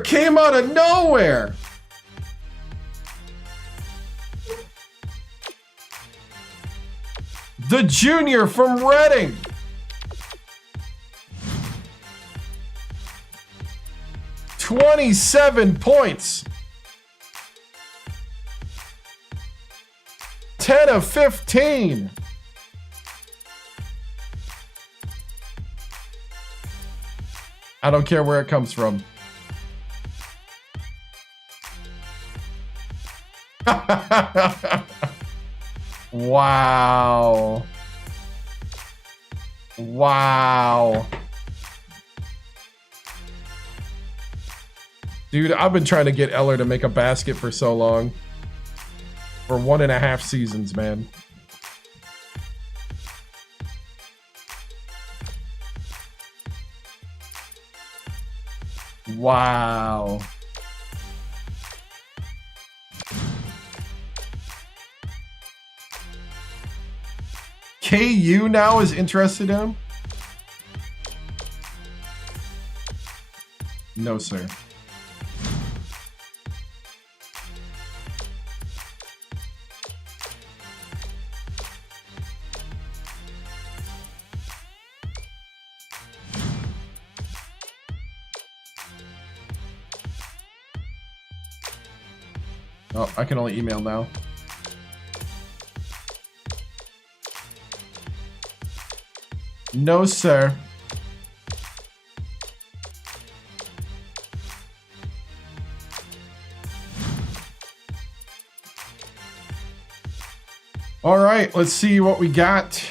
came out of nowhere. The junior from Reading. $27 points. 10 of 15. I don't care where it comes from. Wow. Wow. Dude, I've been trying to get Eller to make a basket for so long. For 1.5 seasons, man. Wow. KU now is interested in him? No, sir. Oh, I can only email now. No, sir. All right, let's see what we got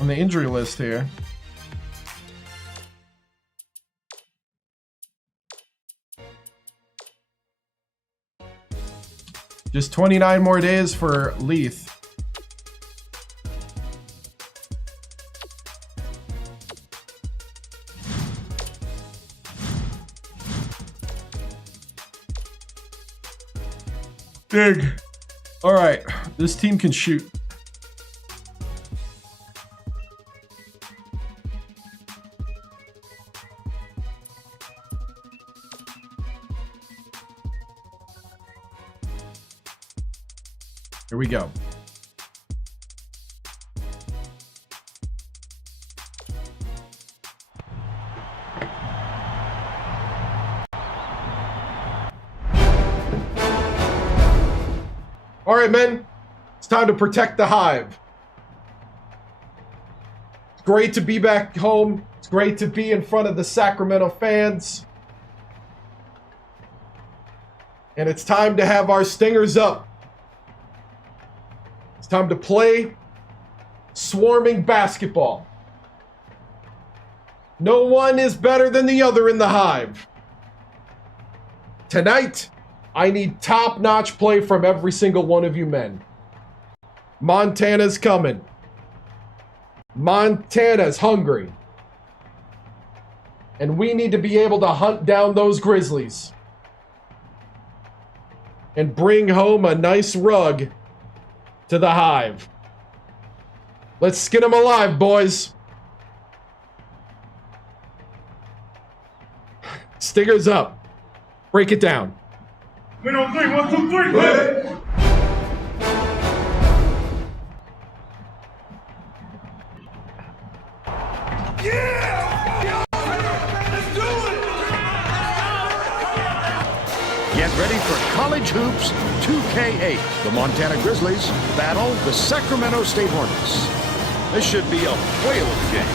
on the injury list here. Just 29 more days for Leith. Dig. All right, this team can shoot. Here we go. All right, men, it's time to protect the hive. It's great to be back home. It's great to be in front of the Sacramento fans. And it's time to have our stingers up. It's time to play swarming basketball. No one is better than the other in the hive. Tonight, I need top-notch play from every single one of you men. Montana's coming. Montana's hungry. And we need to be able to hunt down those Grizzlies. And bring home a nice rug to the hive. Let's skin them alive, boys. Stingers up. Break it down. We don't think 1, 2, 3, hit! Yeah! Let's do it! Get ready for College Hoops 2K8. The Montana Grizzlies battle the Sacramento State Hornets. This should be a whale of a game.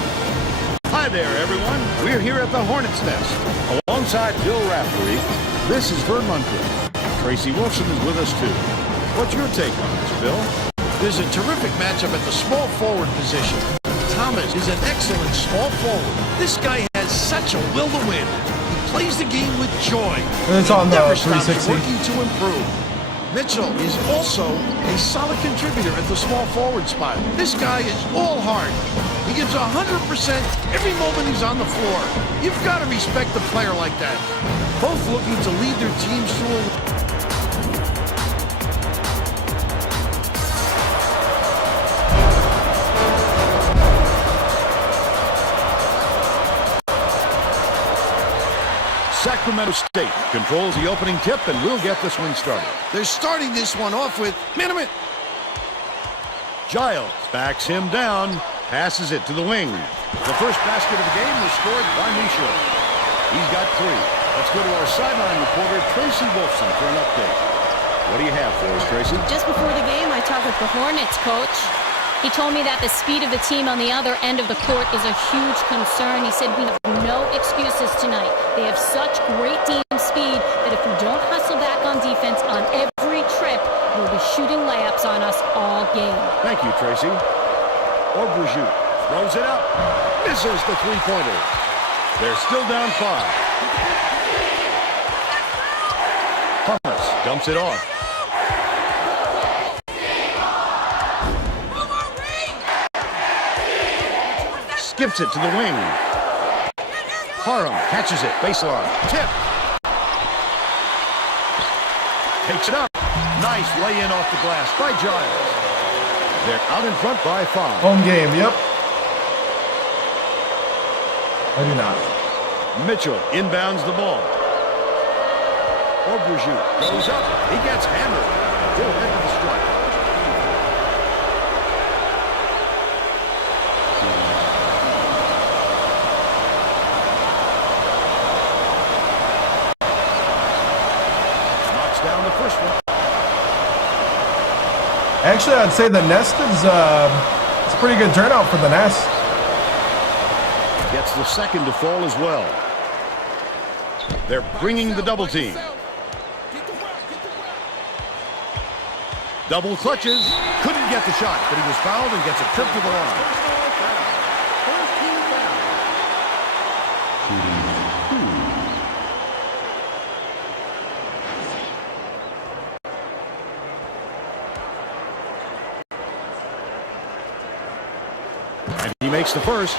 Hi there, everyone. We're here at the Hornets' Nest. Alongside Bill Raftery, this is Vern Lundgren. Tracy Wilson is with us, too. What's your take on this, Bill? There's a terrific matchup at the small forward position. Thomas is an excellent small forward. This guy has such a will to win. He plays the game with joy. And it's on the never stops 360. working to improve. Mitchell is also a solid contributor at the small forward spot. This guy is all heart. He gives 100% every moment he's on the floor. You've got to respect a player like that. Both looking to lead their teams to a... Sacramento State controls the opening tip, and we'll get this one started. They're starting this one off with... Man, a minute. Giles backs him down, passes it to the wing. The first basket of the game was scored by Michaud. He's got 3. Let's go to our sideline reporter, Tracy Wolfson, for an update. What do you have for us, Tracy? Just before the game, I talked with the Hornets coach. He told me that the speed of the team on the other end of the court is a huge concern. He said we have no excuses tonight. They have such great team speed that if we don't hustle back on defense on every trip, they'll be shooting layups on us all game. Thank you, Tracy. Auberjoux throws it up, misses the three-pointer. They're still down 5. Thomas dumps it off. Skips it to the wing. Parham catches it, baseline, tip. Takes it up. Nice lay-in off the glass by Giles. They're out in front by 5. Home game, yep. I do not. Mitchell inbounds the ball. Auberjoux goes up. He gets hammered. Go ahead to the strike. Actually, I'd say the nest is it's a pretty good turnout for the nest. Gets the second to fall as well. They're bringing the double team. Double clutches. Couldn't get the shot, but he was fouled and gets a trip to the line. And he makes the first.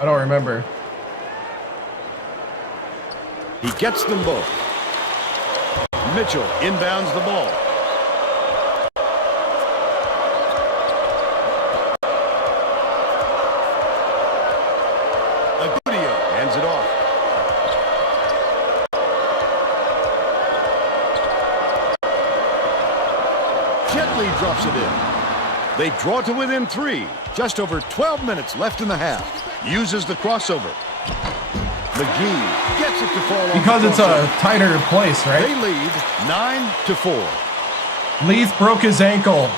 I don't remember. He gets them both. Mitchell inbounds the ball. Agudio hands it off. Gently drops it in. They draw to within 3. Just over 12 minutes left in the half. Uses the crossover. McGee gets it to fall off. Because it's a tighter place, right? They lead 9-4. Leith broke his ankle.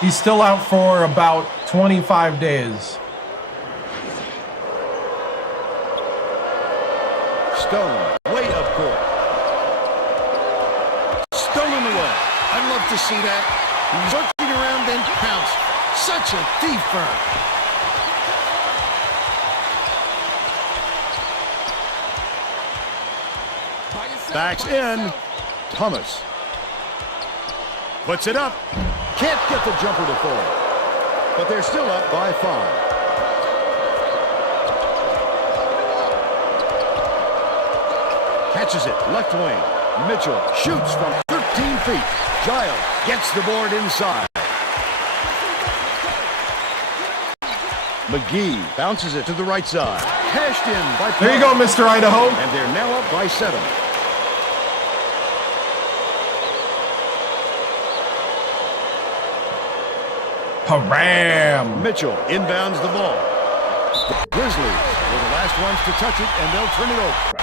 He's still out for about 25 days. Stone, way up court. Stolen away. I'd love to see that. He was looking around, then pounced. Such a thief bird. Backs in. Thomas. Puts it up. Can't get the jumper to fall. But they're still up by 5. Catches it. Left wing. Mitchell shoots from 13 feet. Giles gets the board inside. McGee bounces it to the right side. Cashed in by There you go, Mr. Idaho. And they're now up by 7. Haram! Mitchell inbounds the ball. The Grizzlies were the last ones to touch it, and they'll turn it over.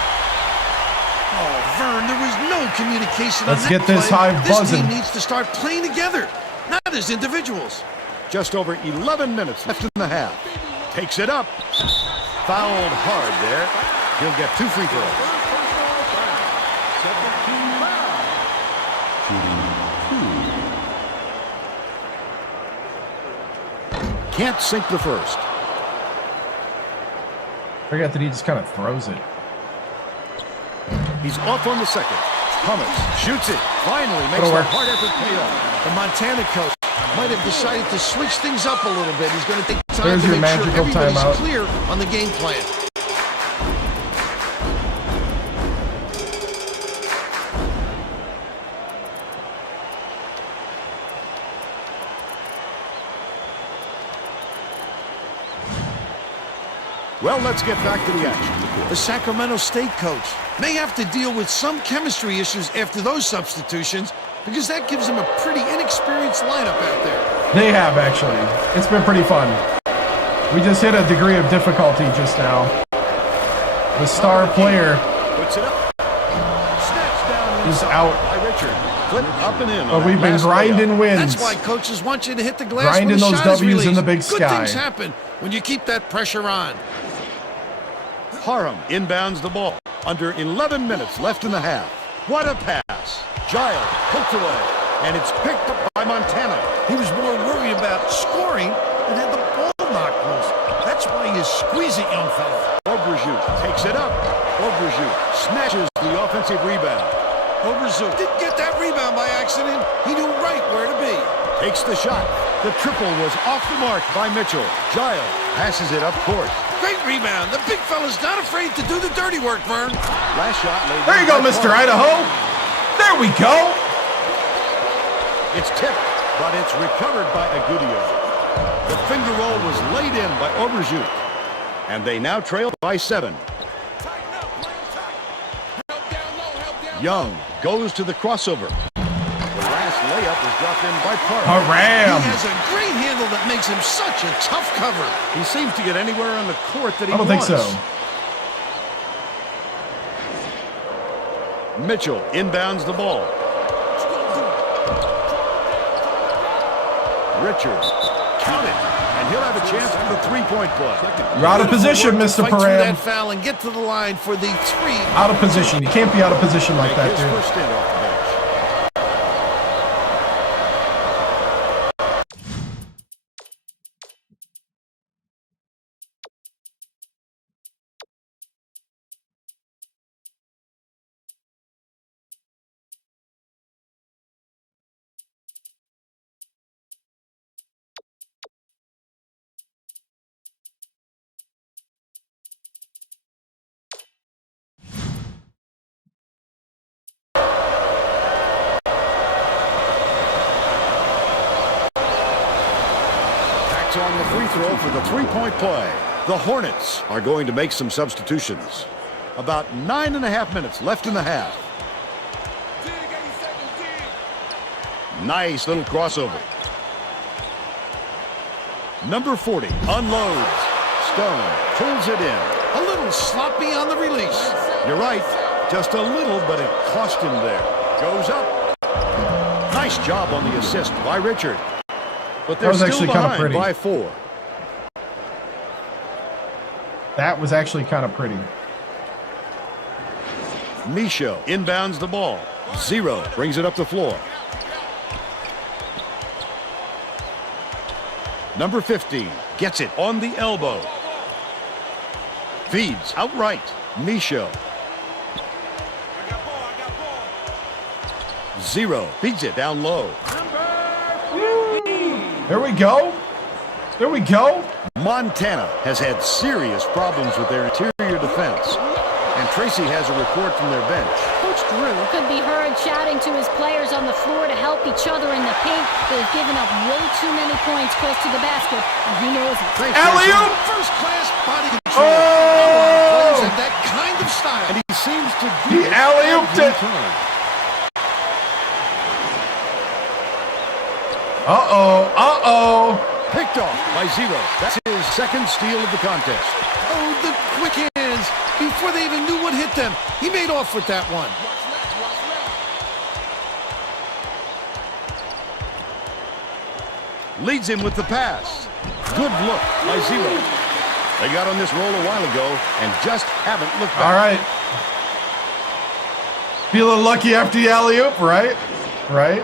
Oh, Vern, there was no communication Let's on get that this play. hive buzzing. This team needs to start playing together, not as individuals. Just over 11 minutes left in the half. Takes it up. Fouled hard there. He'll get 2 free throws. Can't sink the first. Forget that he just kind of throws it. He's off on the second. Thomas shoots it. Finally makes the hard effort pay off. The Montana coach might have decided to switch things up a little bit. He's going to take time There's to your make sure magical everybody's timeout. clear on the game plan. Well, let's get back to the action. The Sacramento State coach may have to deal with some chemistry issues after those substitutions because that gives him a pretty inexperienced lineup out there. They have, actually. It's been pretty fun. We just hit a degree of difficulty just now. The star player Puts it up. Snaps down is out. by Richard. Flip up and in. But we've been grinding wins. That's why coaches want you to hit the glass Grinding when the those shot is W's in the released. big Good sky. things happen when you keep that pressure on. Parham inbounds the ball. Under 11 minutes left in the half. What a pass. Giles poked away. And it's picked up by Montana. He was more worried about scoring than had the ball knocked loose. That's why you squeeze it, young fella. Oberjut takes it up. Oberjut snatches the offensive rebound. Oberjut didn't get that rebound by accident. He knew right where to be. Takes the shot. The triple was off the mark by Mitchell. Giles passes it up court. Great rebound. The big fella's not afraid to do the dirty work, Vern. Last shot laid There you go, Mr. Idaho. There we go. It's tipped, but it's recovered by Agudio. The finger roll was laid in by Oberjut. And they now trail by 7. Young goes to the crossover. The last layup is dropped in by Parham. Haram. He has a great handle that makes him such a tough cover. He seems to get anywhere on the court that he I don't think wants. so. Mitchell inbounds the ball. Richards, count it, and he'll have a chance for the three-point play. You're out of position, Mr. Param. That foul and get to the line for the three. Out of position. You can't be out of position like that, dude. First stint off the bench. On the free throw for the three-point play. The Hornets are going to make some substitutions. About 9.5 minutes left in the half. Nice little crossover. Number 40 unloads. Stone pulls it in. A little sloppy on the release. You're right. Just a little, but it cost him there. Goes up. Nice job on the assist by Richard. But they're still behind by 4. That was actually kind of pretty. Michaud inbounds the ball. 0 brings it up the floor. Number 15 gets it on the elbow. Feeds outright. Michaud. 0 feeds it down low. There we go. There we go. Montana has had serious problems with their interior defense. And Tracy has a report from their bench. Coach Drew could be heard shouting to his players on the floor to help each other in the paint. They've given up way too many points close to the basket, and he knows it. Alley-oop! First-class body control. Oh! Players have that kind of style. And he seems to do it alley-ooped it. Uh-oh. Picked off by 0. That's his second steal of the contest. Oh, the quick hands. Before they even knew what hit them, he made off with that one. Leads him with the pass. Good look by 0. They got on this roll a while ago and just haven't looked back. All right. Feeling lucky after the alley-oop, right? Right?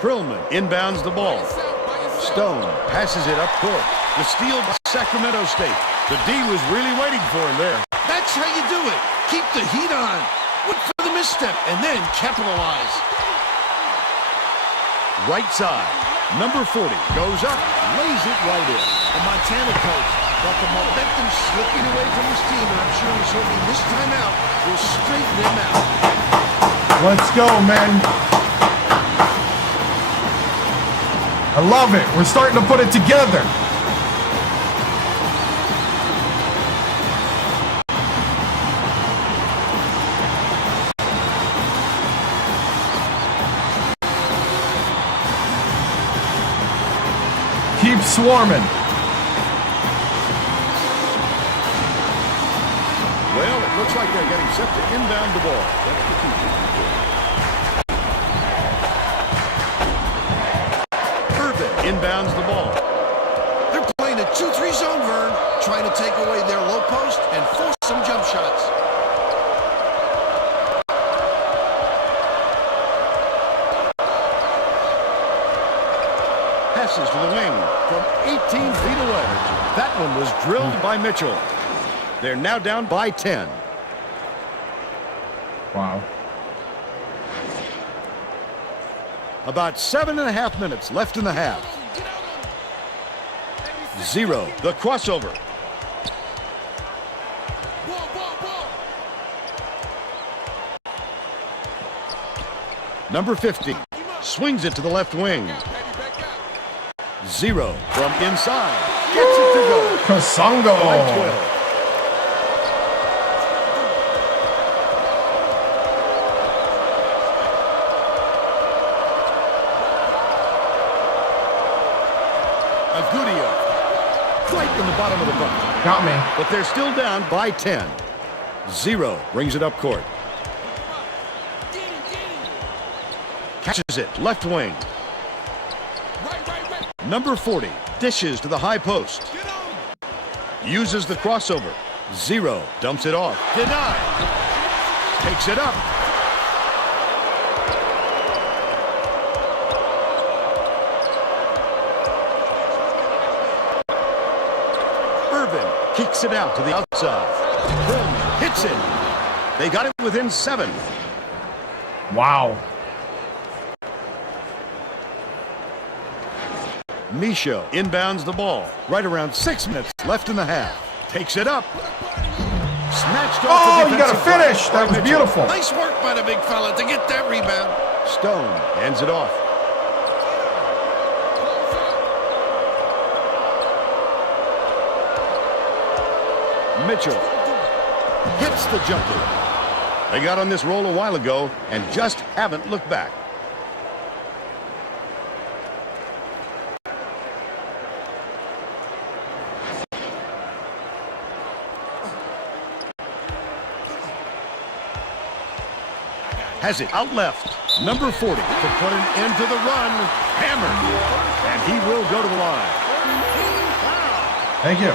Krillman inbounds the ball. Stone passes it up court. The steal by Sacramento State. The D was really waiting for him there. That's how you do it. Keep the heat on. Look for the misstep and then capitalize. Right side. Number 40 goes up, lays it right in. The Montana coach got the momentum slipping away from his team, and I'm sure he's hoping this time out will straighten them out. Let's go, man. I love it. We're starting to put it together. Keep swarming. Well, it looks like they're getting set to inbound the ball. Inbounds the ball. They're playing a 2-3 zone, Vern, trying to take away their low post and force some jump shots. Passes to the wing from 18 feet away. That one was drilled by Mitchell. They're now down by 10. Wow. About 7.5 minutes left in the half. 0, the crossover. Number 50 swings it to the left wing. 0 from inside. Gets it to go. Kasongo. By 12. Right in the bottom of the bucket. Got me. But they're still down by 10. 0 brings it up court. Catches it, left wing. Number 40 dishes to the high post. Uses the crossover. 0 dumps it off. Denied. Takes it up. Irvin kicks it out to the outside. Boom, hits it. They got it within 7. Wow. Michaud inbounds the ball. Right around 6 minutes left in the half. Takes it up. Snatched off. Oh, you got to finish. That was beautiful. Nice work by the big fella to get that rebound. Stone hands it off. Mitchell hits the jumper. They got on this roll a while ago and just haven't looked back. Has it out left. Number 40 to put an end to the run. Hammered. And he will go to the line. Thank you.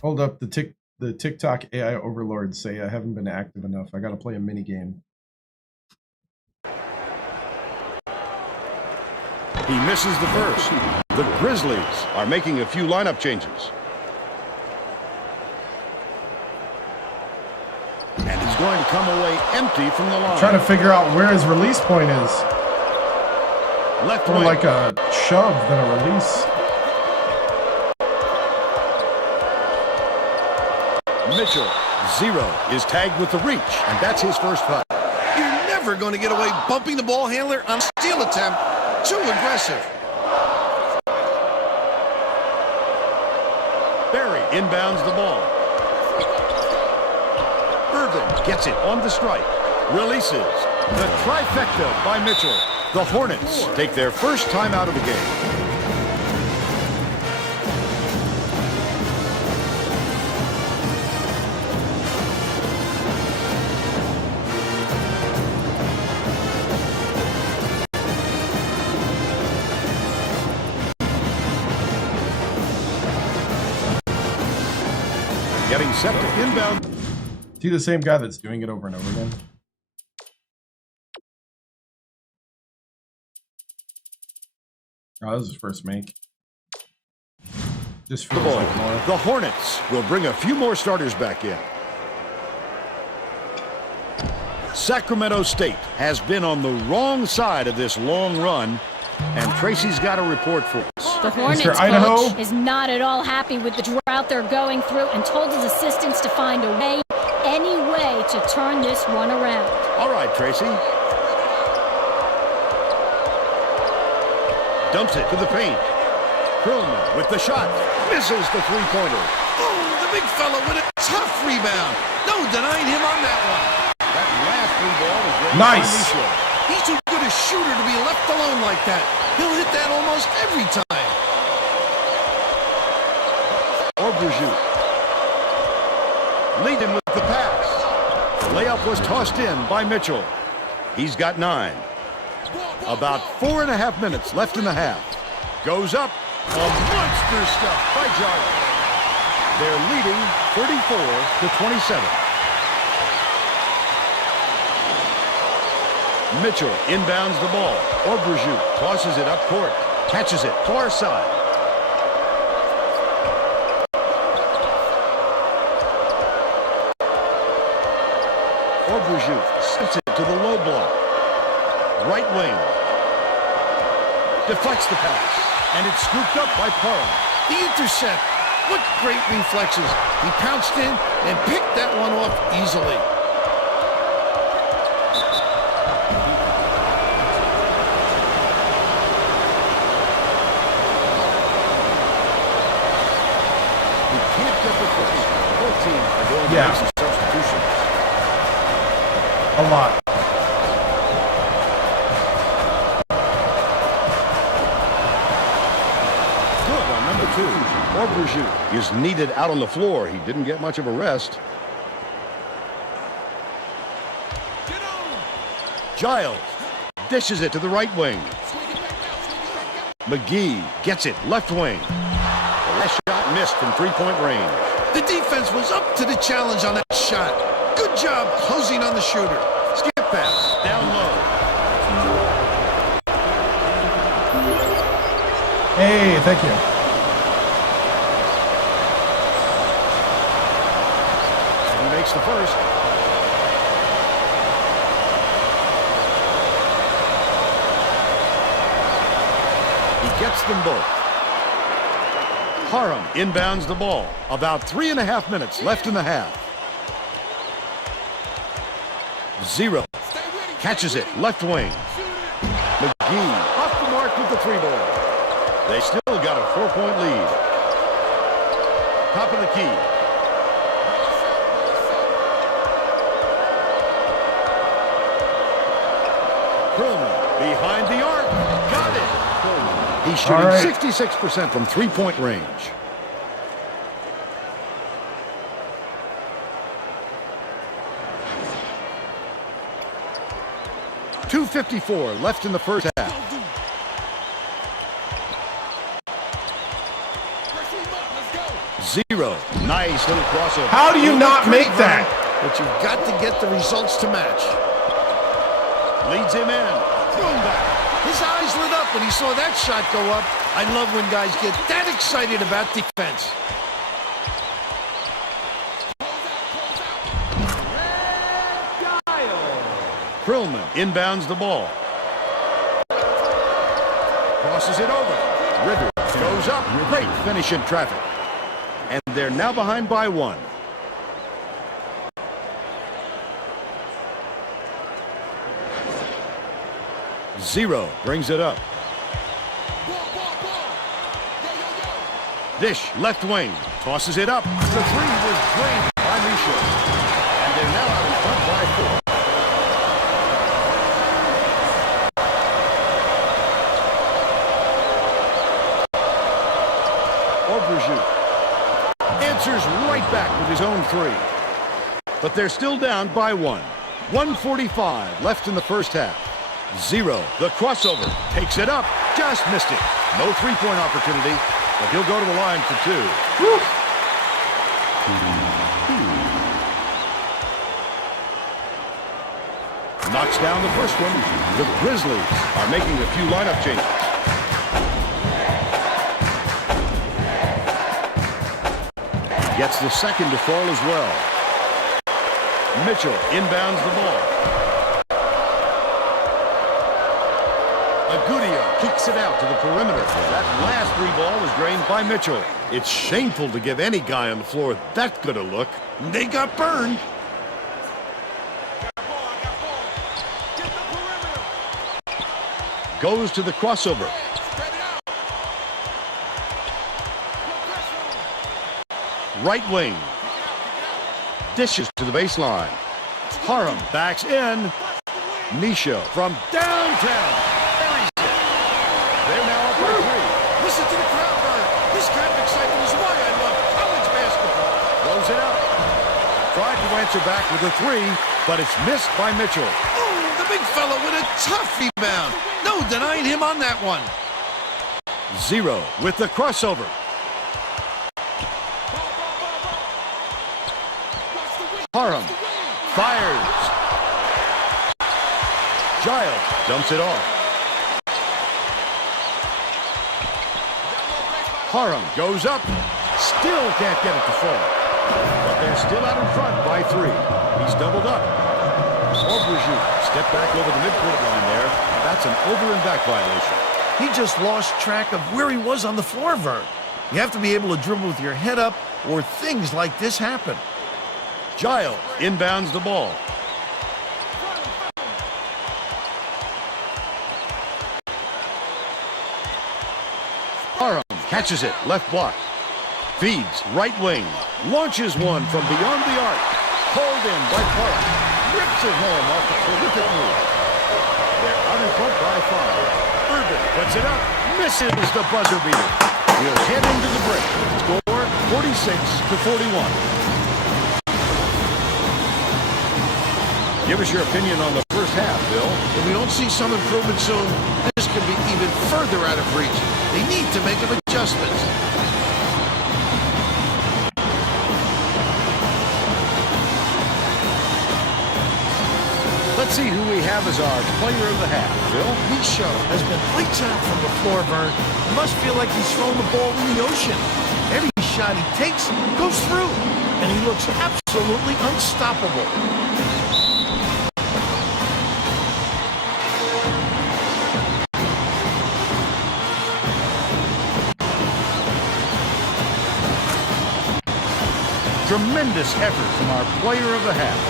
Hold up. The TikTok AI overlords say I haven't been active enough. I got to play a mini game. He misses the first. The Grizzlies are making a few lineup changes. And he's going to come away empty from the line. I'm trying to figure out where his release point is. Left More wing. like a shove than a release. Mitchell, 0, is tagged with the reach, and that's his first foul. You're never going to get away bumping the ball handler on a steal attempt. Too aggressive. Barry inbounds the ball. Irvin gets it on the strike. Releases. The trifecta by Mitchell. The Hornets take their first time out of the game. Getting set to inbound. Is he the same guy that's doing it over and over again? Oh, that was his first make. Just feels like more. The Hornets will bring a few more starters back in. Sacramento State has been on the wrong side of this long run, and Tracy's got a report for us. The Hornets coach is not at all happy with the drought they're going through and told his assistants to find a way, any way, to turn this one around. All right, Tracy. Dumps it to the paint. Krillman with the shot. Misses the three-pointer. Oh, the big fella with a tough rebound. No denying him on that one. That last three ball was great. Nice. He's too good a shooter to be left alone like that. He'll hit that almost every time. Obrejut. Lead him with the pass. The layup was tossed in by Mitchell. He's got 9. About 4.5 minutes left in the half. Goes up. A monster stuff by Jara. They're leading 34-27. Mitchell inbounds the ball. Obrejut tosses it up court. Catches it far side. Obrejut sets it to the low block. Right wing. Deflects the pass. And it's scooped up by Parham. The intercept. What great reflexes. He pounced in and picked that one off easily. He can't get the first. Both teams are going to make some substitutions. A lot. Good on number 2. Is needed out on the floor. He didn't get much of a rest. Giles dishes it to the right wing. McGee gets it left wing. The last shot missed from three-point range. The defense was up to the challenge on that shot. Good job closing on the shooter. Skip pass down low. Hey, thank you. The first. He gets them both. Harum inbounds the ball. About 3.5 minutes left in the half. 0. Catches it left wing. McGee off the mark with the 3-ball. They still got a 4-point lead. Top of the key. Behind the arc. Got it. He's shooting 66% from three-point range. .254 left in the first half. Zero. Nice little crossover. How do you not make that? But you've got to get the results to match. Leads him in. His eyes lit up when he saw that shot go up. I love when guys get that excited about defense. Krillman inbounds the ball. Crosses it over. Rivers goes up. Great finish in traffic. And they're now behind by 1. Zero brings it up. Dish left wing. Tosses it up. The 3 was drained by Misha. And they're now out in front by 4. Oberjut answers right back with his own 3. But they're still down by 1. 1:45 left in the first half. 0. The crossover. Takes it up. Just missed it. No 3-point opportunity, but he'll go to the line for 2. Woo. Knocks down the first one. The Grizzlies are making a few lineup changes. Gets the second to fall as well. Mitchell inbounds the ball. Agudia kicks it out to the perimeter. That last 3-ball was drained by Mitchell. It's shameful to give any guy on the floor that good a look. They got burned. Goes to the crossover. Right wing. Dishes to the baseline. Harum backs in. Misha from downtown. They're now up by 3. Listen to the crowd burn. This kind of excitement is why I love college basketball. Throws it up. Tried to answer back with a 3, but it's missed by Mitchell. Oh, the big fella with a tough rebound. No denying him on that one. 0 with the crossover. Harum fires. Giles dumps it off. Harum goes up. Still can't get it to fall. But they're still out in front by 3. He's doubled up. Oberjut step back over the midcourt line there. That's an over and back violation. He just lost track of where he was on the floor, Vern. You have to be able to dribble with your head up or things like this happen. Giles inbounds the ball. Harum catches it, left block. Feeds, right wing. Launches one from beyond the arc. Called in by Park. Rips it home off the terrific move. They're out in front by 5. Urban puts it up. Misses the buzzer beater. We'll head into the break. Score 46-41. Give us your opinion on the first half, Bill. If we don't see some improvement soon, this could be even further out of reach. They need to make some adjustments. Let's see who we have as our player of the half, Bill. Micho has been lights out from the floor, Vern. It must feel like he's throwing the ball in the ocean. Every shot he takes goes through, and he looks absolutely unstoppable. Tremendous effort from our player of the half.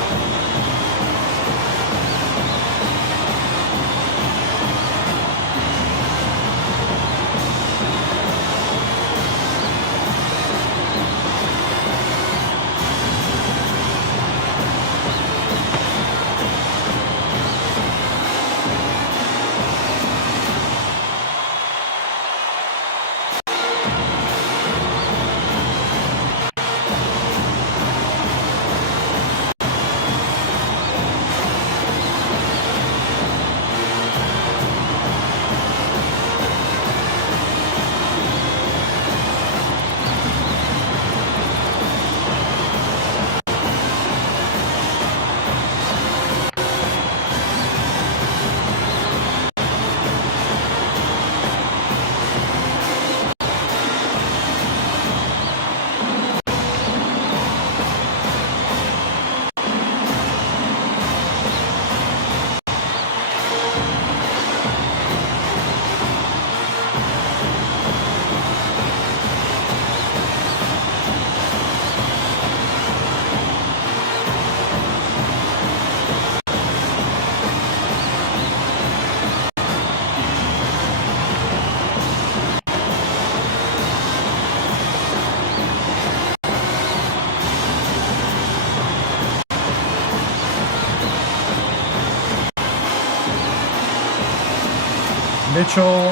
Mitchell,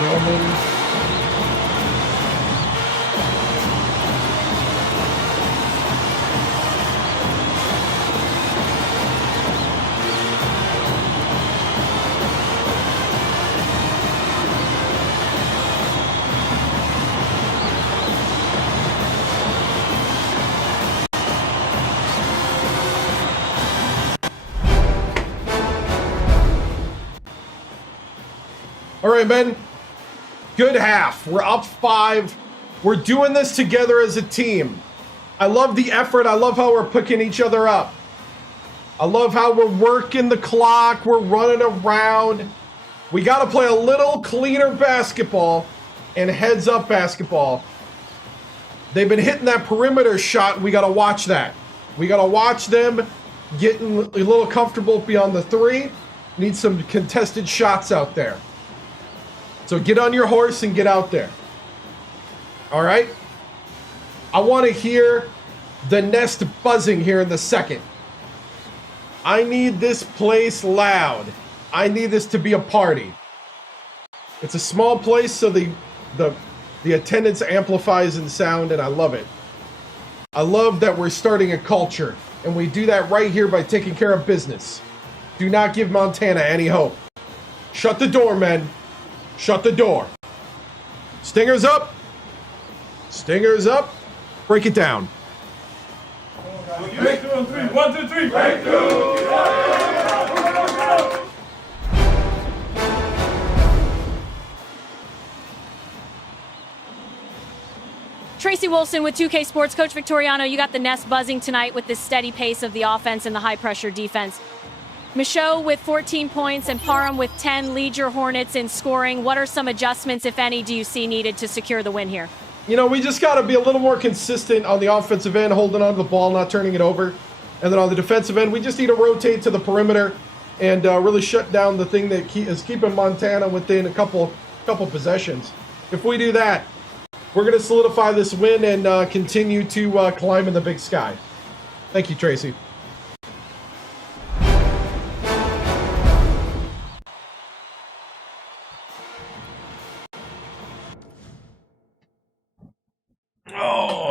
Roman. All right, men. Good half. We're up 5. We're doing this together as a team. I love the effort. I love how we're picking each other up. I love how we're working the clock. We're running around. We got to play a little cleaner basketball and heads-up basketball. They've been hitting that perimeter shot. We got to watch that. We got to watch them getting a little comfortable beyond the 3. Need some contested shots out there. So get on your horse and get out there. All right? I want to hear the nest buzzing here in the second. I need this place loud. I need this to be a party. It's a small place, so the attendance amplifies in sound, and I love it. I love that we're starting a culture, and we do that right here by taking care of business. Do not give Montana any hope. Shut the door, men. Shut the door. Stingers up. Stingers up. Break it down. 1, 2, 3. 1, 2, 3. Break through. Tracy Wolfson with 2K Sports. Coach Victoriano, you got the nest buzzing tonight with the steady pace of the offense and the high-pressure defense. Michaud with 14 points and Parham with 10 lead your Hornets in scoring. What are some adjustments, if any, do you see needed to secure the win here? You know, we just got to be a little more consistent on the offensive end, holding on to the ball, not turning it over. And then on the defensive end, we just need to rotate to the perimeter and really shut down the thing that is keeping Montana within a couple possessions. If we do that, we're going to solidify this win and continue to climb in the big sky. Thank you, Tracy.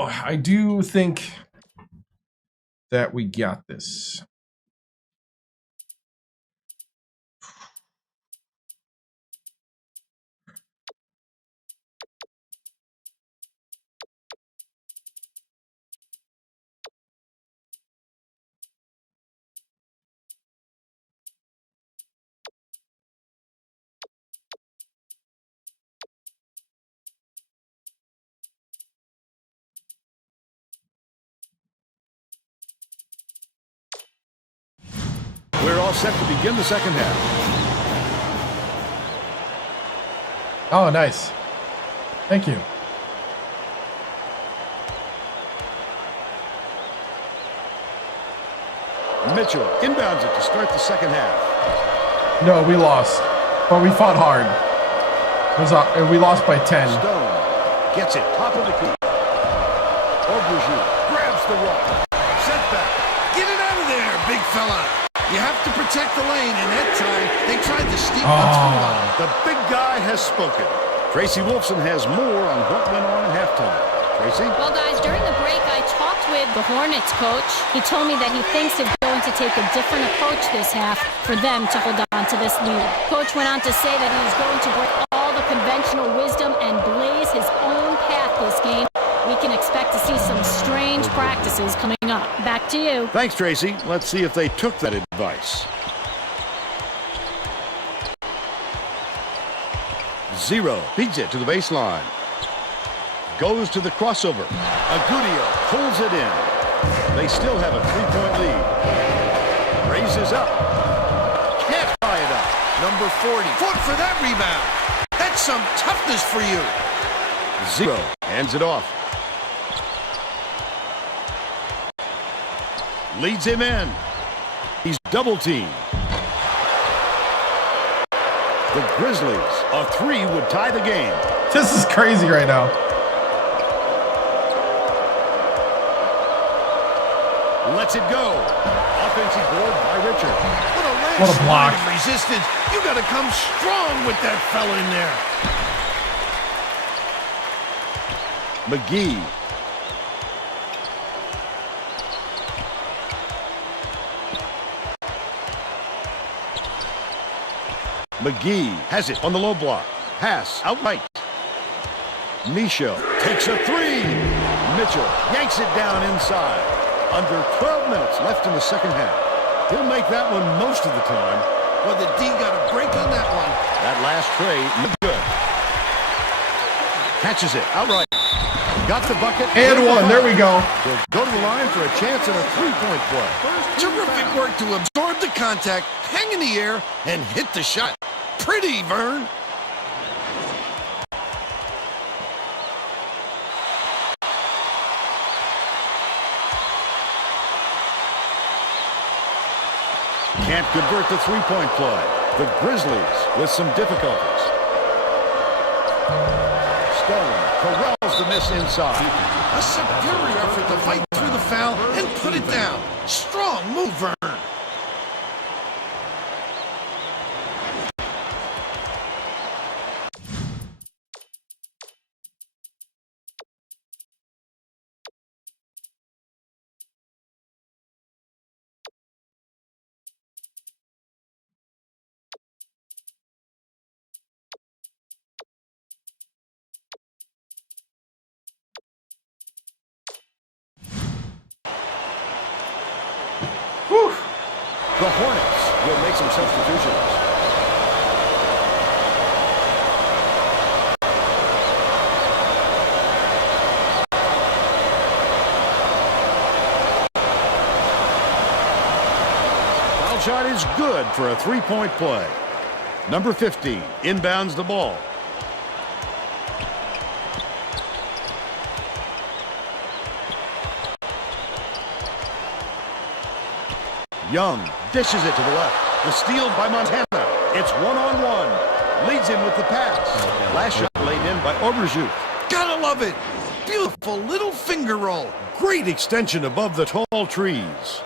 I do think that we got this. We're all set to begin the second half. Oh, nice. Thank you. Mitchell inbounds it to start the second half. No, we lost. But we fought hard. We lost by 10. Stone gets it, top of the key. Auberjoux grabs the rock. Setback. Get it out of there, big fella. You have to protect the lane, and that time they tried to sneak the through line. The big guy has spoken. Tracy Wolfson has more on what went on at halftime. Tracy? Well, guys, during the break, I talked with the Hornets coach. He told me that he thinks they're going to take a different approach this half for them to hold on to this lead. Coach went on to say that he was going to break all the conventional wisdom and blaze his own path this game. We can expect to see some strange practices coming up. Back to you. Thanks, Tracy. Let's see if they took that advice. Zero feeds it to the baseline. Goes to the crossover. Agudio pulls it in. They still have a 3-point lead. Raises up. Can't tie it up. Number 40. Fought for that rebound. That's some toughness for you. Zero hands it off. Leads him in. He's double-teamed. The Grizzlies, a 3 would tie the game. This is crazy right now. Lets it go. Offensive board by Richard. What a block. Resistance. You got to come strong with that fella in there. McGee. McGee has it on the low block. Pass out right. Michaud takes a 3. Mitchell yanks it down inside. Under 12 minutes left in the second half. He'll make that one most of the time. Well, the D got a break on that one. That last trade, no good. Catches it outright. Got the bucket. And one. There we go. He'll go to the line for a chance at a 3-point play. Terrific work to absorb the contact, hang in the air, and hit the shot. Pretty, Vern. Can't convert the 3-point play. The Grizzlies with some difficulties. Stone corrals the miss inside. A superior effort to fight through the foul and put it down. Strong move, Vern. The Hornets will make some substitutions. Foul shot is good for a 3-point play. Number 15 inbounds the ball. Young dishes it to the left. The steal by Montana. It's 1-on-1. Leads him with the pass. Last shot laid in by Auberjoux. Gotta love it. Beautiful little finger roll. Great extension above the tall trees.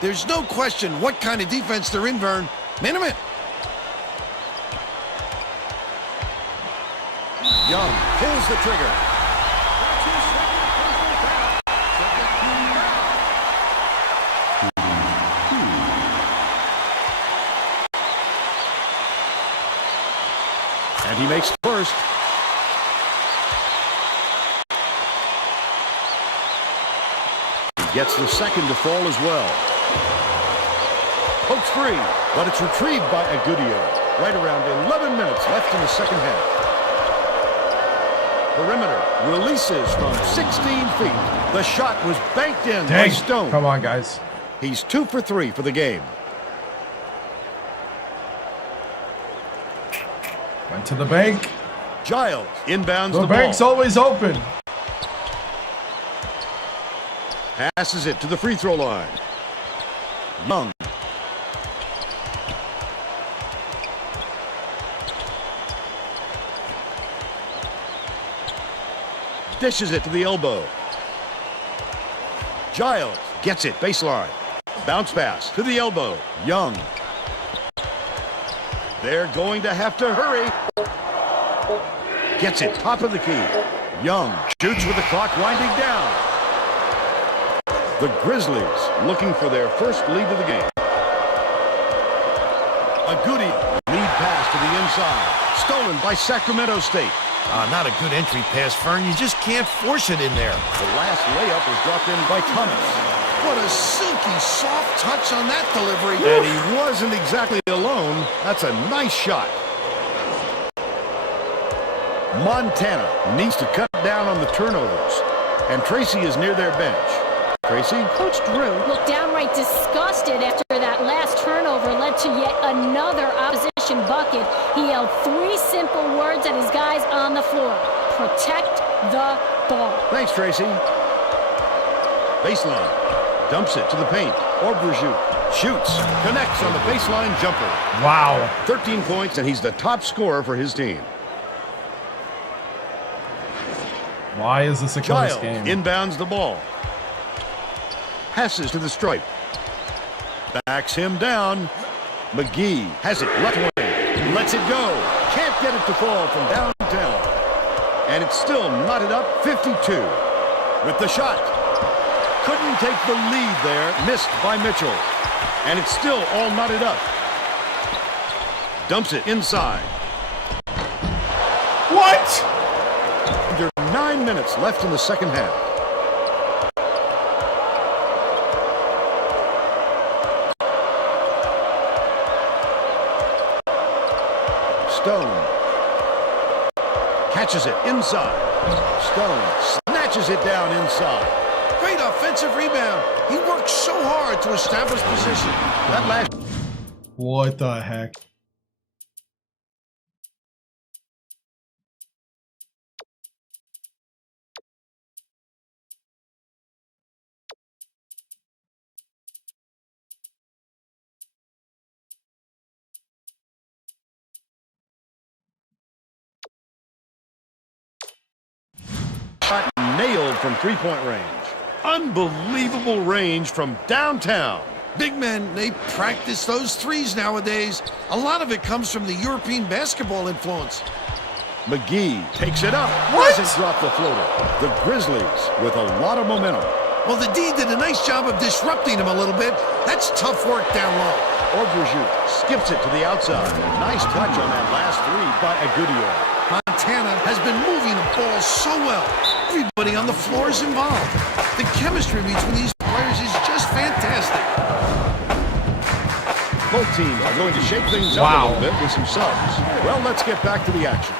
There's no question what kind of defense they're in, Vern. Man. Young pulls the trigger. And he makes first. He gets the second to fall as well. Pokes free, but it's retrieved by Agudio. Right around 11 minutes left in the second half. Perimeter releases from 16 feet. The shot was banked in by Stone. Come on, guys. He's 2 for 3 for the game. Went to the bank. Giles inbounds the ball. The bank's always open. Passes it to the free throw line. Young. Dishes it to the elbow. Giles gets it baseline. Bounce pass to the elbow. Young. They're going to have to hurry. Gets it top of the key. Young shoots with the clock winding down. The Grizzlies looking for their first lead of the game. Agudio lead pass to the inside. Stolen by Sacramento State. Not a good entry pass, Fern. You just can't force it in there. The last layup was dropped in by Thomas. What a silky, soft touch on that delivery. And he wasn't exactly alone. That's a nice shot. Montana needs to cut down on the turnovers. And Tracy is near their bench. Tracy? Coach Drew looked downright disgusted after that last turnover led to yet another opposition bucket. He yelled 3 simple words at his guys on the floor. Protect the ball. Thanks, Tracy. Baseline. Dumps it to the paint. Obrajut shoots. Connects on the baseline jumper. Wow. 13 points, and he's the top scorer for his team. Why is this a close game? Inbounds the ball. Passes to the stripe. Backs him down. McGee has it left wing. Lets it go. Can't get it to fall from downtown. And it's still knotted up 52. With the shot. Couldn't take the lead there. Missed by Mitchell. And it's still all knotted up. Dumps it inside. What? Under 9 minutes left in the second half. Stone catches it inside. Stone snatches it down inside. Great offensive rebound. He worked so hard to establish position. That last. What the heck? Shot nailed from three-point range. Unbelievable range from downtown. Big men, they practice those threes nowadays. A lot of it comes from the European basketball influence. McGee takes it up. What? Doesn't drop the floater. The Grizzlies with a lot of momentum. Well, the D did a nice job of disrupting him a little bit. That's tough work down low. Obrajut skips it to the outside. Nice touch on that last three by Agudio. Montana has been moving the ball so well. Everybody on the floor is involved. The chemistry between these players is just fantastic. Both teams are going to shake things up a little bit with some subs. Well, let's get back to the action.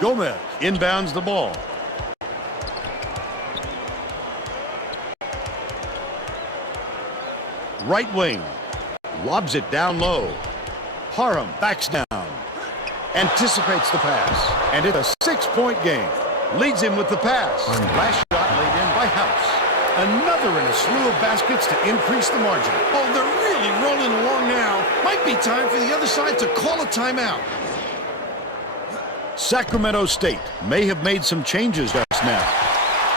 Gomez inbounds the ball. Right wing. Lobs it down low. Parham backs down. Anticipates the pass. And it's a 6-point game. Leads him with the pass. Last shot laid in by House. Another in a slew of baskets to increase the margin. Oh, they're really rolling along now. Might be time for the other side to call a timeout. Sacramento State may have made some changes just now.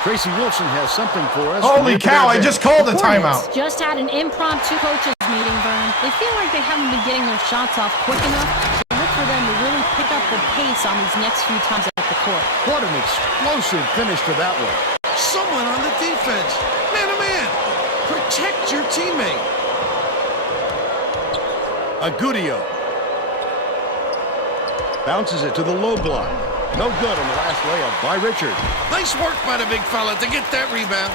Tracy Wilson has something for us. Holy cow, I just called a timeout. Just had an impromptu coaches meeting, Vern. They feel like they haven't been getting their shots off quick enough. So look for them to really pick up the pace on these next few times at the court. What an explosive finish to that one. Someone on the defense. Man-to-man. Protect your teammate. Agudio. Bounces it to the low block. No good on the last layup by Richard. Nice work by the big fella to get that rebound.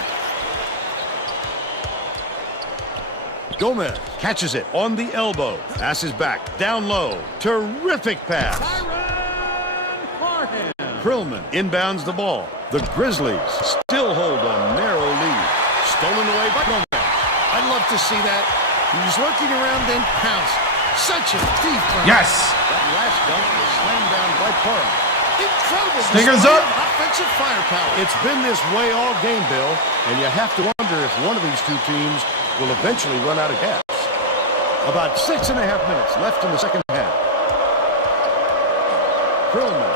Gomez catches it on the elbow. Passes back, down low. Terrific pass. Krillman inbounds the ball. The Grizzlies still hold a narrow lead. Stolen away by Gomez. I'd love to see that. He was lurking around, then pounced. Such a deep run. Yes. That last dunk was slammed down by Parham. Incredible. Stingers up. Offensive firepower. It's been this way all game, Bill, and you have to wonder if one of these two teams will eventually run out of gas. About 6.5 minutes left in the second half. Krillman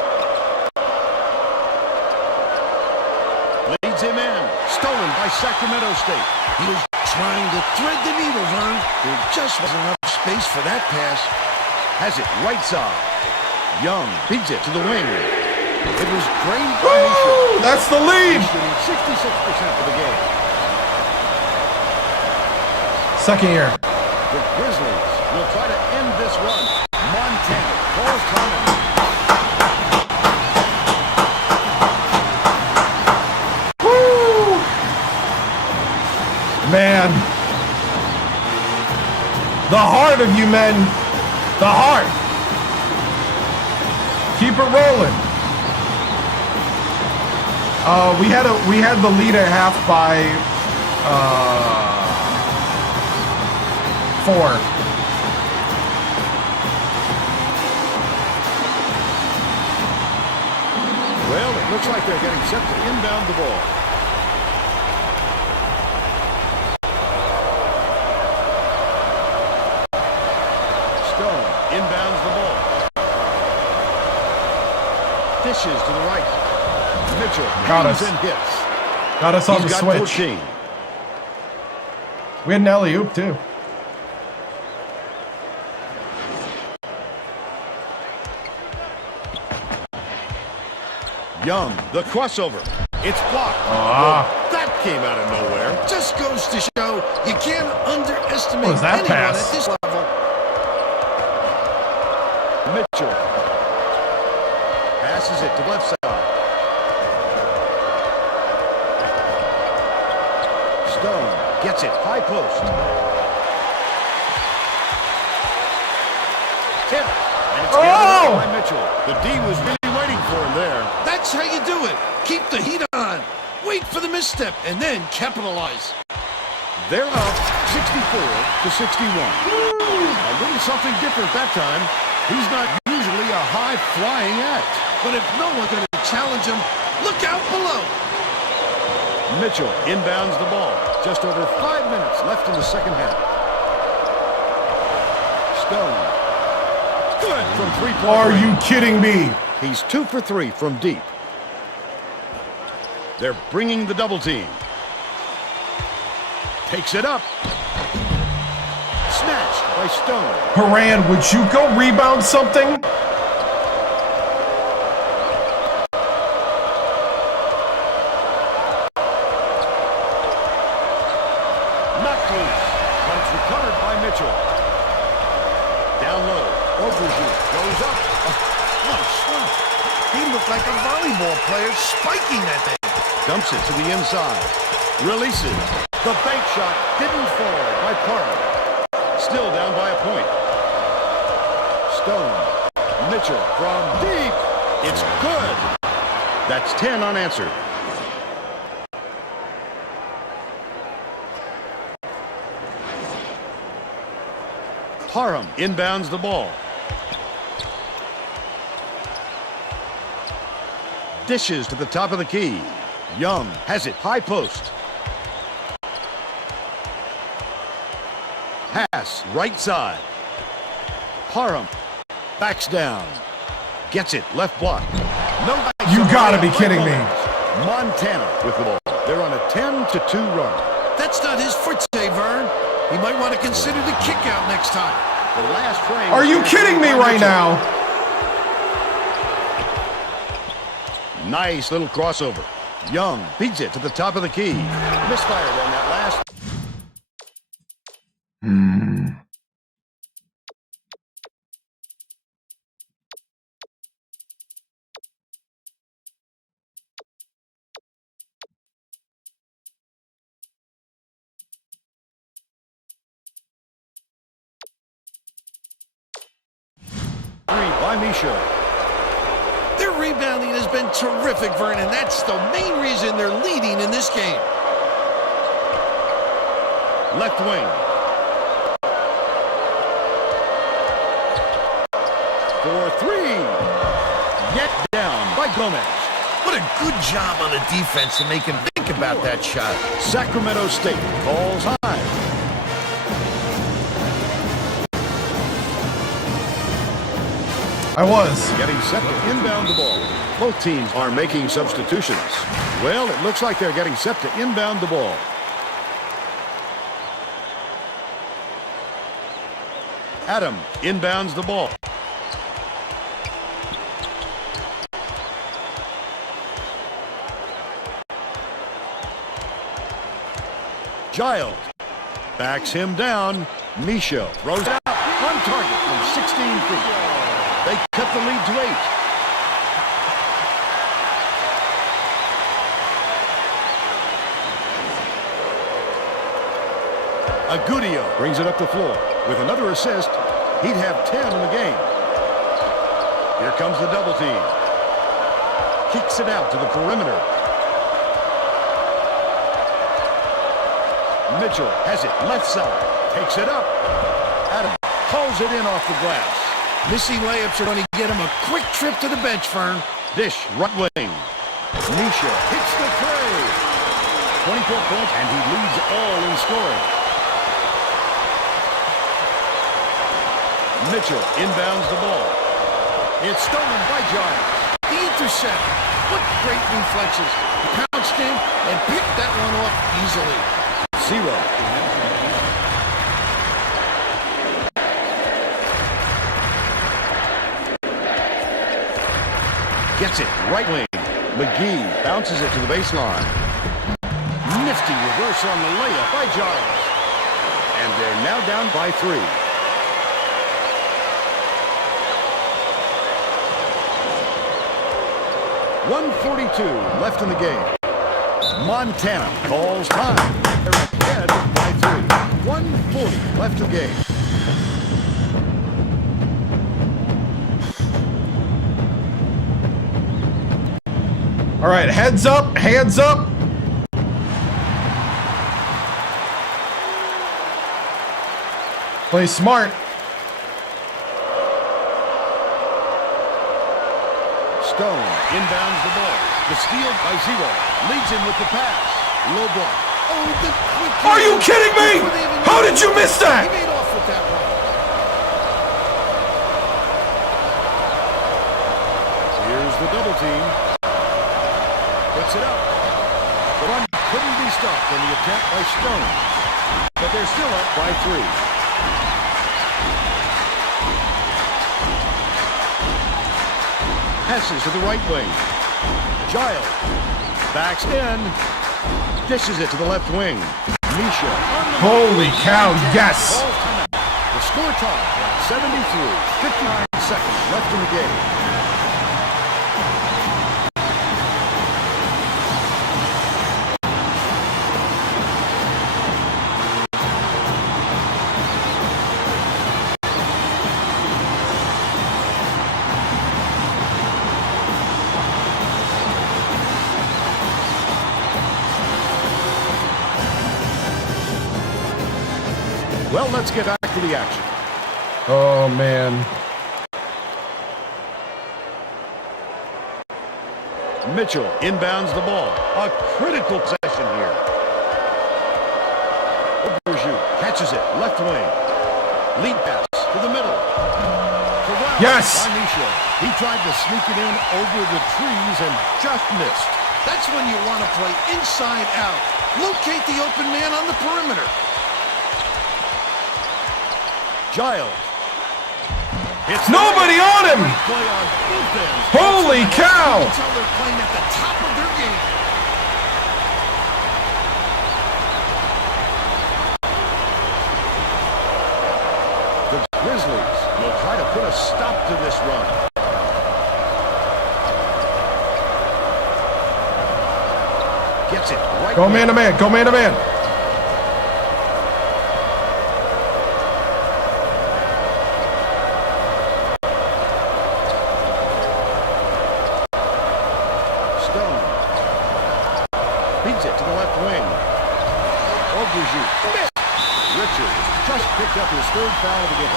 leads him in. Stolen by Sacramento State. He was trying to thread the needle, Vern. There just wasn't enough space for that pass. Has it right side. Young beats it to the wing. It was drained by Misha. That's the lead. 66% of the game. Second year. The Grizzlies will try to end this run. Montana calls time. Woo! Man. The heart of you men. The heart. Keep it rolling. We had the lead at half by 4. Well, it looks like they're getting set to inbound the ball. Stone inbounds the ball. Dishes to the right. Mitchell Got us. and hits. Got us on the He's got switch. 14. We had an alley-oop too. Young, the crossover. It's blocked. Ah. Well, that came out of nowhere. Just goes to show you can't underestimate What was that anyone pass? at this level. Mitchell passes it to left side. Stone gets it high post. Tip. And it's gathered by Mitchell. The D was really waiting for him there. That's how you do it. Keep the heat on. Wait for the misstep and then capitalize. They're up 64-61. A little something different that time. He's not usually a high-flying act. But if no one's going to challenge him, look out below. Mitchell inbounds the ball. Just over 5 minutes left in the second half. Stone. Good from three-point Are range. you kidding me? He's 2 for 3 from deep. They're bringing the double team. Takes it up. Snatched by Stone. Haran, would you go rebound something? Knocked loose, but it's recovered by Mitchell. Down low, Obergine goes up. What a shot. He looked like a volleyball player spiking that thing. Dumps it to the inside. Releases. The bank shot didn't fall by Parham. Still down by a point. Stone. Mitchell from deep. It's good. That's 10 unanswered. Parham inbounds the ball. Dishes to the top of the key. Young has it high post. Pass right side. Parham backs down. Gets it left block. No. You gotta be kidding me. Montana with the ball. They're on a 10-2 run. That's not his forte, Vern. He might want to consider the kick out next time. The last frame. Are you kidding me right now? Nice little crossover. Young beats it to the top of the key. Misfired on that last. By Misha. Their rebounding has been terrific, Vern, and that's the main reason they're leading in this game. Left wing. For three. Yet down by Gomez. What a good job on the defense to make him think about that shot. Sacramento State calls high. I was. Getting set to inbound the ball. Both teams are making substitutions. Well, it looks like they're getting set to inbound the ball. Adam inbounds the ball. Giles backs him down. Misha throws it out on target from 16 feet. They cut the lead to 8. Agudio brings it up the floor. With another assist, he'd have 10 in the game. Here comes the double team. Kicks it out to the perimeter. Mitchell has it left side. Takes it up. Adam pulls it in off the glass. Missing layups are going to get him a quick trip to the bench, Fern. Dish right wing. Misha hits the three. 24 points, and he leads all in scoring. Mitchell inbounds the ball. It's stolen by Giles. The intercept. What great reflexes. He pounced in and picked that one off easily. 0. Gets it right wing. McGee bounces it to the baseline. Nifty reverse on the layup by Giles. And they're now down by 3. .142 left in the game. Montana calls time. They're ahead by 3. 1:40 left in the game. All right, heads up, hands up. Play smart. Stone inbounds the ball. The steal by 0. Leads him with the pass. Low block. Oh, the quick. Are you kidding me? How did you miss that? He made off with that one. Here's the double team. Puts it up. The run couldn't be stopped in the attack by Stone. But they're still up by 3. Passes to the right wing. Giles backs in. Dishes it to the left wing. Misha. Holy cow, yes. The score tied 73. 59 seconds left in the game. Well, let's get back to the action. Oh, man. Mitchell inbounds the ball. A critical possession here. CalebBuchinger catches it. Left wing. Lead pass to the middle. Yes! He tried to sneak it in over the trees and just missed. That's when you want to play inside out. Locate the open man on the perimeter. Giles. It's nobody on him! Play on both ends. Holy cow! You can tell they're playing at the top of their game. The Grizzlies will try to put a stop to this run. Gets it right. Go man to man. Go man to man. Stone. Beats it to the left wing. Obuju. Richard just picked up his third foul of the game.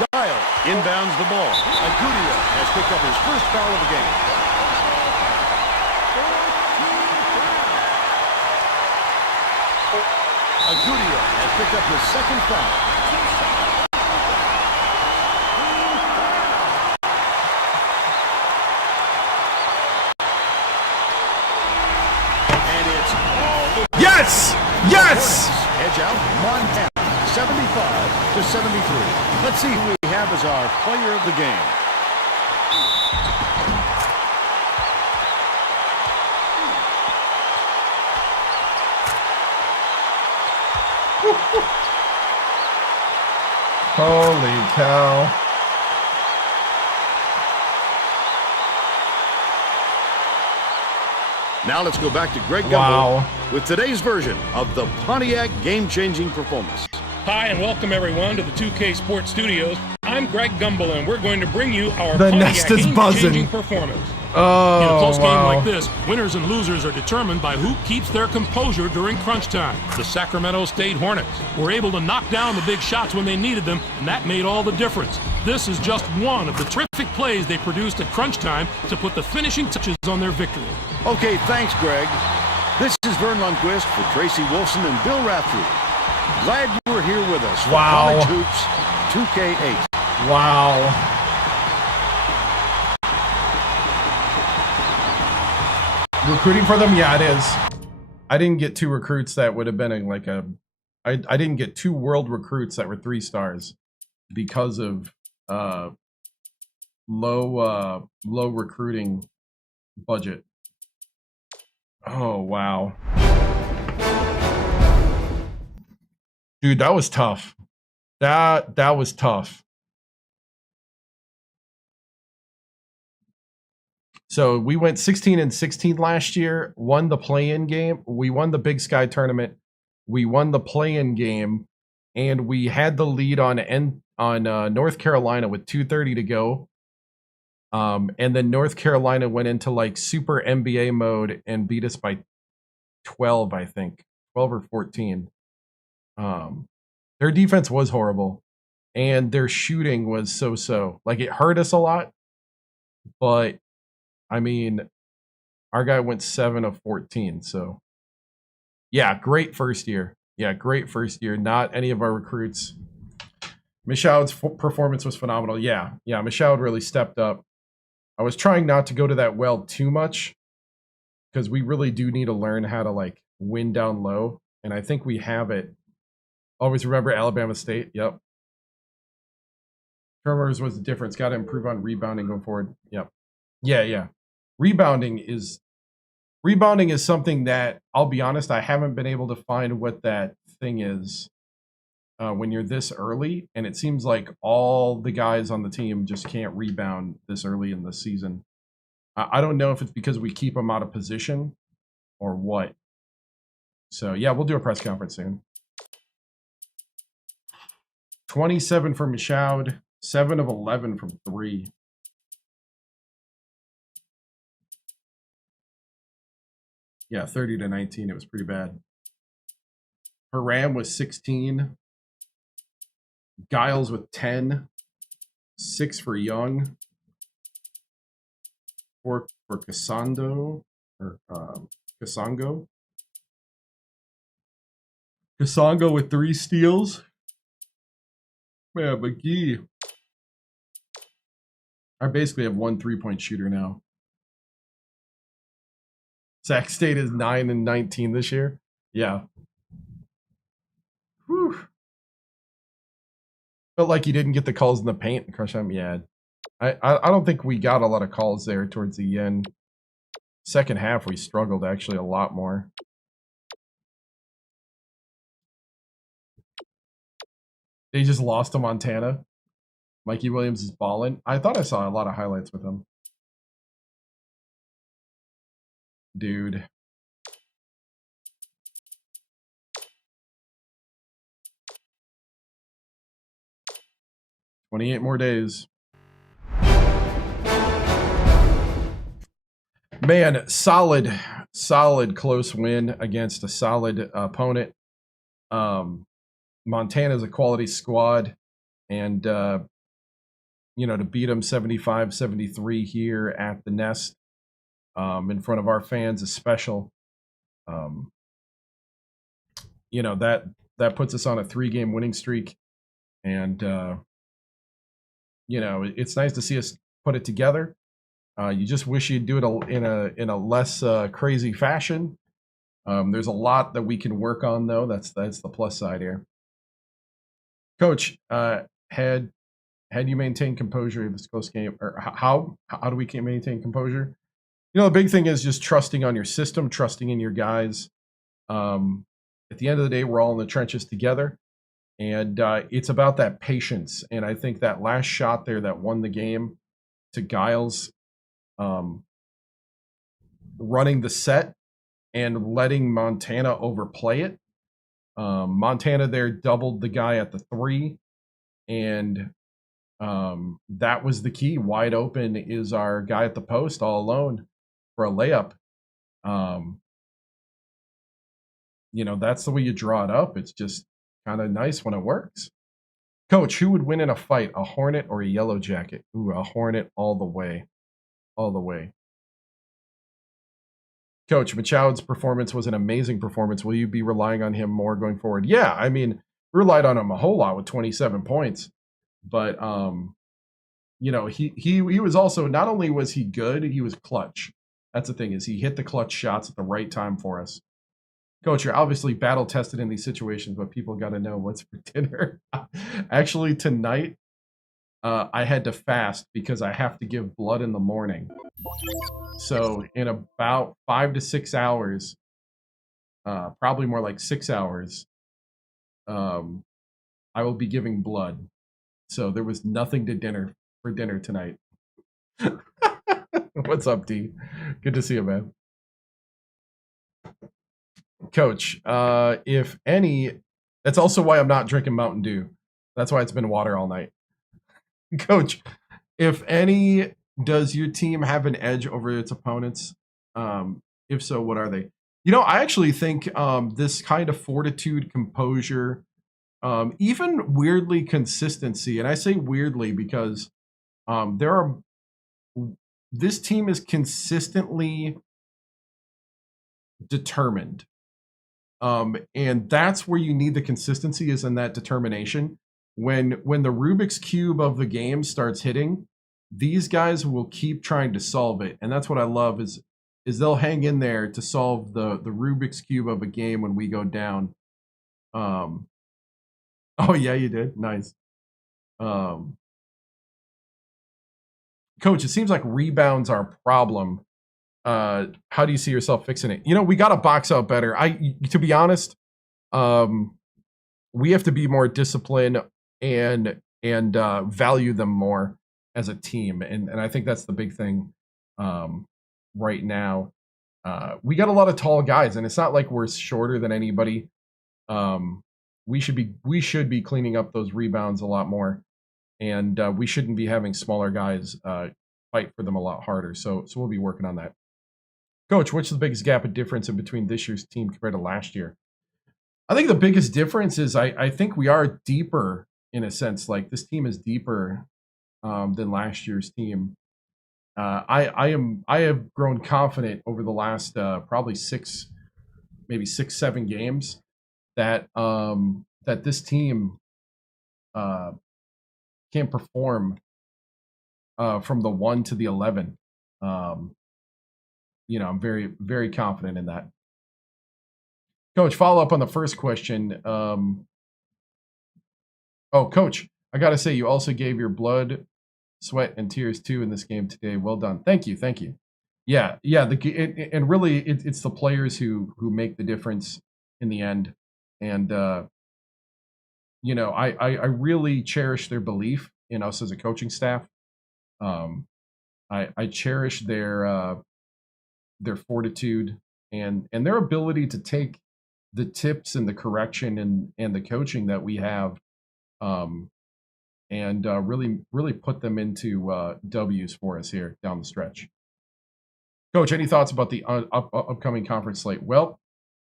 Giles inbounds the ball. Agudia has picked up his first foul of the game. Agudia has picked up his second foul. Yes! Yes! Edge out, Montana, 75 to 73. Let's see who we have as our player of the game. Holy cow. Now let's go back to Greg Gumbel Wow. with today's version of the Pontiac game-changing performance. Hi, and welcome everyone to the 2K Sports Studios. I'm Greg Gumbel, and we're going to bring you our The Pontiac nest is buzzing. game-changing performance. Oh, In a close game wow. like this, winners and losers are determined by who keeps their composure during crunch time. The Sacramento State Hornets were able to knock down the big shots when they needed them, and that made all the difference. This is just one of the terrific plays they produced at crunch time to put the finishing touches on their victory. Okay, thanks, Greg. This is Vern Lundquist for Tracy Wolfson and Bill Raftery. Glad you were here with us for Wow. College Hoops 2K8. Wow. Recruiting for them? Yeah, it is. I didn't get two recruits that would have been in like a... I didn't get two world recruits that were 3 stars because of low recruiting budget. Oh, wow. Dude, that was tough. That was tough. So we went 16-16 last year, won the play-in game. We won the Big Sky tournament. We won the play-in game, and we had the lead on North Carolina with 2:30 to go. And then North Carolina went into like super NBA mode and beat us by 12, I think, 12 or 14. Their defense was horrible, and their shooting was so-so. Like, it hurt us a lot, but I mean, our guy went 7 of 14. So, yeah, great first year. Yeah, great first year. Not any of our recruits. Michaud's performance was phenomenal. Yeah, Michaud really stepped up. I was trying not to go to that well too much because we really do need to learn how to, like, win down low. And I think we have it. Always remember Alabama State. Yep. Turnovers was the difference. Got to improve on rebounding going forward. Yep. Yeah. Rebounding is something that, I'll be honest, I haven't been able to find what that thing is when you're this early. And it seems like all the guys on the team just can't rebound this early in the season. I don't know if it's because we keep them out of position or what. So, yeah, we'll do a press conference soon. 27 from Michaud, 7 of 11 from 3. Yeah, 30-19. It was pretty bad. Haram was 16. Giles with 10. 6 for Young. 4 for Casando. Or Casongo. Casongo with 3 steals. Man, McGee. I basically have one 3-point shooter now. Sac State is 9-19 this year. Yeah. Whew. Felt like you didn't get the calls in the paint. Crush them. Yeah. I don't think we got a lot of calls there towards the end. Second half, we struggled actually a lot more. They just lost to Montana. Mikey Williams is balling. I thought I saw a lot of highlights with him. Dude. "28 more days." Man, solid close win against a solid opponent. Montana's a quality squad, and you know, to beat them 75-73 here at the Nest in front of our fans is special. You know, that puts us on a 3-game winning streak, and you know, it's nice to see us put it together. You just wish you'd do it in a less crazy fashion. There's a lot that we can work on, though. That's the plus side here. Coach, had you maintained composure in this close game, or how do we maintain composure? You know, the big thing is just trusting on your system, trusting in your guys. At the end of the day, we're all in the trenches together, and it's about that patience. And I think that last shot there that won the game to Giles, running the set and letting Montana overplay it. Montana there doubled the guy at the 3, and that was the key. Wide open is our guy at the post all alone for a layup. You know, that's the way you draw it up. It's just kind of nice when it works. Coach, who would win in a fight, a Hornet or a Yellow Jacket? Ooh, a Hornet all the way. All the way. Coach, Machoud's performance was an amazing performance. Will you be relying on him more going forward? Yeah, I mean, we relied on him a whole lot with 27 points. But, you know, he was also, not only was he good, he was clutch. That's the thing, is he hit the clutch shots at the right time for us. Coach, you're obviously battle-tested in these situations, but people got to know what's for dinner. Actually, tonight, I had to fast because I have to give blood in the morning. So in about 5 to 6 hours, probably more like 6 hours, I will be giving blood. So there was nothing for dinner tonight. What's up, D? Good to see you, man. Coach, if any, that's also why I'm not drinking Mountain Dew. That's why it's been water all night. Coach, if any, does your team have an edge over its opponents? If so, what are they? You know, I actually think this kind of fortitude, composure, even weirdly consistency, and I say weirdly because this team is consistently determined. And that's where you need the consistency, is in that determination. When the Rubik's Cube of the game starts hitting, these guys will keep trying to solve it. And that's what I love is they'll hang in there to solve the Rubik's Cube of a game when we go down. Oh yeah, you did. Nice. Coach, it seems like rebounds are a problem. How do you see yourself fixing it? You know, we got to box out better. To be honest, we have to be more disciplined and value them more as a team. And I think that's the big thing right now. We got a lot of tall guys, and it's not like we're shorter than anybody. We should be cleaning up those rebounds a lot more, and we shouldn't be having smaller guys fight for them a lot harder. So we'll be working on that. Coach, what's the biggest gap of difference in between this year's team compared to last year? I think the biggest difference is I think we are deeper in a sense. Like, this team is deeper than last year's team. I have grown confident over the last probably 6-7 games that this team can perform from the 1 to the 11. You know, I'm very, very confident in that. Coach, follow up on the first question. Oh, Coach, I got to say, you also gave your blood, sweat, and tears too in this game today. Well done. Thank you. Thank you. Yeah. And really, it's the players who make the difference in the end. And, you know, I really cherish their belief in us as a coaching staff. I cherish their fortitude and their ability to take the tips and the correction and the coaching that we have, and really put them into W's for us here down the stretch. Coach, any thoughts about the upcoming conference slate? Well,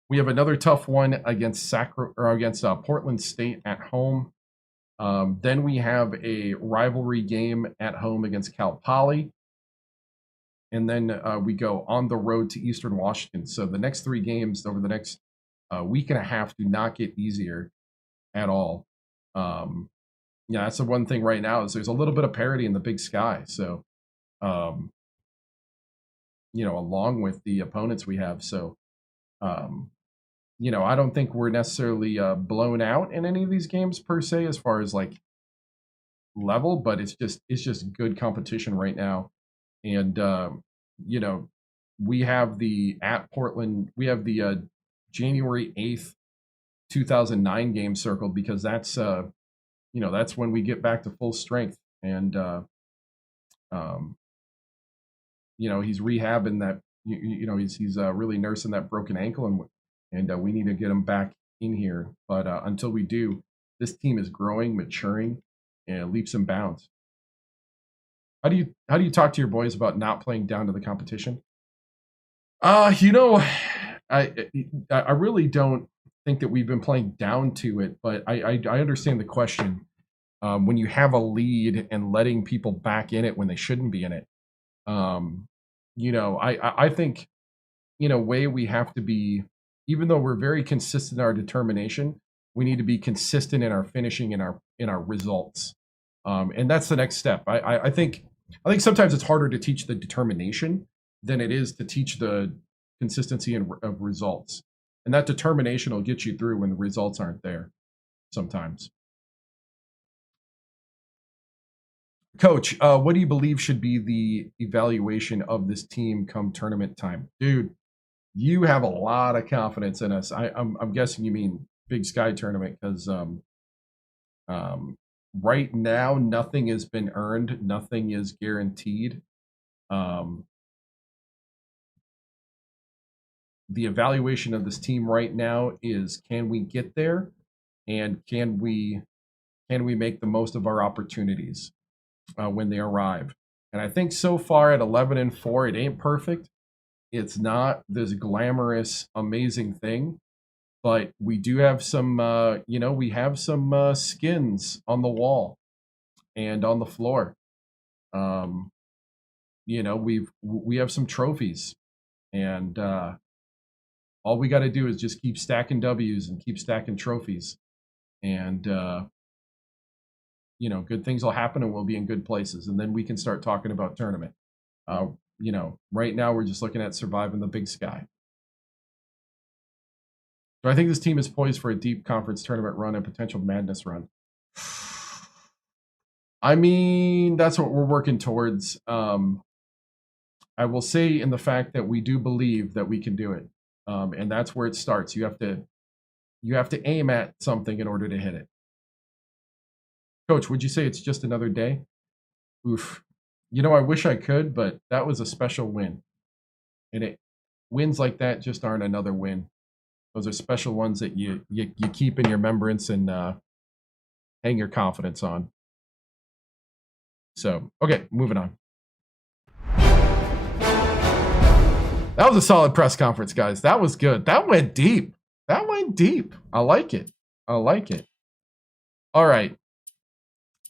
we have another tough one against Portland State at home. Then we have a rivalry game at home against Cal Poly. And then we go on the road to Eastern Washington. So the next 3 games over the next week and a half do not get easier at all. Yeah, that's the one thing right now is there's a little bit of parity in the Big Sky. So, you know, along with the opponents we have. So, you know, I don't think we're necessarily blown out in any of these games per se as far as like level, but it's just good competition right now. And, you know, we have the January 8th, 2009 game circled because that's, you know, that's when we get back to full strength. And, you know, he's rehabbing that, you know, he's really nursing that broken ankle and we need to get him back in here. But until we do, this team is growing, maturing, and leaps and bounds. How do you talk to your boys about not playing down to the competition? You know, I really don't think that we've been playing down to it, but I understand the question. When you have a lead and letting people back in it when they shouldn't be in it. You know, I think in a way we have to be, even though we're very consistent in our determination, we need to be consistent in our finishing in our results. And that's the next step. I think sometimes it's harder to teach the determination than it is to teach the consistency of results. And that determination will get you through when the results aren't there sometimes. Coach, what do you believe should be the evaluation of this team come tournament time? Dude, you have a lot of confidence in us. I'm guessing you mean Big Sky tournament because right now nothing has been earned, nothing is guaranteed. The evaluation of this team right now is, can we get there, and can we make the most of our opportunities when they arrive? And I think so far at 11-4, it ain't perfect. It's not this glamorous, amazing thing, but we do have some, you know, we have some skins on the wall and on the floor. You know, we have some trophies, and all we got to do is just keep stacking W's and keep stacking trophies, and you know, good things will happen, and we'll be in good places, and then we can start talking about tournament. You know, right now we're just looking at surviving the Big Sky. So I think this team is poised for a deep conference tournament run and potential madness run. I mean, that's what we're working towards. I will say in the fact that we do believe that we can do it. And that's where it starts. You have to aim at something in order to hit it. Coach, would you say it's just another day? Oof. You know, I wish I could, but that was a special win. And wins like that just aren't another win. Those are special ones that you keep in your remembrance and hang your confidence on. So, okay, moving on. That was a solid press conference, guys. That was good. That went deep. That went deep. I like it. I like it. All right.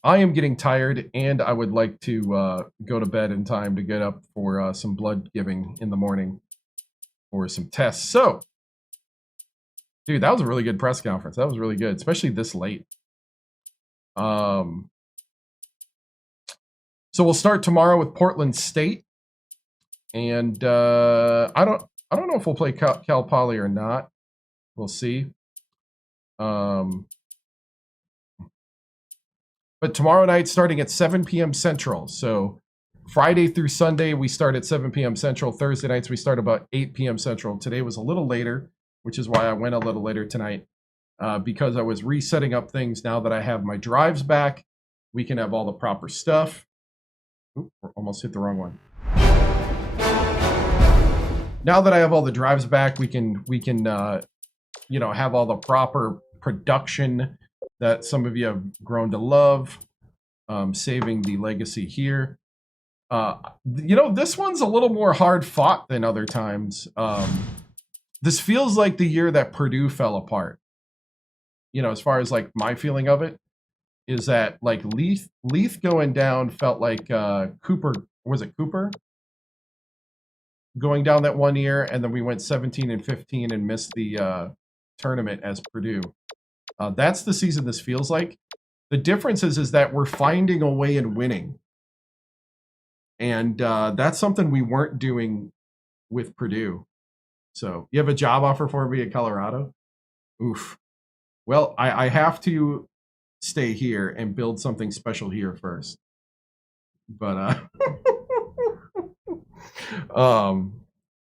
I am getting tired, and I would like to go to bed in time to get up for some blood giving in the morning or some tests. So, dude, that was a really good press conference. That was really good, especially this late. So we'll start tomorrow with Portland State. And I don't know if we'll play Cal Poly or not. We'll see. But tomorrow night, starting at 7 p.m. Central. So Friday through Sunday, we start at 7 p.m. Central. Thursday nights, we start about 8 p.m. Central. Today was a little later, which is why I went a little later tonight, because I was resetting up things. Now that I have my drives back, we can have all the proper stuff. Oop, almost hit the wrong one. Now that I have all the drives back, we can have all the proper production that some of you have grown to love. Saving the legacy here. This one's a little more hard fought than other times. This feels like the year that Purdue fell apart. As far as like my feeling of it is that like Leith going down felt like Cooper, was it Cooper? Going down that one year, and then we went 17-15 and missed the tournament as Purdue. That's the season this feels like. The difference is that we're finding a way in winning. And that's something we weren't doing with Purdue. So you have a job offer for me in Colorado? Oof. Well, I have to stay here and build something special here first. But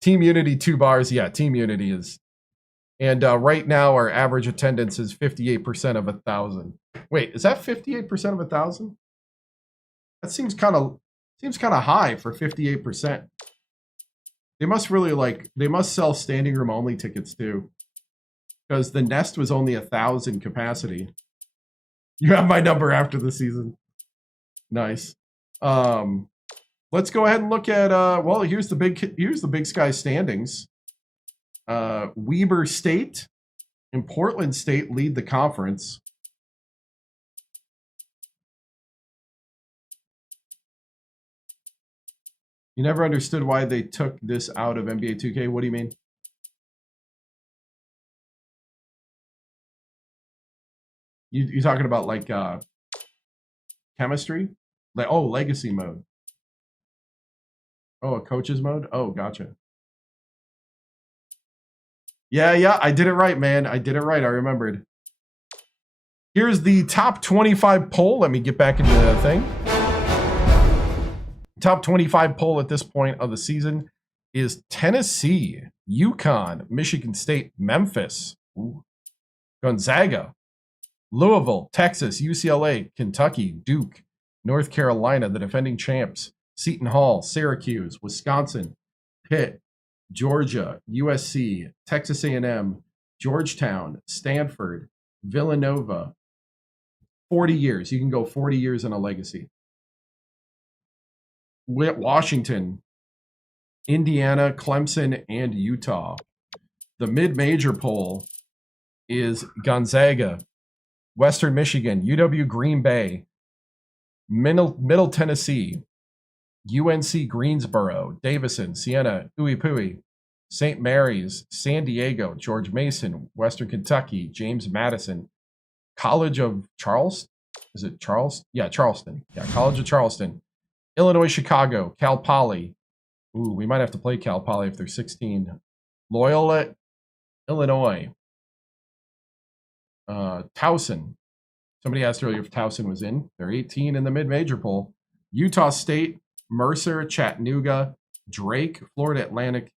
Team Unity 2 bars. Yeah, Team Unity is. And right now our average attendance is 58% of 1,000. Wait, is that 58% of 1,000? That seems kind of high for 58%. They must sell standing room only tickets too. Because the Nest was only 1,000 capacity. You have my number after the season. Nice. Let's go ahead and look at here's the Big Sky standings. Weber State and Portland State lead the conference. You never understood why they took this out of NBA 2K. What do you mean? You talking about like chemistry? Like legacy mode. Oh, a coach's mode? Oh, gotcha. Yeah, I did it right, man. I did it right. I remembered. Here's the top 25 poll. Let me get back into the thing. Top 25 poll at this point of the season is Tennessee, UConn, Michigan State, Memphis, Gonzaga, Louisville, Texas, UCLA, Kentucky, Duke, North Carolina, the defending champs, Seton Hall, Syracuse, Wisconsin, Pitt, Georgia, USC, Texas A&M, Georgetown, Stanford, Villanova. 40 years. You can go 40 years in a legacy. Washington, Indiana, Clemson, and Utah. The mid-major poll is Gonzaga, Western Michigan, UW Green Bay, Middle Tennessee, UNC Greensboro, Davison, Siena, Uipui, St. Mary's, San Diego, George Mason, Western Kentucky, James Madison, College of Charleston. Is it Charleston? Yeah, Charleston. Yeah, College of Charleston. Illinois, Chicago, Cal Poly. Ooh, we might have to play Cal Poly if they're 16. Loyola, Illinois. Towson. Somebody asked earlier if Towson was in. They're 18 in the mid-major poll. Utah State, Mercer, Chattanooga, Drake, Florida Atlantic,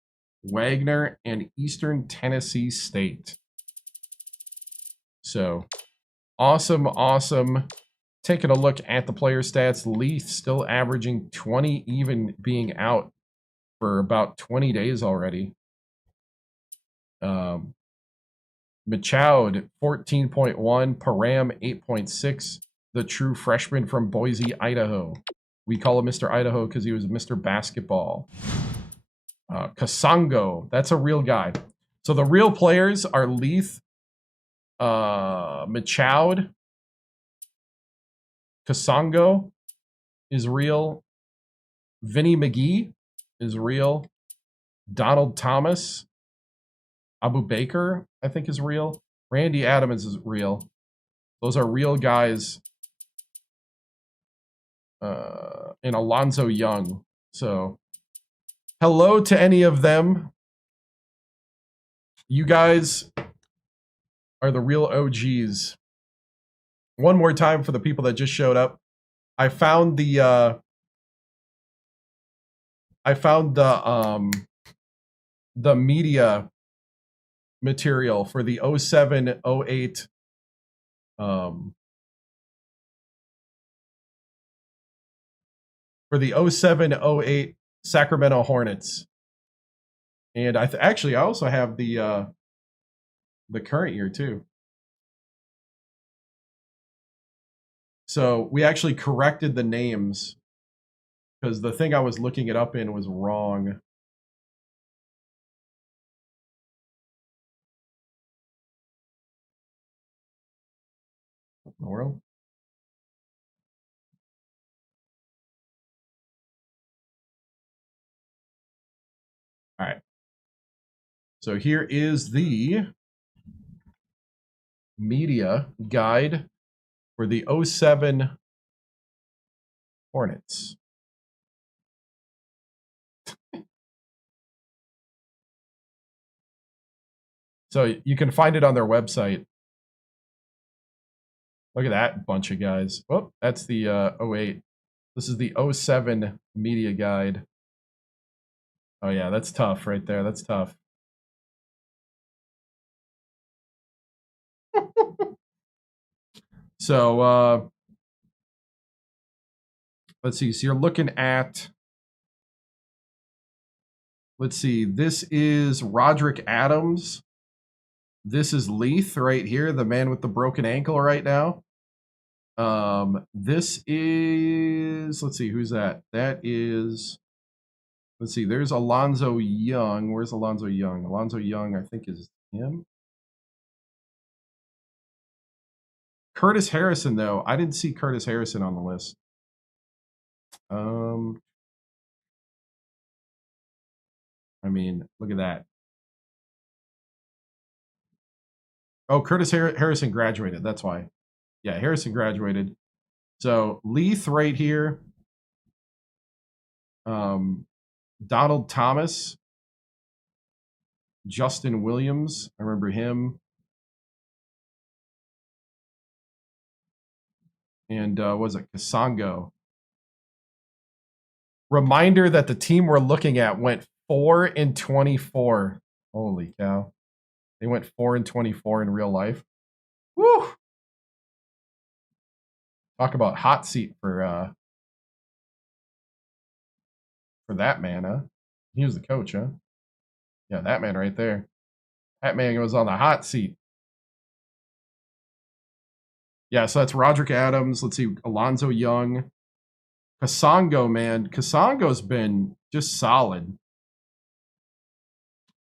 Wagner, and Eastern Tennessee State. So, awesome. Taking a look at the player stats, Leith still averaging 20, even being out for about 20 days already. Machoud, 14.1, Param, 8.6, the true freshman from Boise, Idaho. We call him Mr. Idaho because he was Mr. Basketball. Kasango, that's a real guy. So the real players are Leith, Machoud, Kasango is real. Vinny McGee is real. Donald Thomas. Abu Baker, I think, is real. Randy Adams is real. Those are real guys and Alonzo Young. So hello to any of them. You guys are the real OGs. One more time for the people that just showed up. I found the media material for the 07-08 for the 07-08 Sacramento Hornets. And I also have the current year too. So we actually corrected the names because the thing I was looking it up in was wrong. What in the world? All right. So here is the media guide for the 07 Hornets. So you can find it on their website. Look at that bunch of guys. Oh, that's the 08. This is the 07 media guide. Oh yeah, that's tough right there. That's tough. So let's see. So you're looking at, let's see, this is Roderick Adams. This is Leith right here, the man with the broken ankle right now. This is, let's see, who's that? That is, let's see, there's Alonzo Young. Where's Alonzo Young? Alonzo Young, I think, is him. Curtis Harrison, though. I didn't see Curtis Harrison on the list. I mean, look at that. Oh, Curtis Harrison graduated. That's why. Yeah, Harrison graduated. So Leith right here. Donald Thomas. Justin Williams. I remember him. And was it Kasongo? Reminder that the team we're looking at went 4-24. Holy cow. They went 4-24 in real life. Woo! Talk about hot seat for that man, huh? He was the coach, huh? Yeah, that man right there. That man was on the hot seat. Yeah, so that's Roderick Adams. Let's see, Alonzo Young. Kasongo, man. Kasongo's been just solid.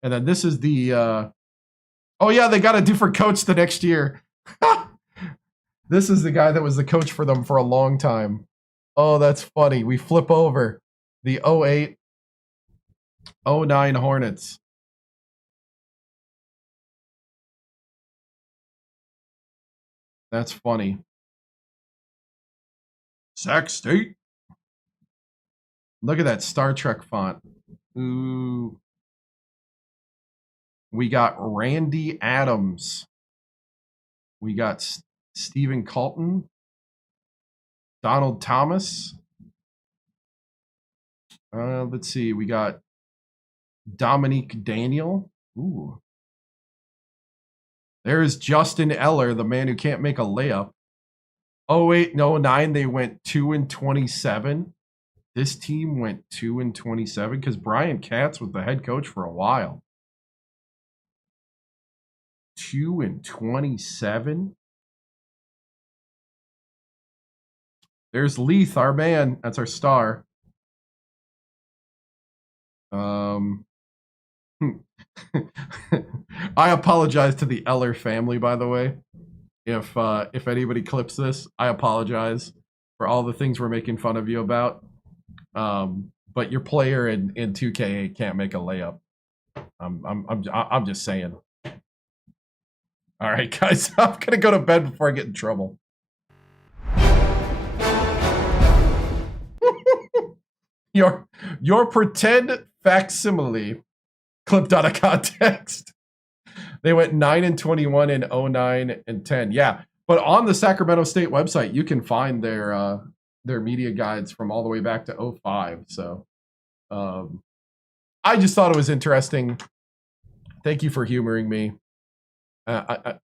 And then this is the... oh, yeah, they got a different coach the next year. This is the guy that was the coach for them for a long time. Oh, that's funny. We flip over the 08-09 Hornets. That's funny. Sac State. Look at that Star Trek font. Ooh. We got Randy Adams. We got Stephen Colton. Donald Thomas. Let's see. We got Dominique Daniel. Ooh. There's Justin Eller, the man who can't make a layup. 08-09, they went 2-27. This team went 2-27 because Brian Katz was the head coach for a while. 2-27. There's Leith, our man. That's our star. I apologize to the Eller family, by the way. If anybody clips this, I apologize for all the things we're making fun of you about. But your player in 2K8 can't make a layup. I'm just saying. All right, guys, I'm gonna go to bed before I get in trouble. Your pretend facsimile clipped out of context. They went 9-21 in 09 and 10. Yeah, but on the Sacramento State website, you can find their media guides from all the way back to 05. So I just thought it was interesting. Thank you for humoring me. I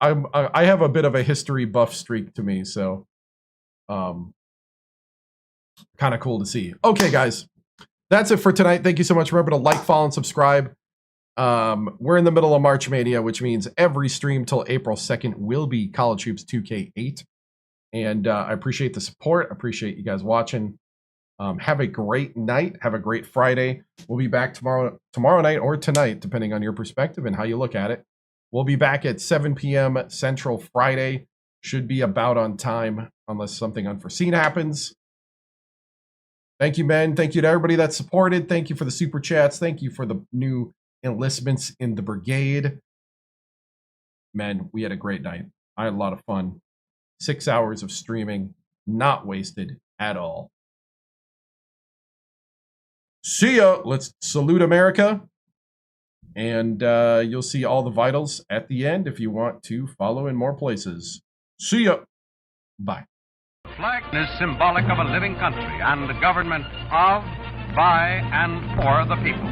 have a bit of a history buff streak to me, so kind of cool to see. Okay, guys, that's it for tonight. Thank you so much. Remember to like, follow, and subscribe. We're in the middle of March Mania, which means every stream till April 2nd will be College Hoops 2K8. And I appreciate the support. I appreciate you guys watching. Have a great night. Have a great Friday. We'll be back tomorrow night or tonight, depending on your perspective and how you look at it. We'll be back at 7 p.m. Central Friday. Should be about on time, unless something unforeseen happens. Thank you, Ben. Thank you to everybody that supported. Thank you for the super chats. Thank you for the new enlistments in the brigade. Man, we had a great night. I had a lot of fun. 6 hours of streaming, not wasted at all. See ya. Let's salute America. And you'll see all the vitals at the end if you want to follow in more places. See ya. Bye. The flag is symbolic of a living country and a government of, by, and for the people.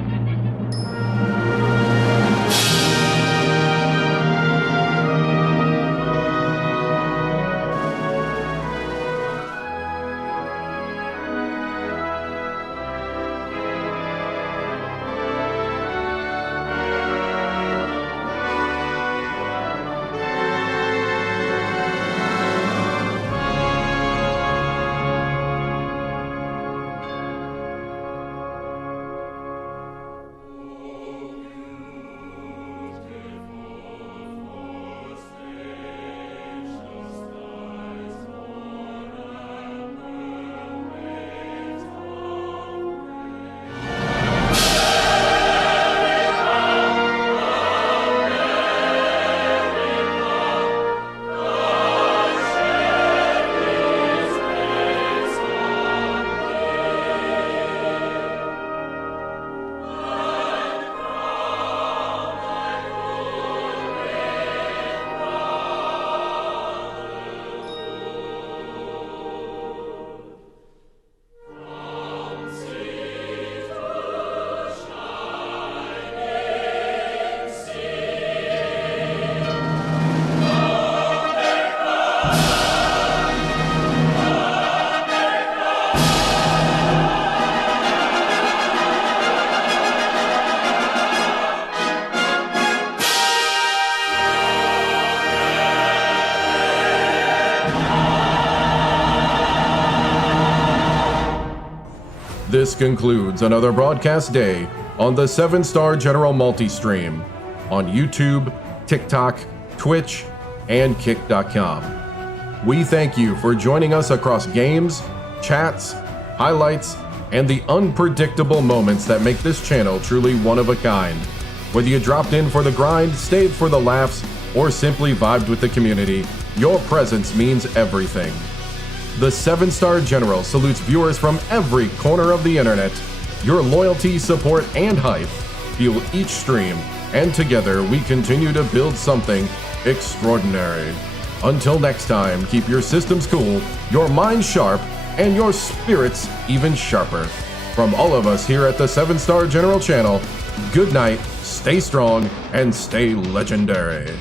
This concludes another broadcast day on the 7-Star General Multi-Stream on YouTube, TikTok, Twitch, and Kick.com. We thank you for joining us across games, chats, highlights, and the unpredictable moments that make this channel truly one of a kind. Whether you dropped in for the grind, stayed for the laughs, or simply vibed with the community, your presence means everything. The 7-Star General salutes viewers from every corner of the internet. Your loyalty, support, and hype fuel each stream, and together we continue to build something extraordinary. Until next time, keep your systems cool, your minds sharp, and your spirits even sharper. From all of us here at the 7-Star General channel, good night, stay strong, and stay legendary.